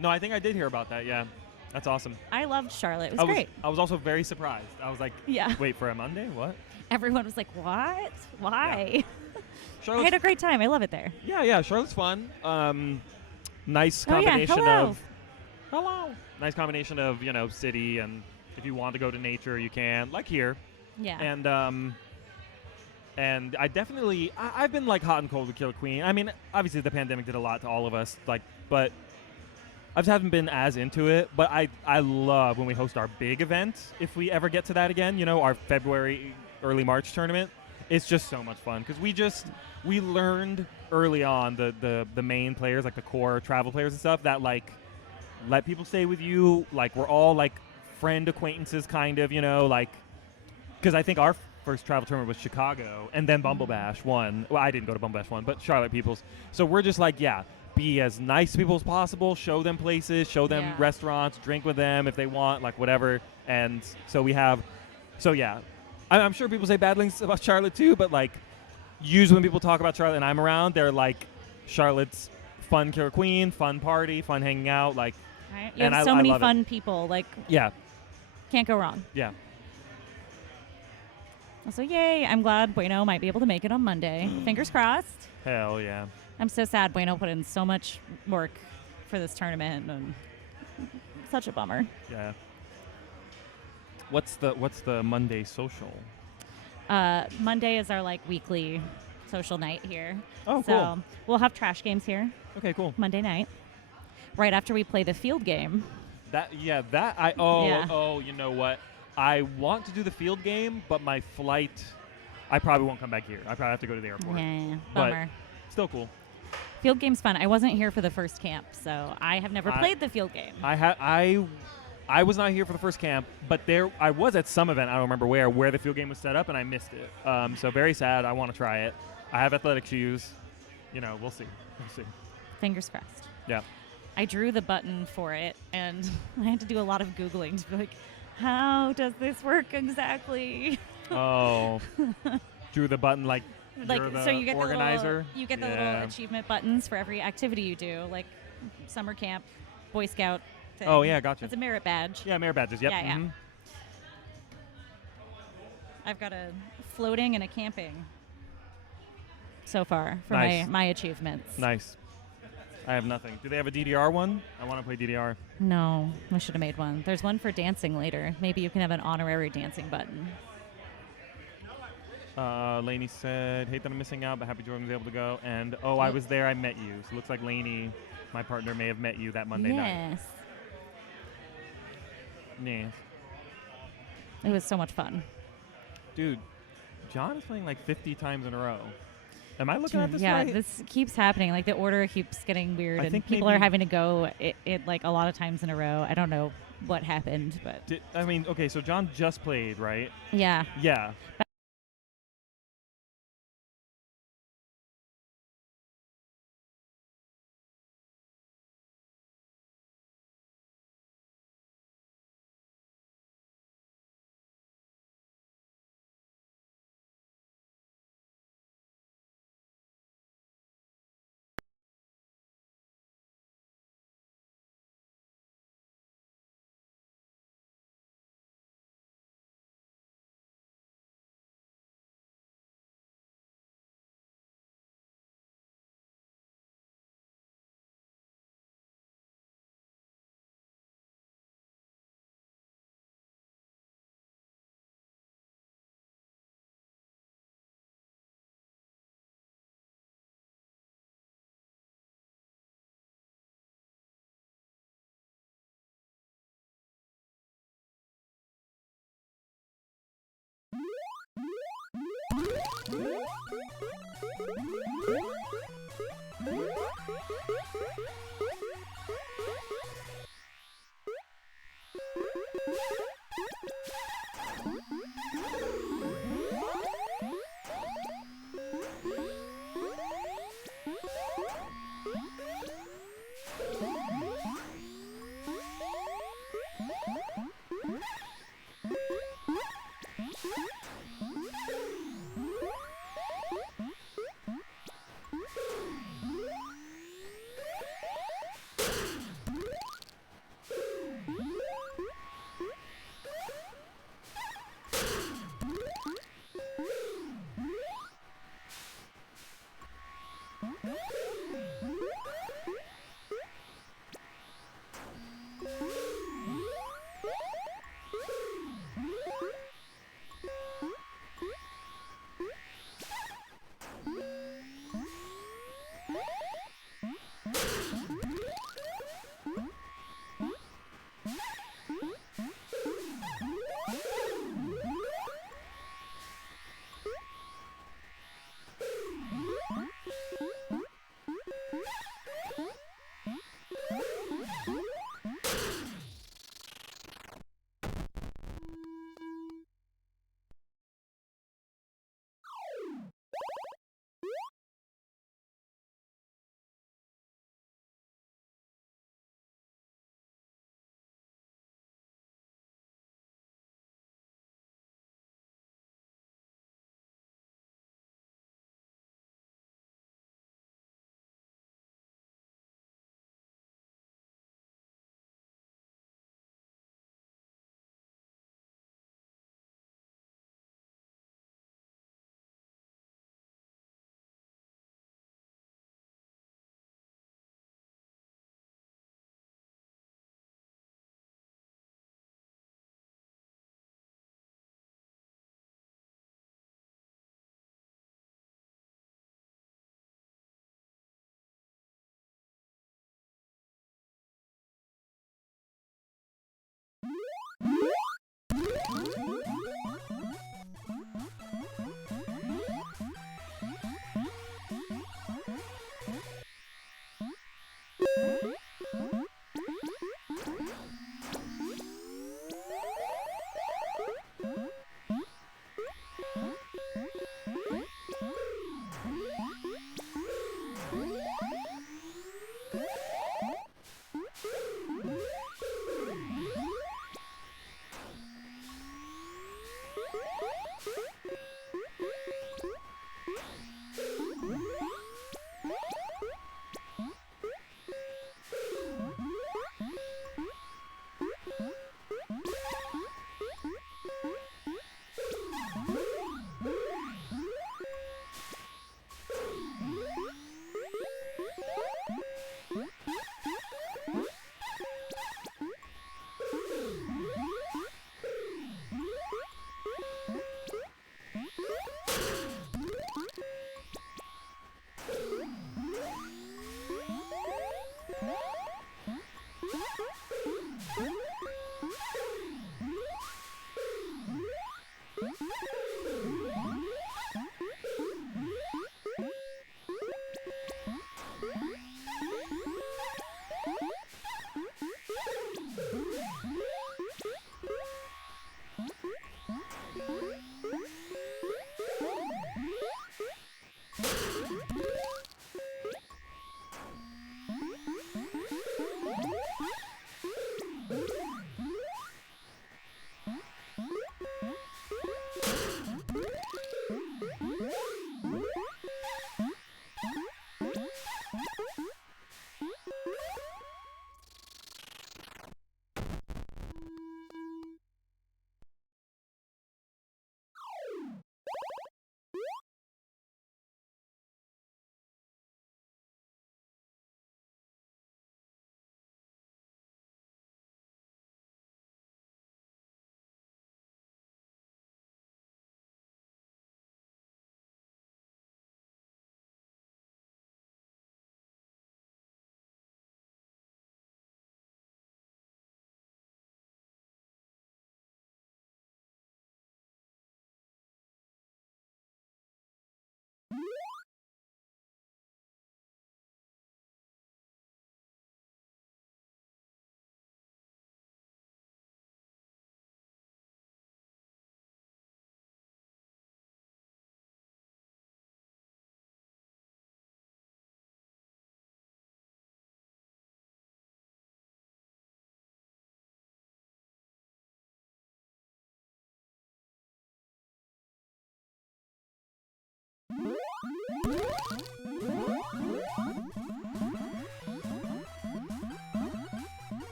No, I think I did hear about that, yeah. That's awesome. I loved Charlotte. It was great. I was also very surprised. I was like, wait, for a Monday? What? Everyone was like, what? Why? Yeah. I had a great time. I love it there. Yeah, Charlotte's fun. Nice combination of... Hello. Nice combination of, city, and if you want to go to nature, you can, like here. Yeah. And I definitely, I've been hot and cold with Killer Queen. I mean, obviously the pandemic did a lot to all of us, but I just haven't been as into it. But I love when we host our big event, if we ever get to that again, our February, early March tournament. It's just so much fun because we learned early on the main players, the core travel players and stuff, that let people stay with you. We're all friend acquaintances kind of, because I think our first travel tournament was Chicago, and then Bumble Bash won. Well, I didn't go to Bumble Bash one, but Charlotte Peoples. So we're just be as nice to people as possible, show them places, show them restaurants, drink with them if they want, whatever. And so I'm sure people say bad things about Charlotte too, but usually when people talk about Charlotte and I'm around, they're Charlotte's fun Killer Queen, fun party, fun hanging out, Right. You have so many fun people. Yeah. Can't go wrong. Yeah. So yay, I'm glad Bueno might be able to make it on Monday. Fingers crossed. Hell yeah. I'm so sad Bueno put in so much work for this tournament, and such a bummer. Yeah. What's the Monday social? Monday is our like weekly social night here. Oh, so cool. We'll have trash games here. Okay, cool. Monday night, right after we play the field game. You know what? I want to do the field game, but my flight, I probably won't come back here. I probably have to go to the airport. Yeah, but bummer. Still cool. Field game's fun. I wasn't here for the first camp, so I have never played the field game. I was not here for the first camp, but I was at some event, I don't remember where the field game was set up, and I missed it. So very sad. I want to try it. I have athletic shoes. We'll see. Fingers crossed. Yeah. I drew the button for it, and I had to do a lot of Googling to be like, how does this work exactly? Oh. Drew the button like you're the so you get organizer? the little achievement buttons for every activity you do, like summer camp, Boy Scout thing. Oh, yeah, gotcha. It's a merit badge. Yeah, merit badges, yep. Yeah. Mm-hmm. I've got a floating and a camping so far for Nice. my achievements. Nice. I have nothing. Do they have a DDR one? I want to play DDR. No, I should have made one. There's one for dancing later. Maybe you can have an honorary dancing button. Lainey said, hate that I'm missing out, but happy Jordan was able to go. And, I was there. I met you. So it looks like Lainey, my partner, may have met you that Monday night. Yes. It was so much fun. Dude, John is playing like 50 times in a row. Am I looking at this yeah, right? this keeps happening. Like, the order keeps getting weird, I and think people maybe- are having to go it like a lot of times in a row. I don't know what happened, but okay, so John just played, right? yeah. Yeah.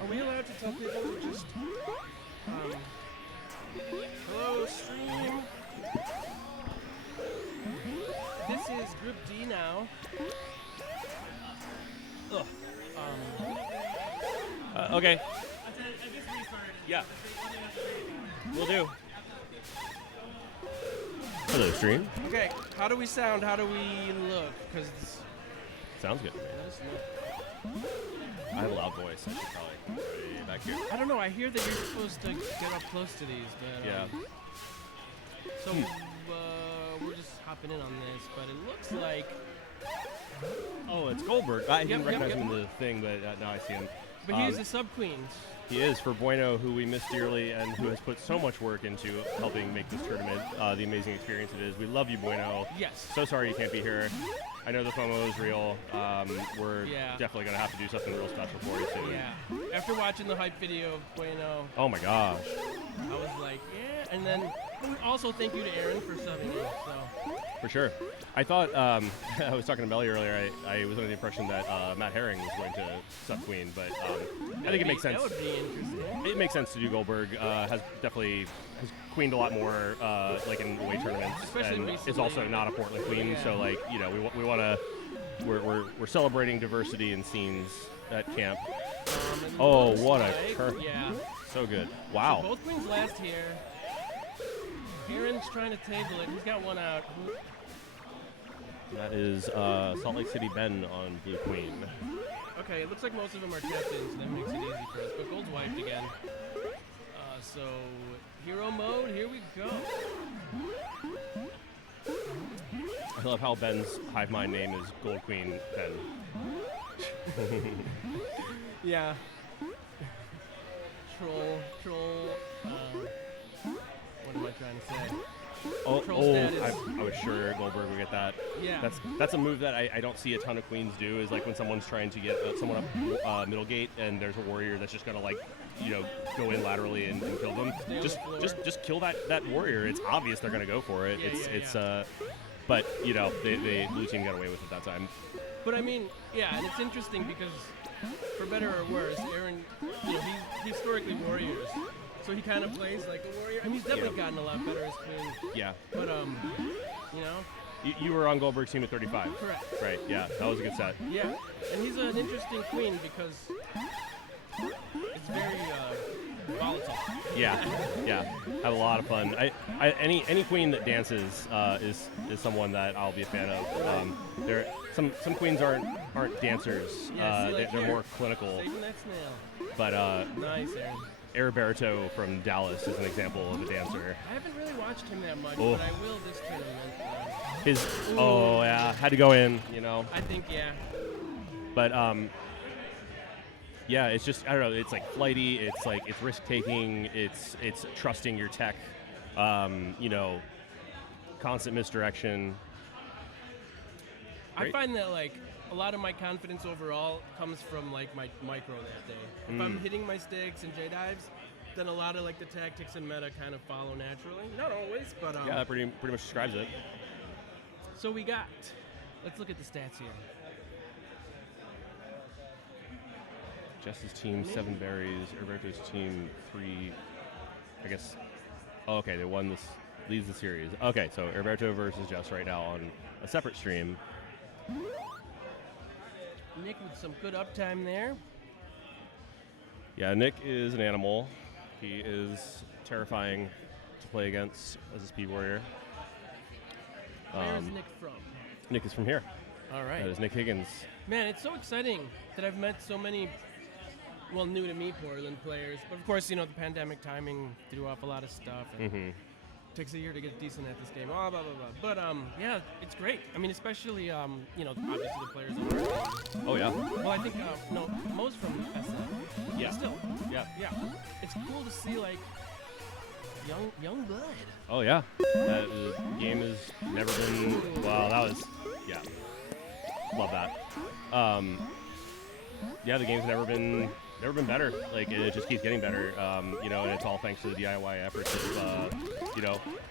Are we allowed to tell people to just, hello, stream? This is Group D now. Ugh. Okay. Yeah. Will do. Hello, stream. Okay, how do we sound? How do we look? Because sounds good. I have a loud voice. I should probably be back here. I don't know. I hear that you're supposed to get up close to these, but yeah. So we're just hopping in on this, but it looks like. Oh, it's Goldberg. I didn't recognize him in the thing, but now I see him. But he's the sub queens. He is for Bueno, who we miss dearly and who has put so much work into helping make this tournament the amazing experience it is. We love you, Bueno. Yes. So sorry you can't be here. I know the FOMO is real. We're definitely going to have to do something real special for you soon. Yeah. After watching the hype video of Bueno. Oh my gosh. I was like, yeah. And then also thank you to Aaron for subbing in. So. For sure. I thought, I was talking to Melly earlier, I was under the impression that Matt Herring was going to sub Queen, but I think it makes sense. That would be interesting. It makes sense to do Goldberg. Has queened a lot more like in away tournaments, especially and recently. is also not a Portland queen. So like we want to we're celebrating diversity in scenes at camp. Oh, what a turn! Yeah. So good. Wow. So both queens last here. Aaron's trying to table it. He's got one out. That is Salt Lake City Ben on Blue Queen. Okay, it looks like most of them are captains, and that makes it easy for us. But Gold's wiped again. So, hero mode, here we go. I love how Ben's hive mind name is Gold Queen Ben. Yeah. Troll. What am I trying to say? I was sure Goldberg would get that. Yeah. That's a move that I don't see a ton of queens do, is like when someone's trying to get someone up middle gate and there's a warrior that's just gonna like, go in laterally and kill them. Just kill that warrior. It's obvious they're gonna go for it. But the blue team got away with it that time. But I mean, yeah, and it's interesting because for better or worse, Aaron, he's historically warriors. So he kind of plays like a warrior. I mean, he's definitely gotten a lot better as queen. Yeah. But, You were on Goldberg's team at 35. Correct. Right. Yeah, that was a good set. Yeah, and he's an interesting queen because it's very volatile. Yeah. Have a lot of fun. Any queen that dances is someone that I'll be a fan of. There some queens aren't dancers. Yeah, They're more clinical. Saving that snail. But nice, Aaron. Heriberto from Dallas is an example of a dancer. I haven't really watched him that much, Oh. but I will this tournament. Had to go in, I think, yeah. But yeah, it's just, I don't know, it's like flighty, it's risk taking, it's trusting your tech, constant misdirection. I find that like a lot of my confidence overall comes from like my micro that day. If I'm hitting my sticks and J dives, then a lot of like the tactics and meta kind of follow naturally. Not always, but yeah, that pretty much describes it. So let's look at the stats here. Jess's team 7 berries, Heriberto's team 3. I guess. Oh, okay, they won this, leads the series. Okay, so Heriberto versus Jess right now on a separate stream. Nick with some good uptime there. Yeah, Nick is an animal. He is terrifying to play against as a speed warrior. Where is Nick from? Nick is from here. All right. That is Nick Higgins. Man, it's so exciting that I've met so many, well, new to me Portland players. But of course, the pandemic timing threw off a lot of stuff. And takes a year to get decent at this game. Blah, blah, blah, blah. But yeah, it's great. I mean, especially, obviously the players on our team. Oh, yeah. Well, I think, most from SF. Yeah. But still. Yeah. Yeah. It's cool to see, like, young blood. Oh, yeah. The game has never been, wow, that was, yeah. Love that. Yeah, the game's never been better. Like, it just keeps getting better. And it's all thanks to the DIY efforts of,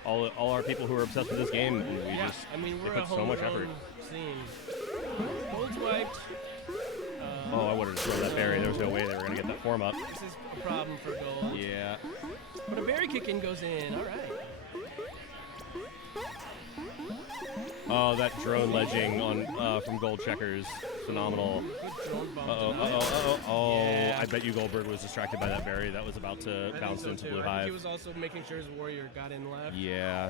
all our people who are obsessed with this game. And we we're put so much effort. Scene. Gold's wiped. I would have thrown that berry. There was no way they were going to get that form up. This is a problem for Gold. Yeah. But a berry kick in goes in. All right. Oh, that drone ledging on from Gold Checkers, phenomenal. Good drone bump. Oh, Yeah. I bet you Goldberg was distracted by that berry that was about to bounce into Blue I think Hive. he was also making sure his warrior got in left. Yeah.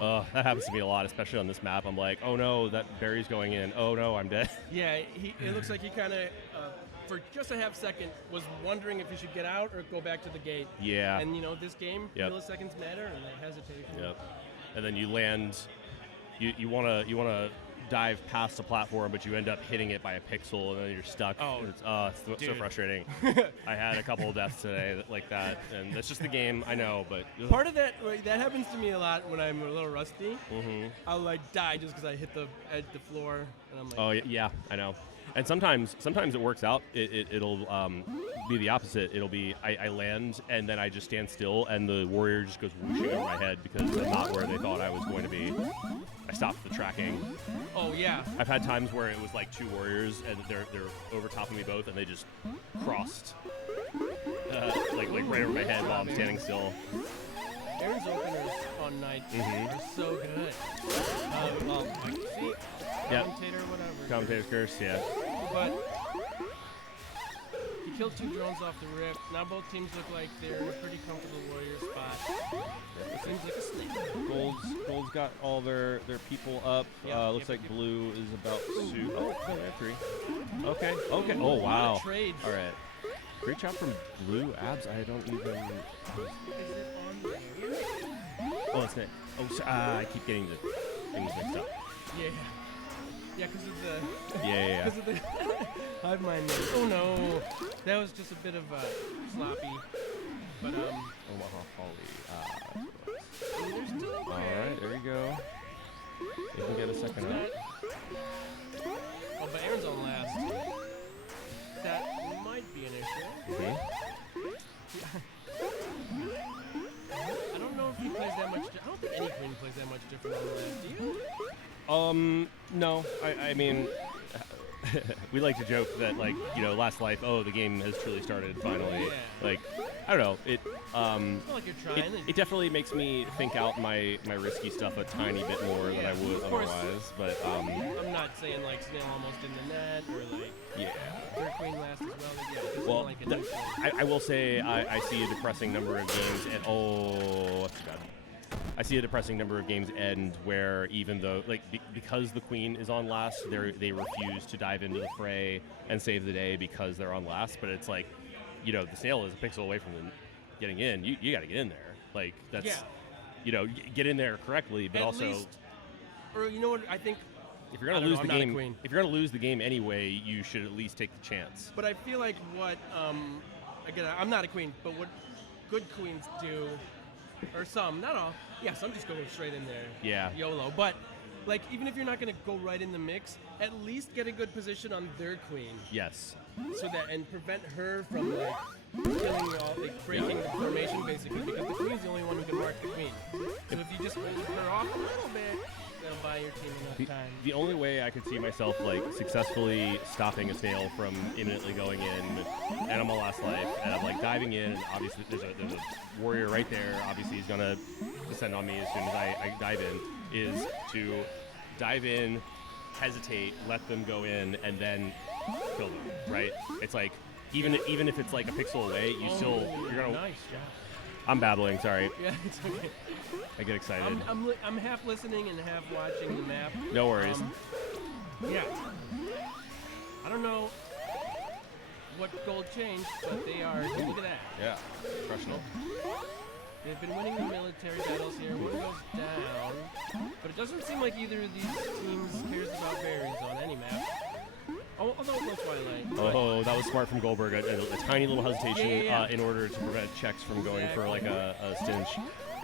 That happens to me a lot, especially on this map. I'm like, oh no, that berry's going in. Oh no, I'm dead. Yeah, it looks like he kind of, for just a half second, was wondering if he should get out or go back to the gate. Yeah. And this game, milliseconds matter, and that hesitation. Yep. And then you land. You wanna dive past the platform, but you end up hitting it by a pixel, and then you're stuck. Oh, it's so frustrating. I had a couple of deaths today like that, and that's just the game. I know, but part of that happens to me a lot when I'm a little rusty. Mm-hmm. I'll die just because I hit the floor, and I'm like, oh yeah, I know. And sometimes it works out. It'll be the opposite. It'll be I land and then I just stand still and the warrior just goes whooshing over my head because I'm not where they thought I was going to be. I stopped the tracking. Oh yeah. I've had times where it was like 2 warriors and they're overtopping me both and they just crossed like right over my head while I'm standing still. Aaron's openers on night are so good. See, commentator, whatever. Commentator's curse, yeah. But he killed 2 drones off the rip. Now both teams look like they're in a pretty comfortable warrior spot. It seems like a snake. Gold's got all their people up. Looks like Blue is about to. Oh, they have 3. Okay. Oh wow. Trades. All right. Great job from Blue Abs. I don't even. Is it on the Oh, it's Nick. Oh, I keep getting the things mixed up. Yeah. Yeah, because of the. Yeah. Because of the hive mind. Oh no, that was just a bit of sloppy. But Omaha Holly. they're still okay. All right, there we go. You can get a second up. Oh, but Aaron's on last. That might be an issue. I don't know if he plays that much. I don't think any queen plays that much different on the last. Do you? No. I mean, we like to joke that, like, last life, the game has truly started finally. Yeah. Like, I don't know. It like you're trying. it definitely makes me think out my risky stuff a tiny bit more than I would otherwise. But I'm not saying like snail almost in the net or like third queen last as well. well, like a I will say I see a depressing number of games, and that's too bad. I see a depressing number of games end where even though, like, because the queen is on last, they refuse to dive into the fray and save the day because they're on last. But it's like, the snail is a pixel away from them getting in. You got to get in there. Like, that's, get in there correctly, but At also. least, or you know what, I think. If you're gonna lose the game, anyway, you should at least take the chance. But I feel like what, again, I'm not a queen, but what good queens do, or some, not all. Yeah, some just go straight in there. Yeah. YOLO. But, like, even if you're not going to go right in the mix, at least get a good position on their queen. Yes. So that, and prevent her from, like, killing you all, like, breaking the formation, basically, because the queen's the only one who can mark the queen. So if you just hold her off a little bit, that'll buy your team enough time. The only way I could see myself, like, successfully stopping a snail from imminently going in, and I'm on last life, and I'm, like, diving in, and obviously there's a warrior right there. Obviously he's gonna descend on me as soon as I dive in, is to dive in, hesitate, let them go in, and then kill them, right? It's like, even if it's like a pixel away, you're gonna. Nice job. I'm babbling, sorry. Yeah, it's okay. I get excited. I'm half listening and half watching the map. No worries. Yeah. I don't know what gold changed, but they are. Look at that. Yeah, crushing it. They've been winning the military battles here. One goes down, but it doesn't seem like either of these teams cares about berries on any map. Although it goes Twilight. Oh, that was smart from Goldberg. A tiny little hesitation in order to prevent checks from going for like a stinch.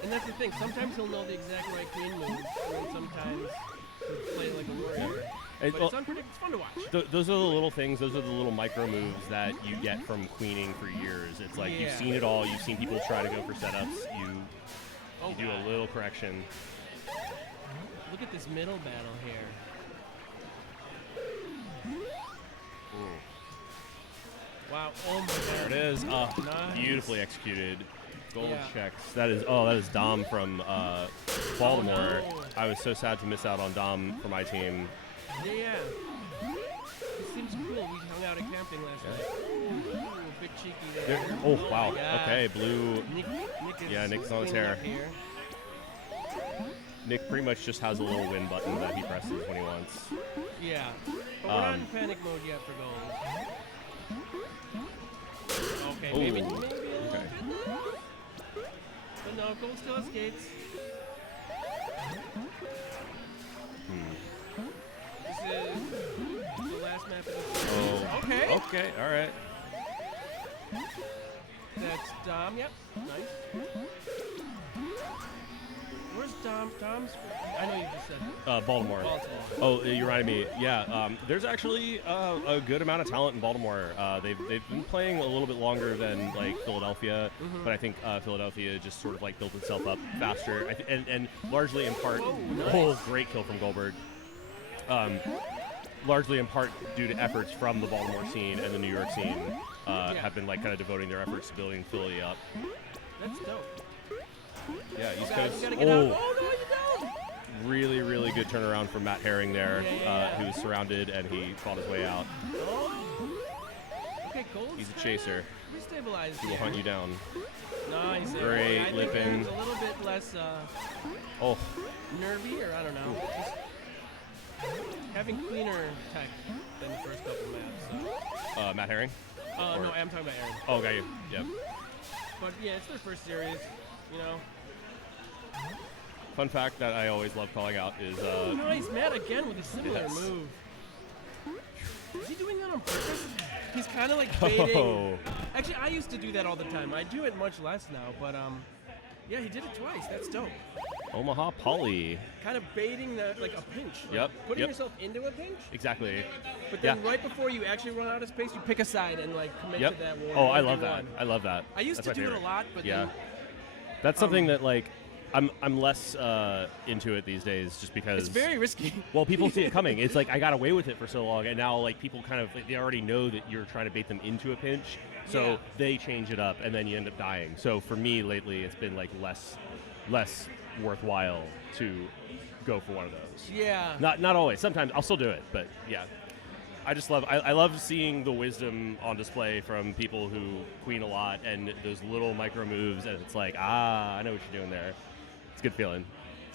And that's the thing. Sometimes he'll know the exact right queen move, and sometimes he'll play like a warrior. But it's unpredictable. It's fun to watch. Those are the little things. Those are the little micro moves that you get from queening for years. It's like you've seen it all. You've seen people try to go for setups. You do a little correction. Look at this middle battle here. Wow! Oh my God! There it is. Nice. Beautifully executed. Gold checks. That is Dom from Baltimore. Oh, no. I was so sad to miss out on Dom for my team. Yeah. It seems cool. We hung out at camping last night. Ooh, a bit cheeky there. Oh wow. Okay, blue. Nick's on his hair. Nick pretty much just has a little win button that he presses when he wants. Yeah. But we're not in panic mode yet for gold. Okay, maybe. Okay. But no, gold still has skates. This is the last map of the series. Okay. Okay, alright. That's Dom, yep. Nice. Where's Dom? Dom's. I know you just said that. Baltimore. Oh, you reminded me. Yeah, there's actually a good amount of talent in Baltimore. They've been playing a little bit longer than like Philadelphia, but I think Philadelphia just sort of like built itself up faster, and largely in part. Nice. Great kill from Goldberg. Largely in part due to efforts from the Baltimore scene and the New York scene, have been like kind of devoting their efforts to building Philly up. That's dope. Yeah, East Coast. Oh, no, you don't! Really, really good turnaround from Matt Herring there, who was surrounded and he fought his way out. Oh. Okay, Gold's He's a chaser. Restabilized. He will hunt you down. Nice. Great I think Lippin. Aaron's a little bit less nervy, or I don't know. Just having cleaner tech than the first couple maps. So. Matt Herring? No, I'm talking about Aaron. Oh, got you. Yep. But yeah, it's their first series, you know. Fun fact that I always love calling out is nice, Matt again with a similar move. Is he doing that on purpose? He's kind of like baiting. Oh. Actually, I used to do that all the time. I do it much less now, but yeah, he did it twice. That's dope. Omaha Poly. Kind of baiting like a pinch. Like Yep. Putting yourself into a pinch. Exactly. But then right before you actually run out of space, you pick a side and like commit to that war. Oh, I love that. I love that. I used That's to my do it a favorite. lot, but yeah. then, That's something that like I'm less into it these days just because It's very risky. Well, people see it coming. It's like I got away with it for so long, and now like people kind of they already know that you're trying to bait them into a pinch, so they change it up, and then you end up dying. So for me lately, it's been like less worthwhile to go for one of those. Yeah. Not always. Sometimes I'll still do it, but yeah. I love seeing the wisdom on display from people who queen a lot and those little micro moves, and it's like, I know what you're doing there. It's a good feeling.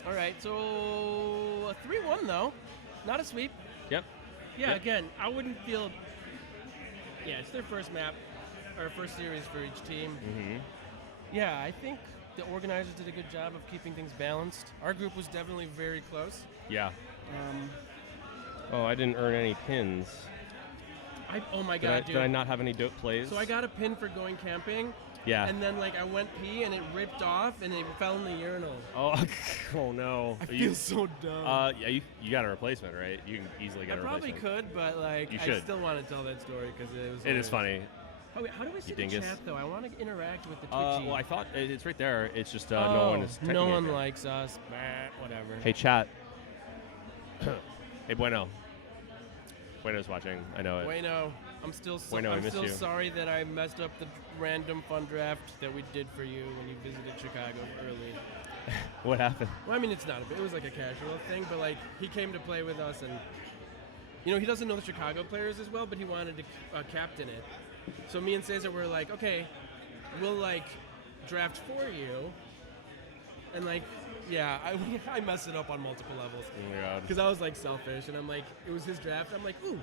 All right, so a 3-1 though, not a sweep. Yep. Yeah, Yep. again, I wouldn't feel. Yeah, it's their first map, or first series for each team. Mm-hmm. Yeah, I think the organizers did a good job of keeping things balanced. Our group was definitely very close. Yeah. Oh, I didn't earn any pins. Oh my god, dude. Did I not have any dope plays? So I got a pin for going camping. Yeah. And then like I went pee and it ripped off and it fell in the urinal. Oh, oh no. I feel so dumb. Yeah, you got a replacement, right? You can easily get a probably replacement. could, but like You I should. still want to tell that story because it was. It is funny. Oh, wait, how do we see the dingus. chat though? I want to interact with the Twitchy. Well, I thought it's right there. It's just no one is. No one it. likes us. Whatever. Hey, chat. Hey, Bueno. Bueno's watching. I know it. Bueno, I'm still Bueno, I miss you. sorry that I messed up the random fun draft that we did for you when you visited Chicago early. What happened? Well, I mean, it's not it was like a casual thing, but like he came to play with us, and he doesn't know the Chicago players as well, but he wanted to captain it. So me and Cesar were like, okay, we'll like draft for you, and like. Yeah, I messed it up on multiple levels. Oh my god. Because I was like selfish, and I'm like, it was his draft. I'm like, ooh,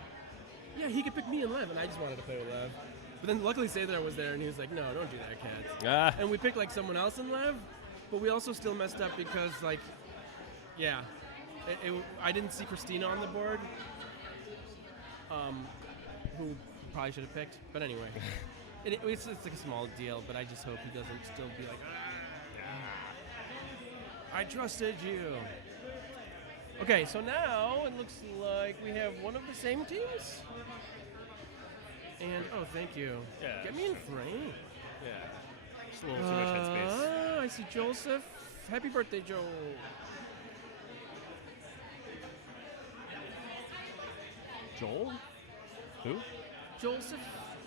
yeah, he could pick me and Lev, and I just wanted to play with Lev. But then luckily Cesar was there, and he was like, no, don't do that, Kat. And we picked like someone else in Lev, but we also still messed up because like, yeah, I didn't see Christina on the board, who probably should have picked. But anyway, it's like a small deal, but I just hope he doesn't still be like, I trusted you. Okay, so now it looks like we have one of the same teams. And, oh, thank you. Yeah. Get me in frame. Yeah. Just a little too much headspace. I see Joseph. Happy birthday, Joel. Joel? Who? Joseph.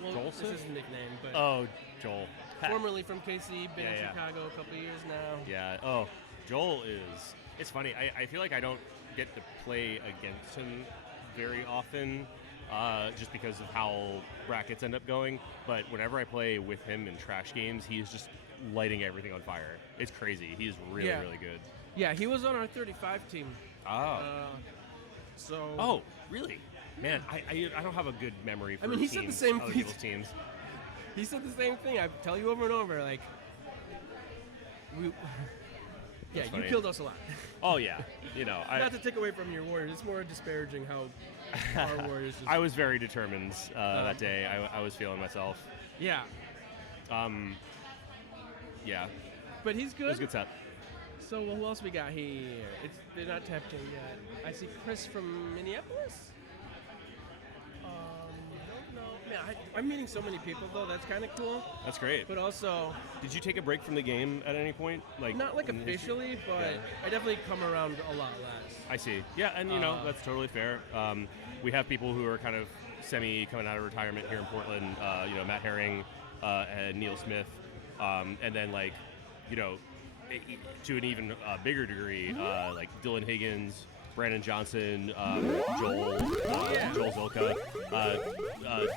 Well, Joseph? this is his nickname, but Oh, Joel. formerly from KC, been in Yeah. Chicago a couple years now. Yeah. Oh, Joel is. It's funny. I feel like I don't get to play against him very often, just because of how brackets end up going. But whenever I play with him in trash games, he's just lighting everything on fire. It's crazy. He's really, really good. Yeah, he was on our 35 team. Oh. So. Oh, really? Man, I don't have a good memory for he said the same other thing. people's teams. He said the same thing. I tell you over and over, like, yeah, you funny. killed us a lot. Oh yeah, Not to take away from your Warriors, it's more disparaging how our Warriors. Just, I was very determined that day. I was feeling myself. Yeah. Yeah. But he's good. It was a good set. So who else we got here? They're not tapped in yet. I see Chris from Minneapolis. Man, I'm meeting so many people though. That's kind of cool. That's great. But also, did you take a break from the game at any point? Like not like officially, but I definitely come around a lot less. I see. Yeah, and that's totally fair. We have people who are kind of semi coming out of retirement here in Portland. Matt Herring and Neil Smith, and then to an even bigger degree, like Dylan Higgins, Brandon Johnson, Joel Zilka.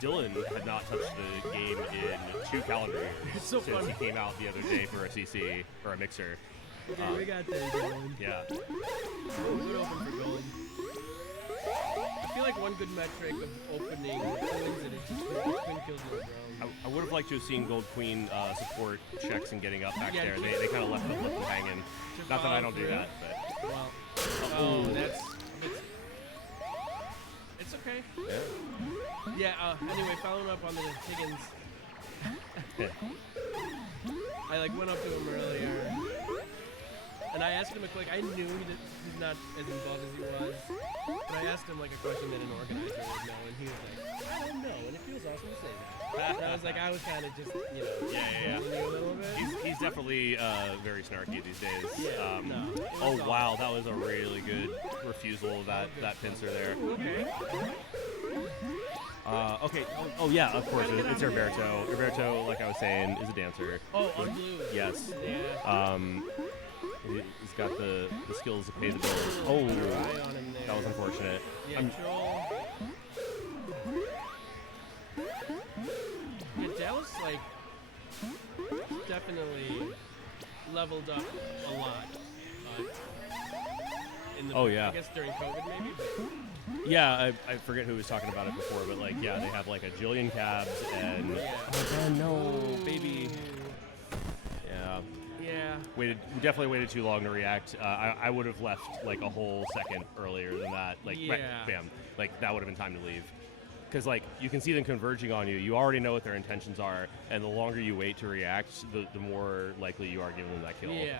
Dylan had not touched the game in 2 calendar years since he came out the other day for a CC or a mixer. Okay, we got that going. Yeah. Good open for gold. I feel like one good metric of opening wins it is just Queen kills no ground. I would have liked to have seen Gold Queen support checks and getting up back there. They kind of left them hanging. Not that I don't do that, but. Well, it's okay. Yeah. Anyway, following up on the Higgins. I went up to him earlier. And I asked him I knew he's not as involved as he was, but I asked him a question that an organizer would know, and he was like, I don't know, and it feels awesome to say that. And I was I was kind of just, Yeah. you a little bit. He's definitely very snarky these days. Yeah, Oh wow, that was a really good refusal of that pincer there. Okay. Okay. Oh yeah, of course. It's Heriberto. Heriberto, like I was saying, is a dancer. Oh, on blue. Yes. Yeah. He's got the skills to pay the bills. Oh, that was unfortunate. Yeah, Troll. Yeah, Dallas definitely leveled up a lot. I guess during COVID maybe. But Yeah, I forget who was talking about it before, but they have a jillion cabs and no baby. Yeah. Yeah. We definitely waited too long to react. I would have left a whole second earlier than that. Bam. That would have been time to leave. Because you can see them converging on you. You already know what their intentions are, and the longer you wait to react, the more likely you are giving them that kill. Yeah.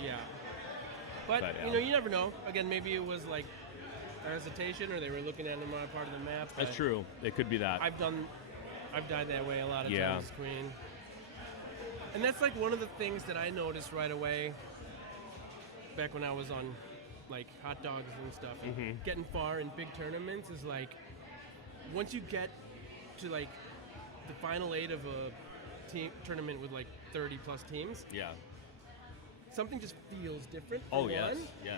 Yeah. But you never know. Again, maybe it was a hesitation, or they were looking at them on a part of the map. That's true. It could be that. I've died that way a lot of times, Queen. And that's one of the things that I noticed right away back when I was on hot dogs and stuff. And getting far in big tournaments is once you get to the final 8 of a team tournament with 30 plus teams. Yeah. Something just feels different. Oh yes.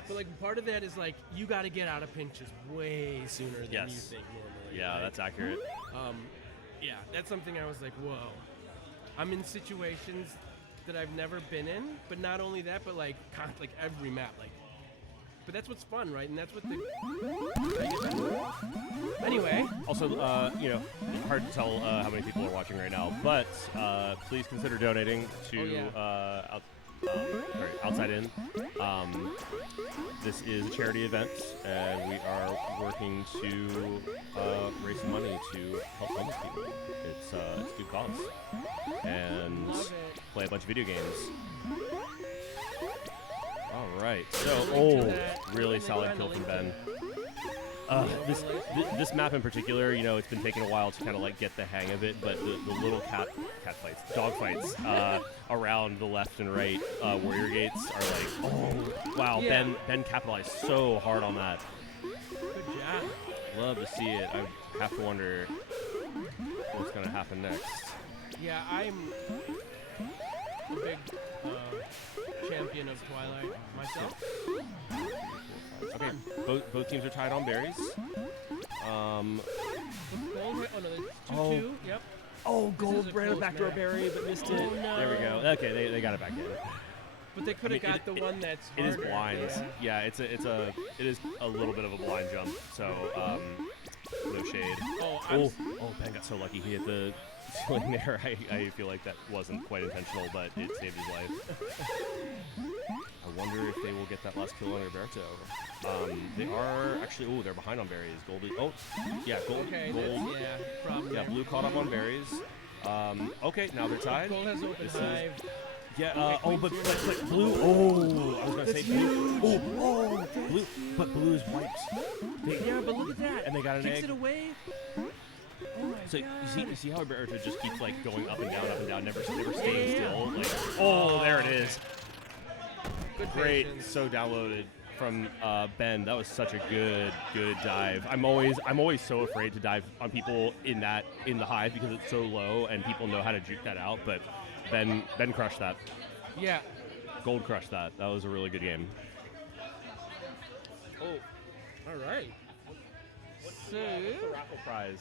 But part of that is you got to get out of pinches way sooner than you think normally. Yeah, that's accurate. Yeah, that's something I was whoa. I'm in situations that I've never been in, but not only that, but every map, but that's what's fun, right? And that's what Anyway. Also, hard to tell how many people are watching right now, but please consider donating to Outside In. This is a charity event, and we are working to raise some money to help homeless people. It's a good cause. And play a bunch of video games. All right. So, really solid kill from Ben. This map in particular, it's been taking a while to kind of get the hang of it, but the little dog fights around the left and right warrior gates are oh wow, yeah. Ben capitalized so hard on that. Good job. Love to see it. I have to wonder what's going to happen next. Yeah, I'm a big champion of Twilight myself. Okay, both teams are tied on berries. Gold, oh no, 2-2. Yep. Oh, Gold ran a backdoor berry, but missed it. Oh, no. There we go. Okay, they got it back in. But they could have got the one that's harder. It is blinds. Yeah, it is a little bit of a blind jump. So no shade. Oh, Ben got so lucky. He hit the ceiling there. I feel like that wasn't quite intentional, but it saved his life. I wonder if they will get that last kill on Heriberto. They are actually. They're behind on berries. Goldie. Oh, yeah, gold. Okay, gold. Probably. Yeah, blue caught up on berries. Okay, now they're tied. Gold has open hive. Yeah. But blue. Oh, I was gonna say blue. Oh, blue. But blue is wiped. Yeah, but look at that. And they got an egg. Kicks it away. Oh my so God. you see how Heriberto just keeps going up and down, never staying still. Oh, there it is. Good Great. patience. So downloaded from Ben. That was such a good dive. I'm always so afraid to dive on people in the hive because it's so low and people know how to juke that out. But Ben crushed that. Yeah. Gold crushed that. That was a really good game. Oh. All right. What's the raffle prize?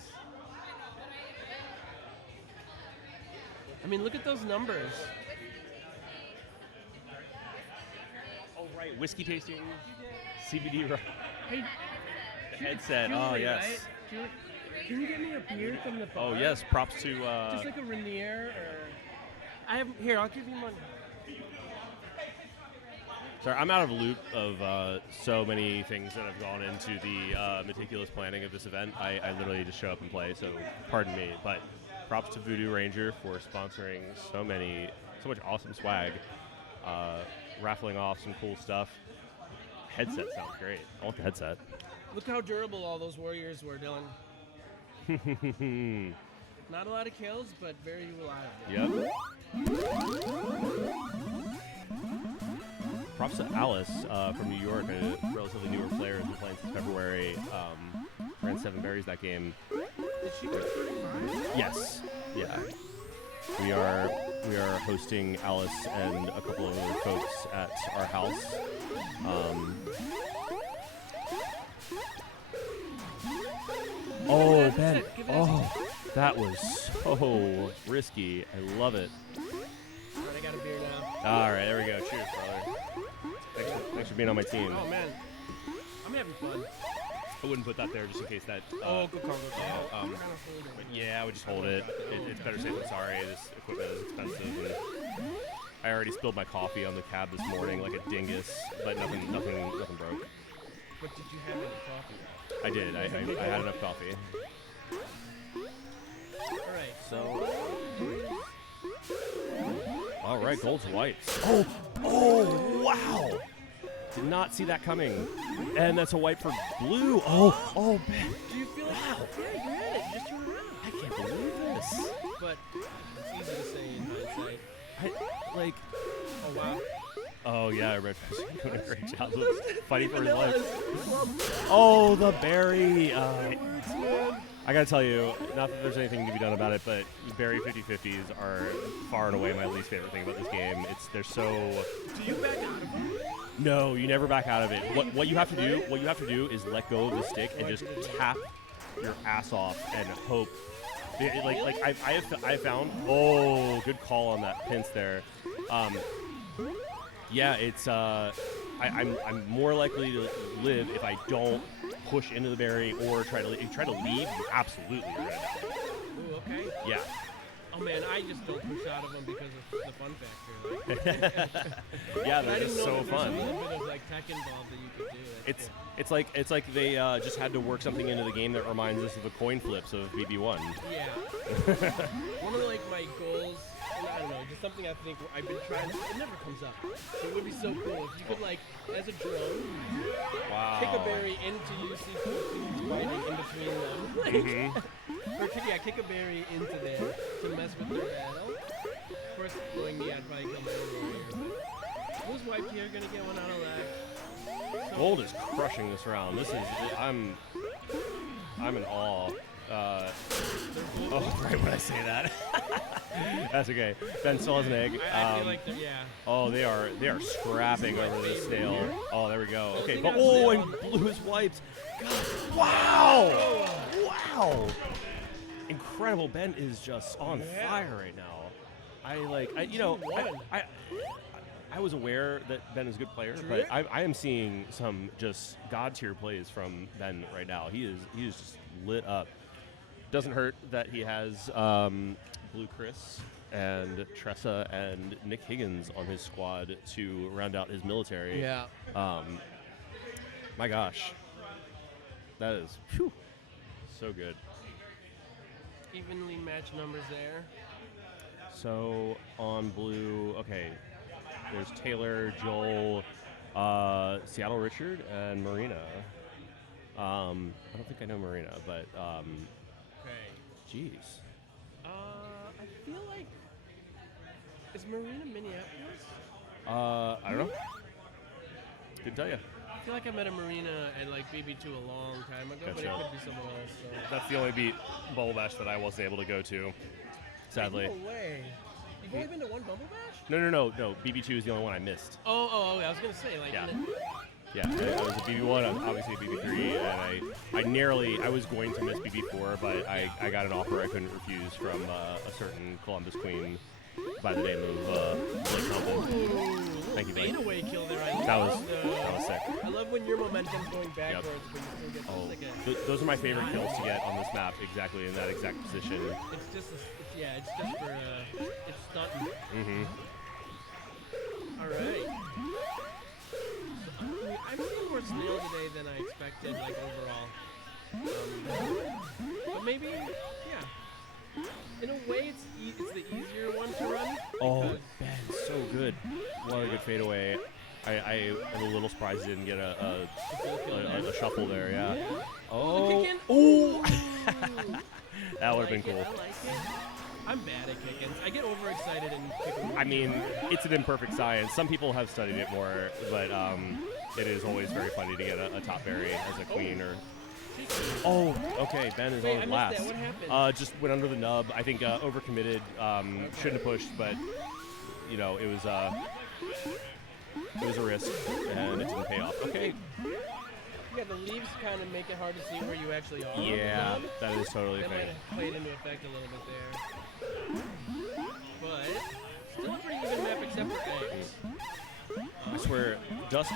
I mean, look at those numbers. Oh, right. Whiskey tasting, CBD. Hey, the headset. Julie, Oh, yes. Right? Julie, can you get me a beer from the bar? Oh, yes. Props to... Just like a Rainier or... Here, I'll give you one. Sorry, I'm out of a loop of so many things that have gone into the meticulous planning of this event. I literally just show up and play, so pardon me. But props to Voodoo Ranger for sponsoring so much awesome swag. raffling off some cool stuff. Headset sounds great. I want the headset. Look how durable all those warriors were, Dylan. Not a lot of kills, but very reliable. Yep. Props to Alice from New York, a relatively newer player who's been playing since February. Ran 7 berries that game. Did she go 35? Yes. Yeah. We are hosting Alice and a couple of other folks at our house. Oh, Ben. Oh, that was so risky. I love it. Alright, I got a beer now. All right, there we go. Cheers, brother. Thanks for being on my team. Oh, man. I'm having fun. I wouldn't put that there just in case that. Good call, good call. But yeah, I would just hold it. It's better safe than sorry. This equipment is expensive, and I already spilled my coffee on the cab this morning like a dingus, but nothing broke. But did you have any coffee? I did. I had enough coffee. All right. So. All right, golds whites. Oh, wow. Did not see that coming. And that's a white for blue. Oh, Ben. Do you feel like, yeah, you're at it. You just turn around. I can't believe this. But it's easy to say in hindsight. Oh, wow. Oh, yeah, Heriberto's doing a great job of fighting for his life. Oh, the berry. I gotta tell you, not that there's anything to be done about it, but berry 50-50s are far and away my least favorite thing about this game. They're so. Do you back out of it? No, you never back out of it. What you have to do is let go of the stick and just tap your ass off and hope. I have found. Oh, good call on that pinch there. Yeah, it's. I'm more likely to live if I don't push into the berry or try to leave. You absolutely are gonna die. Ooh, okay. Yeah. Oh man, I just don't push out of them because of the fun factor. Yeah, they're just so fun. There's a little bit of like tech involved that you could do. It's like they just had to work something into the game that reminds us of the coin flips of BB1. Yeah. One of like my goals, and I don't know, just something I think I've been trying. It never comes up. It would be so cool if you could like, as a drone, kick a berry into UC fighting in between them. Or kick a berry into there to mess with their battle. Of course, knowing me, I'd probably kill my own warrior. Who's white here gonna get one out of lag? Gold is crushing this round. I'm in awe. Right when I say that. That's okay. Ben still has an egg. I feel like yeah. Oh, they are scrapping over the snail. Oh, there we go. Okay, but and blue is wiped. God, wow! Wow! Incredible. Ben is just on fire right now. I was aware that Ben is a good player, but I am seeing some just god tier plays from Ben right now. He is just lit up. Doesn't hurt that he has Blue Chris and Tressa and Nick Higgins on his squad to round out his military. Yeah. My gosh. That is so good. Evenly matched numbers there. So on blue, okay, there's Taylor, Joel, Seattle Richard, and Marina. I don't think I know Marina, but okay. Jeez. I feel like, is Marina Minneapolis? I don't know. Couldn't tell you. I feel like I met a Marina at like BB2 a long time ago, but it could be someone else. So. That's the only beat Bubble Bash that I wasn't able to go to, sadly. No way. You've only been to one Bubble Bash? No. BB2 is the only one I missed. Oh, I was gonna say like. Yeah, I was a BB1, obviously a BB3, and I was going to miss BB4, but I got an offer I couldn't refuse from a certain Columbus Queen by the name of Blake Compton. Thank you, Blake. Fadeaway kill there. That was sick. I love when your momentum's going backwards, but you still get those are my favorite kills to get on this map, exactly in that exact position. It's just for it's stunting. All right. I've seen more snail today than I expected, like overall. But maybe, yeah. In a way, it's the easier one to run. Oh, Ben, so good. What a good fadeaway. I am a little surprised he didn't get a shuffle there, yeah. Oh, oh! That would have been cool. I like it. I'm bad at kick-ins. I get overexcited and kick. I mean, it's an imperfect science. Some people have studied it more, but it is always very funny to get a top berry as a queen or. Oh, okay. Ben is on his last. That. What happened? Just went under the nub. I think overcommitted. Shouldn't have pushed, but you know it was a risk, and it didn't pay off. Okay. Yeah, the leaves kind of make it hard to see where you actually are. Yeah, that is totally that fair. might have played into effect a little bit there. But still a pretty even map except for eggs. I swear, Dusk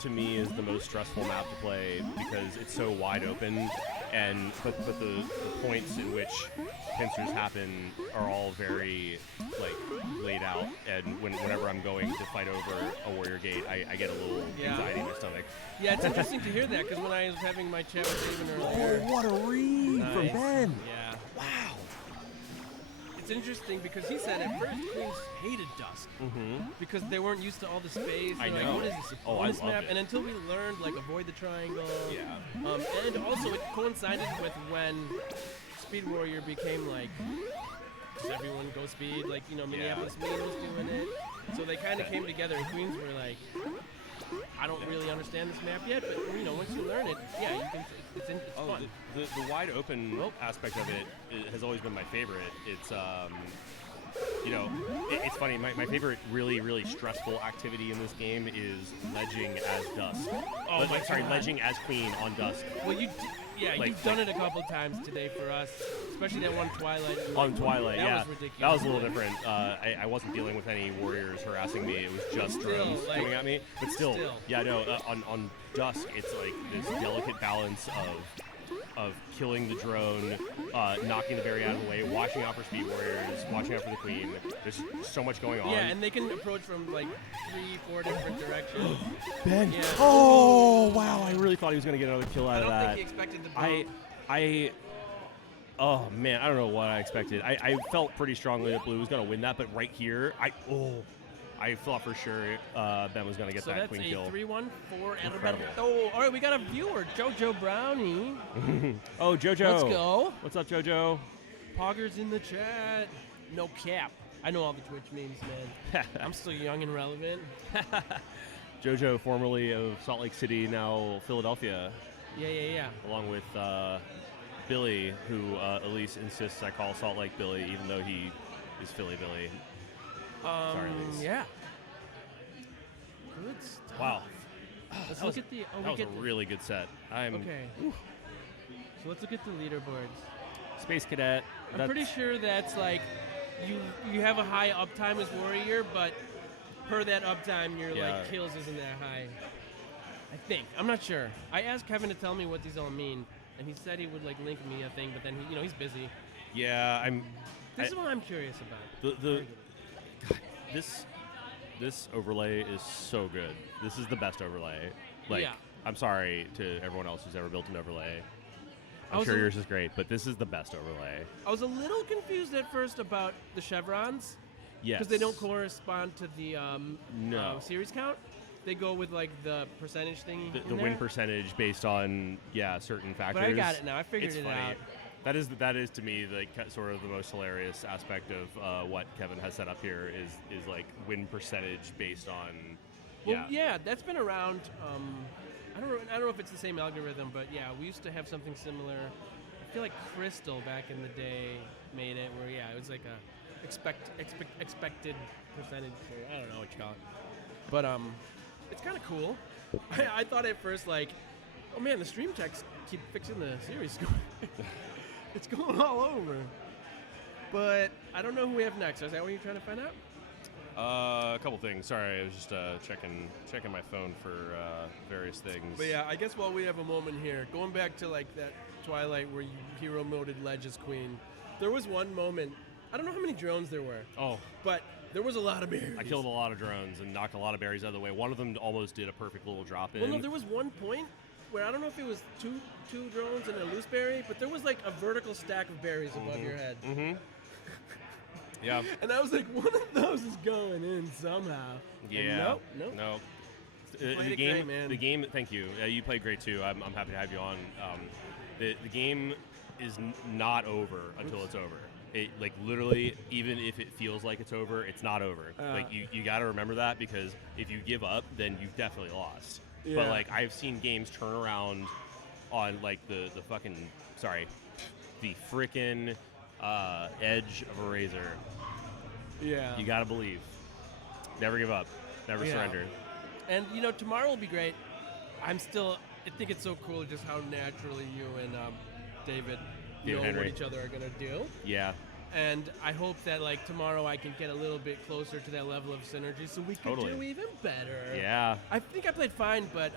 to me is the most stressful map to play because it's so wide open, and but the points in which pincers happen are all very like laid out, and whenever I'm going to fight over a warrior gate, I get a little anxiety in my stomach. Yeah, it's interesting to hear that because when I was having my chat with David earlier. Oh, what a read from Ben! Yeah. Wow. It's interesting because he said at first Queens hated Dusk because they weren't used to all the space. I Like, know. what is this? Oh, I bonus loved map? it. And until we learned like avoid the triangle. Yeah. And also it coincided with when Speed Warrior became like does everyone go speed? Like, you know, Minneapolis Speed was doing it. So they kind of came together and Queens were like, I don't really understand this map yet, but you know, once you learn it, yeah, you can. It's fun. The wide open aspect of it has always been my favorite. It's you know, it's funny. My favorite really stressful activity in this game is ledging as Dusk. Oh my sorry, God. ledging as Queen on Dusk. Well, you've done it a couple times today for us, especially that one Twilight. On Twilight, that was ridiculous. that was a little different. I wasn't dealing with any warriors harassing me. It was just drones coming at me. But still. Yeah, no. On Dusk, it's like this delicate balance of killing the drone, knocking the berry out of the way, watching out for speed warriors, watching out for the queen. There's so much going on. Yeah, and they can approach from like 3-4 different directions. Ben. Yeah. Oh wow! I really thought he was going to get another kill out of that. I don't think he expected the I oh man, I don't know what I expected. I felt pretty strongly that Blue was going to win that, but right here, I thought for sure Ben was going to get that queen kill. So that's a 3-1 for Incredible. Heriberto. All right, we got a viewer, JoJo Brownie. Oh, JoJo. Let's go. What's up, JoJo? Poggers in the chat. No cap. I know all the Twitch memes, man. I'm still young and relevant. JoJo, formerly of Salt Lake City, now Philadelphia. Yeah. Along with Billy, who Elise insists I call Salt Lake Billy, even though he is Philly Billy. Sorry, Elise. Yeah. Good stuff. Wow. Let's That look was- at the. that was a really good set. Okay. So let's look at the leaderboards. Space Cadet. I'm pretty sure that's like you have a high uptime as warrior, but per that uptime your like kills isn't that high. I think. I'm not sure. I asked Kevin to tell me what these all mean, and he said he would like link me a thing, but then he's busy. Yeah, This is what I'm curious about. This overlay is so good. This is the best overlay. Like, Yeah. I'm sorry to everyone else who's ever built an overlay. I I'm was sure a- yours is great, but this is the best overlay. I was a little confused at first about the chevrons. Yes. Because they don't correspond to the No. series count. They go with like the percentage thing. The win percentage based on certain factors. But I got it now. I figured It's it funny. out. That is to me like sort of the most hilarious aspect of what Kevin has set up here is like win percentage based on. Well, yeah, that's been around. I don't know if it's the same algorithm, but yeah, we used to have something similar. I feel like Crystal back in the day made it where it was like a expected percentage. Or I don't know what you call it, but it's kind of cool. I thought at first like, oh man, the stream techs keep fixing the series score. It's going all over. But I don't know who we have next. Is that what you're trying to find out? A couple things. Sorry, I was just checking my phone for various things. But yeah, I guess while we have a moment here, going back to like that Twilight where you hero moded Ledge as Queen, there was one moment. I don't know how many drones there were. Oh, but there was a lot of berries. I killed a lot of drones and knocked a lot of berries out of the way. One of them almost did a perfect little drop in. Well, no, there was one point where I don't know if it was two drones and a loose berry, but there was like a vertical stack of berries above your head. Mm-hmm. Yeah. And I was like, one of those is going in somehow. Yeah. And nope. The game, great, man. The game. Thank you. You played great too. I'm happy to have you on. The game is not over until it's over. It like literally, even if it feels like it's over, it's not over. Like you got to remember that, because if you give up, then you've definitely lost. Yeah. But like I've seen games turn around on like the freaking edge of a razor. Yeah. You got to believe. Never give up. Never surrender. And tomorrow will be great. I think it's so cool just how naturally you and David know Henry. what each other are gonna do. Yeah. And I hope that like tomorrow I can get a little bit closer to that level of synergy, so we can do even better. Yeah. I think I played fine, but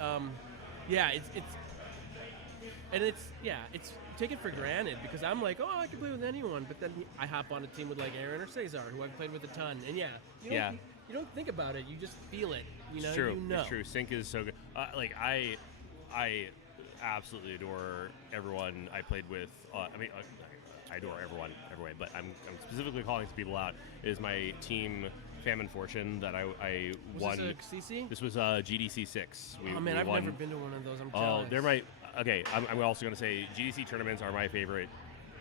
it's take it for granted, because I'm like, I can play with anyone, but then I hop on a team with like Aaron or Cesar, who I've played with a ton, and you don't think about it, you just feel it. It's true. It's true. Sync is so good. I absolutely adore everyone I played with. I adore everyone every way, but I'm specifically calling some people out. It is my team Famine Fortune that I won. Was this a CC? This was GDC 6. I've never been to one of those. I'm jealous. They're my. Okay, I'm also going to say GDC tournaments are my favorite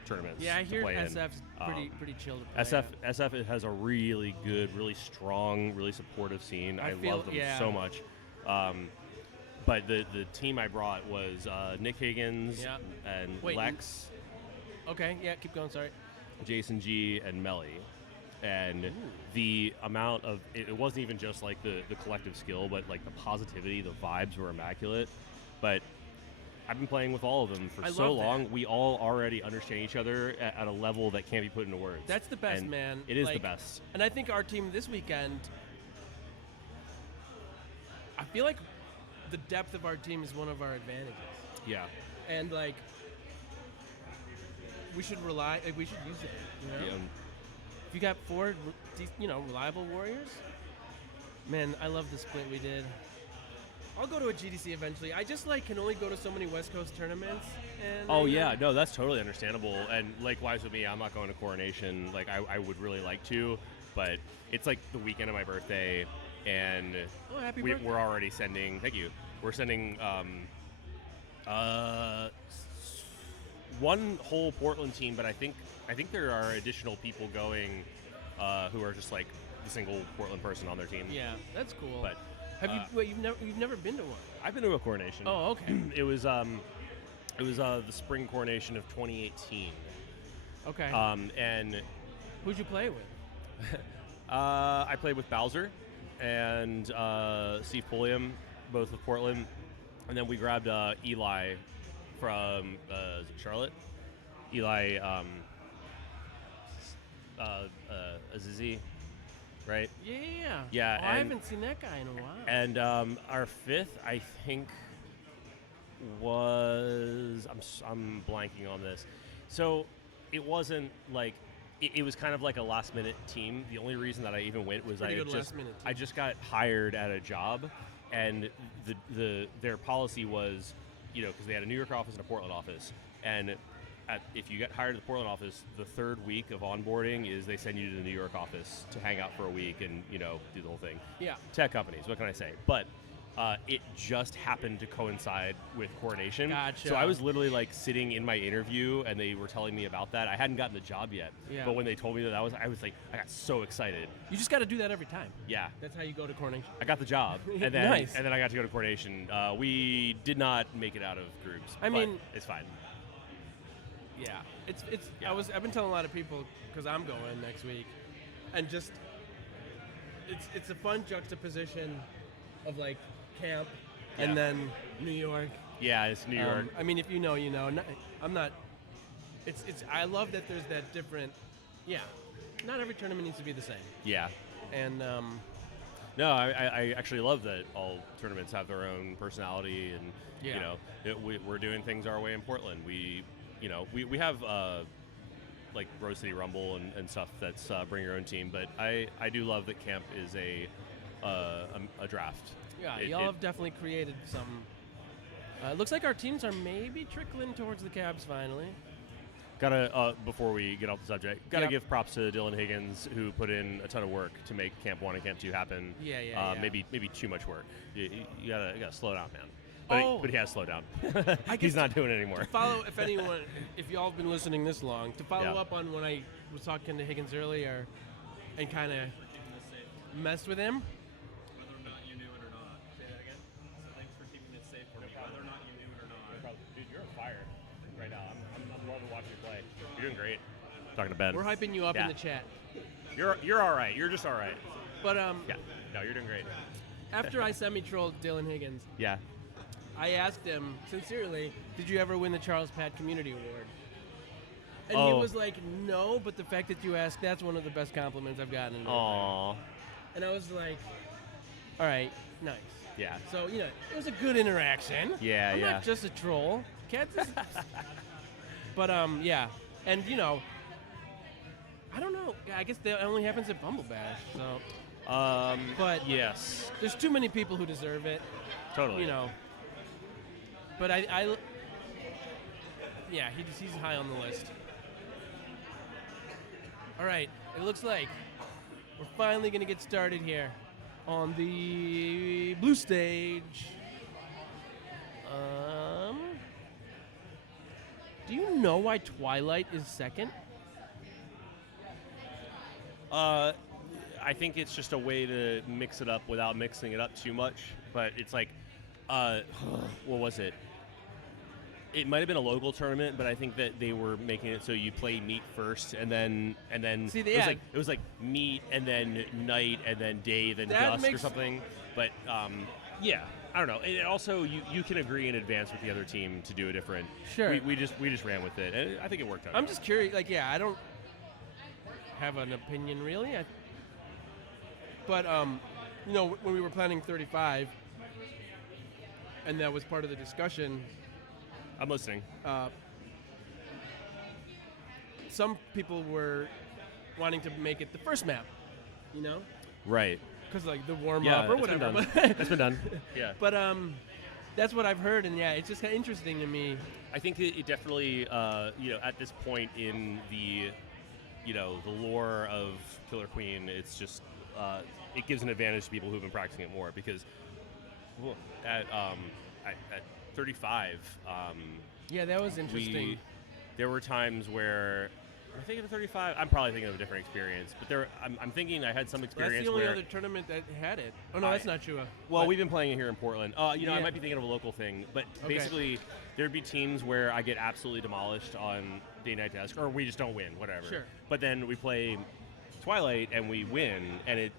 tournaments. Yeah, I hear to play SF's in. pretty chill to play. SF it has a really good, really strong, really supportive scene. I love them so much. But the team I brought was Nick Higgins and Lex. Okay, yeah, keep going, sorry. Jason G and Melly. And the amount of it wasn't even just like the collective skill, but like the positivity, the vibes were immaculate. But I've been playing with all of them for so long. We all already understand each other at a level that can't be put into words. That's the best, and man. It is the best. And I think our team this weekend, I feel like the depth of our team is one of our advantages. Yeah. And like, we should use it. Yeah. If you got 4, reliable warriors, man, I love the split we did. I'll go to a GDC eventually. I just can only go to so many West Coast tournaments. And no, that's totally understandable. And likewise with me, I'm not going to Coronation. Like I would really like to, but it's like the weekend of my birthday, and happy birthday. We're already sending. Thank you. We're sending one whole Portland team, but I think there are additional people going who are just like the single Portland person on their team. Yeah, that's cool. But you've never been to one? I've been to a Coronation. Oh, okay. It was the spring Coronation of 2018. Okay. And who'd you play with? I played with Bowser and Steve Pulliam, both of Portland, and then we grabbed Eli from Charlotte. Eli Azizi, right? Yeah. Yeah. I haven't seen that guy in a while. And our 5th, I think, was I'm blanking on this. So it wasn't like it was kind of like a last minute team. The only reason that I even went was I just got hired at a job, and their policy was, because they had a New York office and a Portland office, and if you get hired at the Portland office, the 3rd week of onboarding is they send you to the New York office to hang out for a week and do the whole thing. Yeah. Tech companies, what can I say? But it just happened to coincide with Coronation. Gotcha. So I was literally like sitting in my interview, and they were telling me about that. I hadn't gotten the job yet, but when they told me I was like, I got so excited. You just got to do that every time. Yeah. That's how you go to Coronation. I got the job, and then Nice. and then I got to go to Coronation. We did not make it out of groups. I mean, it's fine. Yeah, it's. Yeah. I've been telling a lot of people, because I'm going next week, and just it's a fun juxtaposition of like camp and then New York. Yeah, it's New York. I mean, if you know, you know. I'm not. It's. I love that there's that different. Yeah, not every tournament needs to be the same. Yeah. And no, I actually love that all tournaments have their own personality, and we're doing things our way in Portland. We have like Rose City Rumble and stuff that's bring your own team, but I do love that camp is a draft. Yeah, y'all have definitely created some. It looks like our teams are maybe trickling towards the Cavs finally. Gotta, before we get off the subject, gotta Yep. give props to Dylan Higgins, who put in a ton of work to make Camp 1 and Camp 2 happen. Yeah. Maybe too much work. You gotta slow down, man. But he has slowed down. He's not doing it anymore. To follow, if y'all have been listening this long, to follow Yeah. up on when I was talking to Higgins earlier and kind of messed with him. Whether or not you knew it or not. Say that again. So thanks for keeping it safe for me. Whether or not you knew it or not. Dude, you're on fire right now. I'm loving watching you play. You're doing great. Talking to Ben. We're hyping you up in the chat. You're all right. You're just all right. But yeah. No, you're doing great. after I semi-trolled Dylan Higgins, Yeah. I asked him sincerely, "Did you ever win the Charles Pat Community Award?" And he Oh. was like, "No, but the fact that you asked, that's one of the best compliments I've gotten in my Aww. life." And I was like, "All right, nice." Yeah. So, it was a good interaction. Yeah, I'm yeah. not just a troll. Cats is But, yeah. And, I don't know. I guess that only happens at Bumble Bash, so. But yes. There's too many people who deserve it. Totally. But yeah, he's high on the list. All right, it looks like we're finally going to get started here on the blue stage. Do you know why Twilight is second? I think it's just a way to mix it up without mixing it up too much. But it's like, what was it? It might have been a local tournament, but I think that they were making it so you play meet first, and then See, it was like meet, and then night, and then day, then dusk or something. But yeah, I don't know. And also, you can agree in advance with the other team to do a different. Sure. We just ran with it, and I think it worked out. I'm just curious. I don't have an opinion really. But when we were planning 35, and that was part of the discussion. I'm listening. Some people were wanting to make it the first map, Right. Because the warm up or whatever. That's been done. Yeah. But that's what I've heard, and yeah, it's just kind of interesting to me. I think it definitely, at this point in the, the lore of Killer Queen, it's just it gives an advantage to people who've been practicing it more because at 35. Yeah, that was interesting. There were times where I'm thinking of 35. I'm probably thinking of a different experience, but I'm thinking I had some experience. That's the only where other tournament that had it. Oh no, that's not true. Well, we've been playing it here in Portland. I Yeah. might be thinking of a local thing, but Okay. basically there'd be teams where I get absolutely demolished on day-night desk, or we just don't win, whatever. Sure. But then we play Twilight and we win, and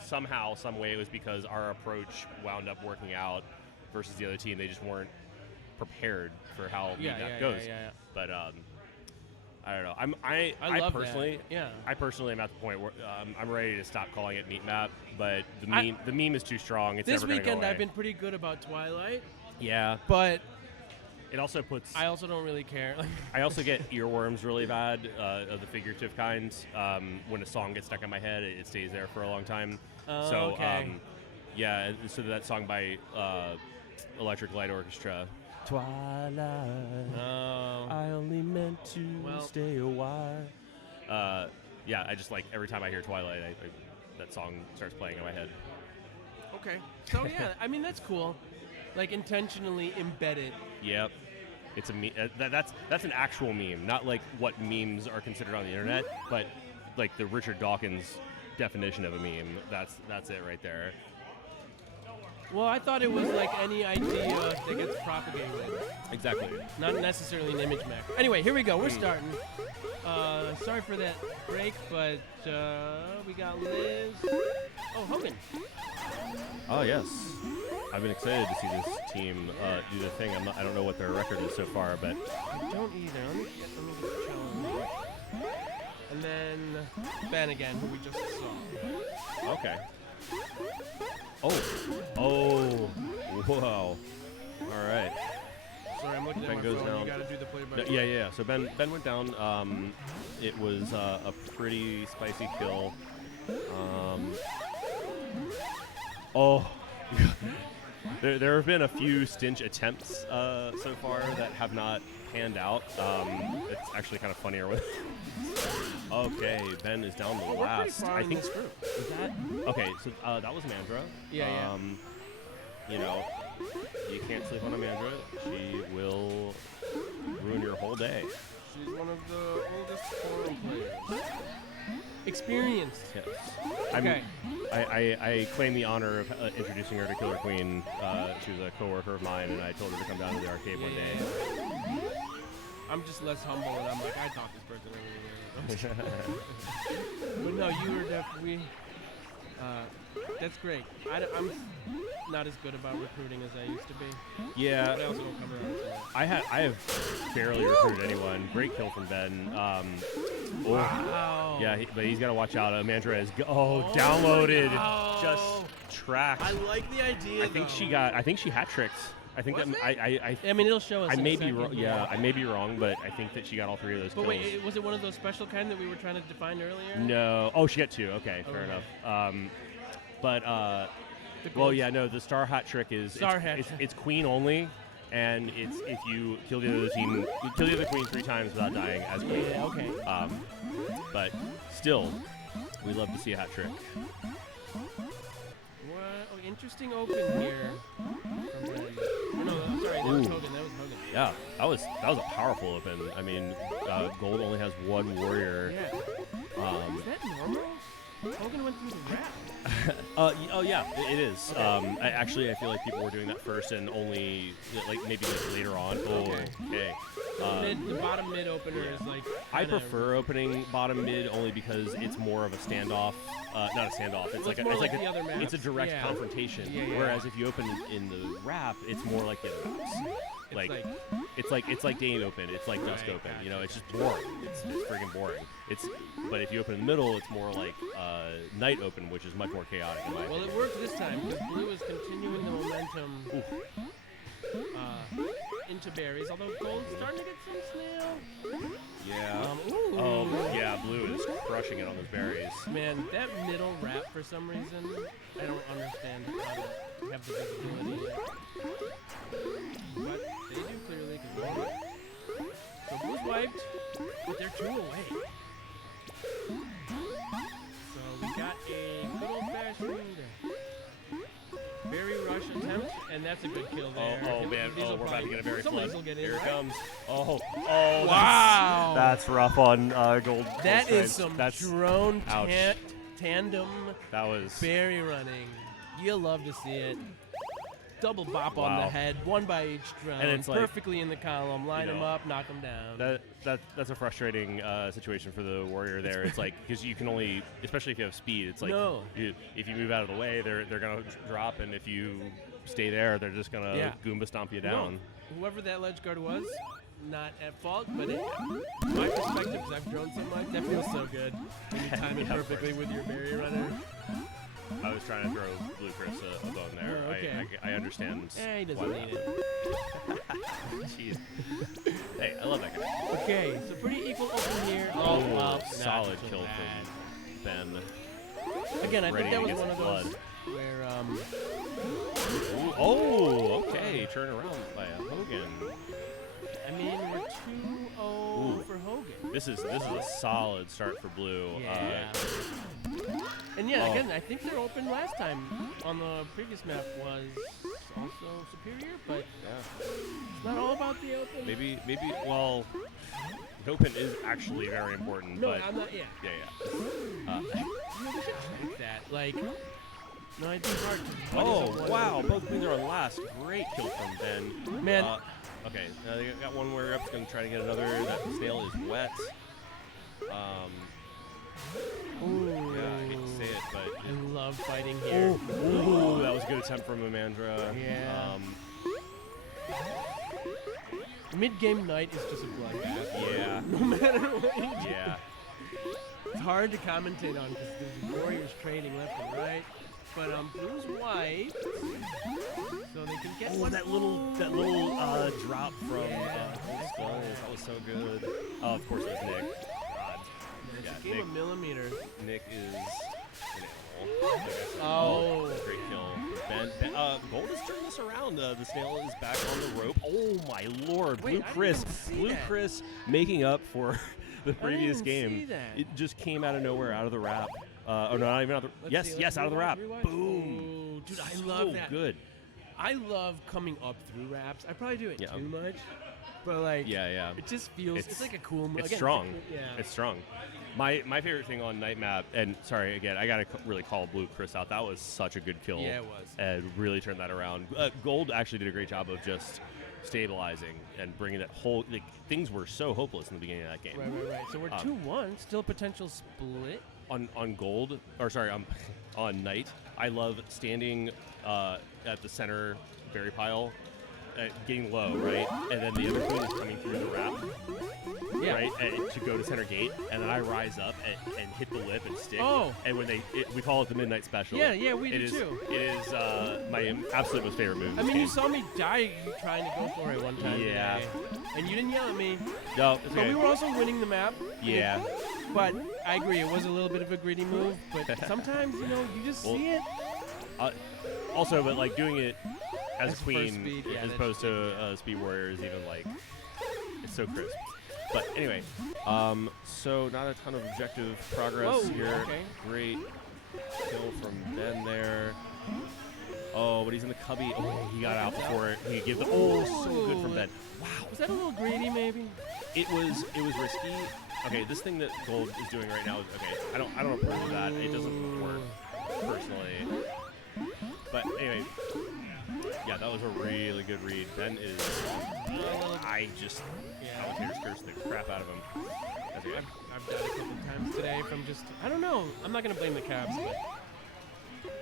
somehow, some way, it was because our approach wound up working out versus the other team. They just weren't prepared for how that goes. Yeah. But I don't know. I love personally, that. Yeah. I personally am at the point where I'm ready to stop calling it meat map. But the meme is too strong. It's this never gonna weekend go away. I've been pretty good about Twilight. Yeah. But it also puts. I also don't really care. I also get earworms really bad, of the figurative kind. When a song gets stuck in my head, it stays there for a long time. So okay. Yeah. So that song by Electric Light Orchestra. Twilight. Oh. I only meant to stay a while. Yeah, I just every time I hear Twilight, that song starts playing in my head. Okay. So yeah, I mean that's cool. Intentionally embedded. Yep. It's a that's an actual meme, not like what memes are considered on the internet, but like the Richard Dawkins definition of a meme. That's it right there. Well, I thought it was like any idea that gets propagated. Exactly. Not necessarily an image map. Anyway, here we go. We're starting. Sorry for that break, but we got Liz. Oh, Hogan. Oh, yes. I've been excited to see this team do their thing. I don't know what their record is so far, but... I don't either. Let me get Challenge. And then Ben again, who we just saw. Okay. Oh, whoa. All right. Sorry, I'm looking at Ben my goes phone. down. You got to do the play-by-play. Yeah. So Ben went down. It was a pretty spicy kill. There have been a few stinch attempts so far that have not panned out. It's actually kind of funnier with. Okay, Ben is down the last. I think. Was that okay? So that was Amandra. Yeah. You know, you can't sleep on Amandra. She will ruin your whole day. She's one of the oldest forum players. Experienced. Yes. Okay. I claim the honor of introducing her to Killer Queen. She was a coworker of mine, and I told her to come down to the arcade one day. I'm just less humble, and I'm like, I taught this person every year. But no, you were definitely. That's great. I'm not as good about recruiting as I used to be. Yeah. But I also don't cover I have barely recruited anyone. Great kill from Ben. Wow. Yeah, but he's got to watch out. Amandra is downloaded. No. Just tracked. I like the idea. I think she hat tricked. I think Was that it? I mean, it'll show us. I in may a be second, wrong. Yeah, I may be wrong, but I think that she got all three of those But kills. wait, was it one of those special kind that we were trying to define earlier? No. Oh, she got two. Okay, fair enough. Well, yeah, no. The star hat trick is it's queen only, and it's if you kill the other team, you kill the other queen 3 times without dying as queen. Yeah. Okay. But still, we love to see a hat trick. Oh, interesting open here. Oh, no, I'm sorry, that was Hogan. Yeah, that was a powerful open. I mean, gold only has one warrior. Yeah. Is that normal? Hogan went through the wrap. Yeah, it is. I feel like people were doing that first and only maybe later on. Okay. The bottom mid opener is like. I prefer opening bottom mid only because it's more of a standoff. Not a standoff. It's a direct confrontation. Yeah. Whereas if you open in the wrap, it's more like the other maps. It's like Dame open. It's like Dusk open. You know, it's just boring. It's freaking boring. But if you open in the middle, it's more like Night open, which is much more chaotic. Well, it worked this time because Blue is continuing the momentum into berries. Although Gold's starting to get some snail. Yeah. Yeah. Blue is crushing it on those berries. Man, that middle wrap for some reason, I don't understand how to have the visibility yet. But they do clearly because so Blue's wiped, but they're 2 away. So we got a good old-fashioned berry rush attempt, and that's a good kill there. Oh man! We're about to get a berry flood. Here it comes. Oh! Wow! That's rough on gold. That is some drone tandem. That was berry running. You'll love to see it. Double bop on the head, 1 by each drone, and it's perfectly in the column. Line them up, knock them down. That's a frustrating situation for the warrior there. It's like because you can only, especially if you have speed, it's like if you move out of the way, they're gonna drop, and if you stay there, they're just gonna Goomba stomp you down. No. Whoever that ledge guard was, not at fault, but my perspective, because I've drone so much, that feels so good when you time it perfectly with your berry runner. I was trying to throw Blue Chris a bone there. Oh, okay. I understand. He doesn't need it. Jeez. Hey, I love that guy. Okay, so pretty equal open here. Solid kill from Ben. Again, I think that was one of those where. Okay, turn around by Hogan. I mean, we're 2-0 for Hogan. This is a solid start for Blue. Yeah. And again, I think their open last time on the previous map was also superior, but it's not all about the open. Maybe. Well, the open is actually very important. No, but I'm not. Yeah. We should take that. Like, no, it'd be hard. Wow! Both queens are on last. Great kill from Ben. Man. Okay, they got one warrior up. Going to try to get another. That snail is wet. Yeah, I hate to say it, but I love fighting here. That was a good attempt from Amandra. Yeah. Mid-game Night is just a bloodbath. Yeah. No matter what you do. Yeah. It's hard to commentate on because there's warriors trading left and right. But Blue's white, so they can get one. That little drop from Gold Skulls. That was so good. Oh, of course it was Nick. It's a game of millimeters. Nick is an animal. Oh. Great kill. Gold has turned this around. The snail is back on the rope. Oh my lord! Wait, Blue Chris making up for the previous didn't game. see that. It just came out of nowhere, out of the wrap. Oh no, not even out of the. Yes, out of the wrap. Boom! Oh, dude, I So love that. Good. I love coming up through wraps. I probably do it Yeah. too much, but like, Yeah. it just feels. It's like a cool move. It's strong. Yeah. It's strong. My favorite thing on Night Map, and sorry again, I gotta really call Blue Chris out. That was such a good kill. Yeah, it was. And really turned that around. Gold actually did a great job of just stabilizing and bringing that whole. Like, things were so hopeless in the beginning of that game. Right. So we're 2-1. Still potential split. On Gold, or sorry, on Night, I love standing at the center berry pile, getting low, right? And then the other queen is coming through the wrap, right? And to go to center gate, and then I rise up and hit the lip and stick. Oh. And when we call it the Midnight Special. Yeah, we do too. It is my absolute most favorite move. I mean, you saw me die trying to go for it one time. Yeah. Today, and you didn't yell at me. No, it's But okay. we were also winning the map. Yeah. But I agree, it was a little bit of a greedy move. But sometimes, you just see it. Also, but like doing it as a As queen first speed, yeah, as that's opposed to Speed Warrior is even like it's so crisp. But anyway, so not a ton of objective progress Whoa, here. okay. Great kill from Ben there. Oh, but he's in the cubby. Oh, he got out before it. He gave the so good from Ben. Wow, Was that a little greedy, maybe? it was risky. Okay, this thing that Gold is doing right now is okay. I don't approve of that. It doesn't work personally. But anyway, yeah, that was a really good read. Ben is. I just commentators curse the crap out of him. That's okay. I've died a couple times today from just, I don't know. I'm not going to blame the Cavs, but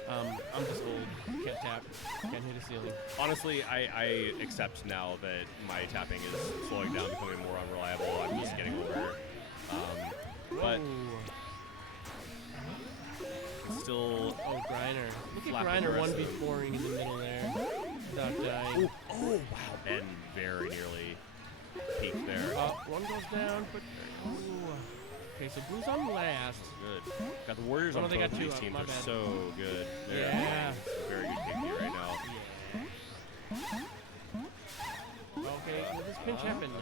I'm just old. Can't tap. Can't hit a ceiling. Honestly, I accept now that my tapping is slowing down, becoming more unreliable. I'm just getting older. But it's still. Oh, Griner. Look at flapping Griner aggressive. 1v4ing in the middle there without dying. Oh, wow. Ben very nearly peaked there. One goes down, but. Ooh. Okay, so Blue's on last. Good. Got the Warriors Oh, no, on they both got of two these up, teams my are bad. so good. They're Yeah. very good kick right now. Okay, well, this pinch happened.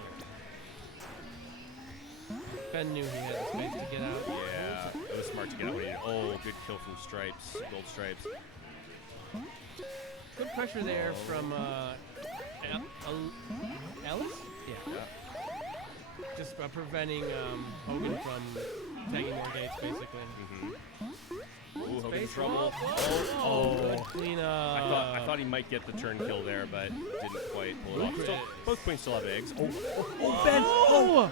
Ben knew he had the space to get out. Yeah, it was smart to get out when he did. Oh, good kill from Stripes, Gold Stripes. Good pressure there from Ellis? Yeah. Just preventing Hogan from tagging more gates, basically. Ooh, Hogan in Space trouble. Oh, good cleanup. I thought he might get the turn kill there, but didn't quite pull it off. Still, both queens still have eggs. Oh, Ben! Oh!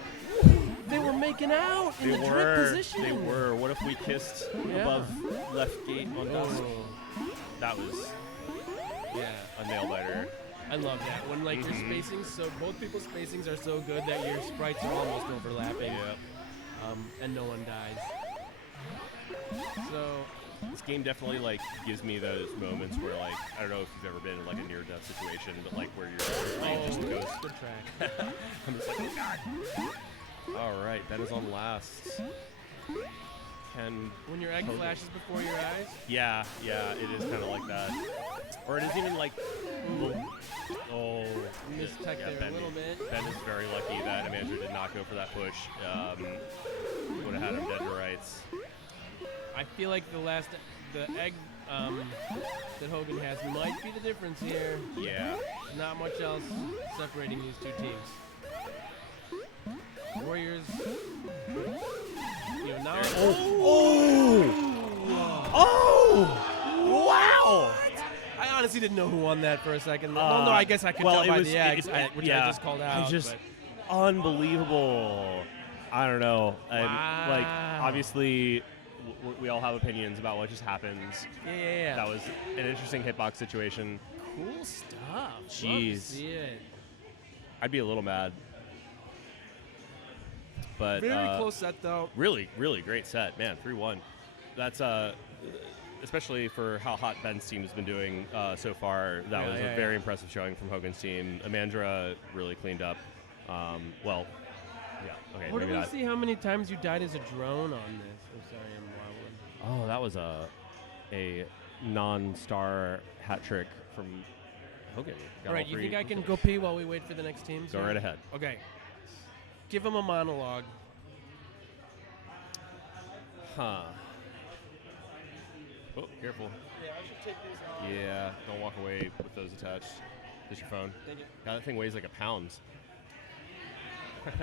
They were making out in the drip position. They were. What if we kissed above left gate on Dust? That was a nail biter. I love that. When your spacings, so both people's spacings are so good that your sprites are almost overlapping. And no one dies. So this game definitely gives me those moments where I don't know if you've ever been in a near-death situation, but where your brain just goes. Good track. I'm just like, oh god. All right, Ben is on last. When your egg flashes before your eyes? Yeah, it is kind of like that. Or it is even Mistech there a little bit. Ben is very lucky that Amanda did not go for that push. Would have had him dead to rights. I feel like the egg that Hogan has might be the difference here. Yeah. Not much else separating these two teams. Warriors. Now. Wow! I honestly didn't know who won that for a second. No, I guess I could tell by the eggs, which I just called out. Unbelievable. I don't know. Wow. Obviously, we all have opinions about what just happens. Yeah. That was an interesting hitbox situation. Cool stuff. Jeez. Love to see it. I'd be a little mad. But Very close set, though. Really, really great set. Man, 3-1. That's, especially for how hot Ben's team has been doing so far, that was a very impressive showing from Hogan's team. Amandra really cleaned up. Okay, What maybe did we not. see how many times you died as a drone on this? I'm sorry, I'm wilding. Oh, that was a non-star hat trick from Hogan. Got All right, you three think I can finishes. go pee while we wait for the next team? Go right ahead. Okay. Give him a monologue. Huh. Oh, careful. Yeah, I should take these off. Yeah, don't walk away with those attached. Just your phone. Thank you. God, that thing weighs like a pound. Ugh.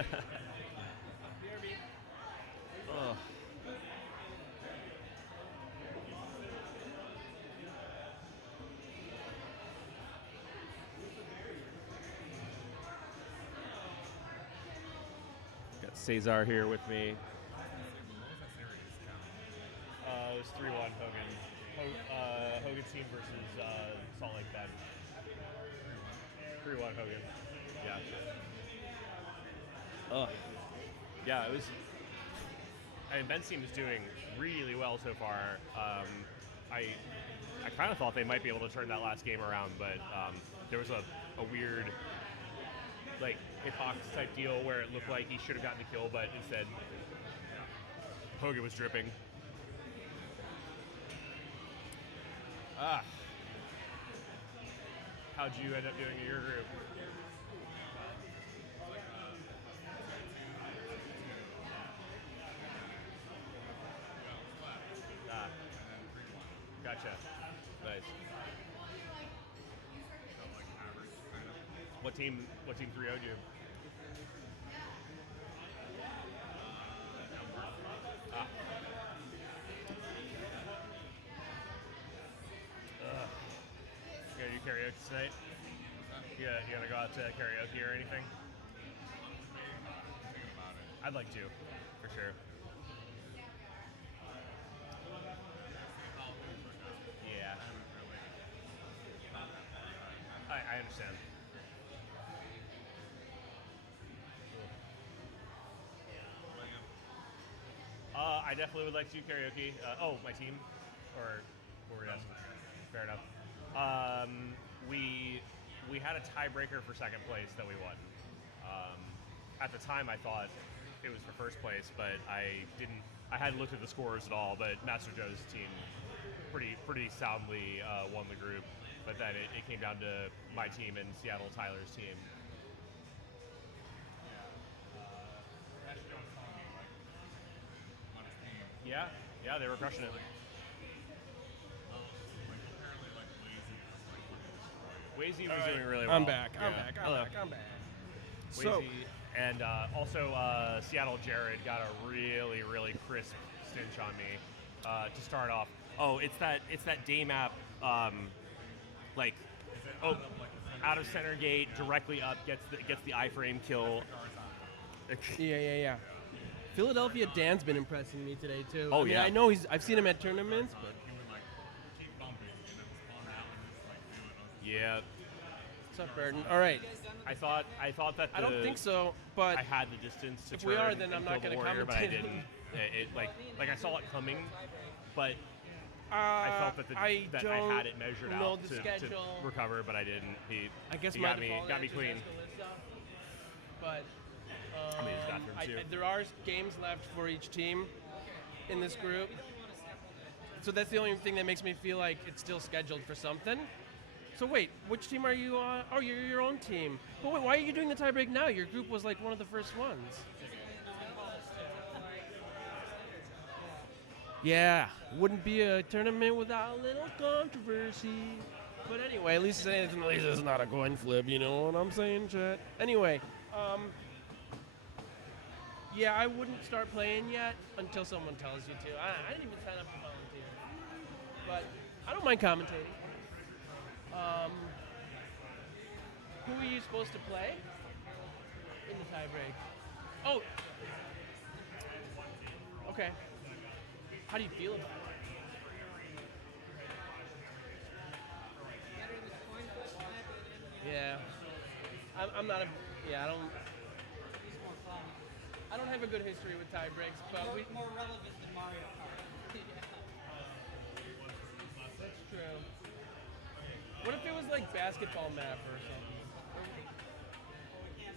Got Cesar here with me. It was 3-1 Hogan. Hogan's team versus Salt Lake Damish. 3-1 Hogan. Yeah. Ugh. Yeah, it was. I mean, Ben's team is doing really well so far. I kind of thought they might be able to turn that last game around, but there was a weird, like, hitbox type deal where it looked like he should have gotten the kill, but instead Hogan was dripping. How'd you end up doing in your group? Gotcha. Nice. What team 3-0'd you? You gonna do karaoke tonight? You gonna go out to karaoke or anything? I'd like to, for sure. Yeah. I understand. I definitely would like to do karaoke. My team? Or what were you asking? Fair enough. We had a tiebreaker for second place that we won. At the time, I thought it was for first place, but I hadn't looked at the scores at all. But Master Joe's team pretty soundly won the group. But then it came down to my team and Seattle Tyler's team. Yeah, they were crushing it. Wazy was doing really well. I'm back. I'm Hello. back. Wazy, and also Seattle Jared got a really, really crisp stinch on me to start off. Oh, it's that day map, out of center gate, directly up, gets the iframe kill. Yeah. Philadelphia Dan's been impressing me today too. Oh, I mean, yeah. I know I've seen him at tournaments, but yeah. What's up, Burton? All right. I thought that I don't think so, but I had the distance to if turn we are, then I'm and not kill the going to warrior, commentate. but I didn't. Like I saw it coming, but I felt that I had it measured out to recover, but I didn't. I guess he my got me clean. But I'm in his bathroom too. there are games left for each team in this group, so that's the only thing that makes me feel like it's still scheduled for something. So wait, which team are you on? Oh, you're your own team. But wait, why are you doing the tiebreak now? Your group was like one of the first ones. Yeah, wouldn't be a tournament without a little controversy. But anyway, at least it's not a coin flip, you know what I'm saying, chat? Anyway, yeah, I wouldn't start playing yet until someone tells you to. I didn't even sign up to volunteer. But I don't mind commentating. Who are you supposed to play in the tiebreak? Oh, okay. How do you feel about it? Yeah, I'm not a. Yeah, I don't have a good history with tie breaks, but more relevant than Mario Kart. That's true. What if it was like basketball map or something? Yeah.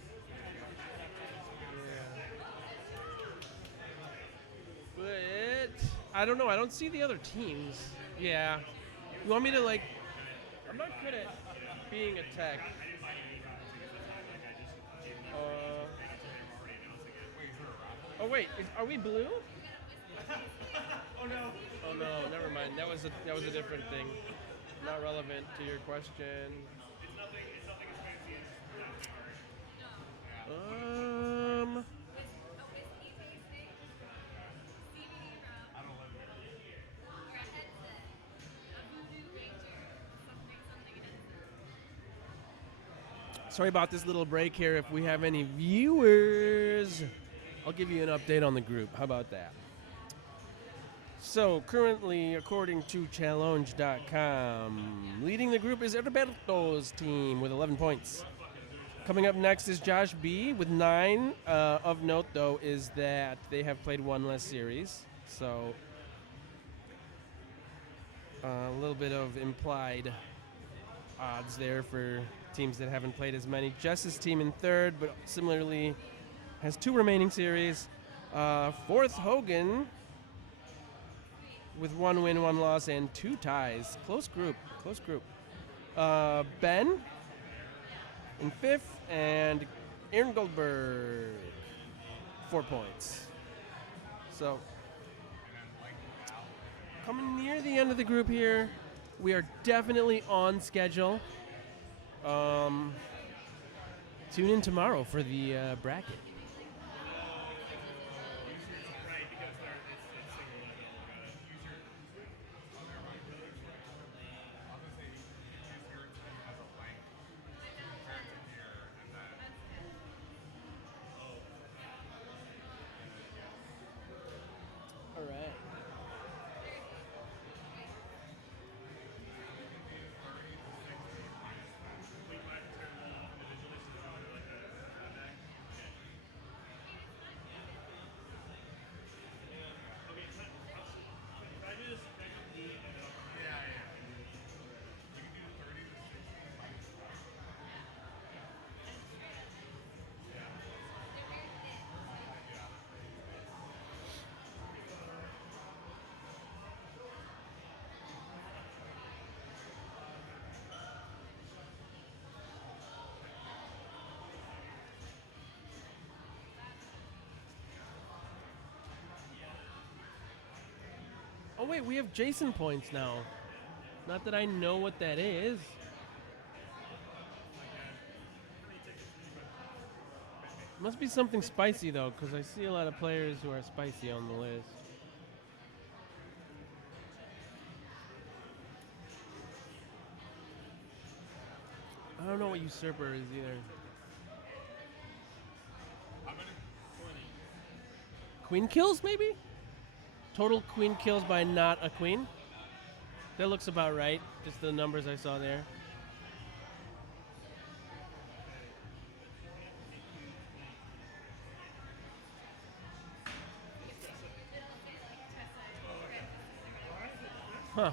But I don't know. I don't see the other teams. Yeah. You want me to like? I'm not good at being a tech. Oh wait, are we blue? Oh no. Oh no, never mind. That was a different thing. Not relevant to your question. Sorry about this little break here. If we have any viewers, I'll give you an update on the group. How about that? So, currently, according to challenge.com, leading the group is Heriberto's team with 11 points. Coming up next is Josh B with 9. Of note, though, is that they have played one less series. So, a little bit of implied odds there for teams that haven't played as many. Jess's team in third, but similarly has 2 remaining series. Fourth, Hogan with 1 win, 1 loss, and 2 ties. Close group. Ben in fifth, and Aaron Goldberg, 4 points. So, coming near the end of the group here. We are definitely on schedule. Tune in tomorrow for the bracket. All right. Oh wait, we have Jason points now. Not that I know what that is. Must be something spicy though, because I see a lot of players who are spicy on the list. I don't know what usurper is either. Queen kills maybe? Total queen kills by not a queen? That looks about right, just the numbers I saw there. Huh.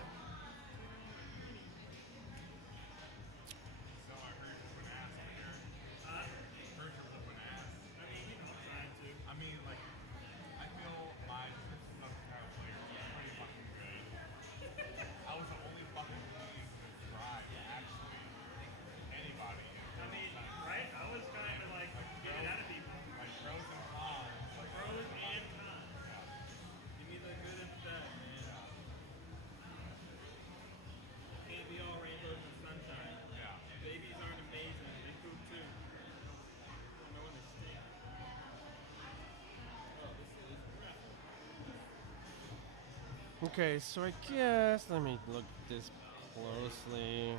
Okay, so I guess, let me look at this closely.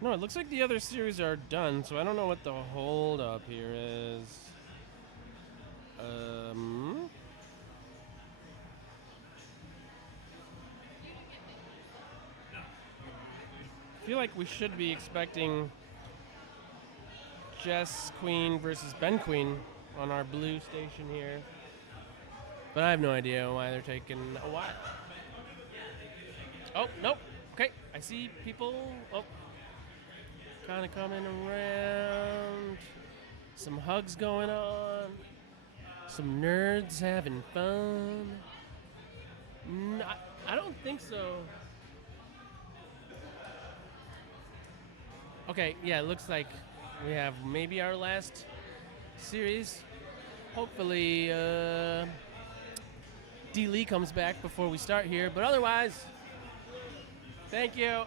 No, it looks like the other series are done, so I don't know what the hold up here is. I feel like we should be expecting Jess Queen versus Ben Queen on our blue station here. But I have no idea why they're taking a while. Oh, nope. Okay, I see people kind of coming around. Some hugs going on. Some nerds having fun. I don't think so. Okay, yeah, it looks like we have maybe our last series. Hopefully, D. Lee comes back before we start here, but otherwise, thank you.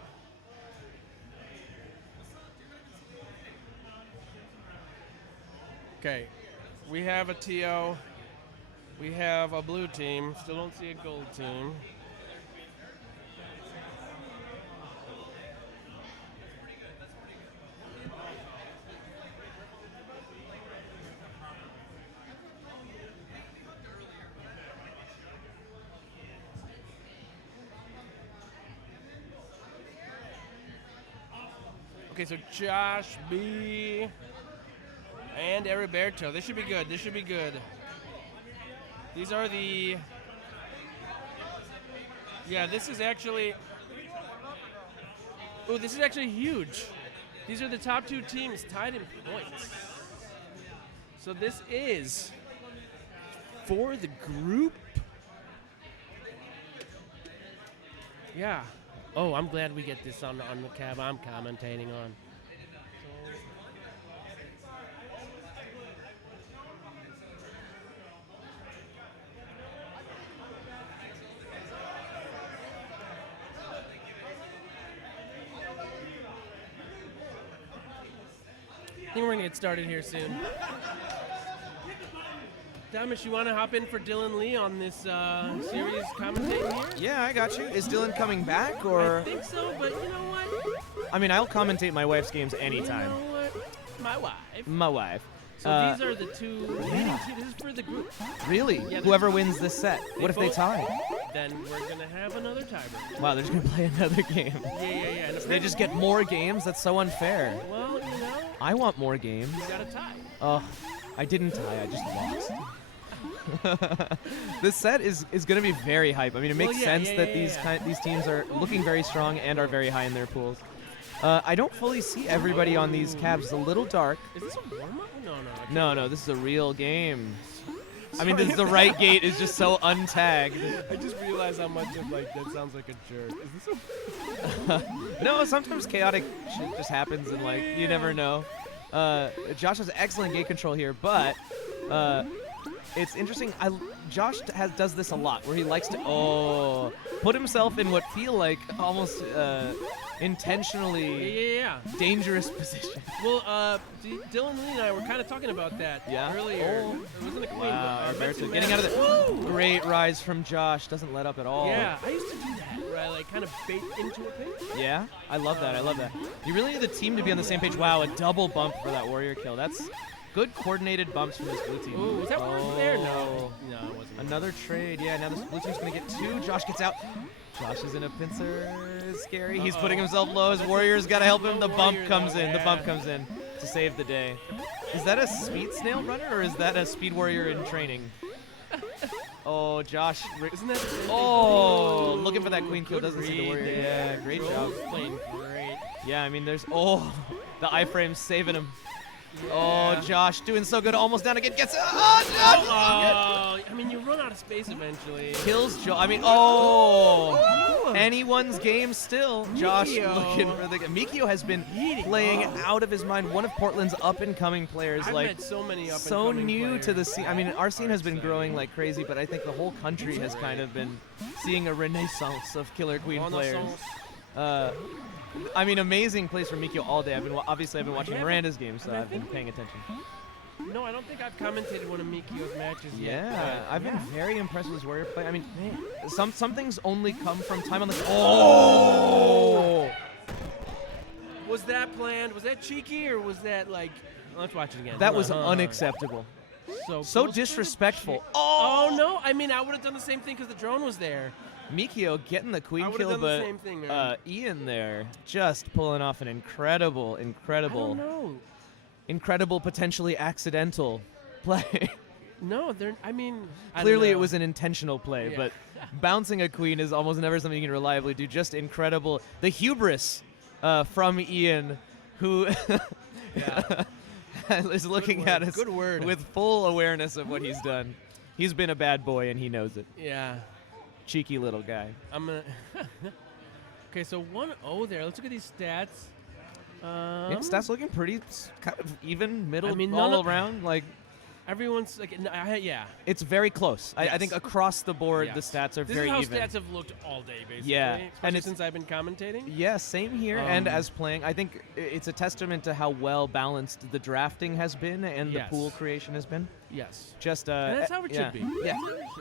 Okay, we have a TO. We have a blue team. Still don't see a gold team. Okay, so Josh B. and Heriberto. This should be good. This should be good. These are the... Yeah, this is actually... Oh, this is actually huge. These are the top two teams tied in points. So this is for the group. Yeah. Oh, I'm glad we get this on the cab I'm commentating on. I think we're going to get started here soon. Damish, you want to hop in for Dylan Lee on this series commentating here? Yeah, I got you. Is Dylan coming back, or? I think so, but you know what? I mean, I'll commentate my wife's games anytime. You know what? My wife. My wife. So these are the two leading teams. This is for the group. Really? Yeah, Whoever wins this set. What if they tie? Then we're going to have another tiebreaker. Wow, they're just going to play another game. Yeah. So they just get more games? That's so unfair. Well, you know. I want more games. You got to tie. Oh, I didn't tie. I just lost. This set is going to be very hype. I mean, it makes sense that these teams are looking very strong and are very high in their pools. I don't fully see everybody on these cabs. It's a little dark. Is this a warm-up? No, this is a real game. I mean, the right gate is just so untagged. I just realized how much of that sounds like a jerk. Is this a... No, sometimes chaotic shit just happens and you never know. Josh has excellent gate control here, but it's interesting. Josh does this a lot, where he likes to put himself in what feel like almost intentionally dangerous position. Well, Dylan Lee and I were kind of talking about that earlier. It wasn't a queen, but getting out of the great rise from Josh, doesn't let up at all. Yeah, I used to do that, where I kind of bait into a pin. Yeah, I love that. You really need the team to be on the same page. Wow, a double bump for that warrior kill. That's good coordinated bumps from this blue team. Ooh, was that warrior there? No, it wasn't. Another trade. Yeah, now this blue team's going to get two. Josh gets out. Josh is in a pincer. Scary. He's putting himself low. His warrior's got to help him. The bump comes in. The bump comes in to save the day. Is that a speed snail runner, or is that a speed warrior in training? Oh, Josh. Isn't that looking for that queen kill. Doesn't see the warrior. Yeah, great job. Playing great. Yeah, I mean, there's... the iframe's saving him. Oh, Josh doing so good. Almost down again. Gets it. I mean, you run out of space eventually. Kills Josh. I mean, anyone's game still. Josh looking for the... Mikio has been playing out of his mind. One of Portland's up-and-coming players. I've met so many up-and-coming so new players. to the scene. I mean, our scene has been growing like crazy, but I think the whole country has kind of been seeing a renaissance of Killer Queen players. I mean, amazing plays from Mikio all day. I've been watching Miranda's games, so I've been paying attention. No, I don't think I've commentated one of Mikio's matches yet. Yeah, I've been very impressed with his warrior play. I mean, some things only come from time on the... Was that planned? Was that cheeky, or was that let's watch it again. That was unacceptable. So disrespectful. Oh, no. I mean, I would have done the same thing because the drone was there. Mikio getting the queen kill, done but the same thing, man. Ian there just pulling off an incredible, potentially accidental play. No, clearly it was an intentional play, but bouncing a queen is almost never something you can reliably do. Just incredible. The hubris from Ian, who is looking at us Good word. with full awareness of what he's done. He's been a bad boy, and he knows it. Yeah. Cheeky little guy. I'm gonna. Okay, so 1-0 there. Let's look at these stats. Yeah, stats looking pretty kind of even, middle, I mean, all around. Like everyone's like, yeah. it's very close. I think across the board, the stats are very even. This is how stats have looked all day, basically. Yeah, especially since I've been commentating. Yeah, same here. And as playing, I think it's a testament to how well balanced the drafting has been and the pool creation has been. Yes. Just and that's how it should be. Yeah,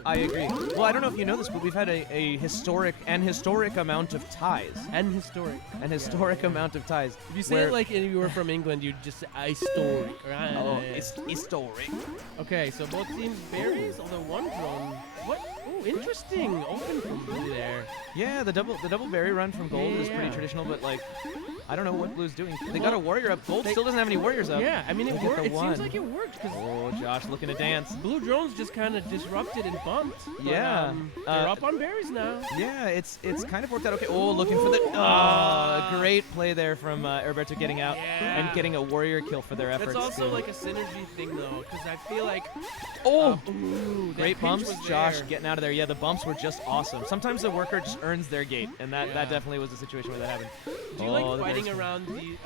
I agree. Well, I don't know if you know this, but we've had a historic amount of ties. An historic amount of ties. If you say it like if you were from England, you'd just say historic. Right? Oh, it's historic. Okay, so both teams berries, although one drone. What? Oh, interesting. Open from blue there. Yeah, the double berry run from gold is pretty traditional, but like, I don't know what blue's doing. They got a warrior up. Gold still doesn't have any warriors up. Yeah, I mean it worked. It seems like it worked. Oh, Josh looking to dance. Blue drones just kind of disrupted and bumped. But, yeah, they're up on berries now. Yeah, it's kind of worked out okay. Oh, looking for the great play there from Heriberto getting out and getting a warrior kill for their efforts. It's also like a synergy thing though, because I feel like great bumps. Josh getting out of there. Yeah, the bumps were just awesome. Sometimes the worker just earns their gate, and that definitely was a situation where that happened. Do you like fighting around these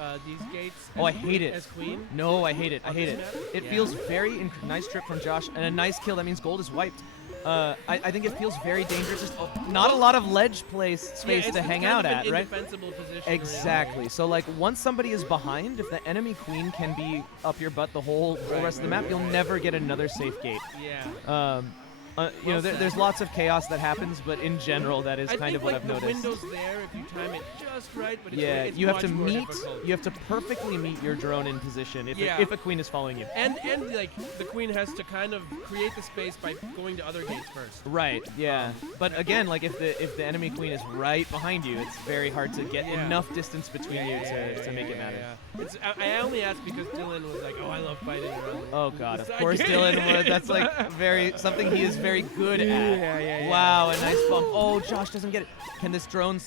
gates? Oh, I hate it. As queen? No, I hate it. I hate it. It feels very nice trip from Josh and a nice kill. That means gold is wiped. I think it feels very dangerous. Just not a lot of ledge space to hang out at, right? Indefensible position. Exactly. Really. So like once somebody is behind, if the enemy queen can be up your butt the whole rest of the map, you'll never get another safe gate. Yeah. There's lots of chaos that happens, but in general, that is kind of what I've noticed. I think the window's there if you time it just right, but it's you have to difficult. You have to perfectly meet your drone in position if a queen is following you. And like the queen has to kind of create the space by going to other gates first. Right. Yeah. But again, like if the enemy queen is right behind you, it's very hard to get enough distance between you to make it matter. I only asked because Dylan was like, "Oh, I love fighting around." Oh God, of course Dylan would. That's like something he is very good at. Yeah. Wow, a nice bump. Oh, Josh doesn't get it. Can this drone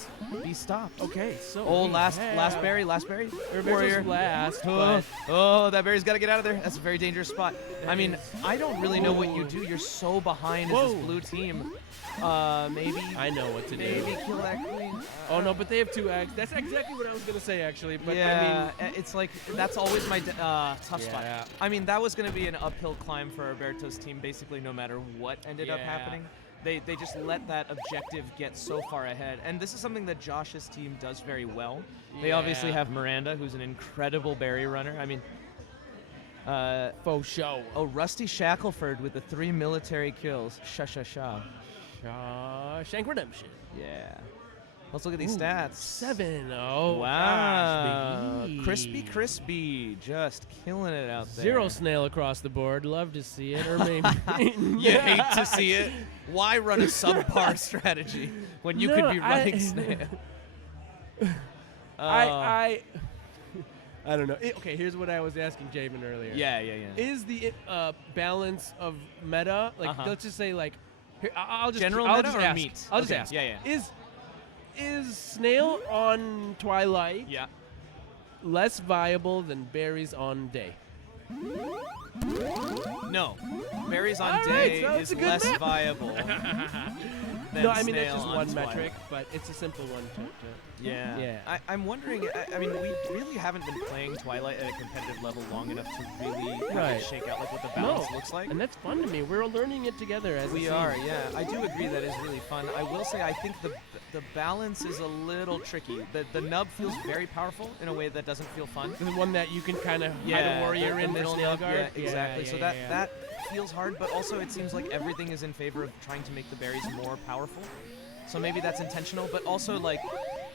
be stopped? Okay, so last berry. Warrior last. That berry's got to get out of there. That's a very dangerous spot. I mean, I don't really know what you do. You're so behind as this blue team. Maybe I know what to do. Maybe kill that queen. Oh no, but they have 2 eggs. That's exactly what I was gonna say actually. But yeah, I mean, it's like that's always my tough spot. I mean, that was gonna be an uphill climb for Heriberto's team, basically no matter what ended up happening. They just let that objective get so far ahead, and this is something that Josh's team does very well. They obviously have Miranda, who's an incredible berry runner. I mean. Faux show. Oh, Rusty Shackelford with the 3 military kills. Shank Redemption. Yeah. Let's look at these stats. 7-0. Wow. Gosh, Crispy. Just killing it out there. 0 snail across the board. Love to see it. Or maybe. You hate to see it. Why run a subpar strategy when you could be running snail? I don't know. Okay, here's what I was asking Javen earlier. Yeah. Is the balance of meta, like, let's just say, like, here, I'll just general I'll meta just or ask. meat? I'll just ask. Yeah. Is snail on Twilight Yeah. less viable than berries on day? No. Berries on day is less viable. No, I mean, that's snail just on one Twilight. metric, but it's a simple one to Yeah. I'm wondering, I mean, we really haven't been playing Twilight at a competitive level long enough to really have it shake out like what the balance looks like. And that's fun to me. We're learning it together as we a are, team. yeah. I do agree that is really fun. I will say I think the balance is a little tricky. The nub feels very powerful in a way that doesn't feel fun. The one that you can kind of hide a warrior the in middle snail nub, guard. Yeah, exactly. So that feels hard, but also it seems like everything is in favor of trying to make the berries more powerful. So maybe that's intentional, but also like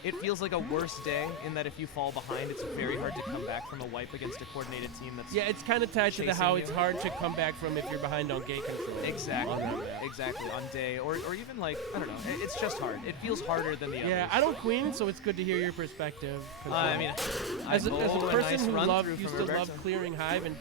it feels like a worse day in that if you fall behind, it's very hard to come back from a wipe against a coordinated team that's it's kind of tied to how you. it's hard to come back from if you're behind on gate control. Exactly. Exactly. On day or even like I don't know. It's just hard. It feels harder than the others. Yeah, I don't queen, so it's good to hear your perspective. I mean, as a person nice who used to Heriberto. love clearing hive and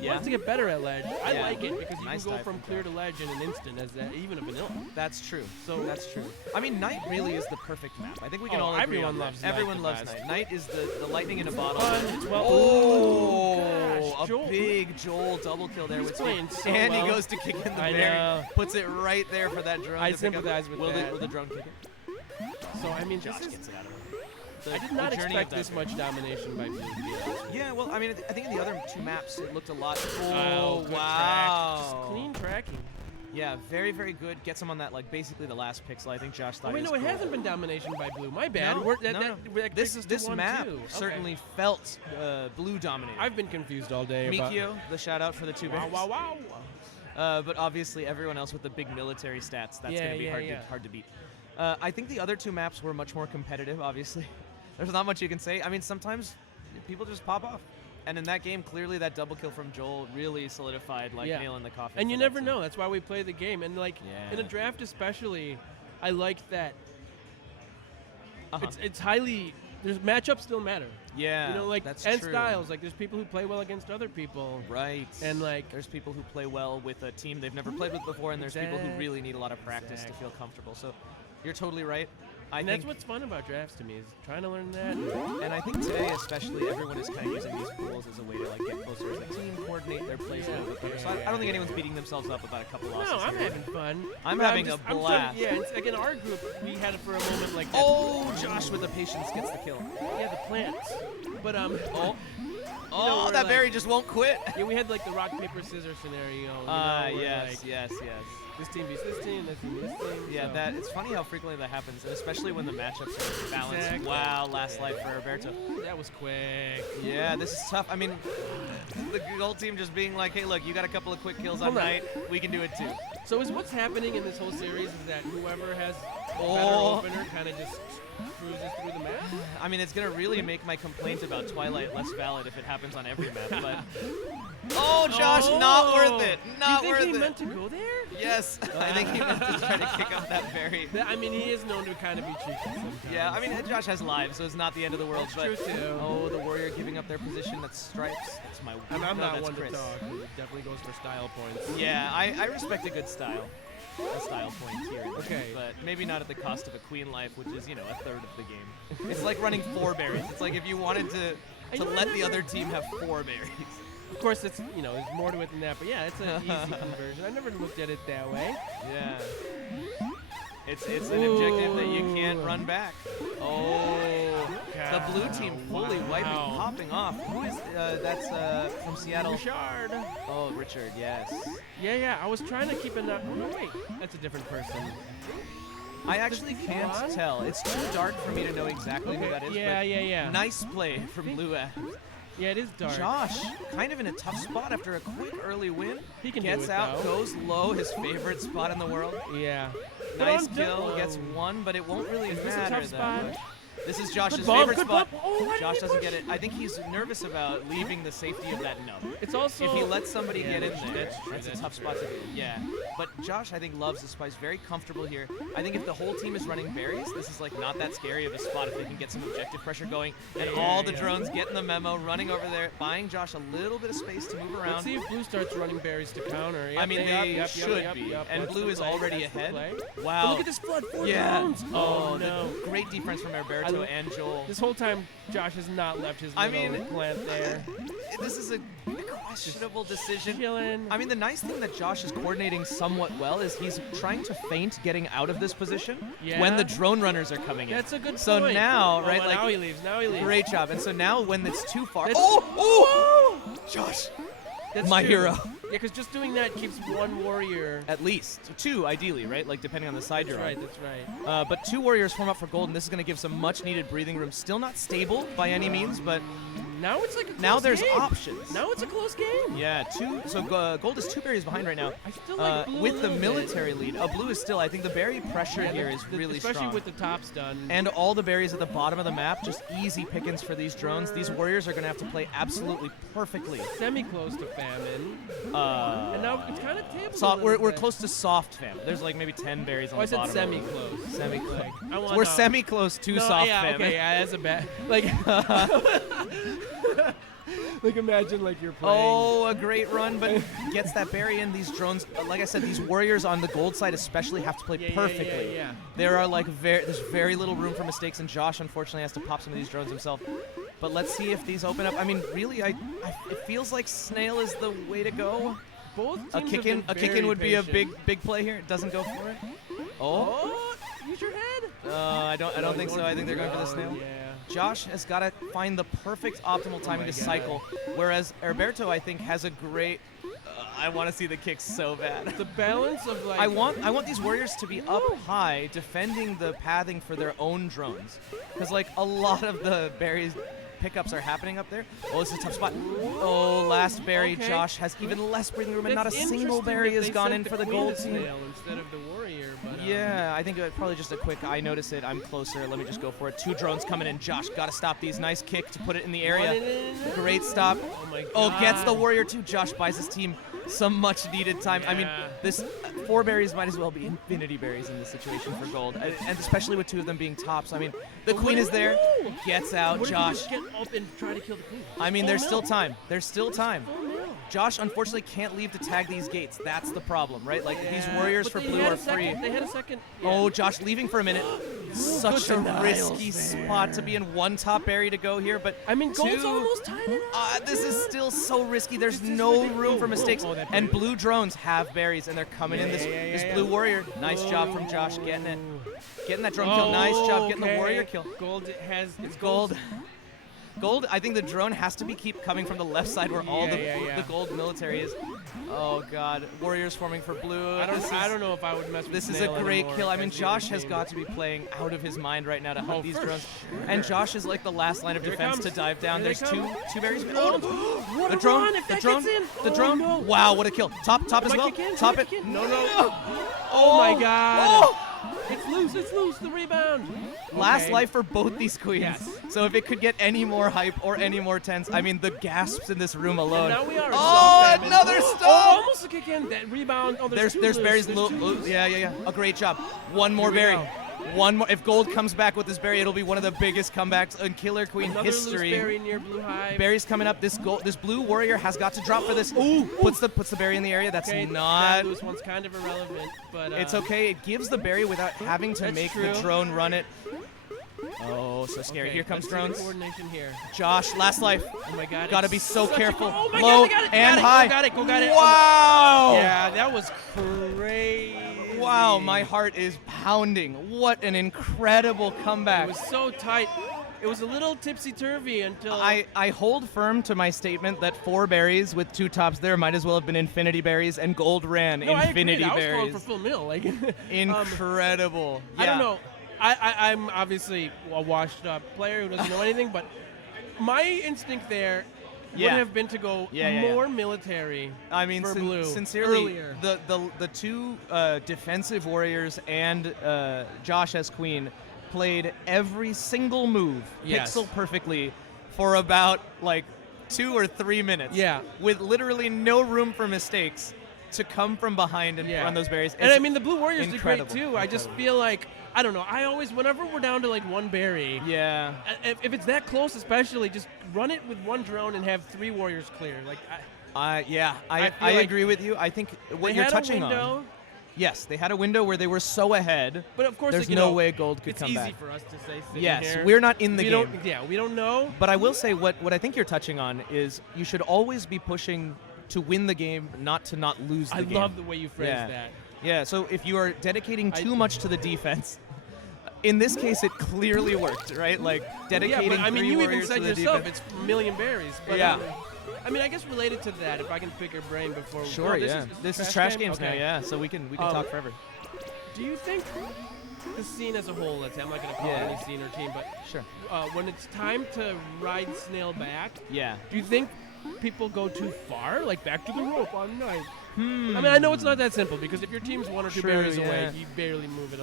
Yeah. Wants to get better at ledge. I Yeah. like it because you Nice can go dive from from clear to ledge in an instant as even a vanilla. That's true. So that's true. I mean, Knight really is the perfect map. I think we can all agree everyone on that. loves Knight Everyone the loves best. Knight. Knight is the lightning in a bottle. Gosh, A Joel. big Joel double kill there He's with playing so and well. he goes to kick in the I berry, know. puts it right there for that drone. I to pick up. sympathize with will that. Will the drone kick it? So I mean, Josh this is, gets it out of him. I did not the journey expect of this that much domination by Blue. to be honest. Yeah, well, I mean, I think in the other 2 maps it looked a lot. Oh, good wow! track. Just clean tracking. Yeah, very, very good. Gets him on that, like, basically the last pixel. I think Josh thought Oh, wait, he no, was it cool. hasn't been domination by Blue. My bad. No, We're- no. This map certainly felt Blue dominated. I've been confused all day. Mikio, the shout out for the 2 berries. Wow, wow, But obviously everyone else with the big military stats, that's Yeah, going to be yeah, hard to beat. I think the other 2 maps were much more competitive, obviously. There's not much you can say. I mean, sometimes people just pop off. And in that game, clearly that double kill from Joel really solidified, like, nail in the coffin. And you for never that know. That's why we play the game. And, like, in a draft especially, I like that it's highly... There's matchups still matter. Yeah, You know, like, that's and true. styles. Like, there's people who play well against other people. Right. And, like... There's people who play well with a team they've never played with before, and there's people who really need a lot of practice to feel comfortable. So you're totally right. And that's what's fun about drafts to me, is trying to learn that. And I think today, especially, everyone is kind of using these pools as a way to, like, get closer as a team, coordinate their plays a little bit better. So I don't think anyone's beating themselves up about a couple losses. No, I'm here. having fun. I'm But having just- a blast. it's like in our group, we had it for a moment like that. Oh, Josh with the patience gets the kill. Yeah, the plants. But Oh, that berry just won't quit. Yeah, we had like the rock paper scissors scenario. Yes. This team beats this team, this team beats this team. Yeah, so. it's funny how frequently that happens, and especially when the matchups are balanced. Exactly. Wow, last life for Heriberto. That was quick. Yeah, this is tough. I mean, the gold team just being like, hey, look, you got a couple of quick kills on Hold on. Knight. We can do it too. So is what's happening in this whole series is that whoever has a better Oh. opener kind of just cruises through the map? I mean, it's going to really make my complaint about Twilight less valid if it happens on every map, but... Oh, Josh, not worth it. Not you worth think it. he meant to go there? Yes, I think he meant to try to kick up that berry. I mean, he is known to kind of be cheeky sometimes. Yeah, I mean, Josh has lives, so it's not the end of the world. That's but true, too. Oh, the warrior giving up their position. That's Stripes. That's my. I'm no, not that's one Chris. to talk. It definitely goes for style points. Yeah, I respect a good style. A style point here. Okay. But maybe not at the cost of a queen life, which is, a third of the game. It's like running 4 berries. It's like if you wanted to let the other team have 4 berries. Of course, it's there's more to it than that, but yeah, it's an easy conversion. I never looked at it that way. Yeah. It's an objective that you can't run back. Oh, the blue team fully wiping, popping off. Who is that's from Seattle? Richard. Oh, Richard, yes. Yeah. I was trying to keep an eye. Oh no, wait, that's a different person. I actually can't tell. It's too dark for me to know exactly who that is. Yeah, but yeah. Nice play from Blue Adams. Yeah, it is dark. Josh, kind of in a tough spot after a quick early win. He can Gets do it, out, though. goes low, his favorite spot in the world. Yeah. Nice But kill, gets 1, but it won't really Is this a matter. tough spot? This is Josh's Good bump, favorite good spot. bump. Oh, why Josh did he doesn't push? get it. I think he's nervous about leaving the safety of that nub. It's also if he lets somebody Yeah, get in that's there, true, that's a that's tough spot to do. Yeah, but Josh, I think, loves the spice. Very comfortable here. I think if the whole team is running berries, this is like not that scary of a spot if they can get some objective pressure going. And all the drones getting the memo, running over there, buying Josh a little bit of space to move around. Let's see if Blue starts running berries to counter. I mean, they should be. And Blue is already ahead. Wow. But look at this flood. 4 Yeah. drones. Oh, no. Great defense from Heriberto and Joel. This whole time, Josh has not left his little plant there. This is a questionable decision. Chilling. I mean, the nice thing that Josh is coordinating somewhat well is he's trying to feint getting out of this position when the drone runners are coming in. That's a good So point. now, Oh, right, well, like now he leaves. Now he leaves. great job. And so now when it's too far, Josh, That's my true. hero. Yeah, because just doing that keeps one warrior. At least 2, ideally, right? Like depending on the side you're on. That's right. But 2 warriors form up for gold, and this is going to give some much-needed breathing room. Still not stable by any means, but now it's like a close now there's game. options. Now it's a close game. Yeah, 2. So gold is 2 berries behind right now. I still like Blue a with the little military lead. Blue is still. I think the berry pressure here is really especially strong. with the tops done. And all the berries at the bottom of the map, just easy pickings for these drones. These warriors are going to have to play absolutely perfectly. Semi-close to famine. And now it's kind of table. So we're close to soft fam. There's like maybe 10 berries on I the said bottom. semi-close. Semi-close. I want We're semi-close to soft yeah, famine. Okay, yeah, that's a bad. Like, Like imagine like you're playing. Oh, a great run, but gets that berry in. These drones, like I said, these warriors on the gold side especially have to play perfectly. Yeah. There are like there's very little room for mistakes, and Josh unfortunately has to pop some of these drones himself. But let's see if these open up. I mean, really, it feels like Snail is the way to go. Both teams A kick in would be a big play here. It doesn't go for it. Oh. Use your head. I don't think so. I think they're going for the Snail. Yeah. Josh has got to find the perfect optimal timing to cycle, whereas Heriberto, I think, has a great. I want to see the kicks so bad. The balance of like. I want these warriors to be up high, defending the pathing for their own drones, because like a lot of the berries pickups are happening up there. Oh, this is a tough spot. Oh, last berry. Okay. Josh has even less breathing room, and not a That's single berry has gone in for the gold team. Snail instead of the warrior. But, Yeah, I think probably just a quick eye notice it. I'm closer. Let me just go for it. 2 drones coming in. Josh, got to stop these. Nice kick to put it in the area. Great stop. Oh, my God. Oh, gets the warrior too. Josh buys his team some much needed time. I mean, this 4 berries might as well be infinity berries in this situation for gold, and especially with 2 of them being tops. I mean, the queen is there, gets out. What Josh. if you just get up and try to kill the queen? I mean, there's still no. time. There's still time. Josh unfortunately can't leave to tag these gates. That's the problem, right? Like these warriors for blue are free. They had a second. Oh, Josh leaving for a minute. Such a risky spot to be in. 1 top berry to go here, but I mean, gold's 2, almost tied it up. this is still so risky. There's no room for mistakes. And blue drones have berries, and they're coming in. This blue warrior. Nice job from Josh getting it. Getting that drone kill. Nice job getting the warrior kill. Gold has. It's gold. Gold, I think the drone has to keep coming from the left side where all the gold military is. Oh, God. Warriors forming for blue. I don't know if I would mess with This is Snail a great anymore. kill. I mean, Josh has got to be playing out of his mind right now to hunt these for drones. sure. And Josh is like the last line of Here it defense comes. to dive down. Here There's they come. two berries. What The a drone. run if The that drone. gets in. The Oh, drone. no. Wow, what a kill. Top as Might well. kick in, Top might it. kick in. No. Oh, my God. Oh. It's loose. The rebound. Last Okay. life for both these queens. Yes. So if it could get any more hype or any more tense, I mean, the gasps in this room alone. And now we are. Oh, another stop. Oh, almost a kick in. That rebound. Oh, There's two berries. loose. There's two Yeah. A great job. One more Here we berry. go. One more. If gold comes back with this berry, it'll be one of the biggest comebacks in Killer Queen Another history. loose berry near blue hive. Berries coming up. This blue warrior has got to drop for this. Ooh, puts the berry in the area. That's Okay, not. that loose one's kind of irrelevant, but It's okay. It gives the berry without having to That's make true. the drone run it. Oh, so scary. Okay, Here comes let's see the drones. coordination here. Josh, last life. Oh my God! Gotta it's be so such a careful. oh my Low God, they got it, and got high. It, go got it. Wow! Yeah, that was crazy. Wow, my heart is pounding. What an incredible comeback. It was so tight. It was a little tipsy-turvy until... I hold firm to my statement that 4 berries with 2 tops there might as well have been infinity berries, and gold ran no, infinity I agree. berries. I was going for full mill. Like, Incredible. I don't know. I'm obviously a washed-up player who doesn't know anything, but my instinct there would have been to go more military. I mean, for blue sincerely, earlier. the 2 defensive warriors and Josh as queen played every single move pixel perfectly for about like 2 or 3 minutes. Yeah. With literally no room for mistakes to come from behind and run those berries. And I mean, the blue warriors did great incredible. too. I just feel like, I don't know, I always, whenever we're down to like 1 berry, if it's that close especially, just run it with 1 drone and have 3 warriors clear. Like, I like agree with you. I think what you're touching on. Yes, they had a window where they were so ahead. But of course, there's like, no way gold could it's come easy back. for us to say. Yes, here. we're not in the we game. We don't know. But I will say what I think you're touching on is you should always be pushing to win the game, not to not lose the game. I love the way you phrased that. Yeah, so if you are dedicating too much to the defense, in this case it clearly worked, right? Like dedicating but, I mean, 3 you even warriors said to the yourself defense. it's a million berries. But Yeah. I mean, I guess related to that, if I can pick your brain before we Sure, This is trash games okay. now, yeah. So we can talk forever. Do you think the scene as a whole, let's say, I'm not going to call any scene or team, but sure. When it's time to ride Snail back, Yeah. do you think people go too far, like back to the rope on 9? I mean, I know it's not that simple because if your team's 1 or 2 berries away, you barely move it.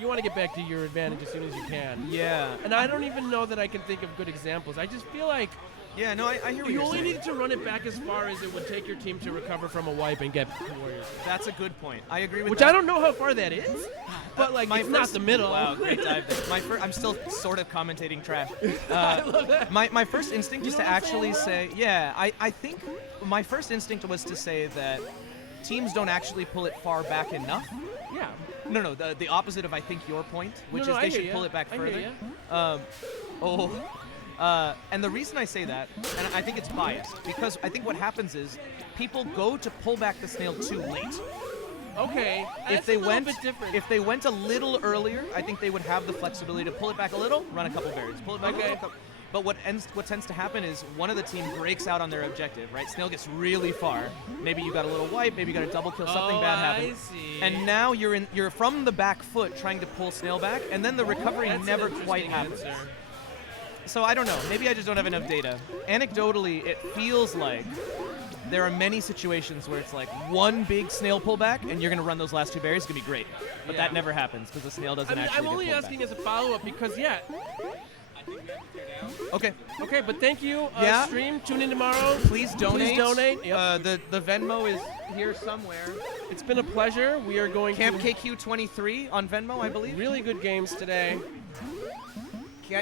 You want to get back to your advantage as soon as you can. Yeah. And I don't even know that I can think of good examples. I just feel like Yeah, no, I hear what You you're only saying. need to run it back as far as it would take your team to recover from a wipe and get Warriors. That's a good point. I agree with Which that. I don't know how far that is, but like it's not the middle. Wow, great dive there. I'm still sort of commentating trash. I love that. My first instinct is You to know what I'm saying, actually say, yeah, I think my first instinct was to say that teams don't actually pull it far back enough. Yeah. No, the opposite of I think your point, which No, is I they hear should ya. pull it back I hear further. And the reason I say that, and I think it's biased, because I think what happens is people go to pull back the snail too late. Okay. If That's a little went, bit different. if they went a little earlier, I think they would have the flexibility to pull it back a little, run a couple berries, pull it back. Okay. A little, but what tends to happen is one of the team breaks out on their objective, right? Snail gets really far. Maybe you got a little wipe, maybe you got a double kill, something bad happened. I see. And now you're from the back foot trying to pull snail back, and then the recovery That's an never quite interesting happens. answer. So I don't know. Maybe I just don't have enough data. Anecdotally, it feels like there are many situations where it's like one big snail pullback, and you're going to run those last two berries. It's going to be great. But that never happens because the snail doesn't actually I'm only get pulled asking back. as a follow-up because, yeah. Okay. Okay, but thank you. Yeah. Stream, tune in tomorrow. Please donate. Please donate. Yep. The Venmo is here somewhere. It's been a pleasure. We are going Camp to KQ23 on Venmo, I believe. really good games today.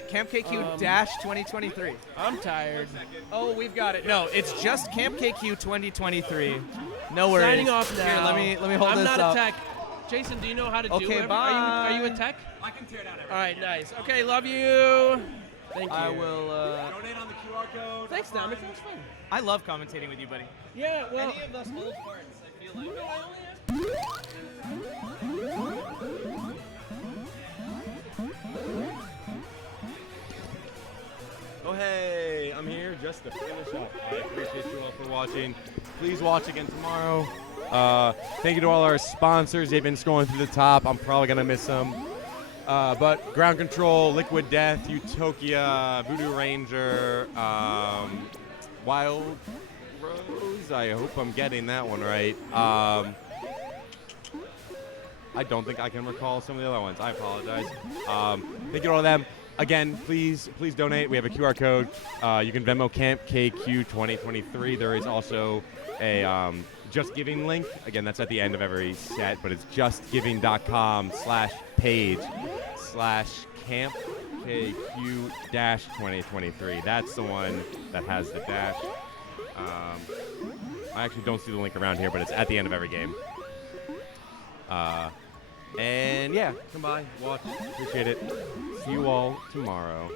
Camp KQ dash 2023. I'm tired. Oh, we've got it. No, it's just Camp KQ 2023. No worries. Signing off now. Here, let me hold I'm this not up. a tech. Jason, do you know how to do Okay, it? bye. Are you a tech? I can tear down everything. All right, nice. Okay, love you. Thank you. I will. Donate on the QR code. Thanks, Damish. That was fun. I love commentating with you, buddy. Yeah, well. Any of us old farts, I feel like. Oh hey, I'm here just to finish up. I appreciate you all for watching. Please watch again tomorrow. Thank you to all our sponsors. They've been scrolling through the top. I'm probably gonna miss some. But Ground Control, Liquid Death, Utopia, Voodoo Ranger, Wild Rose. I hope I'm getting that one right. I don't think I can recall some of the other ones. I apologize. Thank you to all of them. Again, please donate. We have a QR code. You can Venmo Camp KQ 2023. There is also a Just Giving link. Again, that's at the end of every set, but it's justgiving.com/page/Camp KQ-2023. That's the one that has the dash. I actually don't see the link around here, but it's at the end of every game. And yeah, come by, watch, appreciate it. See you all tomorrow.